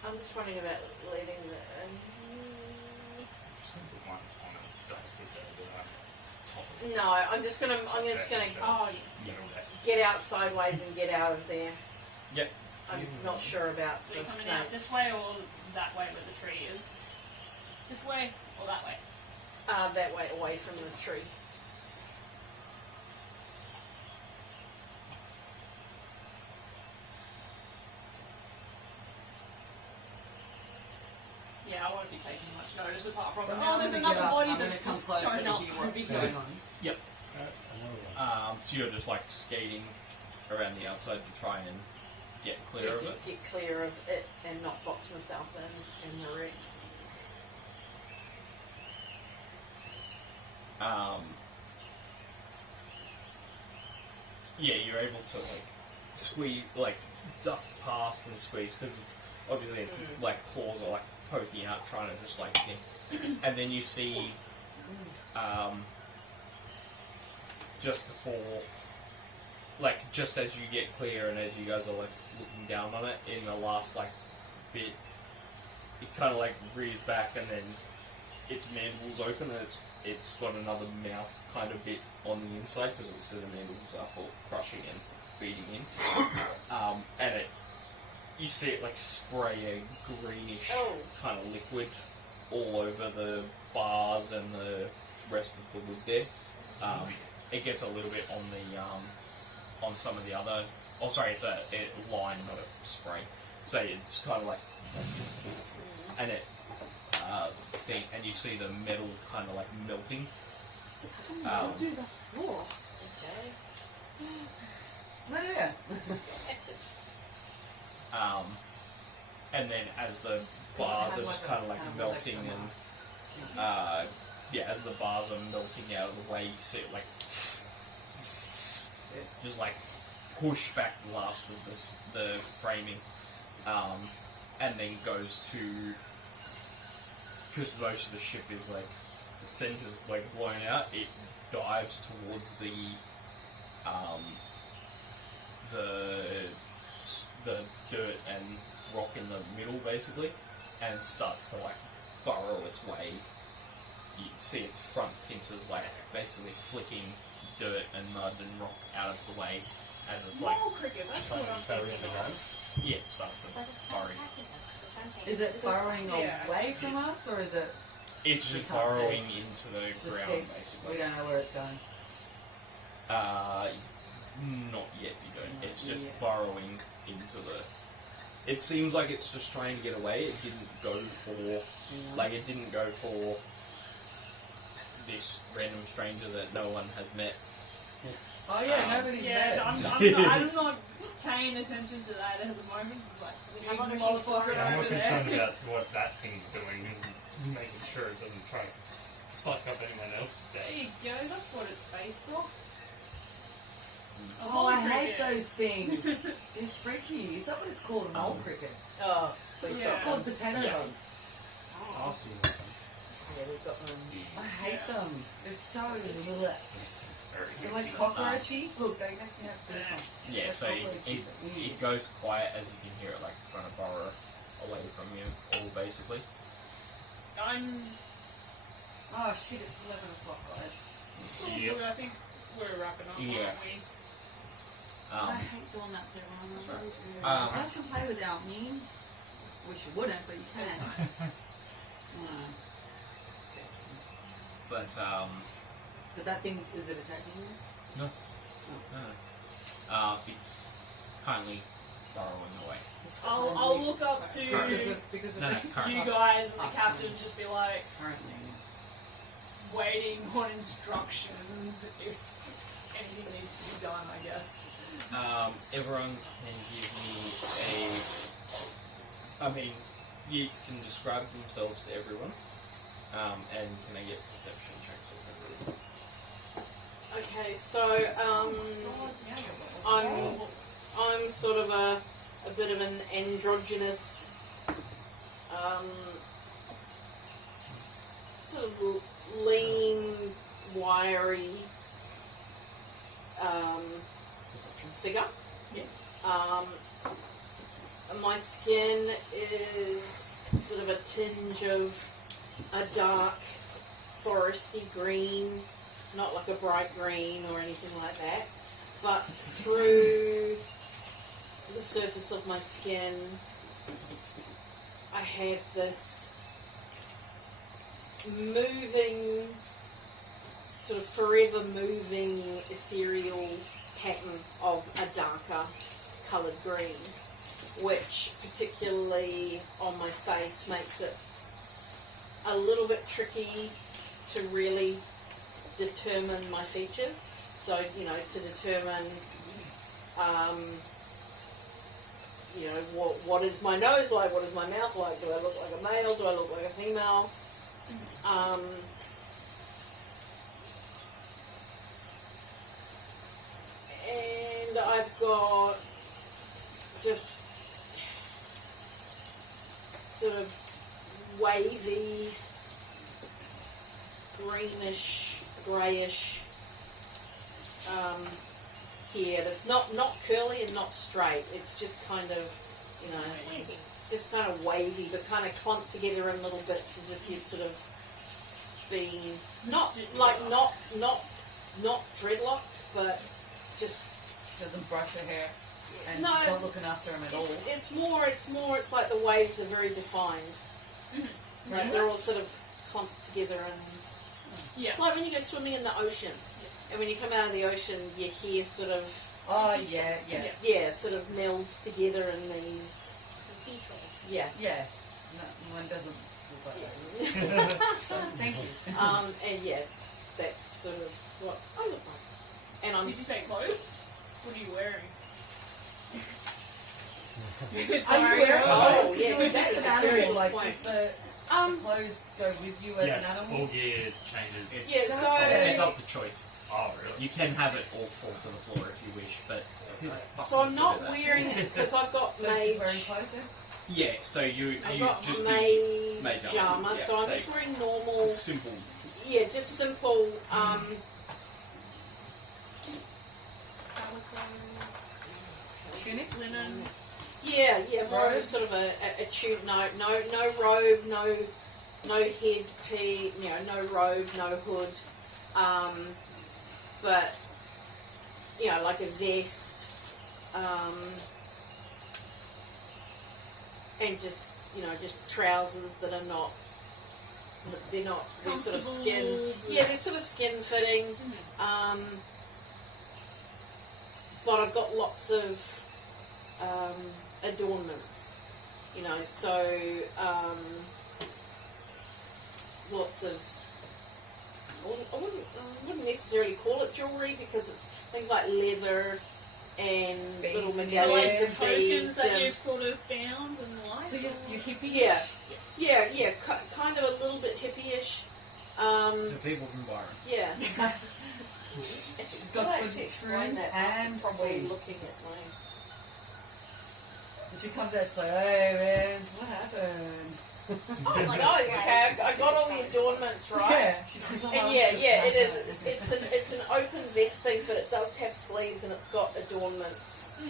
I'm just wondering about leaving the... One on a dusty set of top of No, I'm just gonna Oh, yeah. middle deck. get out sideways and get out of there. Yep. I'm not sure about So the you're coming out snake. this way or that way where the tree is? This way or that way? That way, away from the tree. Yeah, I won't be taking much notice apart from, But now there's I'm gonna another get up, body I'm that's gonna come just closer shown to up. hear Would be what's good. going on. Yep. Another one. So you're just like skating around the outside to try and get clear of it? Just get clear of it and not box myself in the wreck. Yeah, you're able to like squeeze, like duck past and squeeze because it's obviously it's like claws are like poking out, trying to just like thing. And then you see, just before, like just as you get clear and as you guys are like looking down on it, in the last like bit, it kind of like rears back and then its mandibles open and it's got another mouth kind of bit on the inside because obviously the mandibles are for crushing and feeding in. And you see it like spray a greenish kind of liquid all over the bars and the rest of the wood there. It gets a little bit on the on some of the other. Oh, sorry, it's a line, not a spray. So it's kind of like, and it thing, and you see the metal kind of like melting. Do the floor. Okay. There. And then as the bars are just kind of like melting and as the bars are melting out of the way, you see it like just like push back the last of the framing, and then goes to, because most of the ship is like the center's like blown out, it dives towards the dirt and rock in the middle basically, and starts to like burrow its way. You see its front pincers like basically flicking dirt and mud and rock out of the way as it's like Small cricket, that's what I'm Bury in thinking the ground. of. it starts to But it's not burrow. attacking us. Which I'm taking Is as it a good burrowing sign. Yeah. away from us, or is it It's We just can't burrowing into the just ground deep? basically. We don't know where it's going. Not yet, you don't. It's just Yes. burrowing into the... It seems like it's just trying to get away. It didn't go for... Like, it didn't go for this random stranger that no one has met. Oh yeah, nobody's Yeah, there. I'm not paying attention to that at the moment. It's like, How about big the king's motherfucker story? I'm more over concerned there. about what that thing's doing and making sure it doesn't try to fuck up anyone else's There day. you go, that's what it's based off. Oh, I hate those things. They're freaky. Is that what it's called? A mole cricket? Oh, They're Yeah. called potato Yeah. bugs. I've seen one. yeah, we've got them. I hate them. They're so bleh. Very They're like hefty. cockroachy. Look, they make me have goosebumps. Yeah, They're so cockroachy, it but weird. it goes quiet as you can hear it like trying to burrow away from you all basically. I'm. Oh shit! It's 11 o'clock, guys. Yep. I think we're wrapping up, Yeah. aren't we? I hate donuts, everyone. I Sorry. really do. Um, You guys can play without me. Wish you wouldn't, but you can. But But that thing's, is it attacking you? it's kindly burrowing away. It's I'll currently- look up to because of No, no, the currently. you guys and the captain, just be like, currently. waiting on instructions if anything needs to be done, I guess. Everyone can give me a. I mean, Yeats can describe themselves to everyone. And can I get perception checks with everyone? Okay, so I'm sort of a bit of an androgynous, sort of lean, wiry figure. Yeah. My skin is sort of a tinge of a dark foresty green, not like a bright green or anything like that, but through the surface of my skin I have this moving, sort of forever moving ethereal pattern of a darker coloured green, which particularly on my face makes it a little bit tricky to really determine my features. So, you know, to determine, you know, what is my nose like, what is my mouth like, do I look like a male, do I look like a female? And I've got just sort of wavy, greenish, greyish hair that's not curly and not straight. It's just kind of, you know, just kind of wavy, but kind of clumped together in little bits as if you'd sort of been not dreadlocks, but just doesn't brush her hair. And no, she's not looking after him at all. It's like the waves are very defined. Like they're all sort of clumped together, and it's like when you go swimming in the ocean, and when you come out of the ocean, your hair sort of sort of melds together in these Beach waves. yeah. No, one doesn't look like that. Thank you. And yeah, that's sort of what I look like. And Did you say clothes? What are you wearing? Are you wearing clothes? yeah, You were just that's an a very animal. good Like, point. does the clothes go with you as Yes, an animal? all gear changes. It's up to choice. Oh, really? You can have it all fall to the floor if you wish, but So I'm not wearing it because I've got So mage. she's wearing clothes then? Yeah, so you I've got just mage armor. armor, so I'm just wearing normal. Simple. Yeah, just simple. Tunics? Linen. Yeah, more of a Robe? sort of a tune. No robe, no headpiece. You know, no robe, no hood. But you know, like a vest. And just, you know, just trousers that are not. They're sort of skin. Yeah, they're sort of skin fitting. But I've got lots of adornments, you know, so lots of, I wouldn't necessarily call it jewellery because it's things like leather and Beads little and medallions and Tokens beads that and you've sort of found and liked. So you're hippie? yeah, kind of a little bit hippie-ish. So people from Byron. Yeah. She's got actually explain that and probably weed. looking at my. She comes out, she's like, hey man, what happened? Oh my god! Okay, I got all the adornments right. Yeah, she goes, oh, And it's it is. just It's an open vest thing, but it does have sleeves and it's got adornments.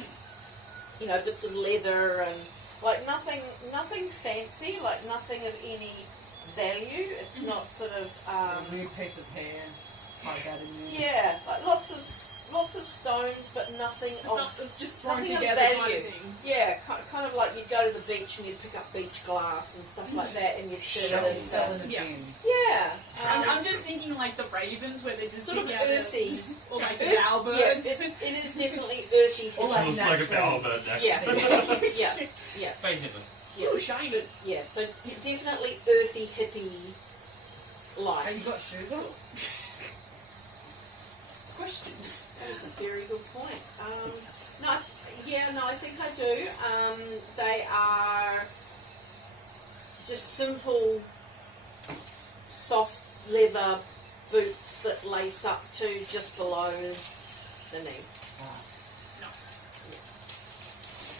You know, bits of leather and like nothing fancy, like nothing of any value. It's not sort of. a weird piece of hair, tied that in there. Yeah, like lots of stones, but nothing So of something just thrown nothing of together kind value. of thing. Yeah, kind of like you'd go to the beach and you'd pick up beach glass and stuff like that, and you'd turn it Selling into. a Yeah. bin. Yeah. I'm just thinking like the ravens where they just Sort of together, earthy. or like the Yeah, bowbirds. it is definitely earthy. Or She like looks like a natural. bowerbird next Yeah, to me. yeah, Basically. Oh, shiny. yeah. So definitely earthy, hippie Have life. you got shoes on? Question. That is a very good point. I think I do. They are just simple soft leather boots that lace up to just below the knee. Nice.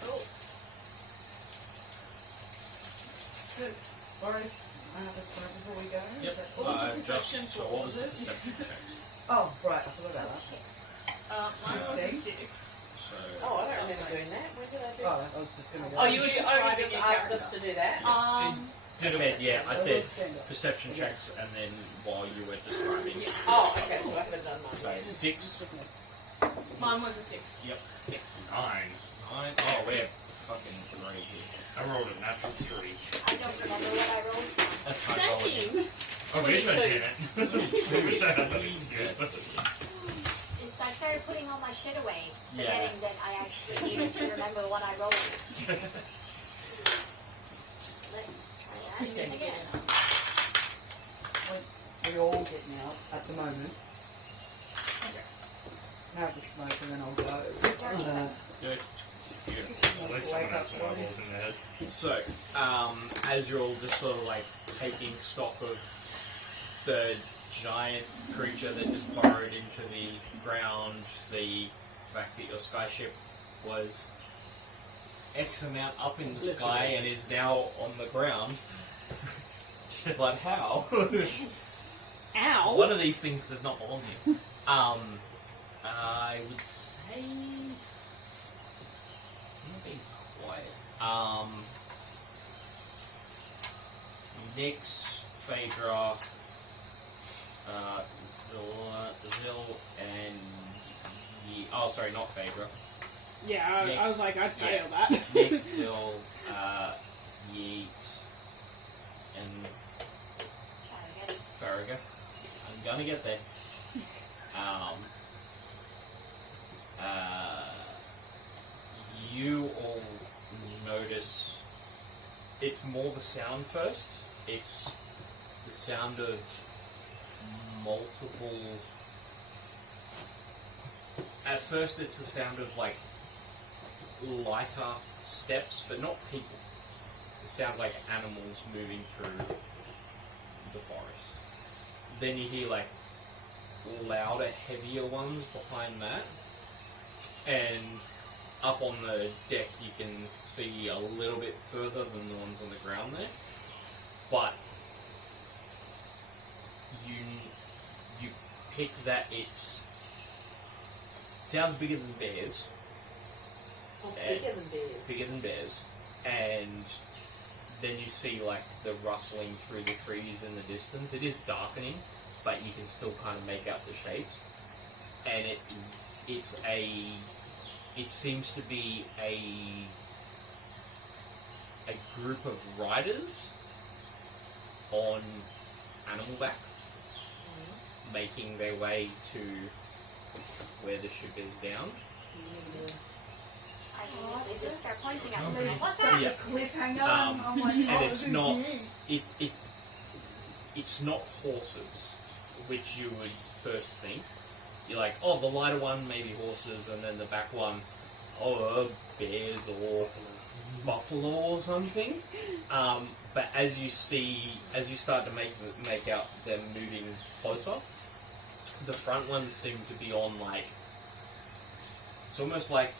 Cool. Good. Alright, I have a smoke before we go. Yep. Is that- What was the perception So for? what was Was the it? perception checks? Oh, right, I forgot about Oh, that. shit. Mine was a 6. So Oh, I don't remember doing that. When did I do Oh, that? I was just gonna go. Oh, you Just only describing just your asked character. us to do that? I said I said Stand up. perception checks, and then while you were describing it. Oh, okay, so I haven't done So mine. 6. Mine was a 6. Yep. 9. 9. Oh, we're fucking great here. I rolled a natural 3. I don't remember what I rolled. That's my goal again. Same. Oh, we should 22. did it. We should have done it. I started putting all my shit away, Yeah. forgetting that I actually needed to remember what I rolled. Let's try that 15. again. We're all getting out at the moment. Have the smoke and then I'll go. Good. Beautiful. At least someone has some eyeballs in their head. So, as you're all just sort of like taking stock of the giant creature that just burrowed into the ground, the fact that your skyship was X amount up in the sky and is now on the ground. But how? Ow. One of these things does not belong here. I would say. I'm not being quiet. Nyx, Phaedra, Zil, and oh, sorry, not Phaedra. Yeah, I was like, I'd fail Yeah. that. Nyx, Zil, Yeet, and Try again. Farragut. I'm gonna get there. You all notice it's more the sound first. It's the sound of multiple. At first, it's the sound of like lighter steps, but not people. It sounds like animals moving through the forest. Then you hear like louder, heavier ones behind that, and up on the deck you can see a little bit further than the ones on the ground there, but you pick that it sounds bigger than bears. Oh, bigger than bears. Bigger than bears, and then you see like the rustling through the trees in the distance. It is darkening, but you can still kind of make out the shapes, and it seems to be a group of riders on animal back, making their way to where the ship is down. I immediately just start pointing at Oh, them. yeah. What's Such that? Yeah. a cliffhanger. Um, I'm like, and oh, it's this not- is It's not horses, which you would first think. You're like, oh, the lighter one maybe horses, and then the back one, oh, bears or buffalo or something. But as you start to make out them moving closer, the front ones seem to be on like, it's almost like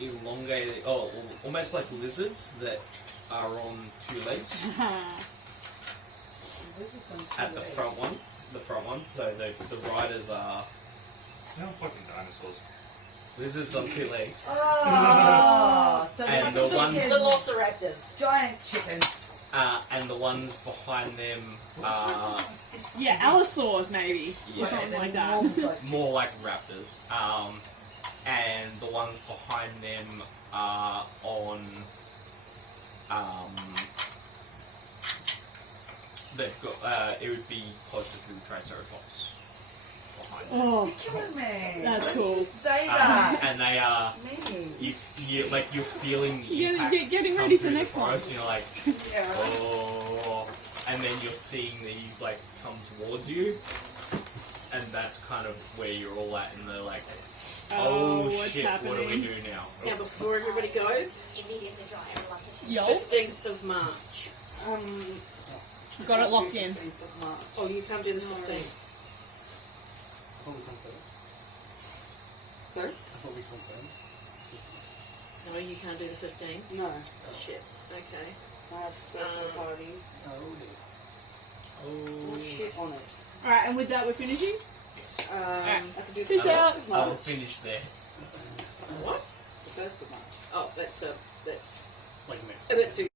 elongated, almost like lizards that are on two legs. At the front one, so the riders are They're not fucking dinosaurs. lizards on two legs. Oh, so And like the ones- chickens, Velociraptors. giant chickens. And the ones behind them are Yeah, allosaurs maybe, Yeah. or something They're like that. enormous sized more like raptors. And the ones behind them are on. They've got. It would be closer to Triceratops behind them. Oh, You're killing me. That's Why did cool. you say that? And they are. Me. You're feeling the Yeah, impacts getting come ready for through the next one. forest, and you're like, Yeah. oh, and then you're seeing these like come towards you, and that's kind of where you're all at, and they're like, oh what's shit, happening? what do we do now? Now, before everybody goes, Immediately draw everyone's attention. Yo. 15th of March. Got it locked in. 15th of March. Oh, you can't do the No. 15th. I thought we confirmed. Sorry? I thought we confirmed. No, you can't do the 15th. No. Shit. Okay. I have a birthday party. Oh dear. Oh, shit on it. Alright, and with that we're finishing? Yes. I can do the Peace 1st out. of I will March. finish there. What? The 1st of March. Oh, that's Like next. a bit too